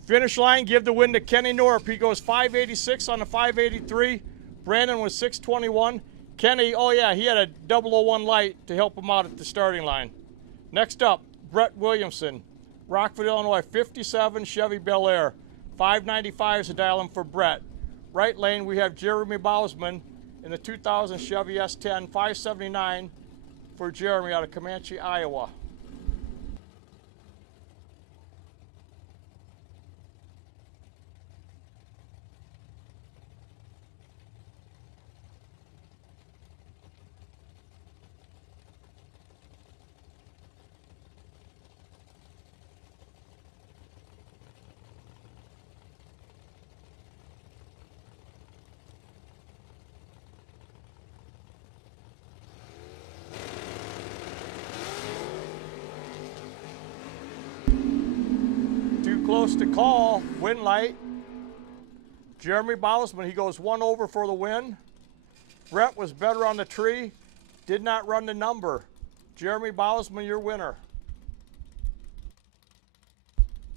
Finish line, give the win to Kenny Norp. He goes 586 on the 583. Brandon was 621. Kenny, oh yeah, he had a 001 light to help him out at the starting line. Next up, Brett Williamson, Rockford, Illinois, 57 Chevy Bel Air. 595 is the dial in for Brett. Right lane, we have Jeremy Bausman in the 2000 Chevy S10, 579 for Jeremy out of Comanche, Iowa. Close to call, win light. Jeremy Bausman, he goes 1 over for the win. Brett was better on the tree, did not run the number. Jeremy Bausman, your winner.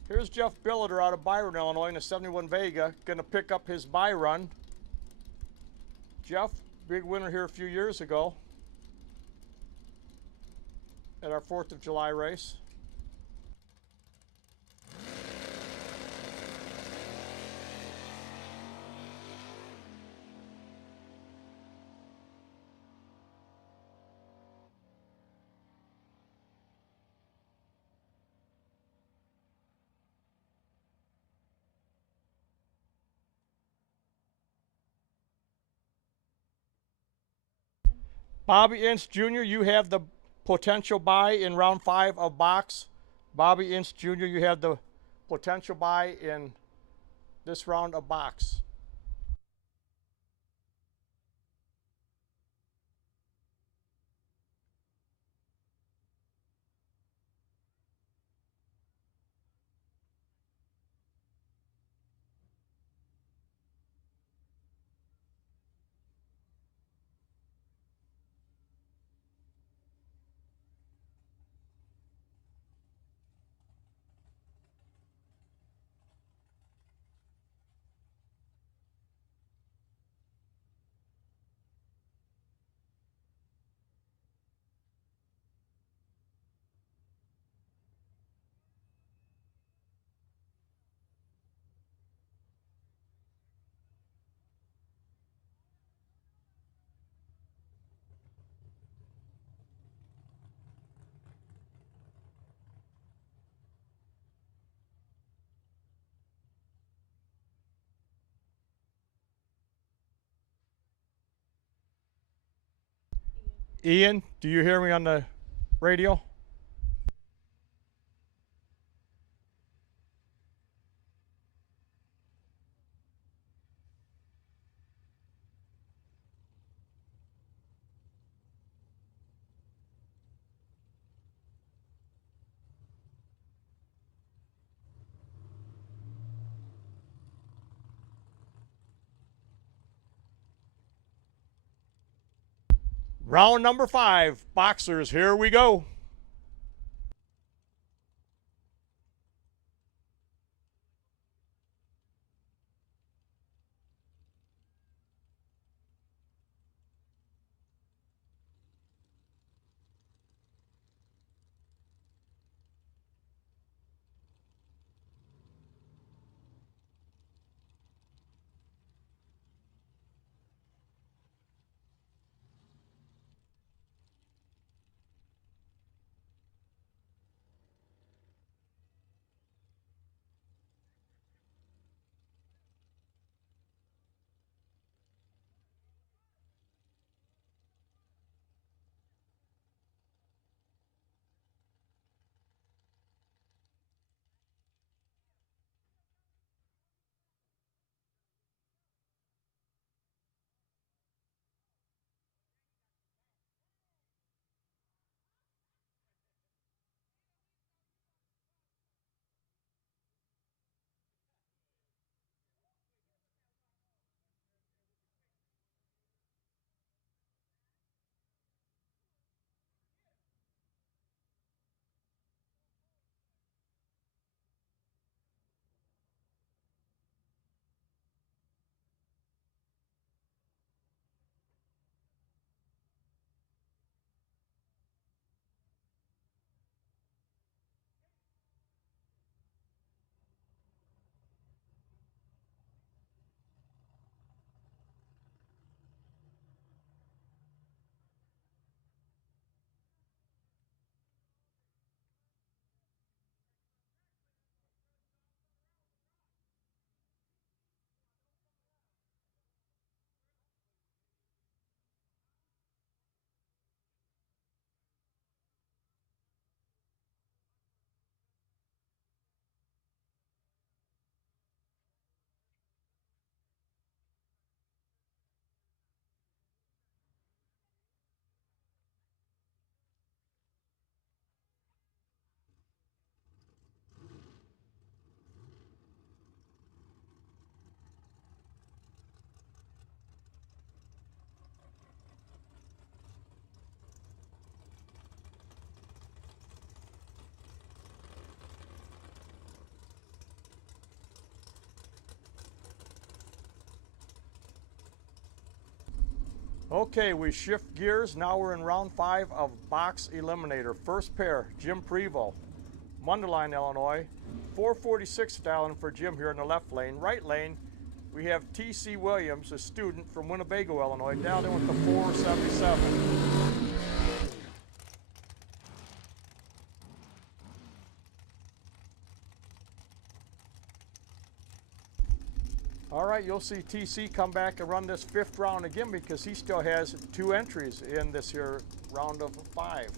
Here's Jeff Billiter out of Byron, Illinois in the 71 Vega, gonna pick up his bye run. Jeff, big winner here a few years ago at our 4th of July race. Bobby Ince Jr., you have the potential buy in round 5 of box. Bobby Ince Jr., you have the potential buy in this round of box. Ian, do you hear me on the radio? Round number 5, boxers, here we go. Okay, we shift gears. Now we're in round 5 of box eliminator. First pair, Jim Prevost, Mundelein, Illinois. 446 styling for Jim here in the left lane. Right lane, we have T.C. Williams, a student from Winnebago, Illinois, down in with the 477. All right, you'll see TC come back and run this 5th round again because he still has 2 entries in this here round of 5.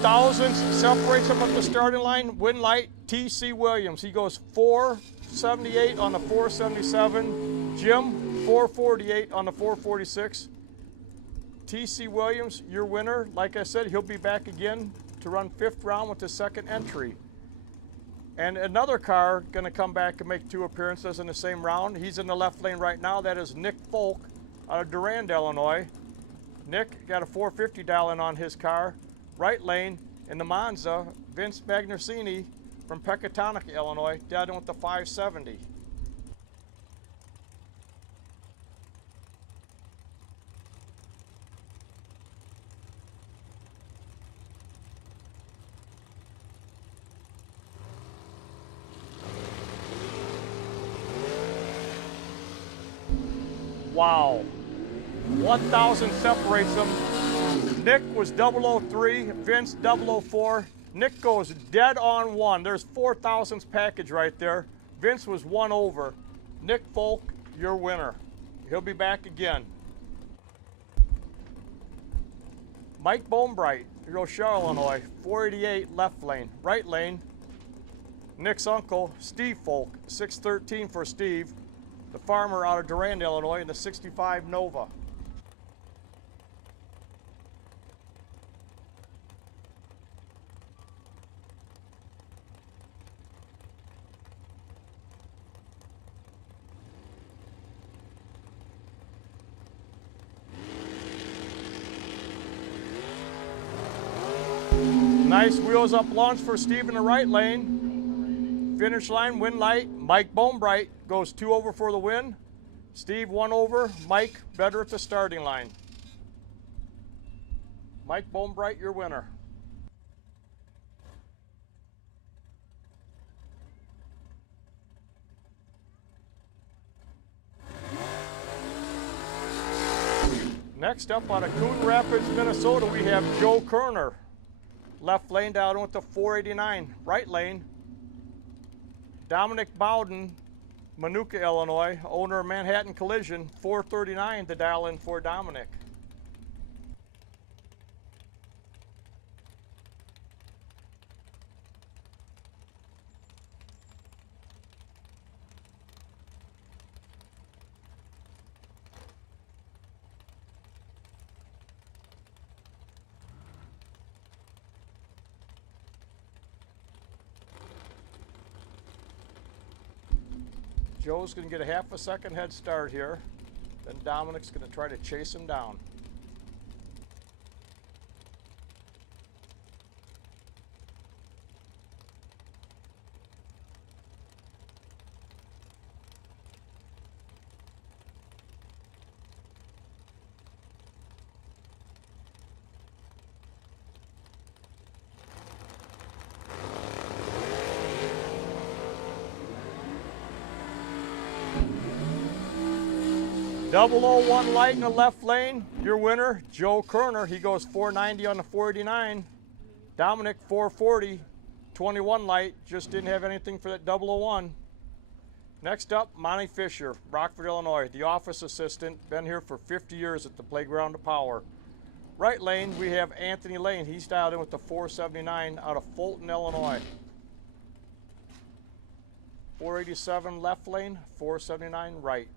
Thousands separates him at the starting line. Win light, T.C. Williams. He goes 478 on the 477. Jim, 448 on the 446. T.C. Williams, your winner. Like I said, he'll be back again to run 5th round with the 2nd entry. And another car going to come back and make 2 appearances in the same round. He's in the left lane right now. That is Nick Folk out of Durand, Illinois. Nick got a 450 dial-in on his car. Right lane in the Monza, Vince Magnucini from Pecatonica, Illinois, down with the 570. Wow. 1,000 separates them. Nick was 003, Vince 004. Nick goes dead on 1. There's 4 thousandths package right there. Vince was 1 over. Nick Folk, your winner. He'll be back again. Mike Bonebright, Rochelle, Illinois, 488 left lane. Right lane, Nick's uncle, Steve Folk, 613 for Steve. The farmer out of Durand, Illinois, in the 65 Nova. Nice wheels up launch for Steve in the right lane. Finish line, win light. Mike Bonebright goes 2 over for the win. Steve 1 over. Mike better at the starting line. Mike Bonebright, your winner. Next up out of Coon Rapids, Minnesota, we have Joe Kerner. Left lane down with the 489. Right lane, Dominic Bowden, Manuka, Illinois, owner of Manhattan Collision, 439 to dial in for Dominic. Joe's going to get a half a second head start here. Then Dominic's going to try to chase him down. .001 light in the left lane. Your winner, Joe Kerner. He goes 490 on the 489. Dominic 440, 21 light. Just didn't have anything for that 001. Next up, Monty Fisher, Rockford, Illinois, the office assistant. Been here for 50 years at the Playground of Power. Right lane, we have Anthony Lane. He's dialed in with the 479 out of Fulton, Illinois. 487 left lane, 479 right.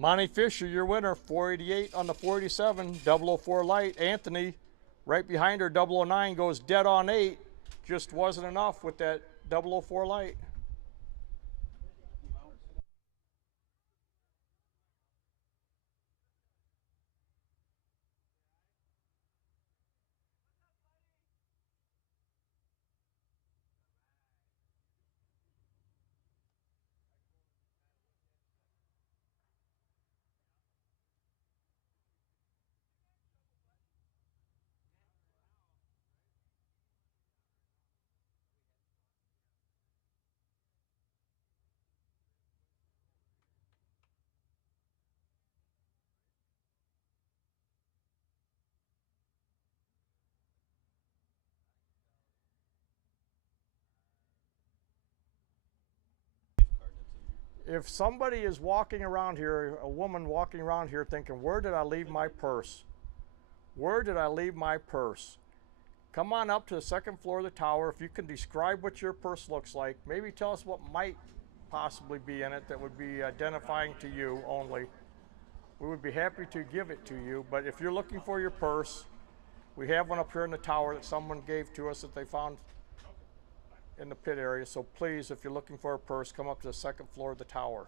Monty Fisher, your winner, 488 on the 487, 004 light. Anthony, right behind her, 009, goes dead on 8. Just wasn't enough with that 004 light. if somebody is walking around here, a woman walking around here thinking, where did I leave my purse? Where did I leave my purse? Come on up to the second floor of the tower. If you can describe what your purse looks like, maybe tell us what might possibly be in it that would be identifying to you only. We would be happy to give it to you, but if you're looking for your purse, we have one up here in the tower that someone gave to us that they found in the pit area. So please, if you're looking for a purse, come up to the second floor of the tower.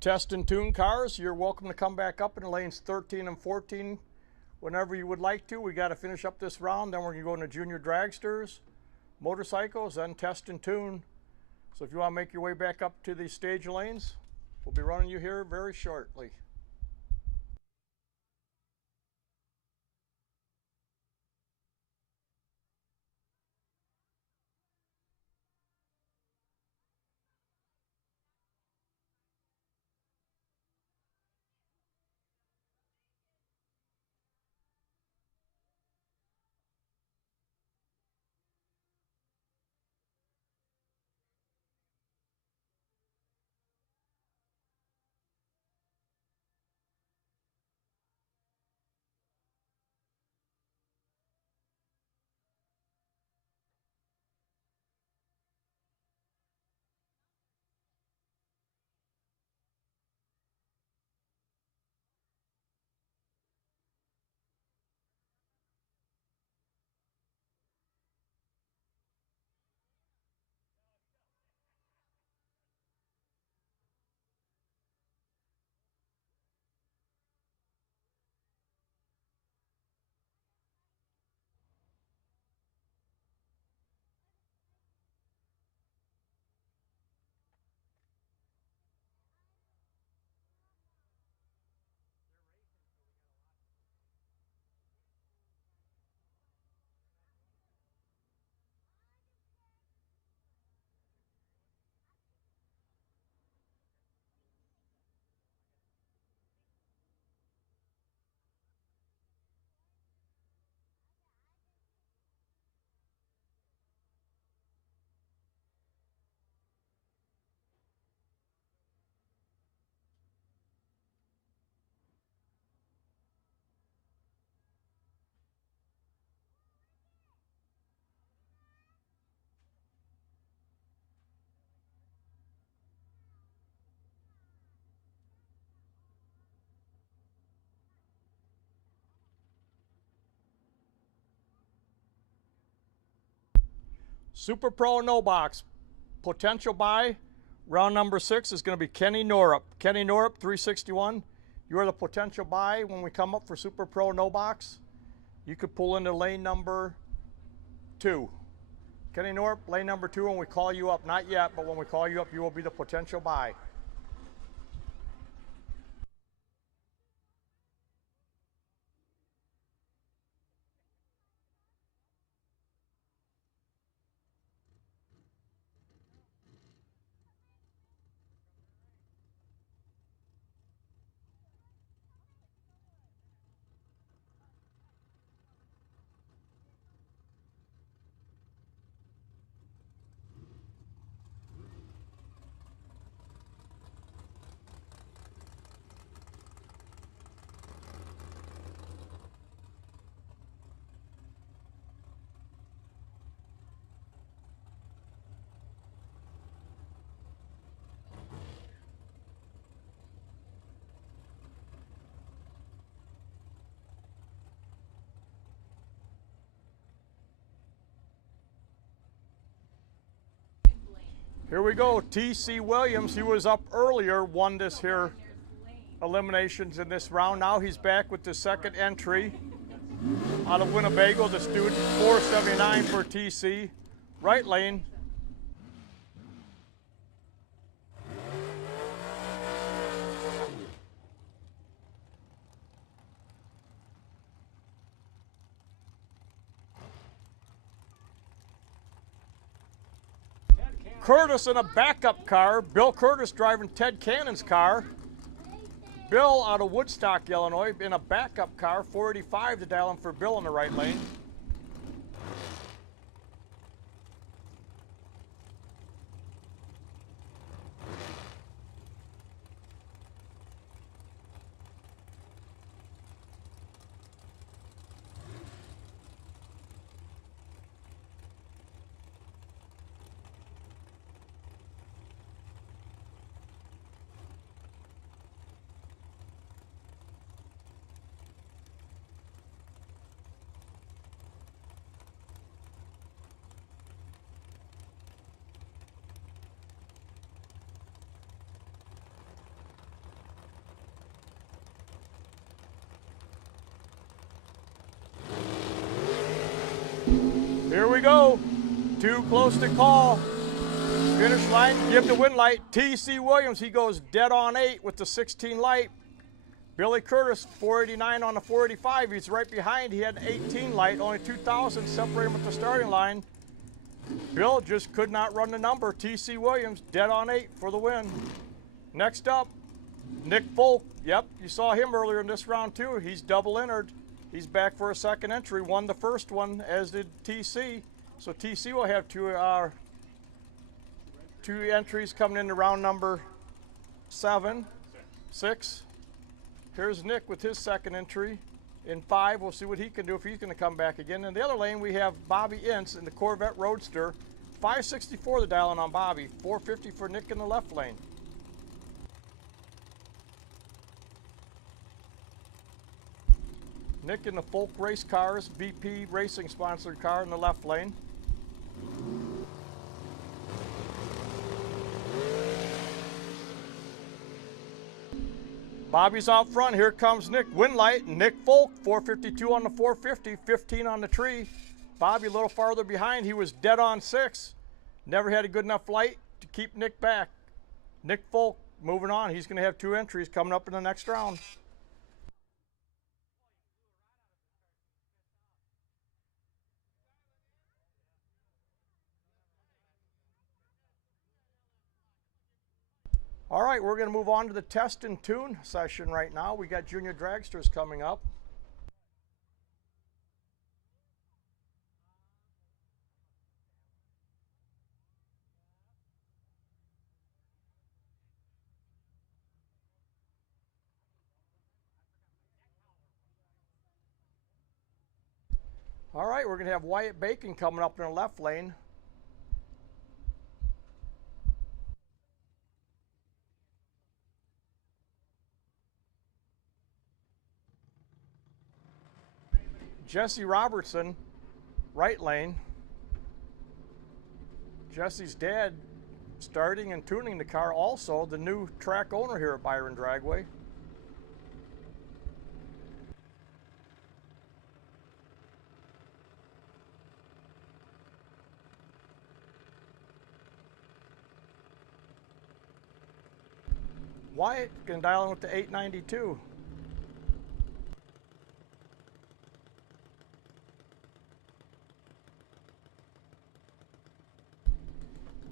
Test and tune cars, you're welcome to come back up in lanes 13 and 14 whenever you would like to. We got to finish up this round, then we're going to go into junior dragsters, motorcycles, then test and tune. So if you want to make your way back up to the stage lanes, we'll be running you here very shortly. Super Pro no box. Potential buy. Round number 6 is going to be Kenny Norup. Kenny Norup, 361. You are the potential buy when we come up for Super Pro no box. You could pull into lane number 2. Kenny Norup, lane number 2 when we call you up. Not yet, but when we call you up, you will be the potential buy. Here we go, T.C. Williams, he was up earlier, won this here eliminations in this round. Now he's back with the second entry out of Winnebago, the student, 479 for T.C. Right lane. Curtis in a backup car. Bill Curtis driving Ted Cannon's car. Bill out of Woodstock, Illinois, in a backup car. 485 to dial in for Bill in the right lane. Here we go. Too close to call. Finish line, give the win light. T.C. Williams, he goes dead on 8 with the 16 light. Billy Curtis, 489 on the 485. He's right behind. He had an 18 light, only 2,000 separate him at the starting line. Bill just could not run the number. T.C. Williams, dead on 8 for the win. Next up, Nick Folk. Yep, you saw him earlier in this round too. He's double entered. He's back for a second entry. Won the first one, as did TC. So TC will have two entries coming into round number 6. Here's Nick with his second entry in 5. We'll see what he can do if he's going to come back again. In the other lane, we have Bobby Ince in the Corvette Roadster. 564 the dialing on Bobby. 450 for Nick in the left lane. Nick in the Folk race cars, BP Racing sponsored car in the left lane. Bobby's out front. Here comes Nick. Win light. Nick Folk, 452 on the 450, 15 on the tree. Bobby a little farther behind. He was dead on 6. Never had a good enough light to keep Nick back. Nick Folk moving on. He's going to have 2 entries coming up in the next round. All right, we're going to move on to the test and tune session right now. We got junior dragsters coming up. All right, we're going to have Wyatt Bacon coming up in the left lane. Jesse Robertson, right lane. Jesse's dad starting and tuning the car, also the new track owner here at Byron Dragway. Wyatt can dial in with the 892.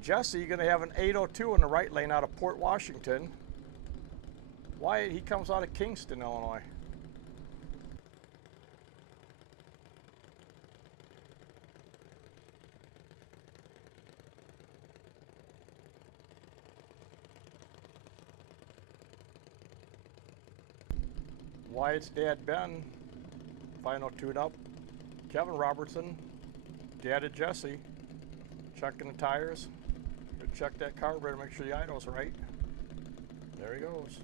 Jesse going to have an 802 in the right lane out of Port Washington. Wyatt, he comes out of Kingston, Illinois. Wyatt's dad, Ben, final tune-up. Kevin Robertson, dad of Jesse, checking the tires. Gonna check that carburetor, make sure the idle's right. There he goes.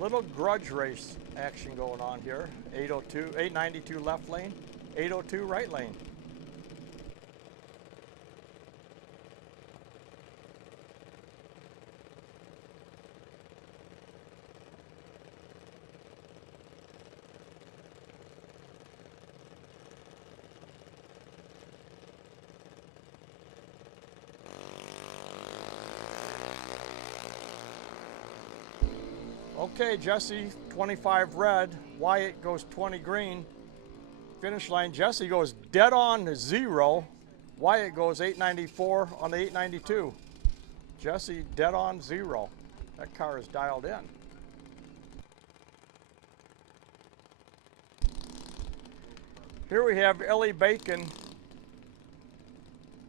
Little grudge race action going on here. 802, 892 left lane, 802 right lane. Okay, Jesse, 25 red. Wyatt goes 20 green. Finish line, Jesse goes dead on 0. Wyatt goes 894 on the 892. Jesse dead on 0. That car is dialed in. Here we have Ellie Bacon,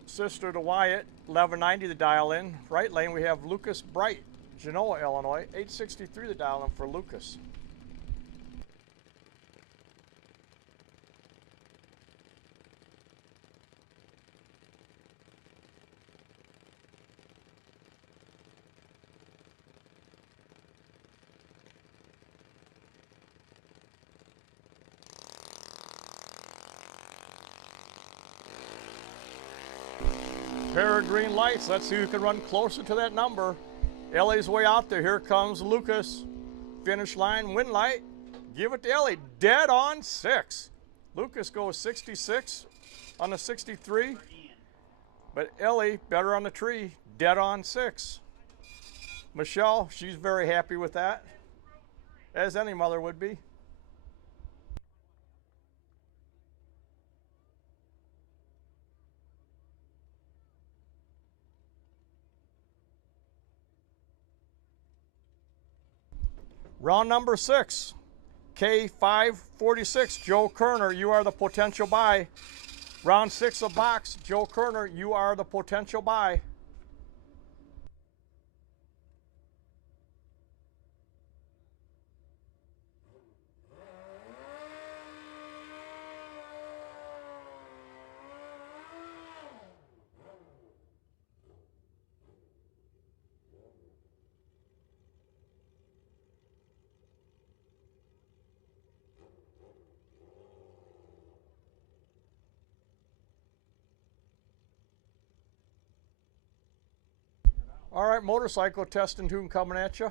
sister to Wyatt, 1190 the dial in. Right lane we have Lucas Bright, Genoa, Illinois, 863 the dial in for Lucas. Pair of green lights. Let's see who can run closer to that number. Ellie's way out there. Here comes Lucas. Finish line, win light. Give it to Ellie. Dead on 6. Lucas goes 66 on the 63. But Ellie, better on the tree, dead on 6. Michelle, she's very happy with that, as any mother would be. Round number 6, K546, Joe Kerner, you are the potential buy. Round 6 of box, Joe Kerner, you are the potential buy. All right, motorcycle testing tune coming at you.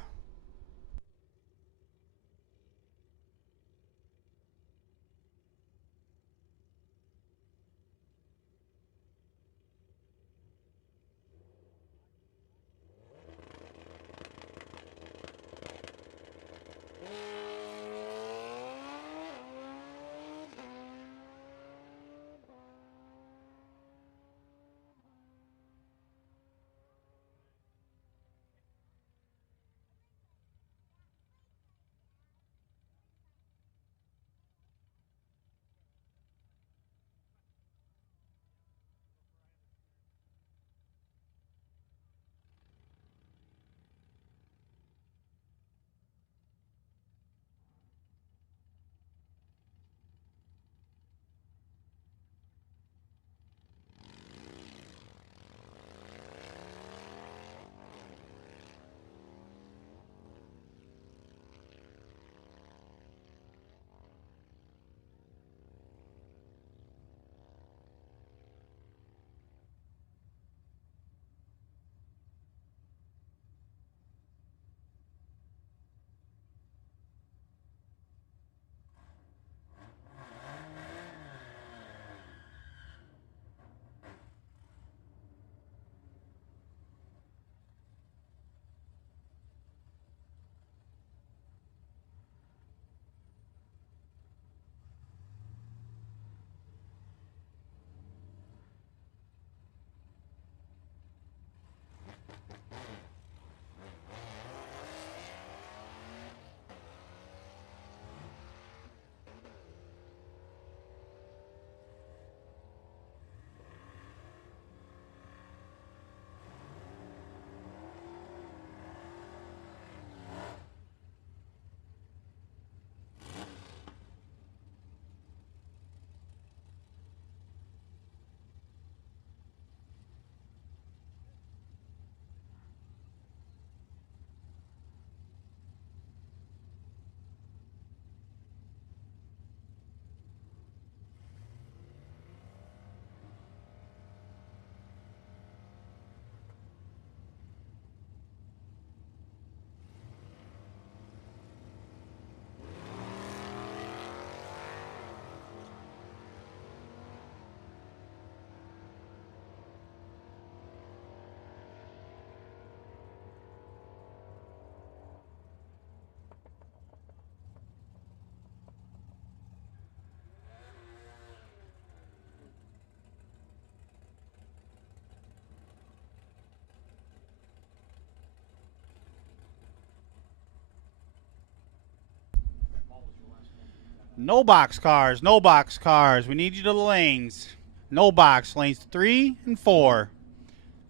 No box cars. No box cars. We need you to the lanes. No box. Lanes 3 and 4.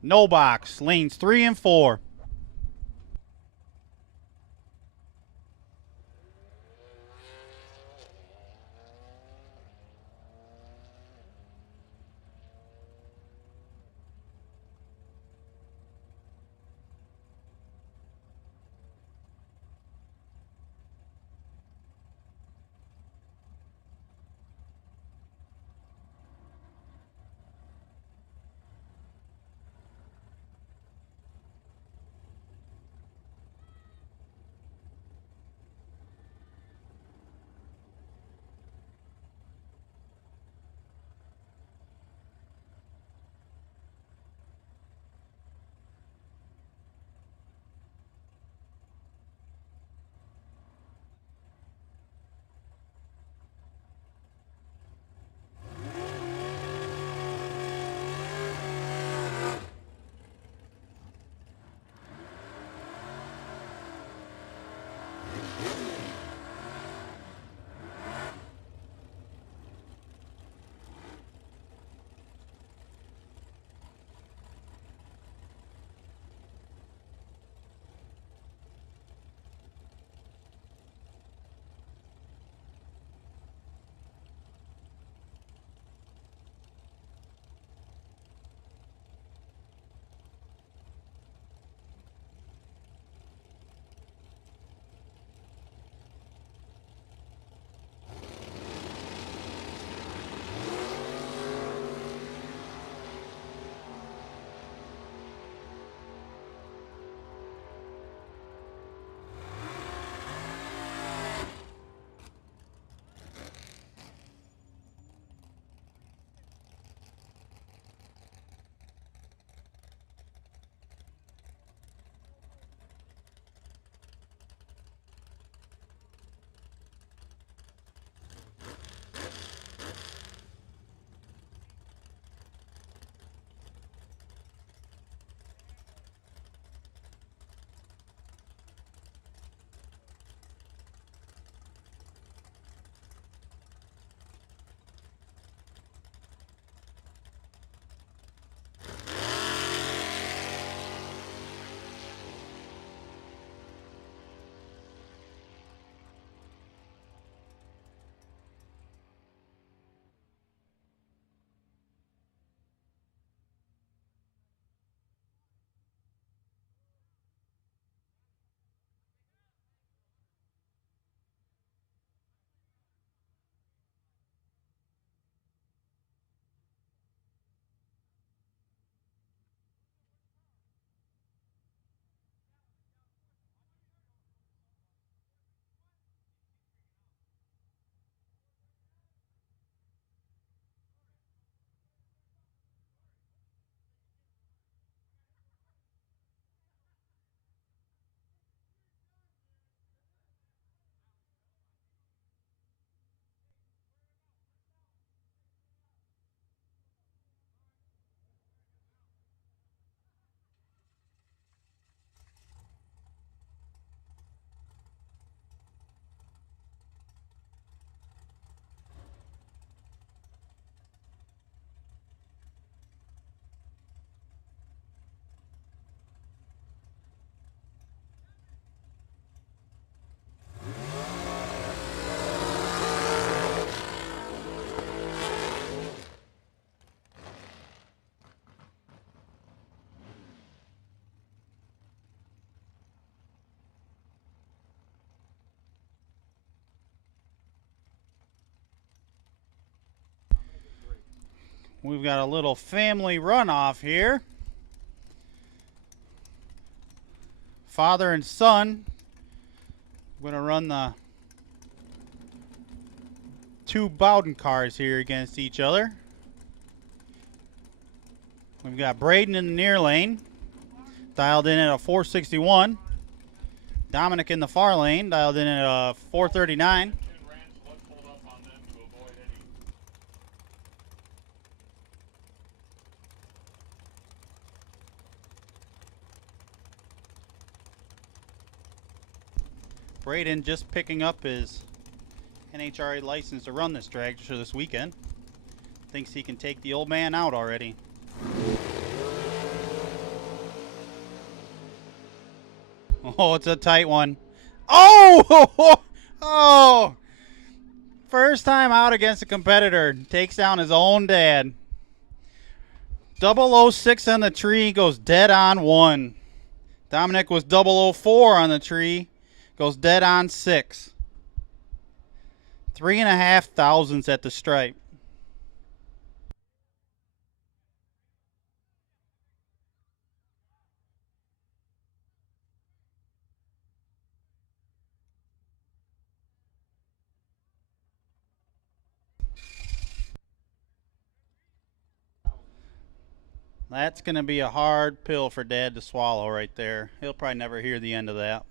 No box. Lanes 3 and 4. We've got a little family runoff here. Father and son. I'm going to run the two Bowden cars here against each other. We've got Braden in the near lane, dialed in at a 461. Dominic in the far lane, dialed in at a 439. Braden just picking up his NHRA license to run this dragster this weekend. Thinks he can take the old man out already. Oh, it's a tight one. Oh! Oh! First time out against a competitor. Takes down his own dad. 006 on the tree, goes dead on 1. Dominic was 004 on the tree, goes dead on 6. 3.5 thousandths at the stripe. That's going to be a hard pill for Dad to swallow right there. He'll probably never hear the end of that.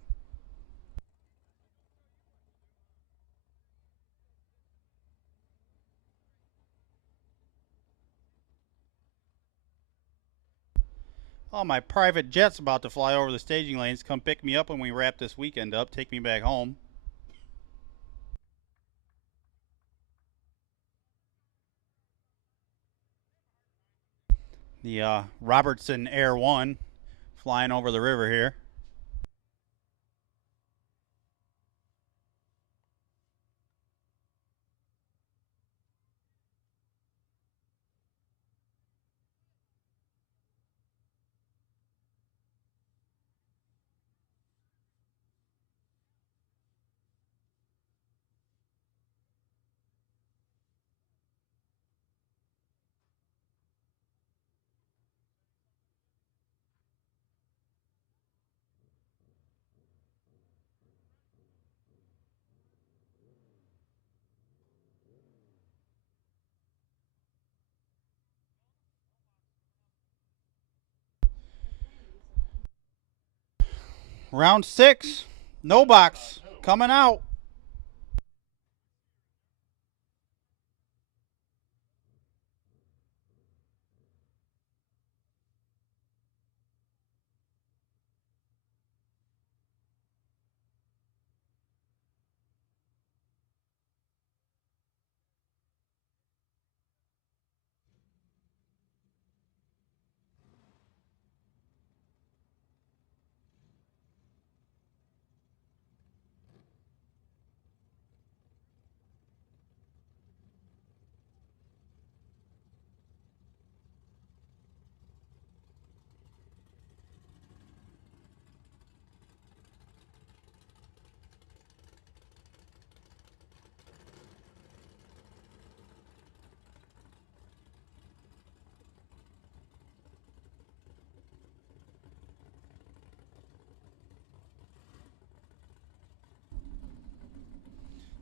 Oh, my private jet's about to fly over the staging lanes. Come pick me up when we wrap this weekend up. Take me back home. The Robertson Air 1 flying over the river here. Round 6, no box, coming out.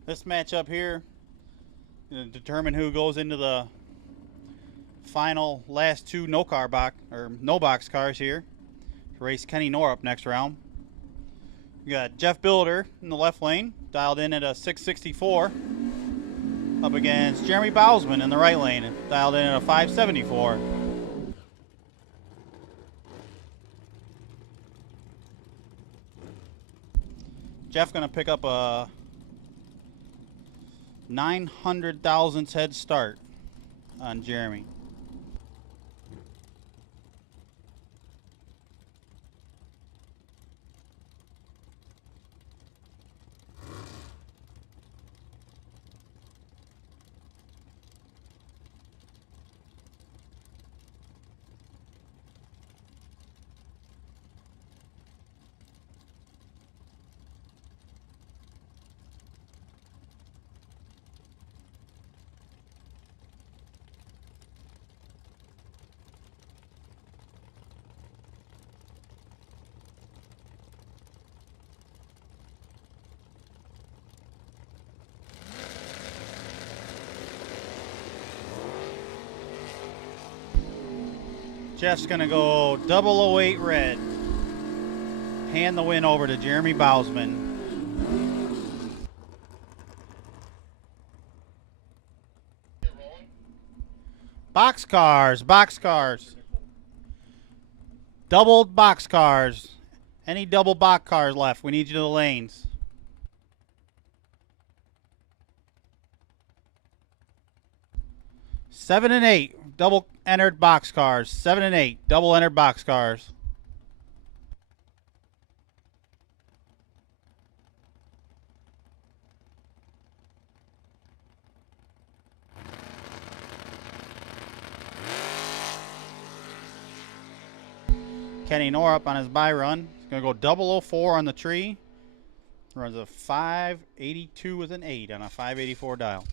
This matchup here to determine who goes into the final last 2 no box cars here to race Kenny Norup next round. We got Jeff Builder in the left lane, dialed in at a 664, up against Jeremy Bausman in the right lane, dialed in at a 574. Jeff gonna pick up a 900 thousandths head start on Jeremy. Jeff's going to go 008 red. Hand the win over to Jeremy Bausman. Boxcars. Doubled boxcars. Any double box cars left? We need you to the lanes. 7 and 8, double entered boxcars. 7 and 8, double entered boxcars. Kenny Norup on his buy run. He's going to go 004 on the tree. Runs a 582 with an 8 on a 584 dial.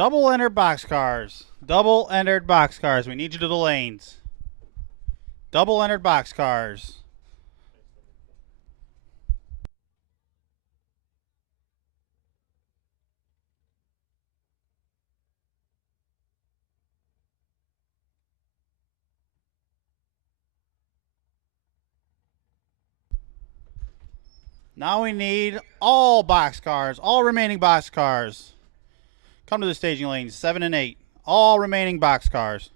Double entered boxcars. Double entered boxcars. We need you to the lanes. Double entered boxcars. Now we need all boxcars, all remaining boxcars. Come to the staging lanes, 7 and 8. All remaining boxcars.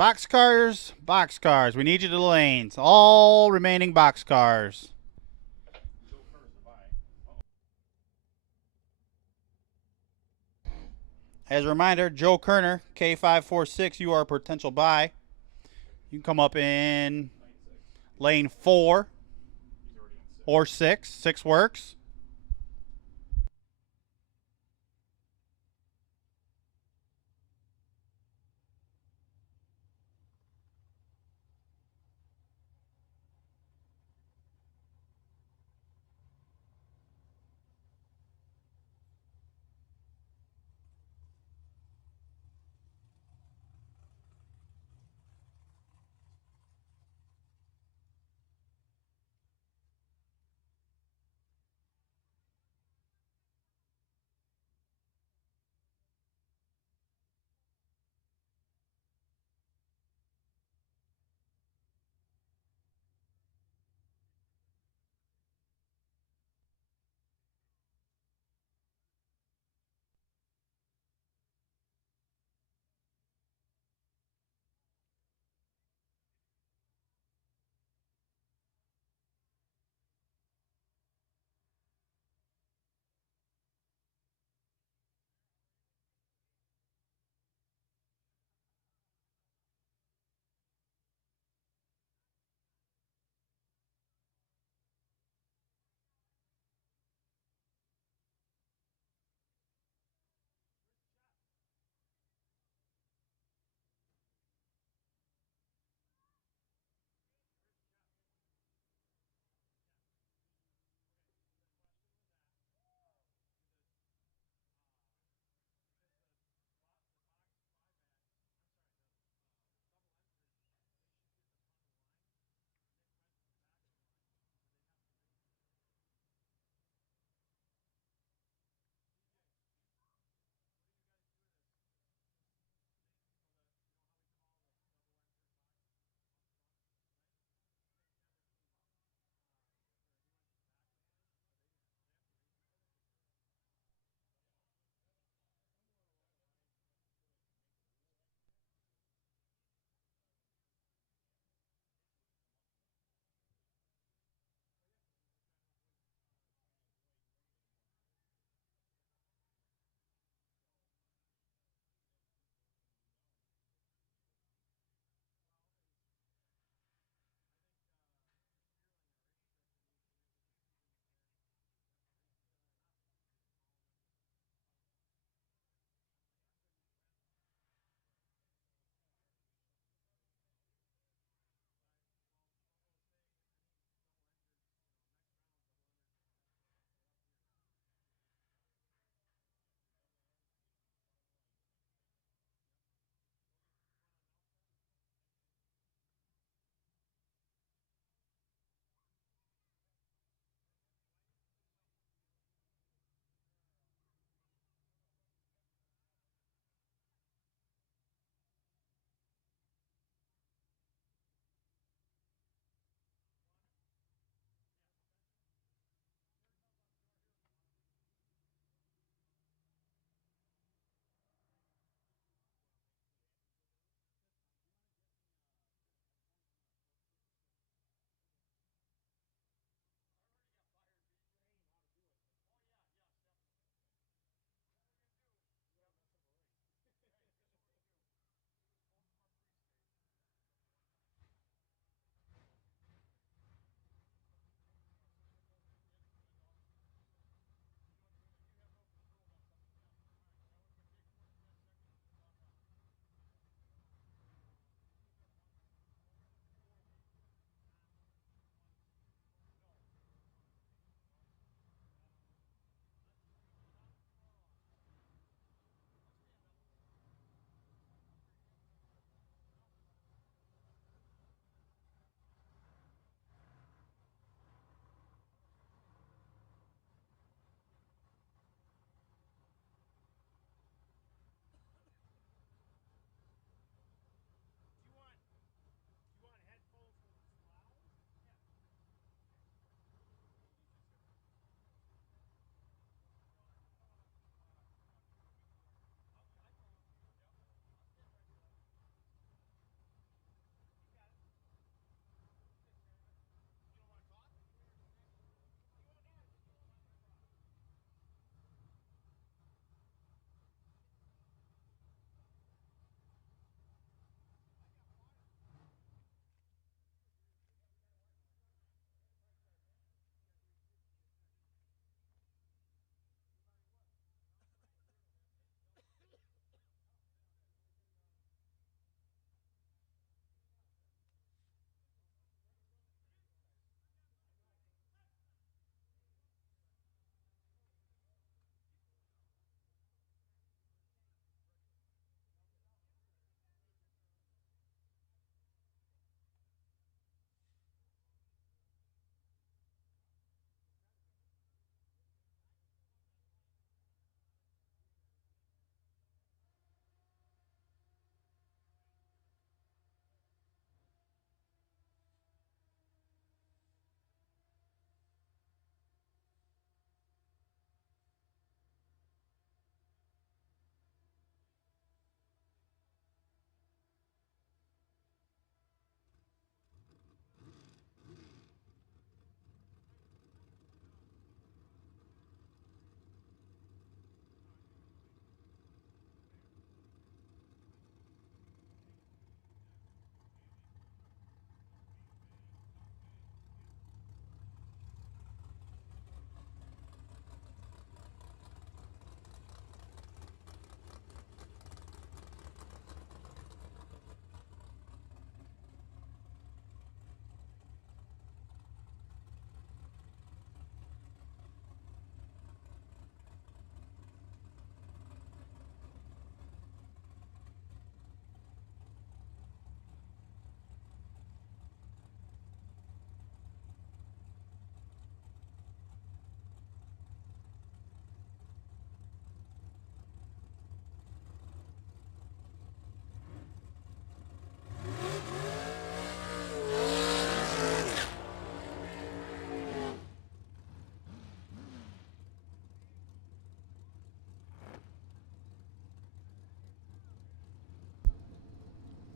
Boxcars, boxcars. We need you to the lanes. All remaining boxcars. As a reminder, Joe Kerner, K546, you are a potential buy. You can come up in lane 4. Or 6. 6 works.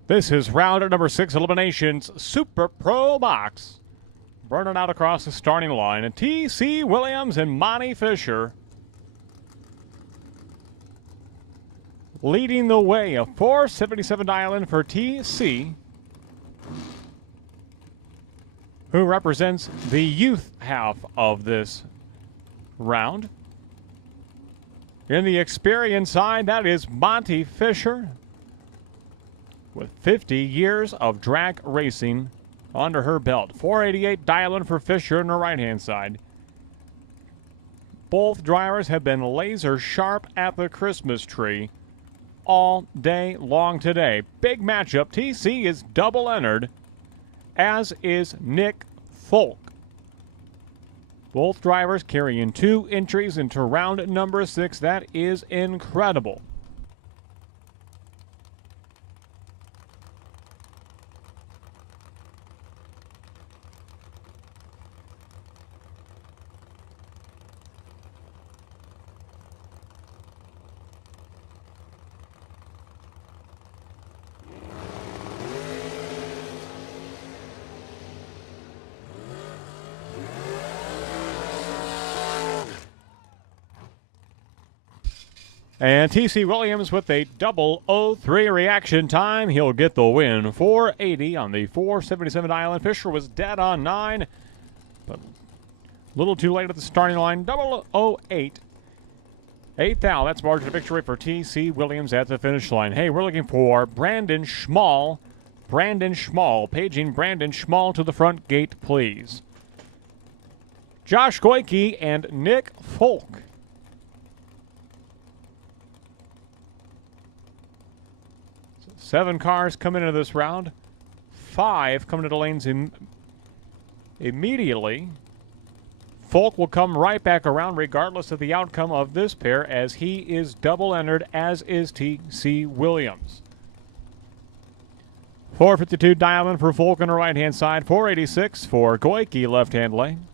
This is round number 6, eliminations, Super Pro Box. Burning out across the starting line. And T.C. Williams and Monty Fisher leading the way. A 477 dial-in for T.C., who represents the youth half of this round. In the experience side, that is Monty Fisher, with 50 years of drag racing under her belt. 488 dial-in for Fisher on the right-hand side. Both drivers have been laser sharp at the Christmas tree all day long today. Big matchup. TC is double entered, as is Nick Folk. Both drivers carrying 2 entries into round number 6. That is incredible. And T.C. Williams with a 003 reaction time. He'll get the win. 480 on the 477 dial-in. Fisher was dead on 9, but a little too late at the starting line. 008. 8th thou. That's margin of victory for T.C. Williams at the finish line. Hey, we're looking for Brandon Schmall. Brandon Schmall. Paging Brandon Schmall to the front gate, please. Josh Goyke and Nick Folk. Seven cars coming into this round. 5 coming to the lanes immediately. Folk will come right back around regardless of the outcome of this pair, as he is double entered, as is T.C. Williams. 452 dial-in for Folk on the right-hand side. 486 for Goyke left-hand lane.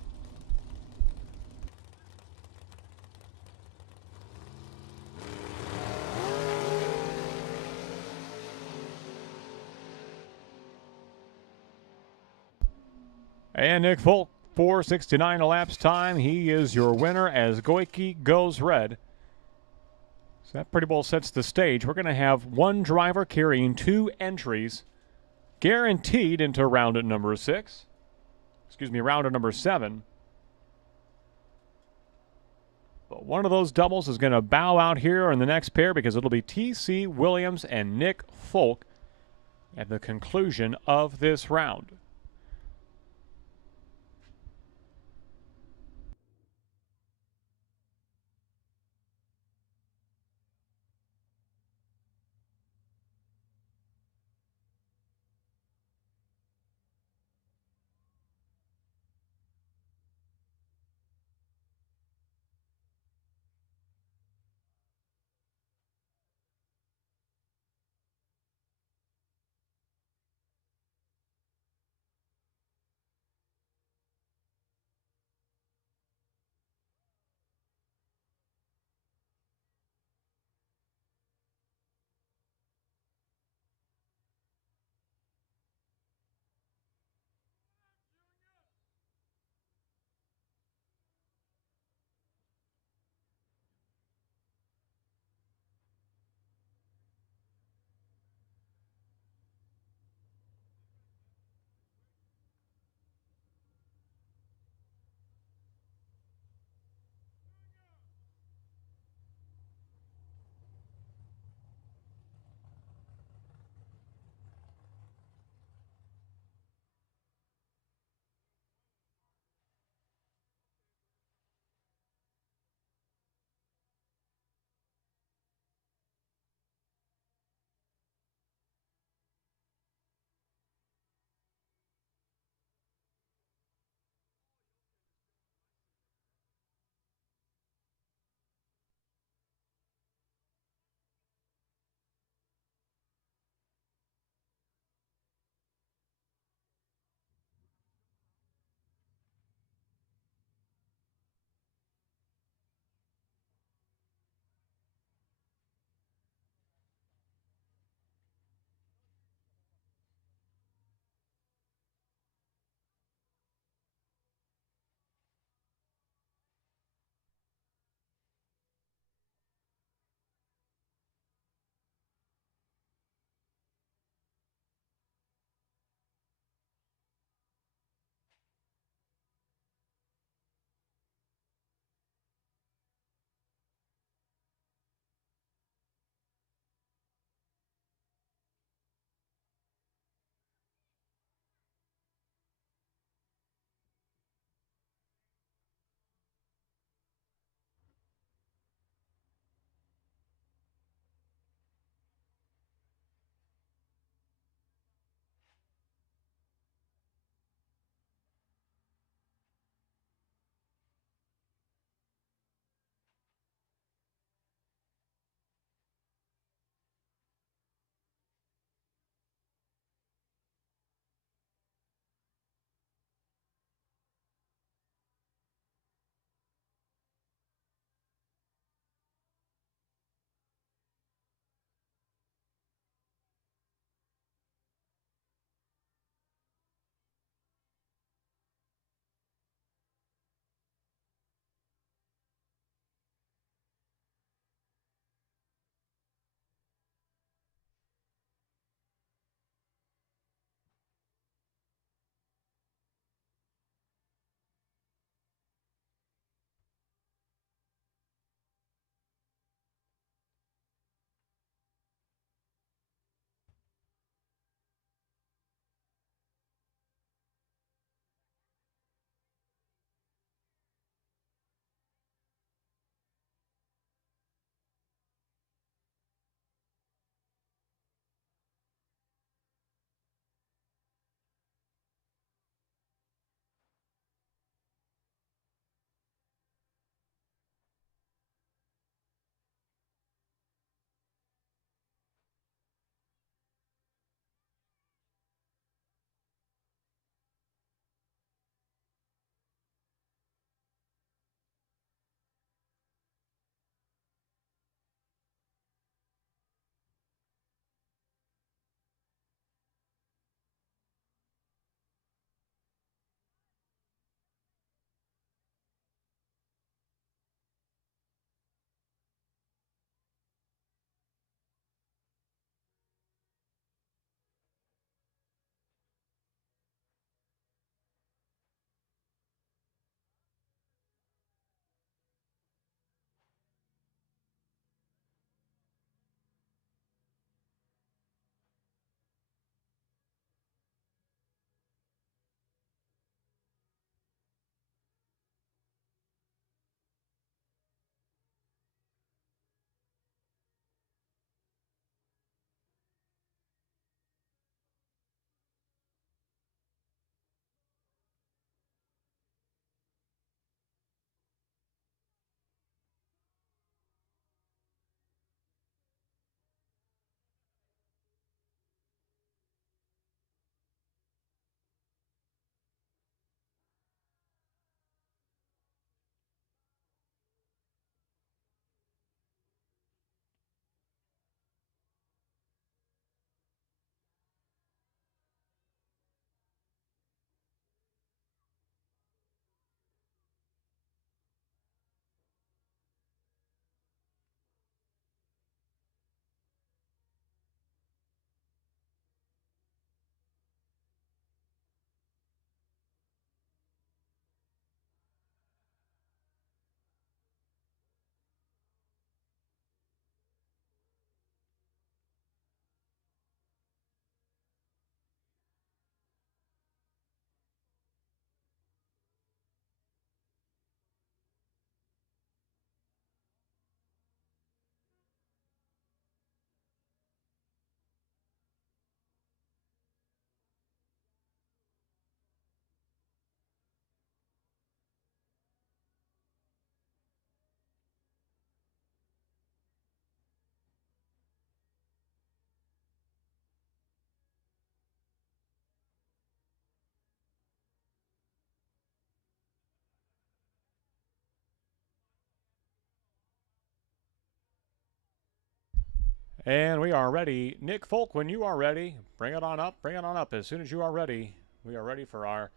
And Nick Folk, 469 elapsed time. He is your winner as Goyke goes red. So that pretty well sets the stage. We're going to have one driver carrying 2 entries guaranteed into round number 6. Excuse me, round number 7. But one of those doubles is going to bow out here in the next pair, because it'll be T.C. Williams and Nick Folk at the conclusion of this round. And we are ready. Nick Folk, when you are ready, bring it on up. Bring it on up. As soon as you are ready, we are ready for our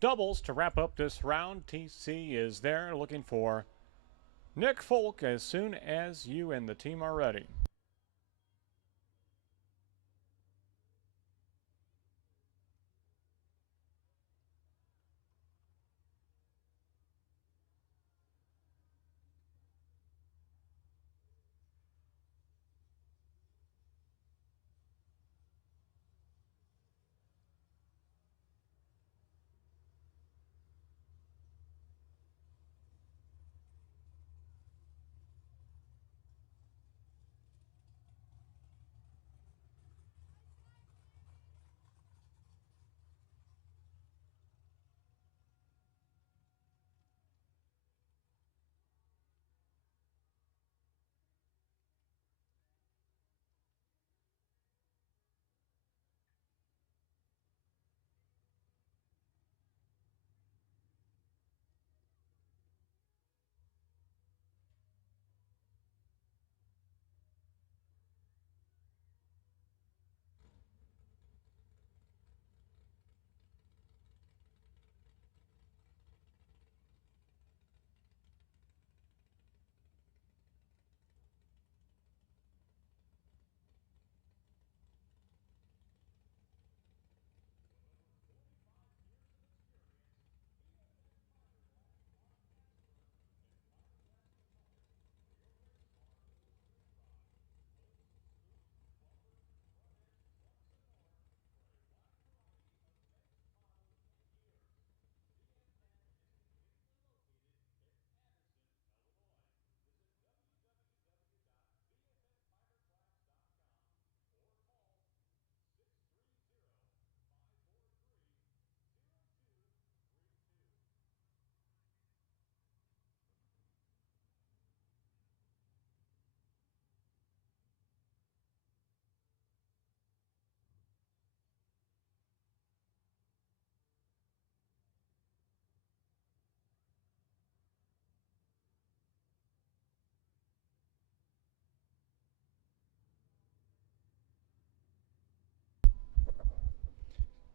doubles to wrap up this round. TC is there looking for Nick Folk as soon as you and the team are ready.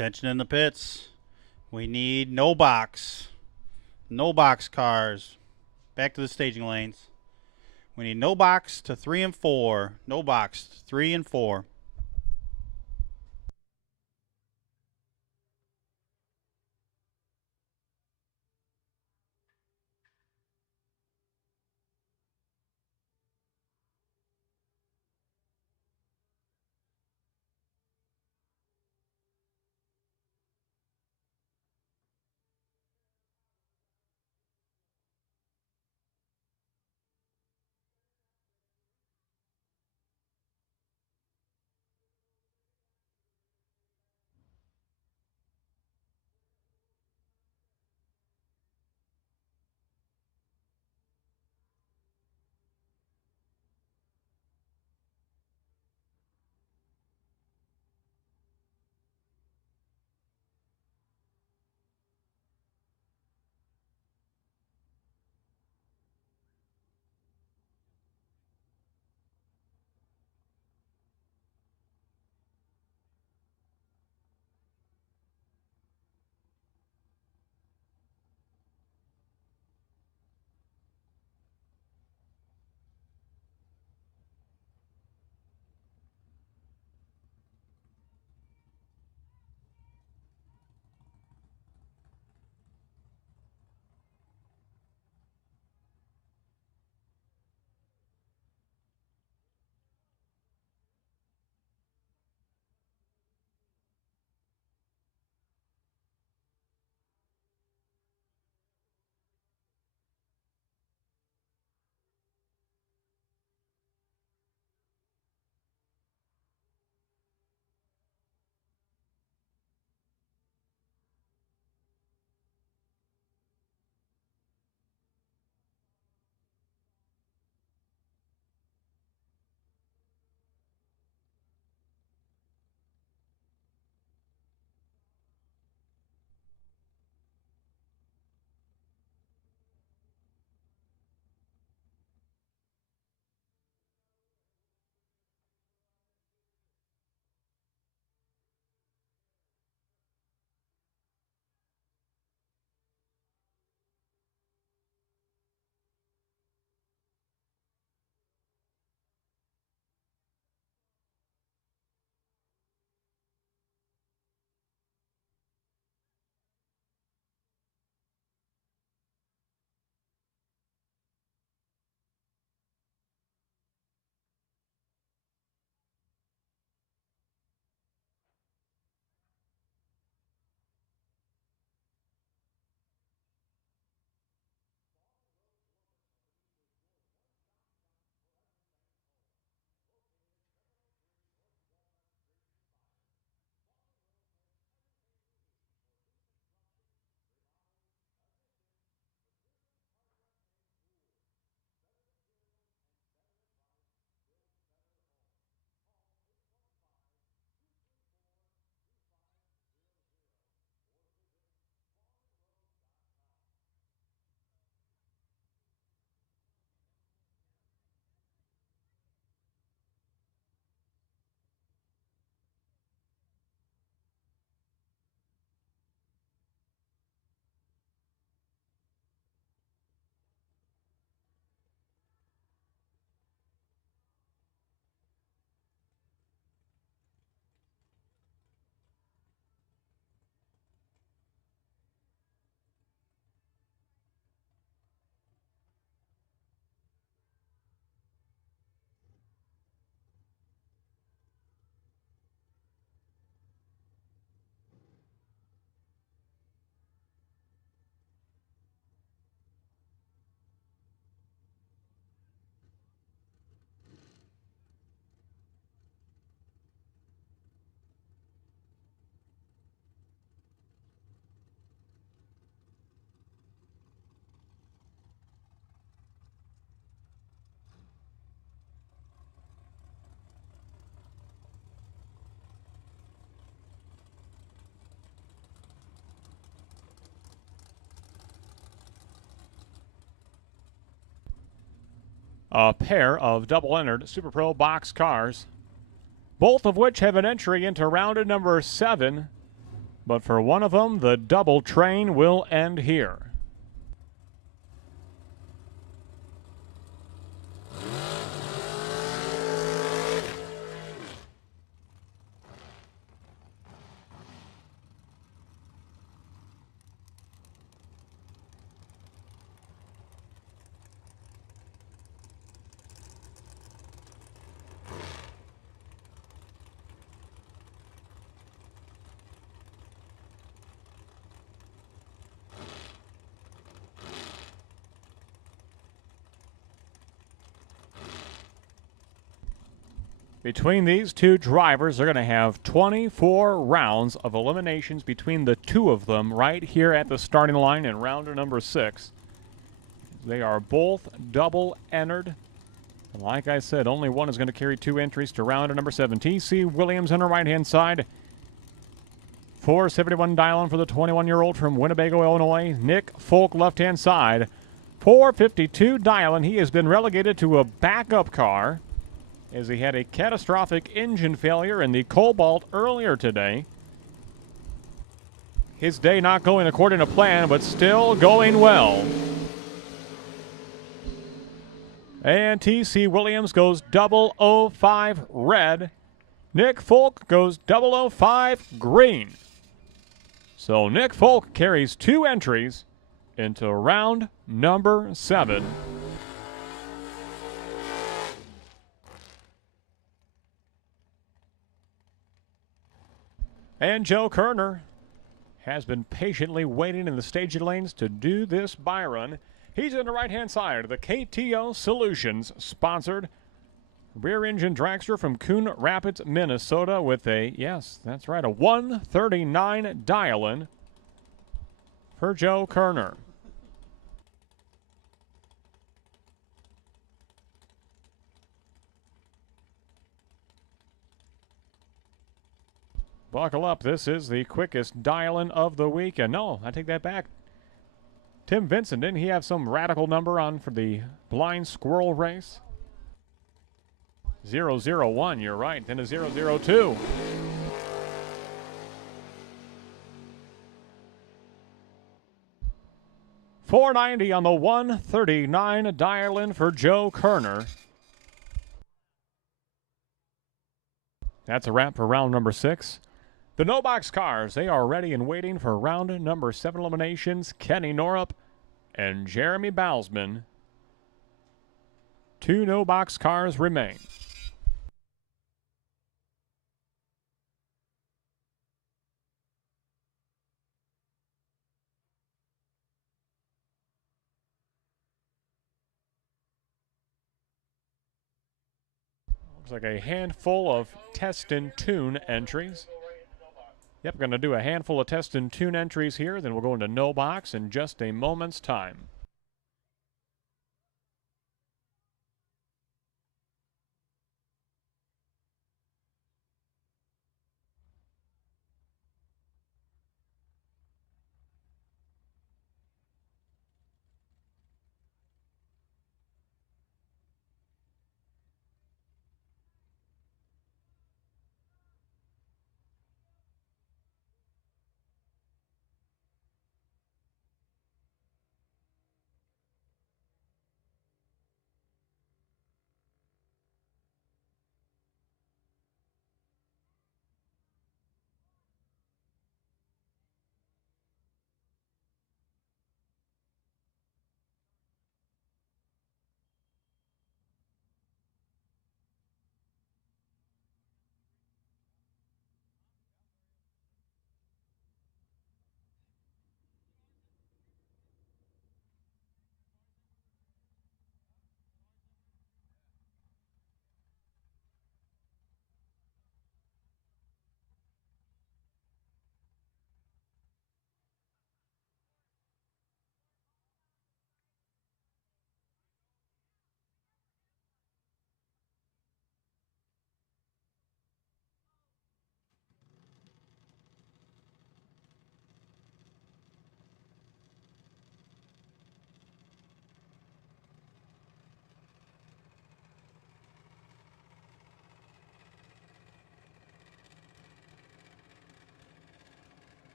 Attention in the pits. We need no box. No box cars. Back to the staging lanes. We need no box to 3 and 4. No box 3 and 4. a pair of double-entered Super Pro box cars, both of which have an entry into round number 7, but for one of them, the double train will end here. Between these two drivers, they're going to have 24 rounds of eliminations between the two of them right here at the starting line in round number 6. They are both double entered. And like I said, only one is going to carry 2 entries to round number 7. T.C. Williams on the right-hand side. 471 dialing for the 21-year-old from Winnebago, Illinois. Nick Folk, left-hand side. 452 dialing. He has been relegated to a backup car, as he had a catastrophic engine failure in the Cobalt earlier today. His day not going according to plan, but still going well. And T.C. Williams goes 005 red. Nick Folk goes 005 green. So Nick Folk carries 2 entries into round number 7. And Joe Kerner has been patiently waiting in the staging lanes to do this buy run. He's on the right-hand side of the KTO Solutions sponsored rear engine dragster from Coon Rapids, Minnesota with a, yes, that's right, a 139 dial-in for Joe Kerner. Buckle up. This is the quickest dial-in of the week. And no, I take that back. Tim Vincent, didn't he have some radical number on for the blind squirrel race? 001, you're right. Then a 002. $490 on the 139 dial-in for Joe Kerner. That's a wrap for round number 6. The no-box cars, they are ready and waiting for round number 7 eliminations. Kenny Norup and Jeremy Balsman. 2 no-box cars remain. Looks like a handful of test and tune entries. Yep, we're going to do a handful of test and tune entries here, then we'll go into no box in just a moment's time.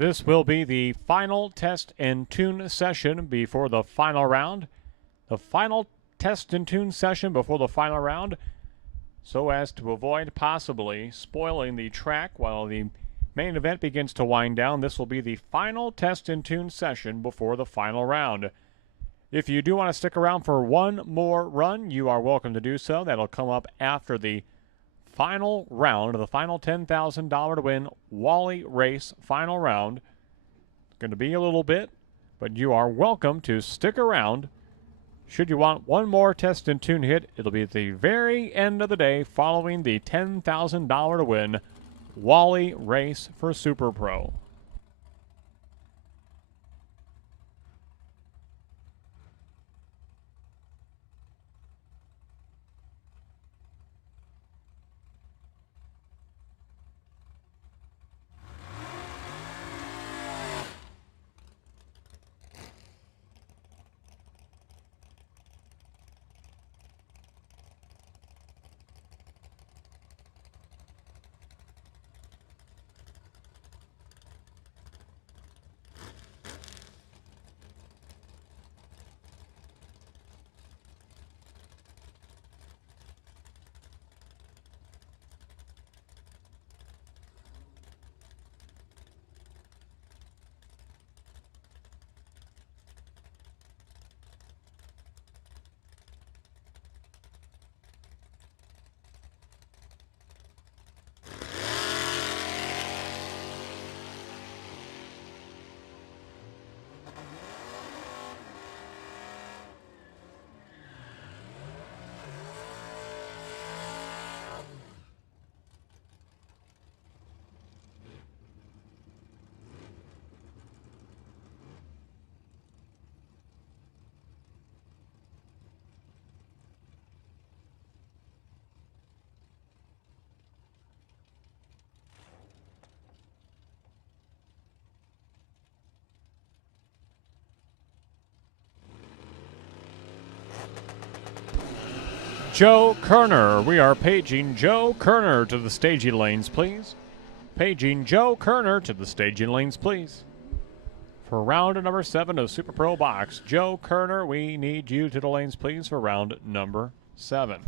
This will be the final test and tune session before the final round. The final test and tune session before the final round, so as to avoid possibly spoiling the track while the main event begins to wind down. This will be the final test and tune session before the final round. If you do want to stick around for one more run, you are welcome to do so. That'll come up after the final round, the final $10,000 to win Wally race final round. It's going to be a little bit, but you are welcome to stick around. Should you want one more test and tune hit, it'll be at the very end of the day following the $10,000 to win Wally race for Super Pro. Joe Kerner. We are paging Joe Kerner to the staging lanes, please. Paging Joe Kerner to the staging lanes, please. For round number 7 of Super Pro Box, Joe Kerner, we need you to the lanes, please, for round number 7.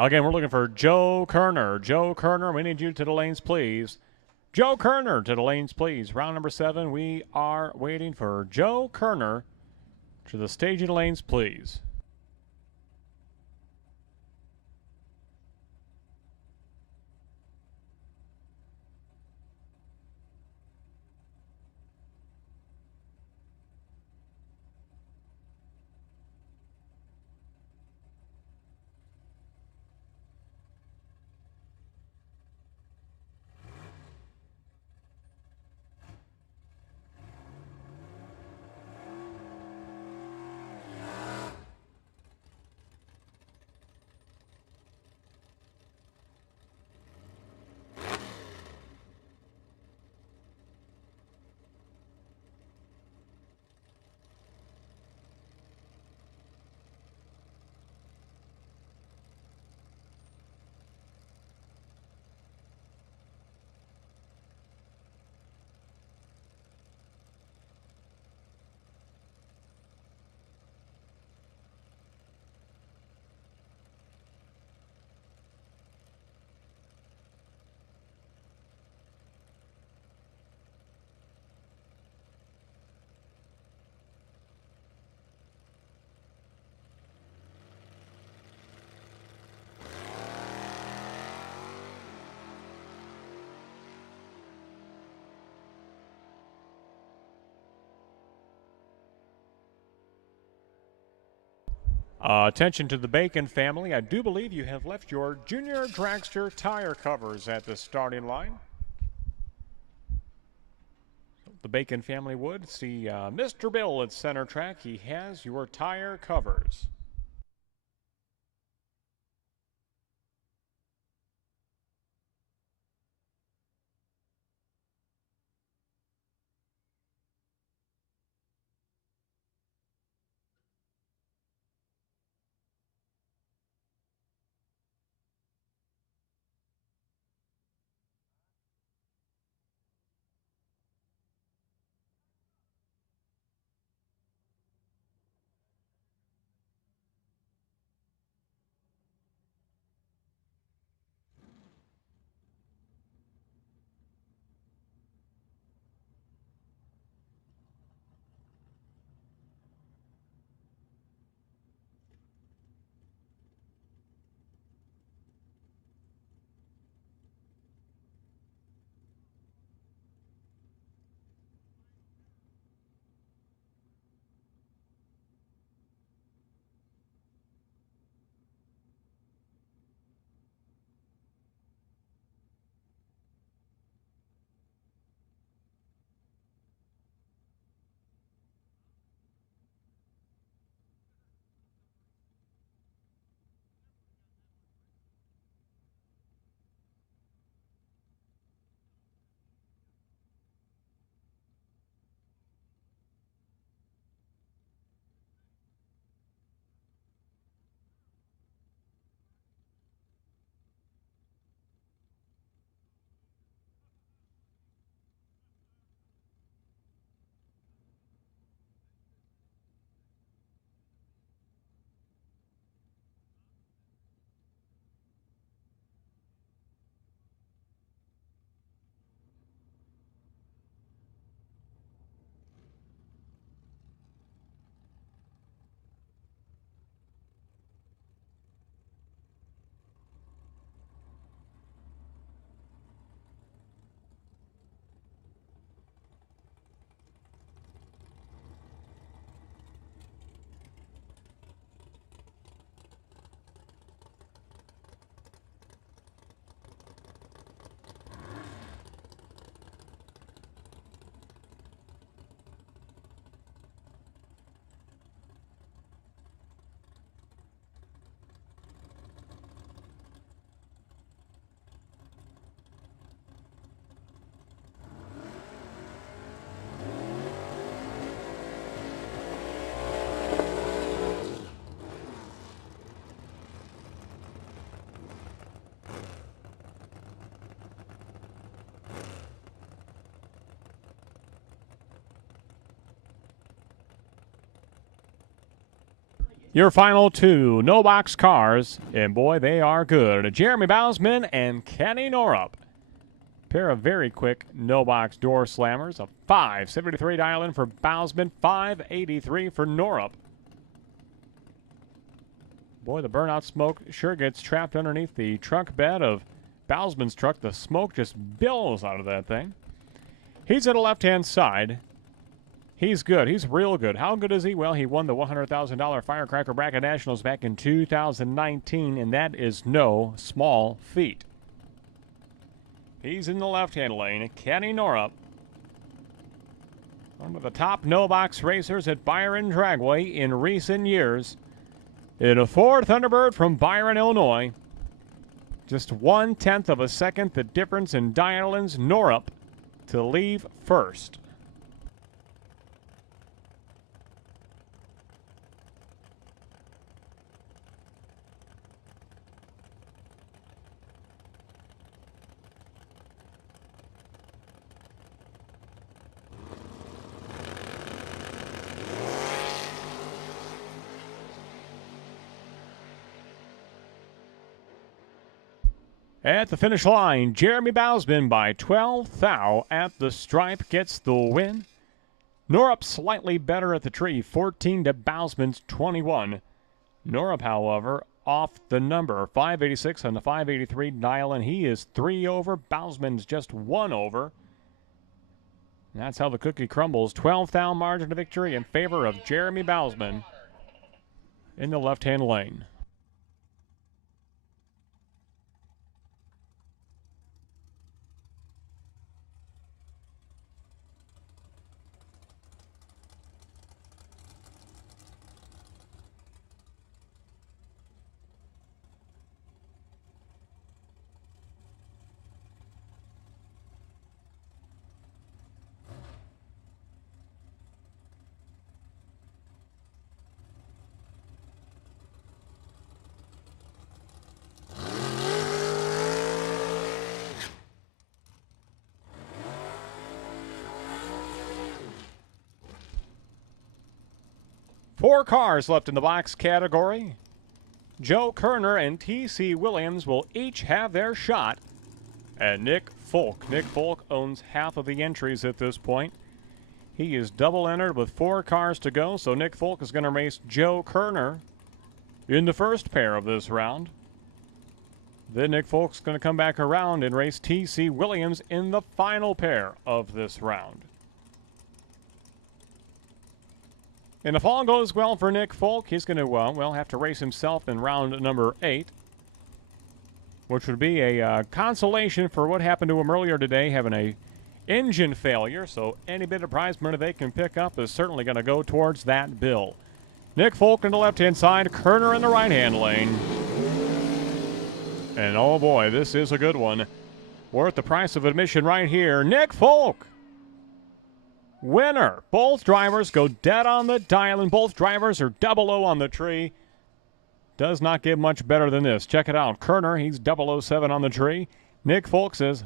Again, we're looking for Joe Kerner. Joe Kerner, we need you to the lanes, please. Joe Kerner to the lanes, please. Round number 7, we are waiting for Joe Kerner to the staging lanes, please. Attention to the Bacon family. I do believe you have left your junior dragster tire covers at the starting line. The Bacon family would see Mr. Bill at center track. He has your tire covers. Your final two no box cars, and boy, they are good. Jeremy Bausman and Kenny Norup. Pair of very quick no box door slammers. A 573 dial in for Bausman, 583 for Norup. Boy, the burnout smoke sure gets trapped underneath the trunk bed of Bausman's truck. The smoke just billows out of that thing. He's at the left-hand side. He's good. He's real good. How good is he? Well, he won the $100,000 Firecracker Bracket Nationals back in 2019, and that is no small feat. He's in the left-hand lane. Kenny Norup, one of the top no-box racers at Byron Dragway in recent years. In a Ford Thunderbird from Byron, Illinois. Just 1/10 of a second the difference in dial-ins. Norup to leave first. At the finish line, Jeremy Bausman by 12 thou at the stripe gets the win. Norup slightly better at the tree, 14 to Bausman's 21. Norup, however, off the number, 586 on the 583 dial, and he is 3 over. Bausman's just 1 over. And that's how the cookie crumbles. 12 thou margin of victory in favor of Jeremy Bausman in the left-hand lane. Four cars left in the box category. Joe Kerner and T.C. Williams will each have their shot at Nick Folk. Nick Folk owns half of the entries at this point. He is double entered with 4 cars to go, so Nick Folk is going to race Joe Kerner in the first pair of this round. Then Nick Folk's going to come back around and race T.C. Williams in the final pair of this round. And if all goes well for Nick Folk, he's going to, have to race himself in round number 8, which would be a consolation for what happened to him earlier today, having a engine failure. So any bit of prize money they can pick up is certainly going to go towards that bill. Nick Folk in the left-hand side, Kerner in the right-hand lane. And oh boy, this is a good one. Worth the price of admission right here. Nick Folk, winner. Both drivers go dead on the dial, and both drivers are 00 on the tree. Does not get much better than this. Check it out. Kerner, he's 007 on the tree. Nick Folk says,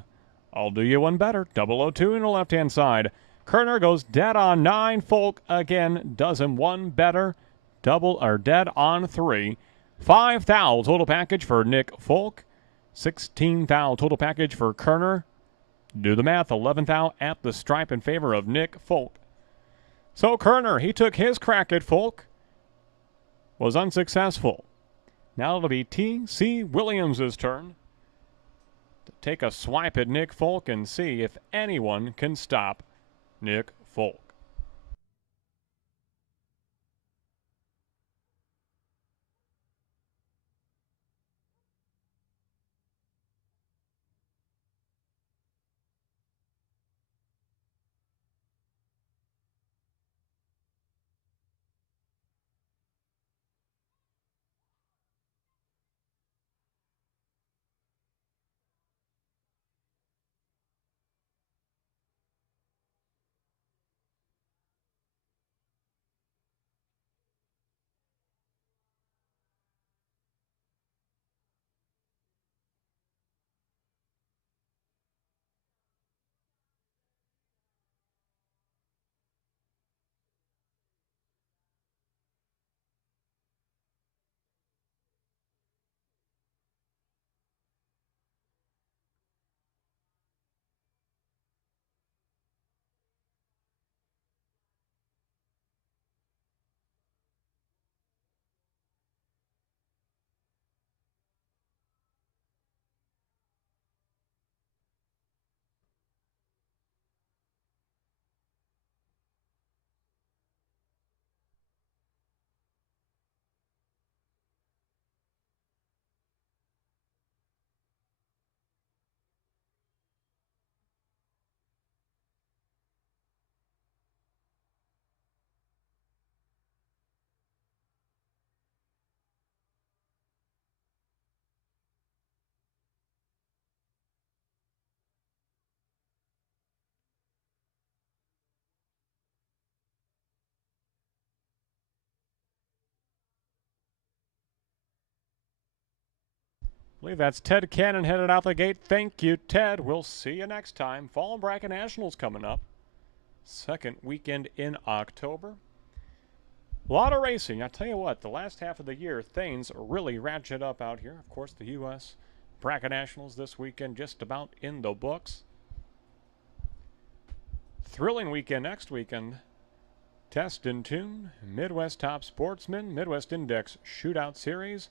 I'll do you one better. 002 in the left-hand side. Kerner goes dead on 9. Folk again does him one better. Dead on 3. 5 thou total package for Nick Folk. 16 thou total package for Kerner. Do the math, 11 thou at the stripe in favor of Nick Folk. So Kerner, he took his crack at Folk, was unsuccessful. Now it'll be T.C. Williams' turn to take a swipe at Nick Folk and see if anyone can stop Nick Folk. believe that's Ted Cannon headed out the gate. Thank you, Ted. We'll see you next time. Fall Bracket Nationals coming up. Second weekend in October. A lot of racing. I tell you what, the last half of the year, things really ratchet up out here. Of course, the U.S. Bracket Nationals this weekend just about in the books. Thrilling weekend next weekend. Test and Tune, Midwest Top Sportsman, Midwest Index Shootout Series,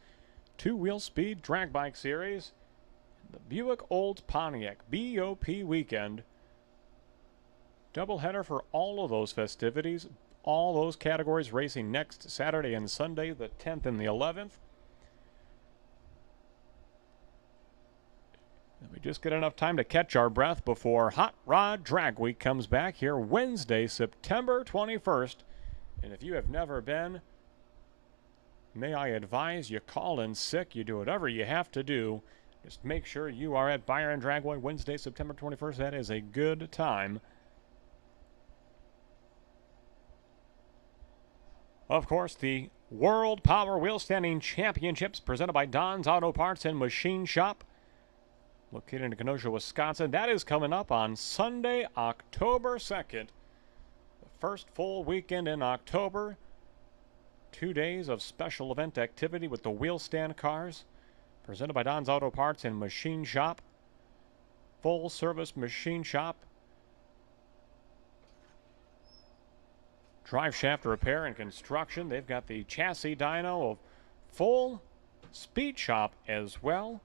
Two-Wheel Speed Drag Bike Series, the Buick Olds Pontiac BOP Weekend. Doubleheader for all of those festivities, all those categories racing next Saturday and Sunday, the 10th and the 11th. We just get enough time to catch our breath before Hot Rod Drag Week comes back here Wednesday, September 21st. And if you have never been, may I advise you call in sick, you do whatever you have to do. Just make sure you are at Byron Dragway Wednesday, September 21st. That is a good time. Of course, the World Power Wheel Standing Championships presented by Don's Auto Parts and Machine Shop, located in Kenosha, Wisconsin. That is coming up on Sunday, October 2nd. The first full weekend in October. 2 days of special event activity with the wheel stand cars, presented by Don's Auto Parts and Machine Shop. Full service machine shop. Drive shaft repair and construction. They've got the chassis dyno of full speed shop as well.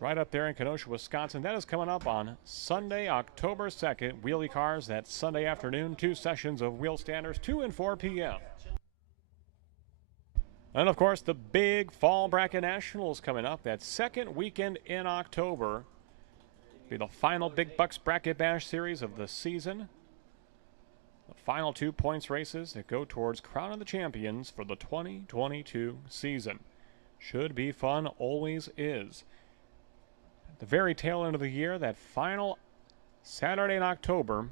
Right up there in Kenosha, Wisconsin. That is coming up on Sunday, October 2nd. Wheelie cars that Sunday afternoon. 2 sessions of wheel standers, 2 and 4 p.m. And, of course, the big Fall Bracket Nationals coming up. That second weekend in October. Be the final Big Bucks Bracket Bash series of the season. The final 2 points races that go towards Crown of the Champions for the 2022 season. Should be fun, always is. The very tail end of the year, that final Saturday in October.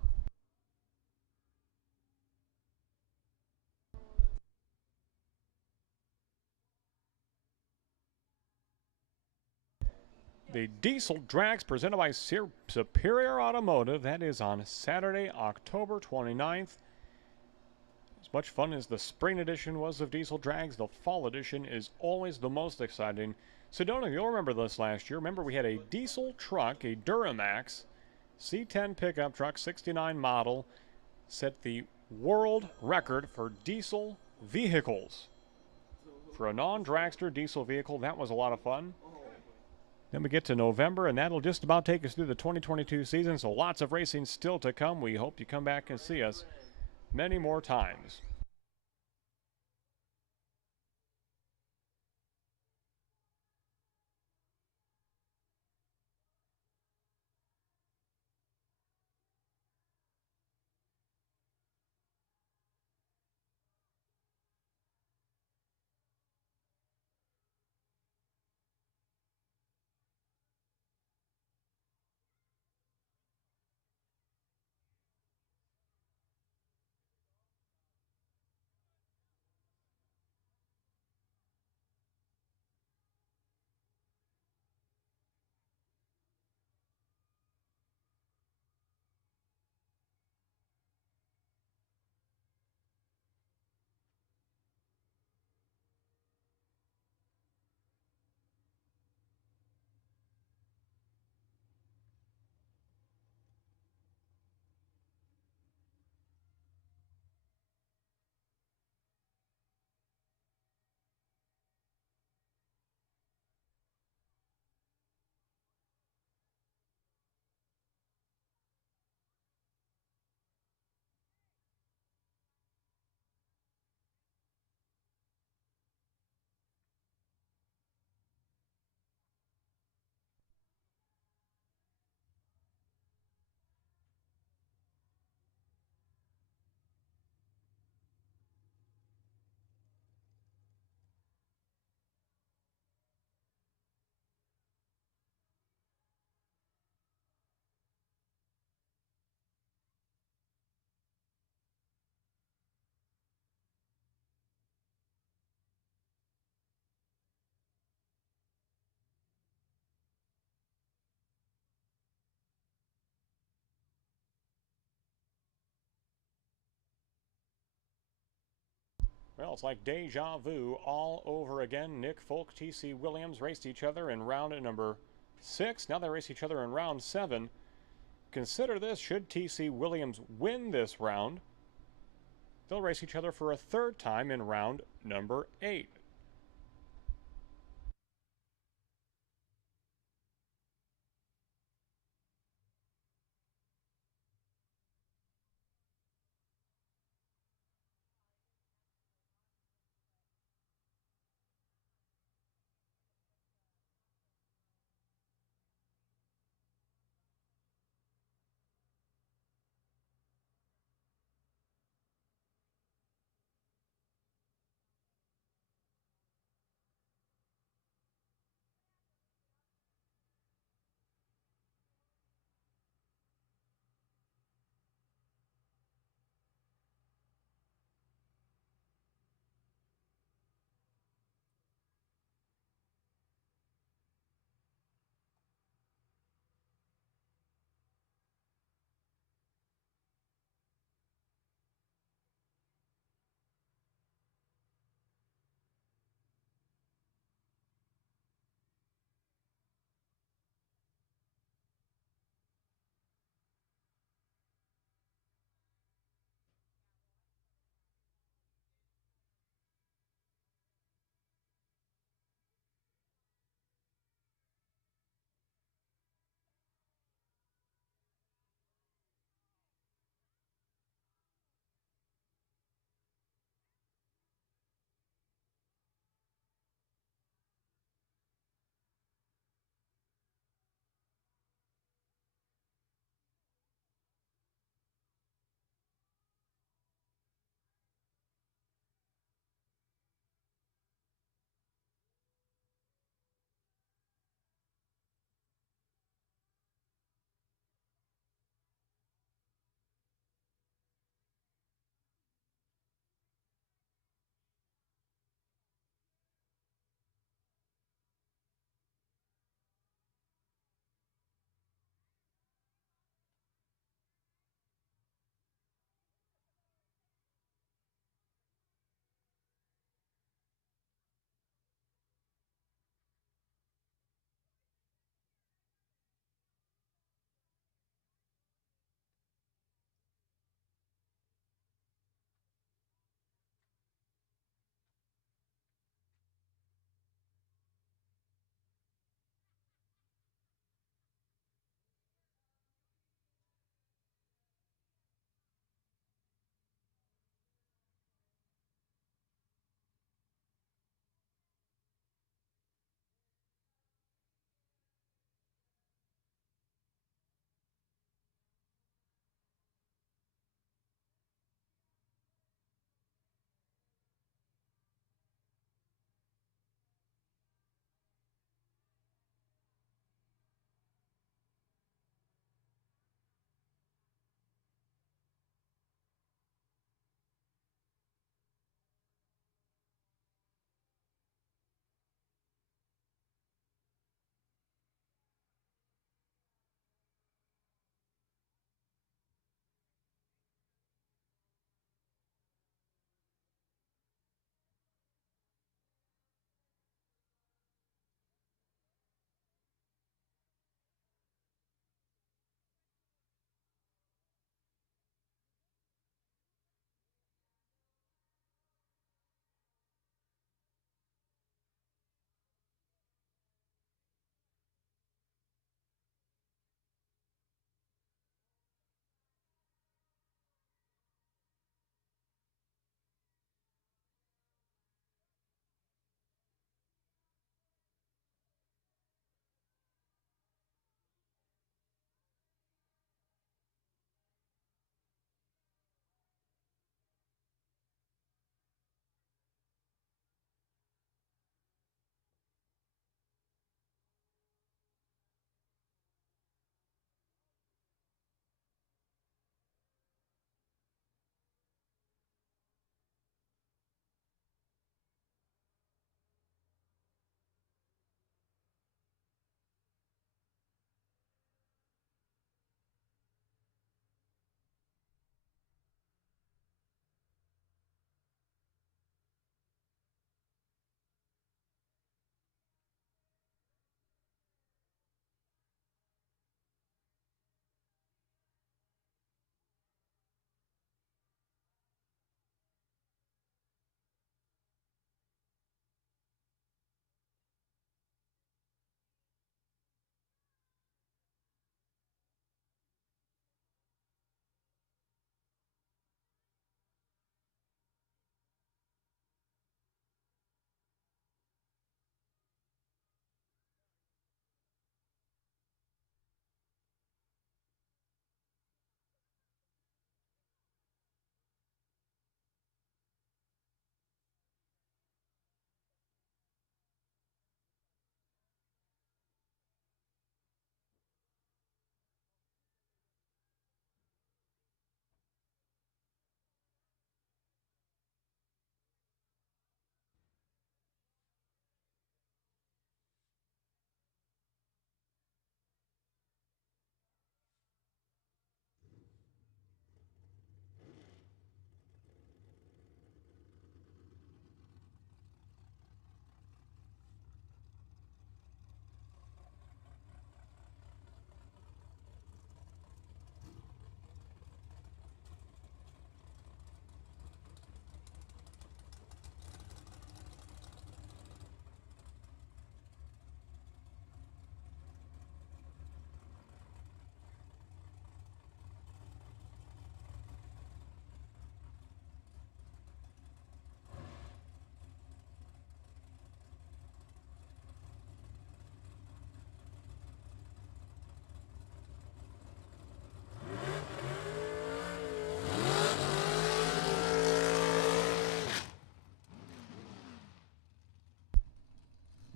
The Diesel Drags presented by Superior Automotive. That is on Saturday, October 29th. As much fun as the spring edition was of Diesel Drags, the fall edition is always the most exciting. Sedona, you'll remember this last year. Remember, we had a diesel truck, a Duramax C10 pickup truck, 69 model, set the world record for diesel vehicles. For a non-dragster diesel vehicle, that was a lot of fun. Then we get to November, and that'll just about take us through the 2022 season, so lots of racing still to come. We hope you come back and see us many more times. Well, it's like deja vu all over again. Nick Folk, T.C. Williams raced each other in round number 6. Now they race each other in round 7. Consider this, should T.C. Williams win this round, they'll race each other for a third time in round number 8.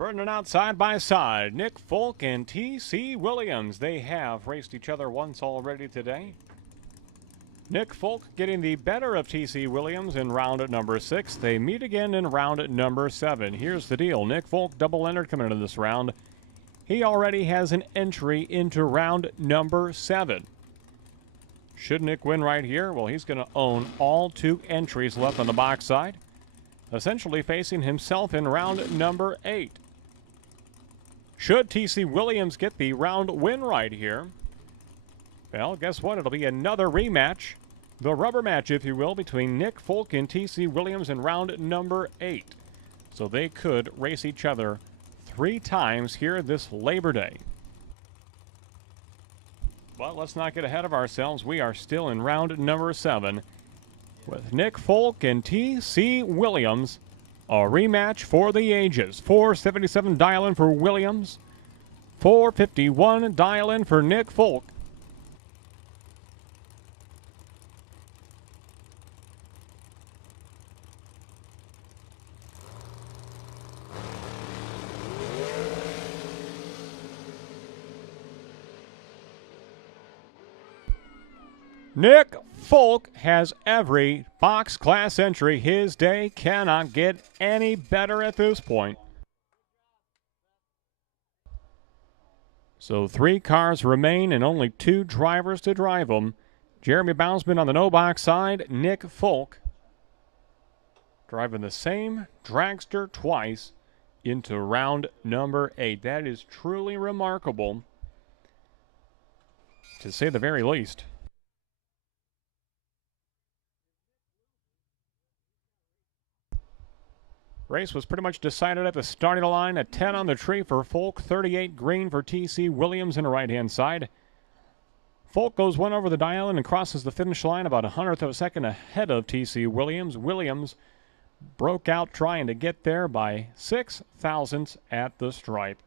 Burning out side by side, Nick Folk and T.C. Williams. They have raced each other once already today. Nick Folk getting the better of T.C. Williams in round number 6. They meet again in round number 7. Here's the deal. Nick Folk double entered coming into this round. He already has an entry into round number 7. Should Nick win right here, well, he's going to own all 2 entries left on the box side, essentially facing himself in round number 8. Should T.C. Williams get the round win right here, well, guess what? It'll be another rematch, the rubber match, if you will, between Nick Folk and T.C. Williams in round number 8. So they could race each other 3 times here this Labor Day. But let's not get ahead of ourselves. We are still in round number 7 with Nick Folk and T.C. Williams. A rematch for the ages. 477 dial-in for Williams. 451 dial-in for Nick Folk. Nick Folk has every box class entry. His day cannot get any better at this point. So 3 cars remain and only 2 drivers to drive them. Jeremy Bousman on the no box side. Nick Folk driving the same dragster twice into round number 8. That is truly remarkable, to say the very least. Race was pretty much decided at the starting line. A 10 on the tree for Folk, 38 green for T.C. Williams in the right-hand side. Folk goes 1 over the dial and crosses the finish line about 100th of a second ahead of T.C. Williams. Williams broke out trying to get there by 6 thousandths at the stripe.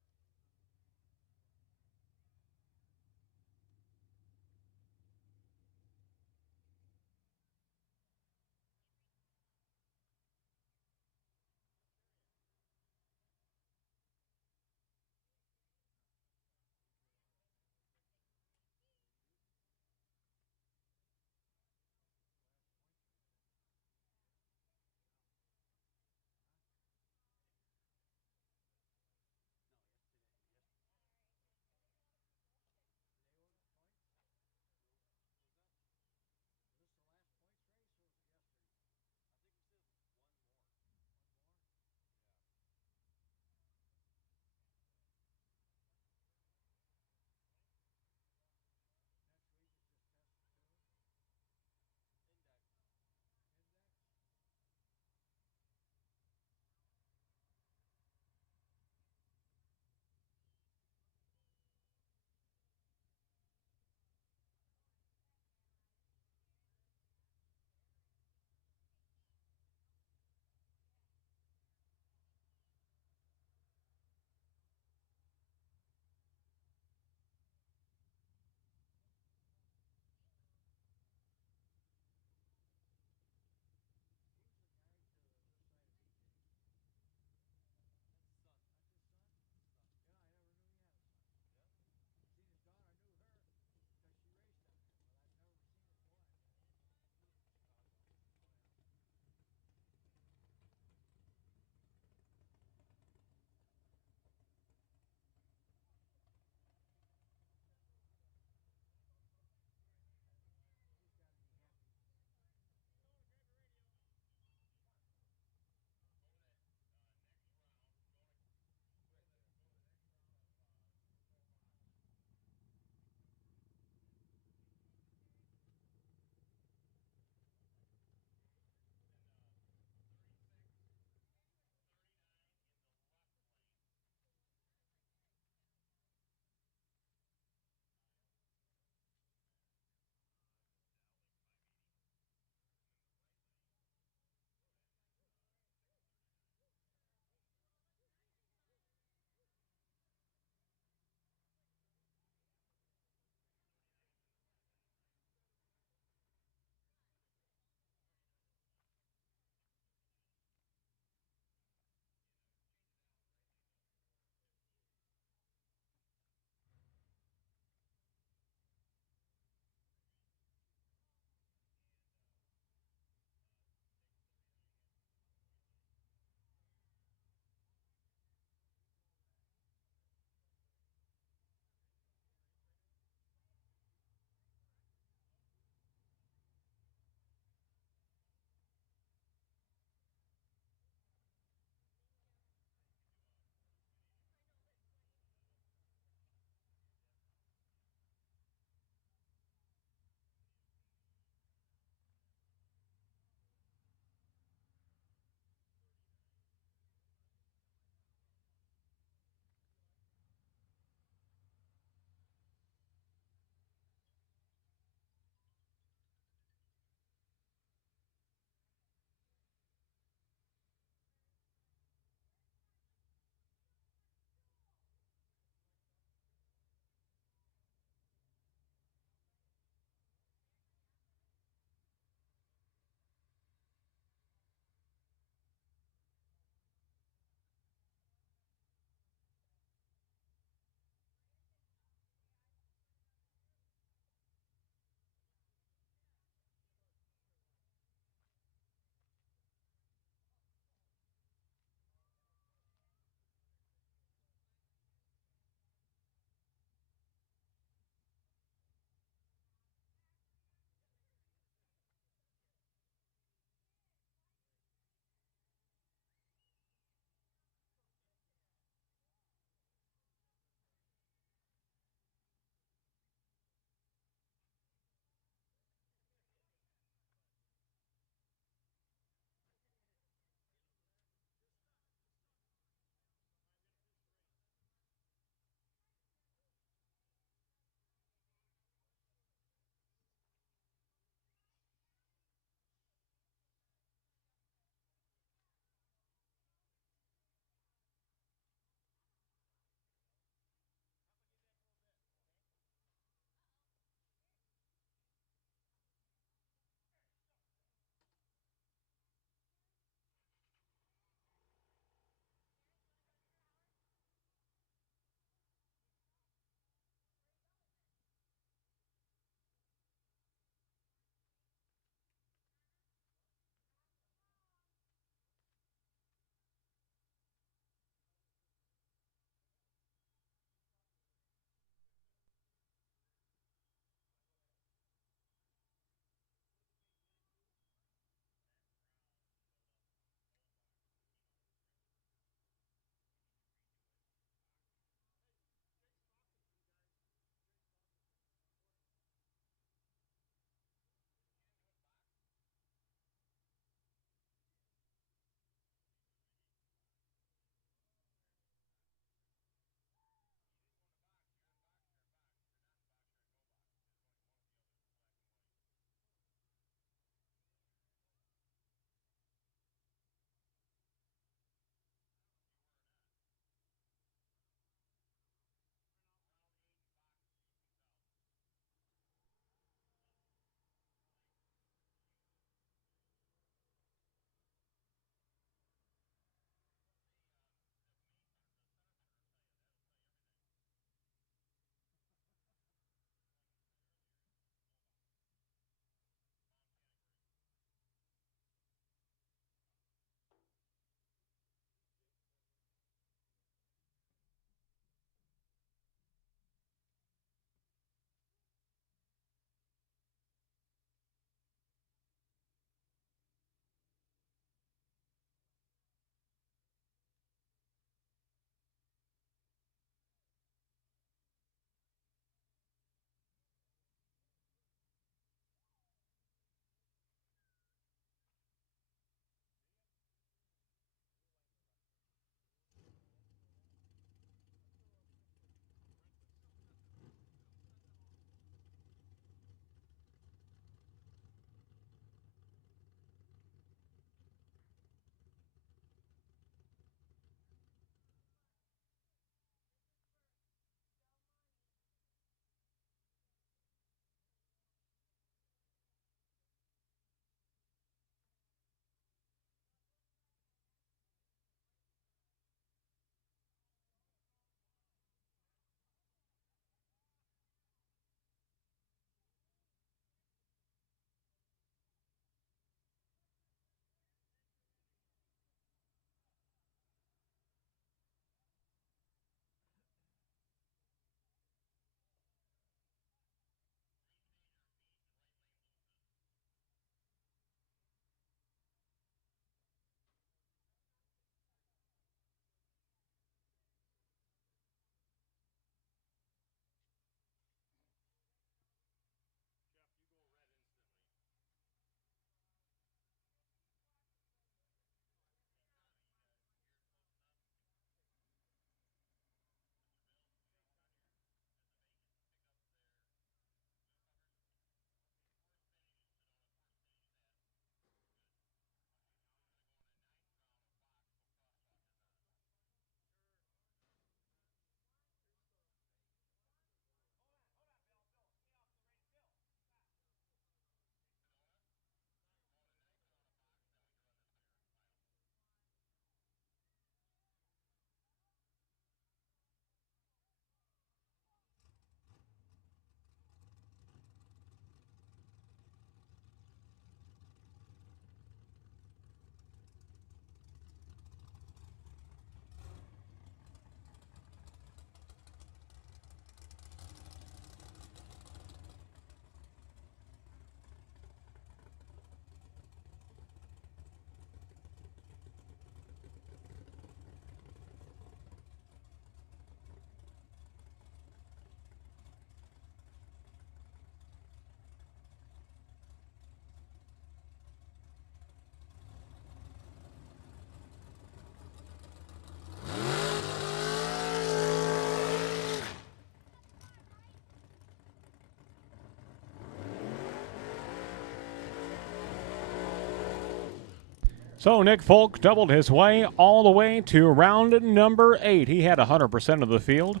So Nick Folk doubled his way all the way to round number 8. He had 100% of the field.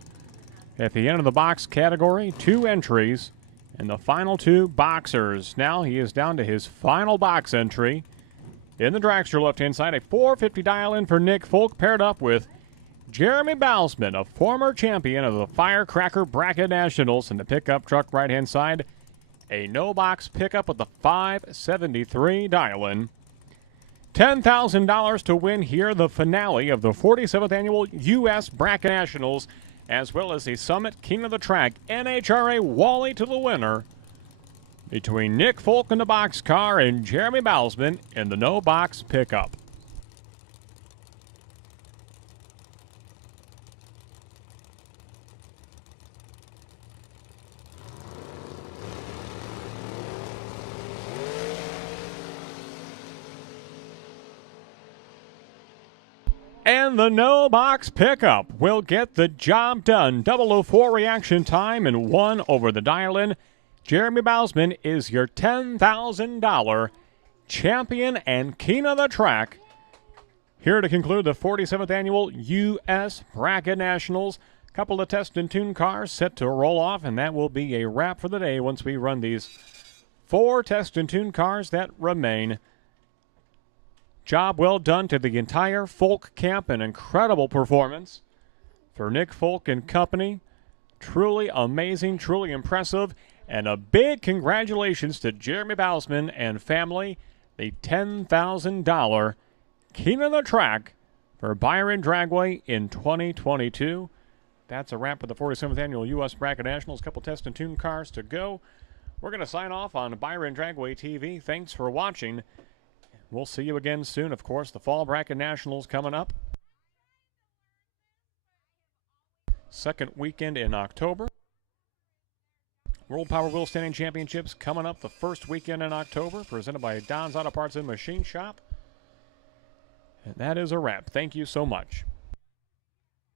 At the end of the box category, 2 entries and the final 2 boxers. Now he is down to his final box entry. In the dragster left-hand side, a 450 dial-in for Nick Folk, paired up with Jeremy Bausman, a former champion of the Firecracker Bracket Nationals. In the pickup truck right-hand side, a no-box pickup with the 573 dial-in. $10,000 to win here, the finale of the 47th Annual U.S. Bracket Nationals, as well as the Summit King of the Track NHRA Wally to the winner, between Nick Folk in the box car and Jeremy Bausman in the no-box pickup. And the no-box pickup will get the job done. 004 reaction time and 1 over the dial-in. Jeremy Bausman is your $10,000 champion and king of the track. Here to conclude the 47th Annual U.S. Bracket Nationals. A couple of test and tune cars set to roll off, and that will be a wrap for the day once we run these 4 test and tune cars that remain. Job well done to the entire Folk camp. An incredible performance for Nick Folk and company. Truly amazing, truly impressive. And a big congratulations to Jeremy Bausman and family, the $10,000 king of the track for Byron Dragway in 2022. That's a wrap for the 47th Annual U.S. Bracket Nationals. A couple test and tune cars to go. We're going to sign off on Byron Dragway TV. Thanks for watching. We'll see you again soon. Of course, the Fall Bracket Nationals coming up. Second weekend in October. World Power Wheel Standing Championships coming up the first weekend in October, presented by Don's Auto Parts and Machine Shop. And that is a wrap. Thank you so much.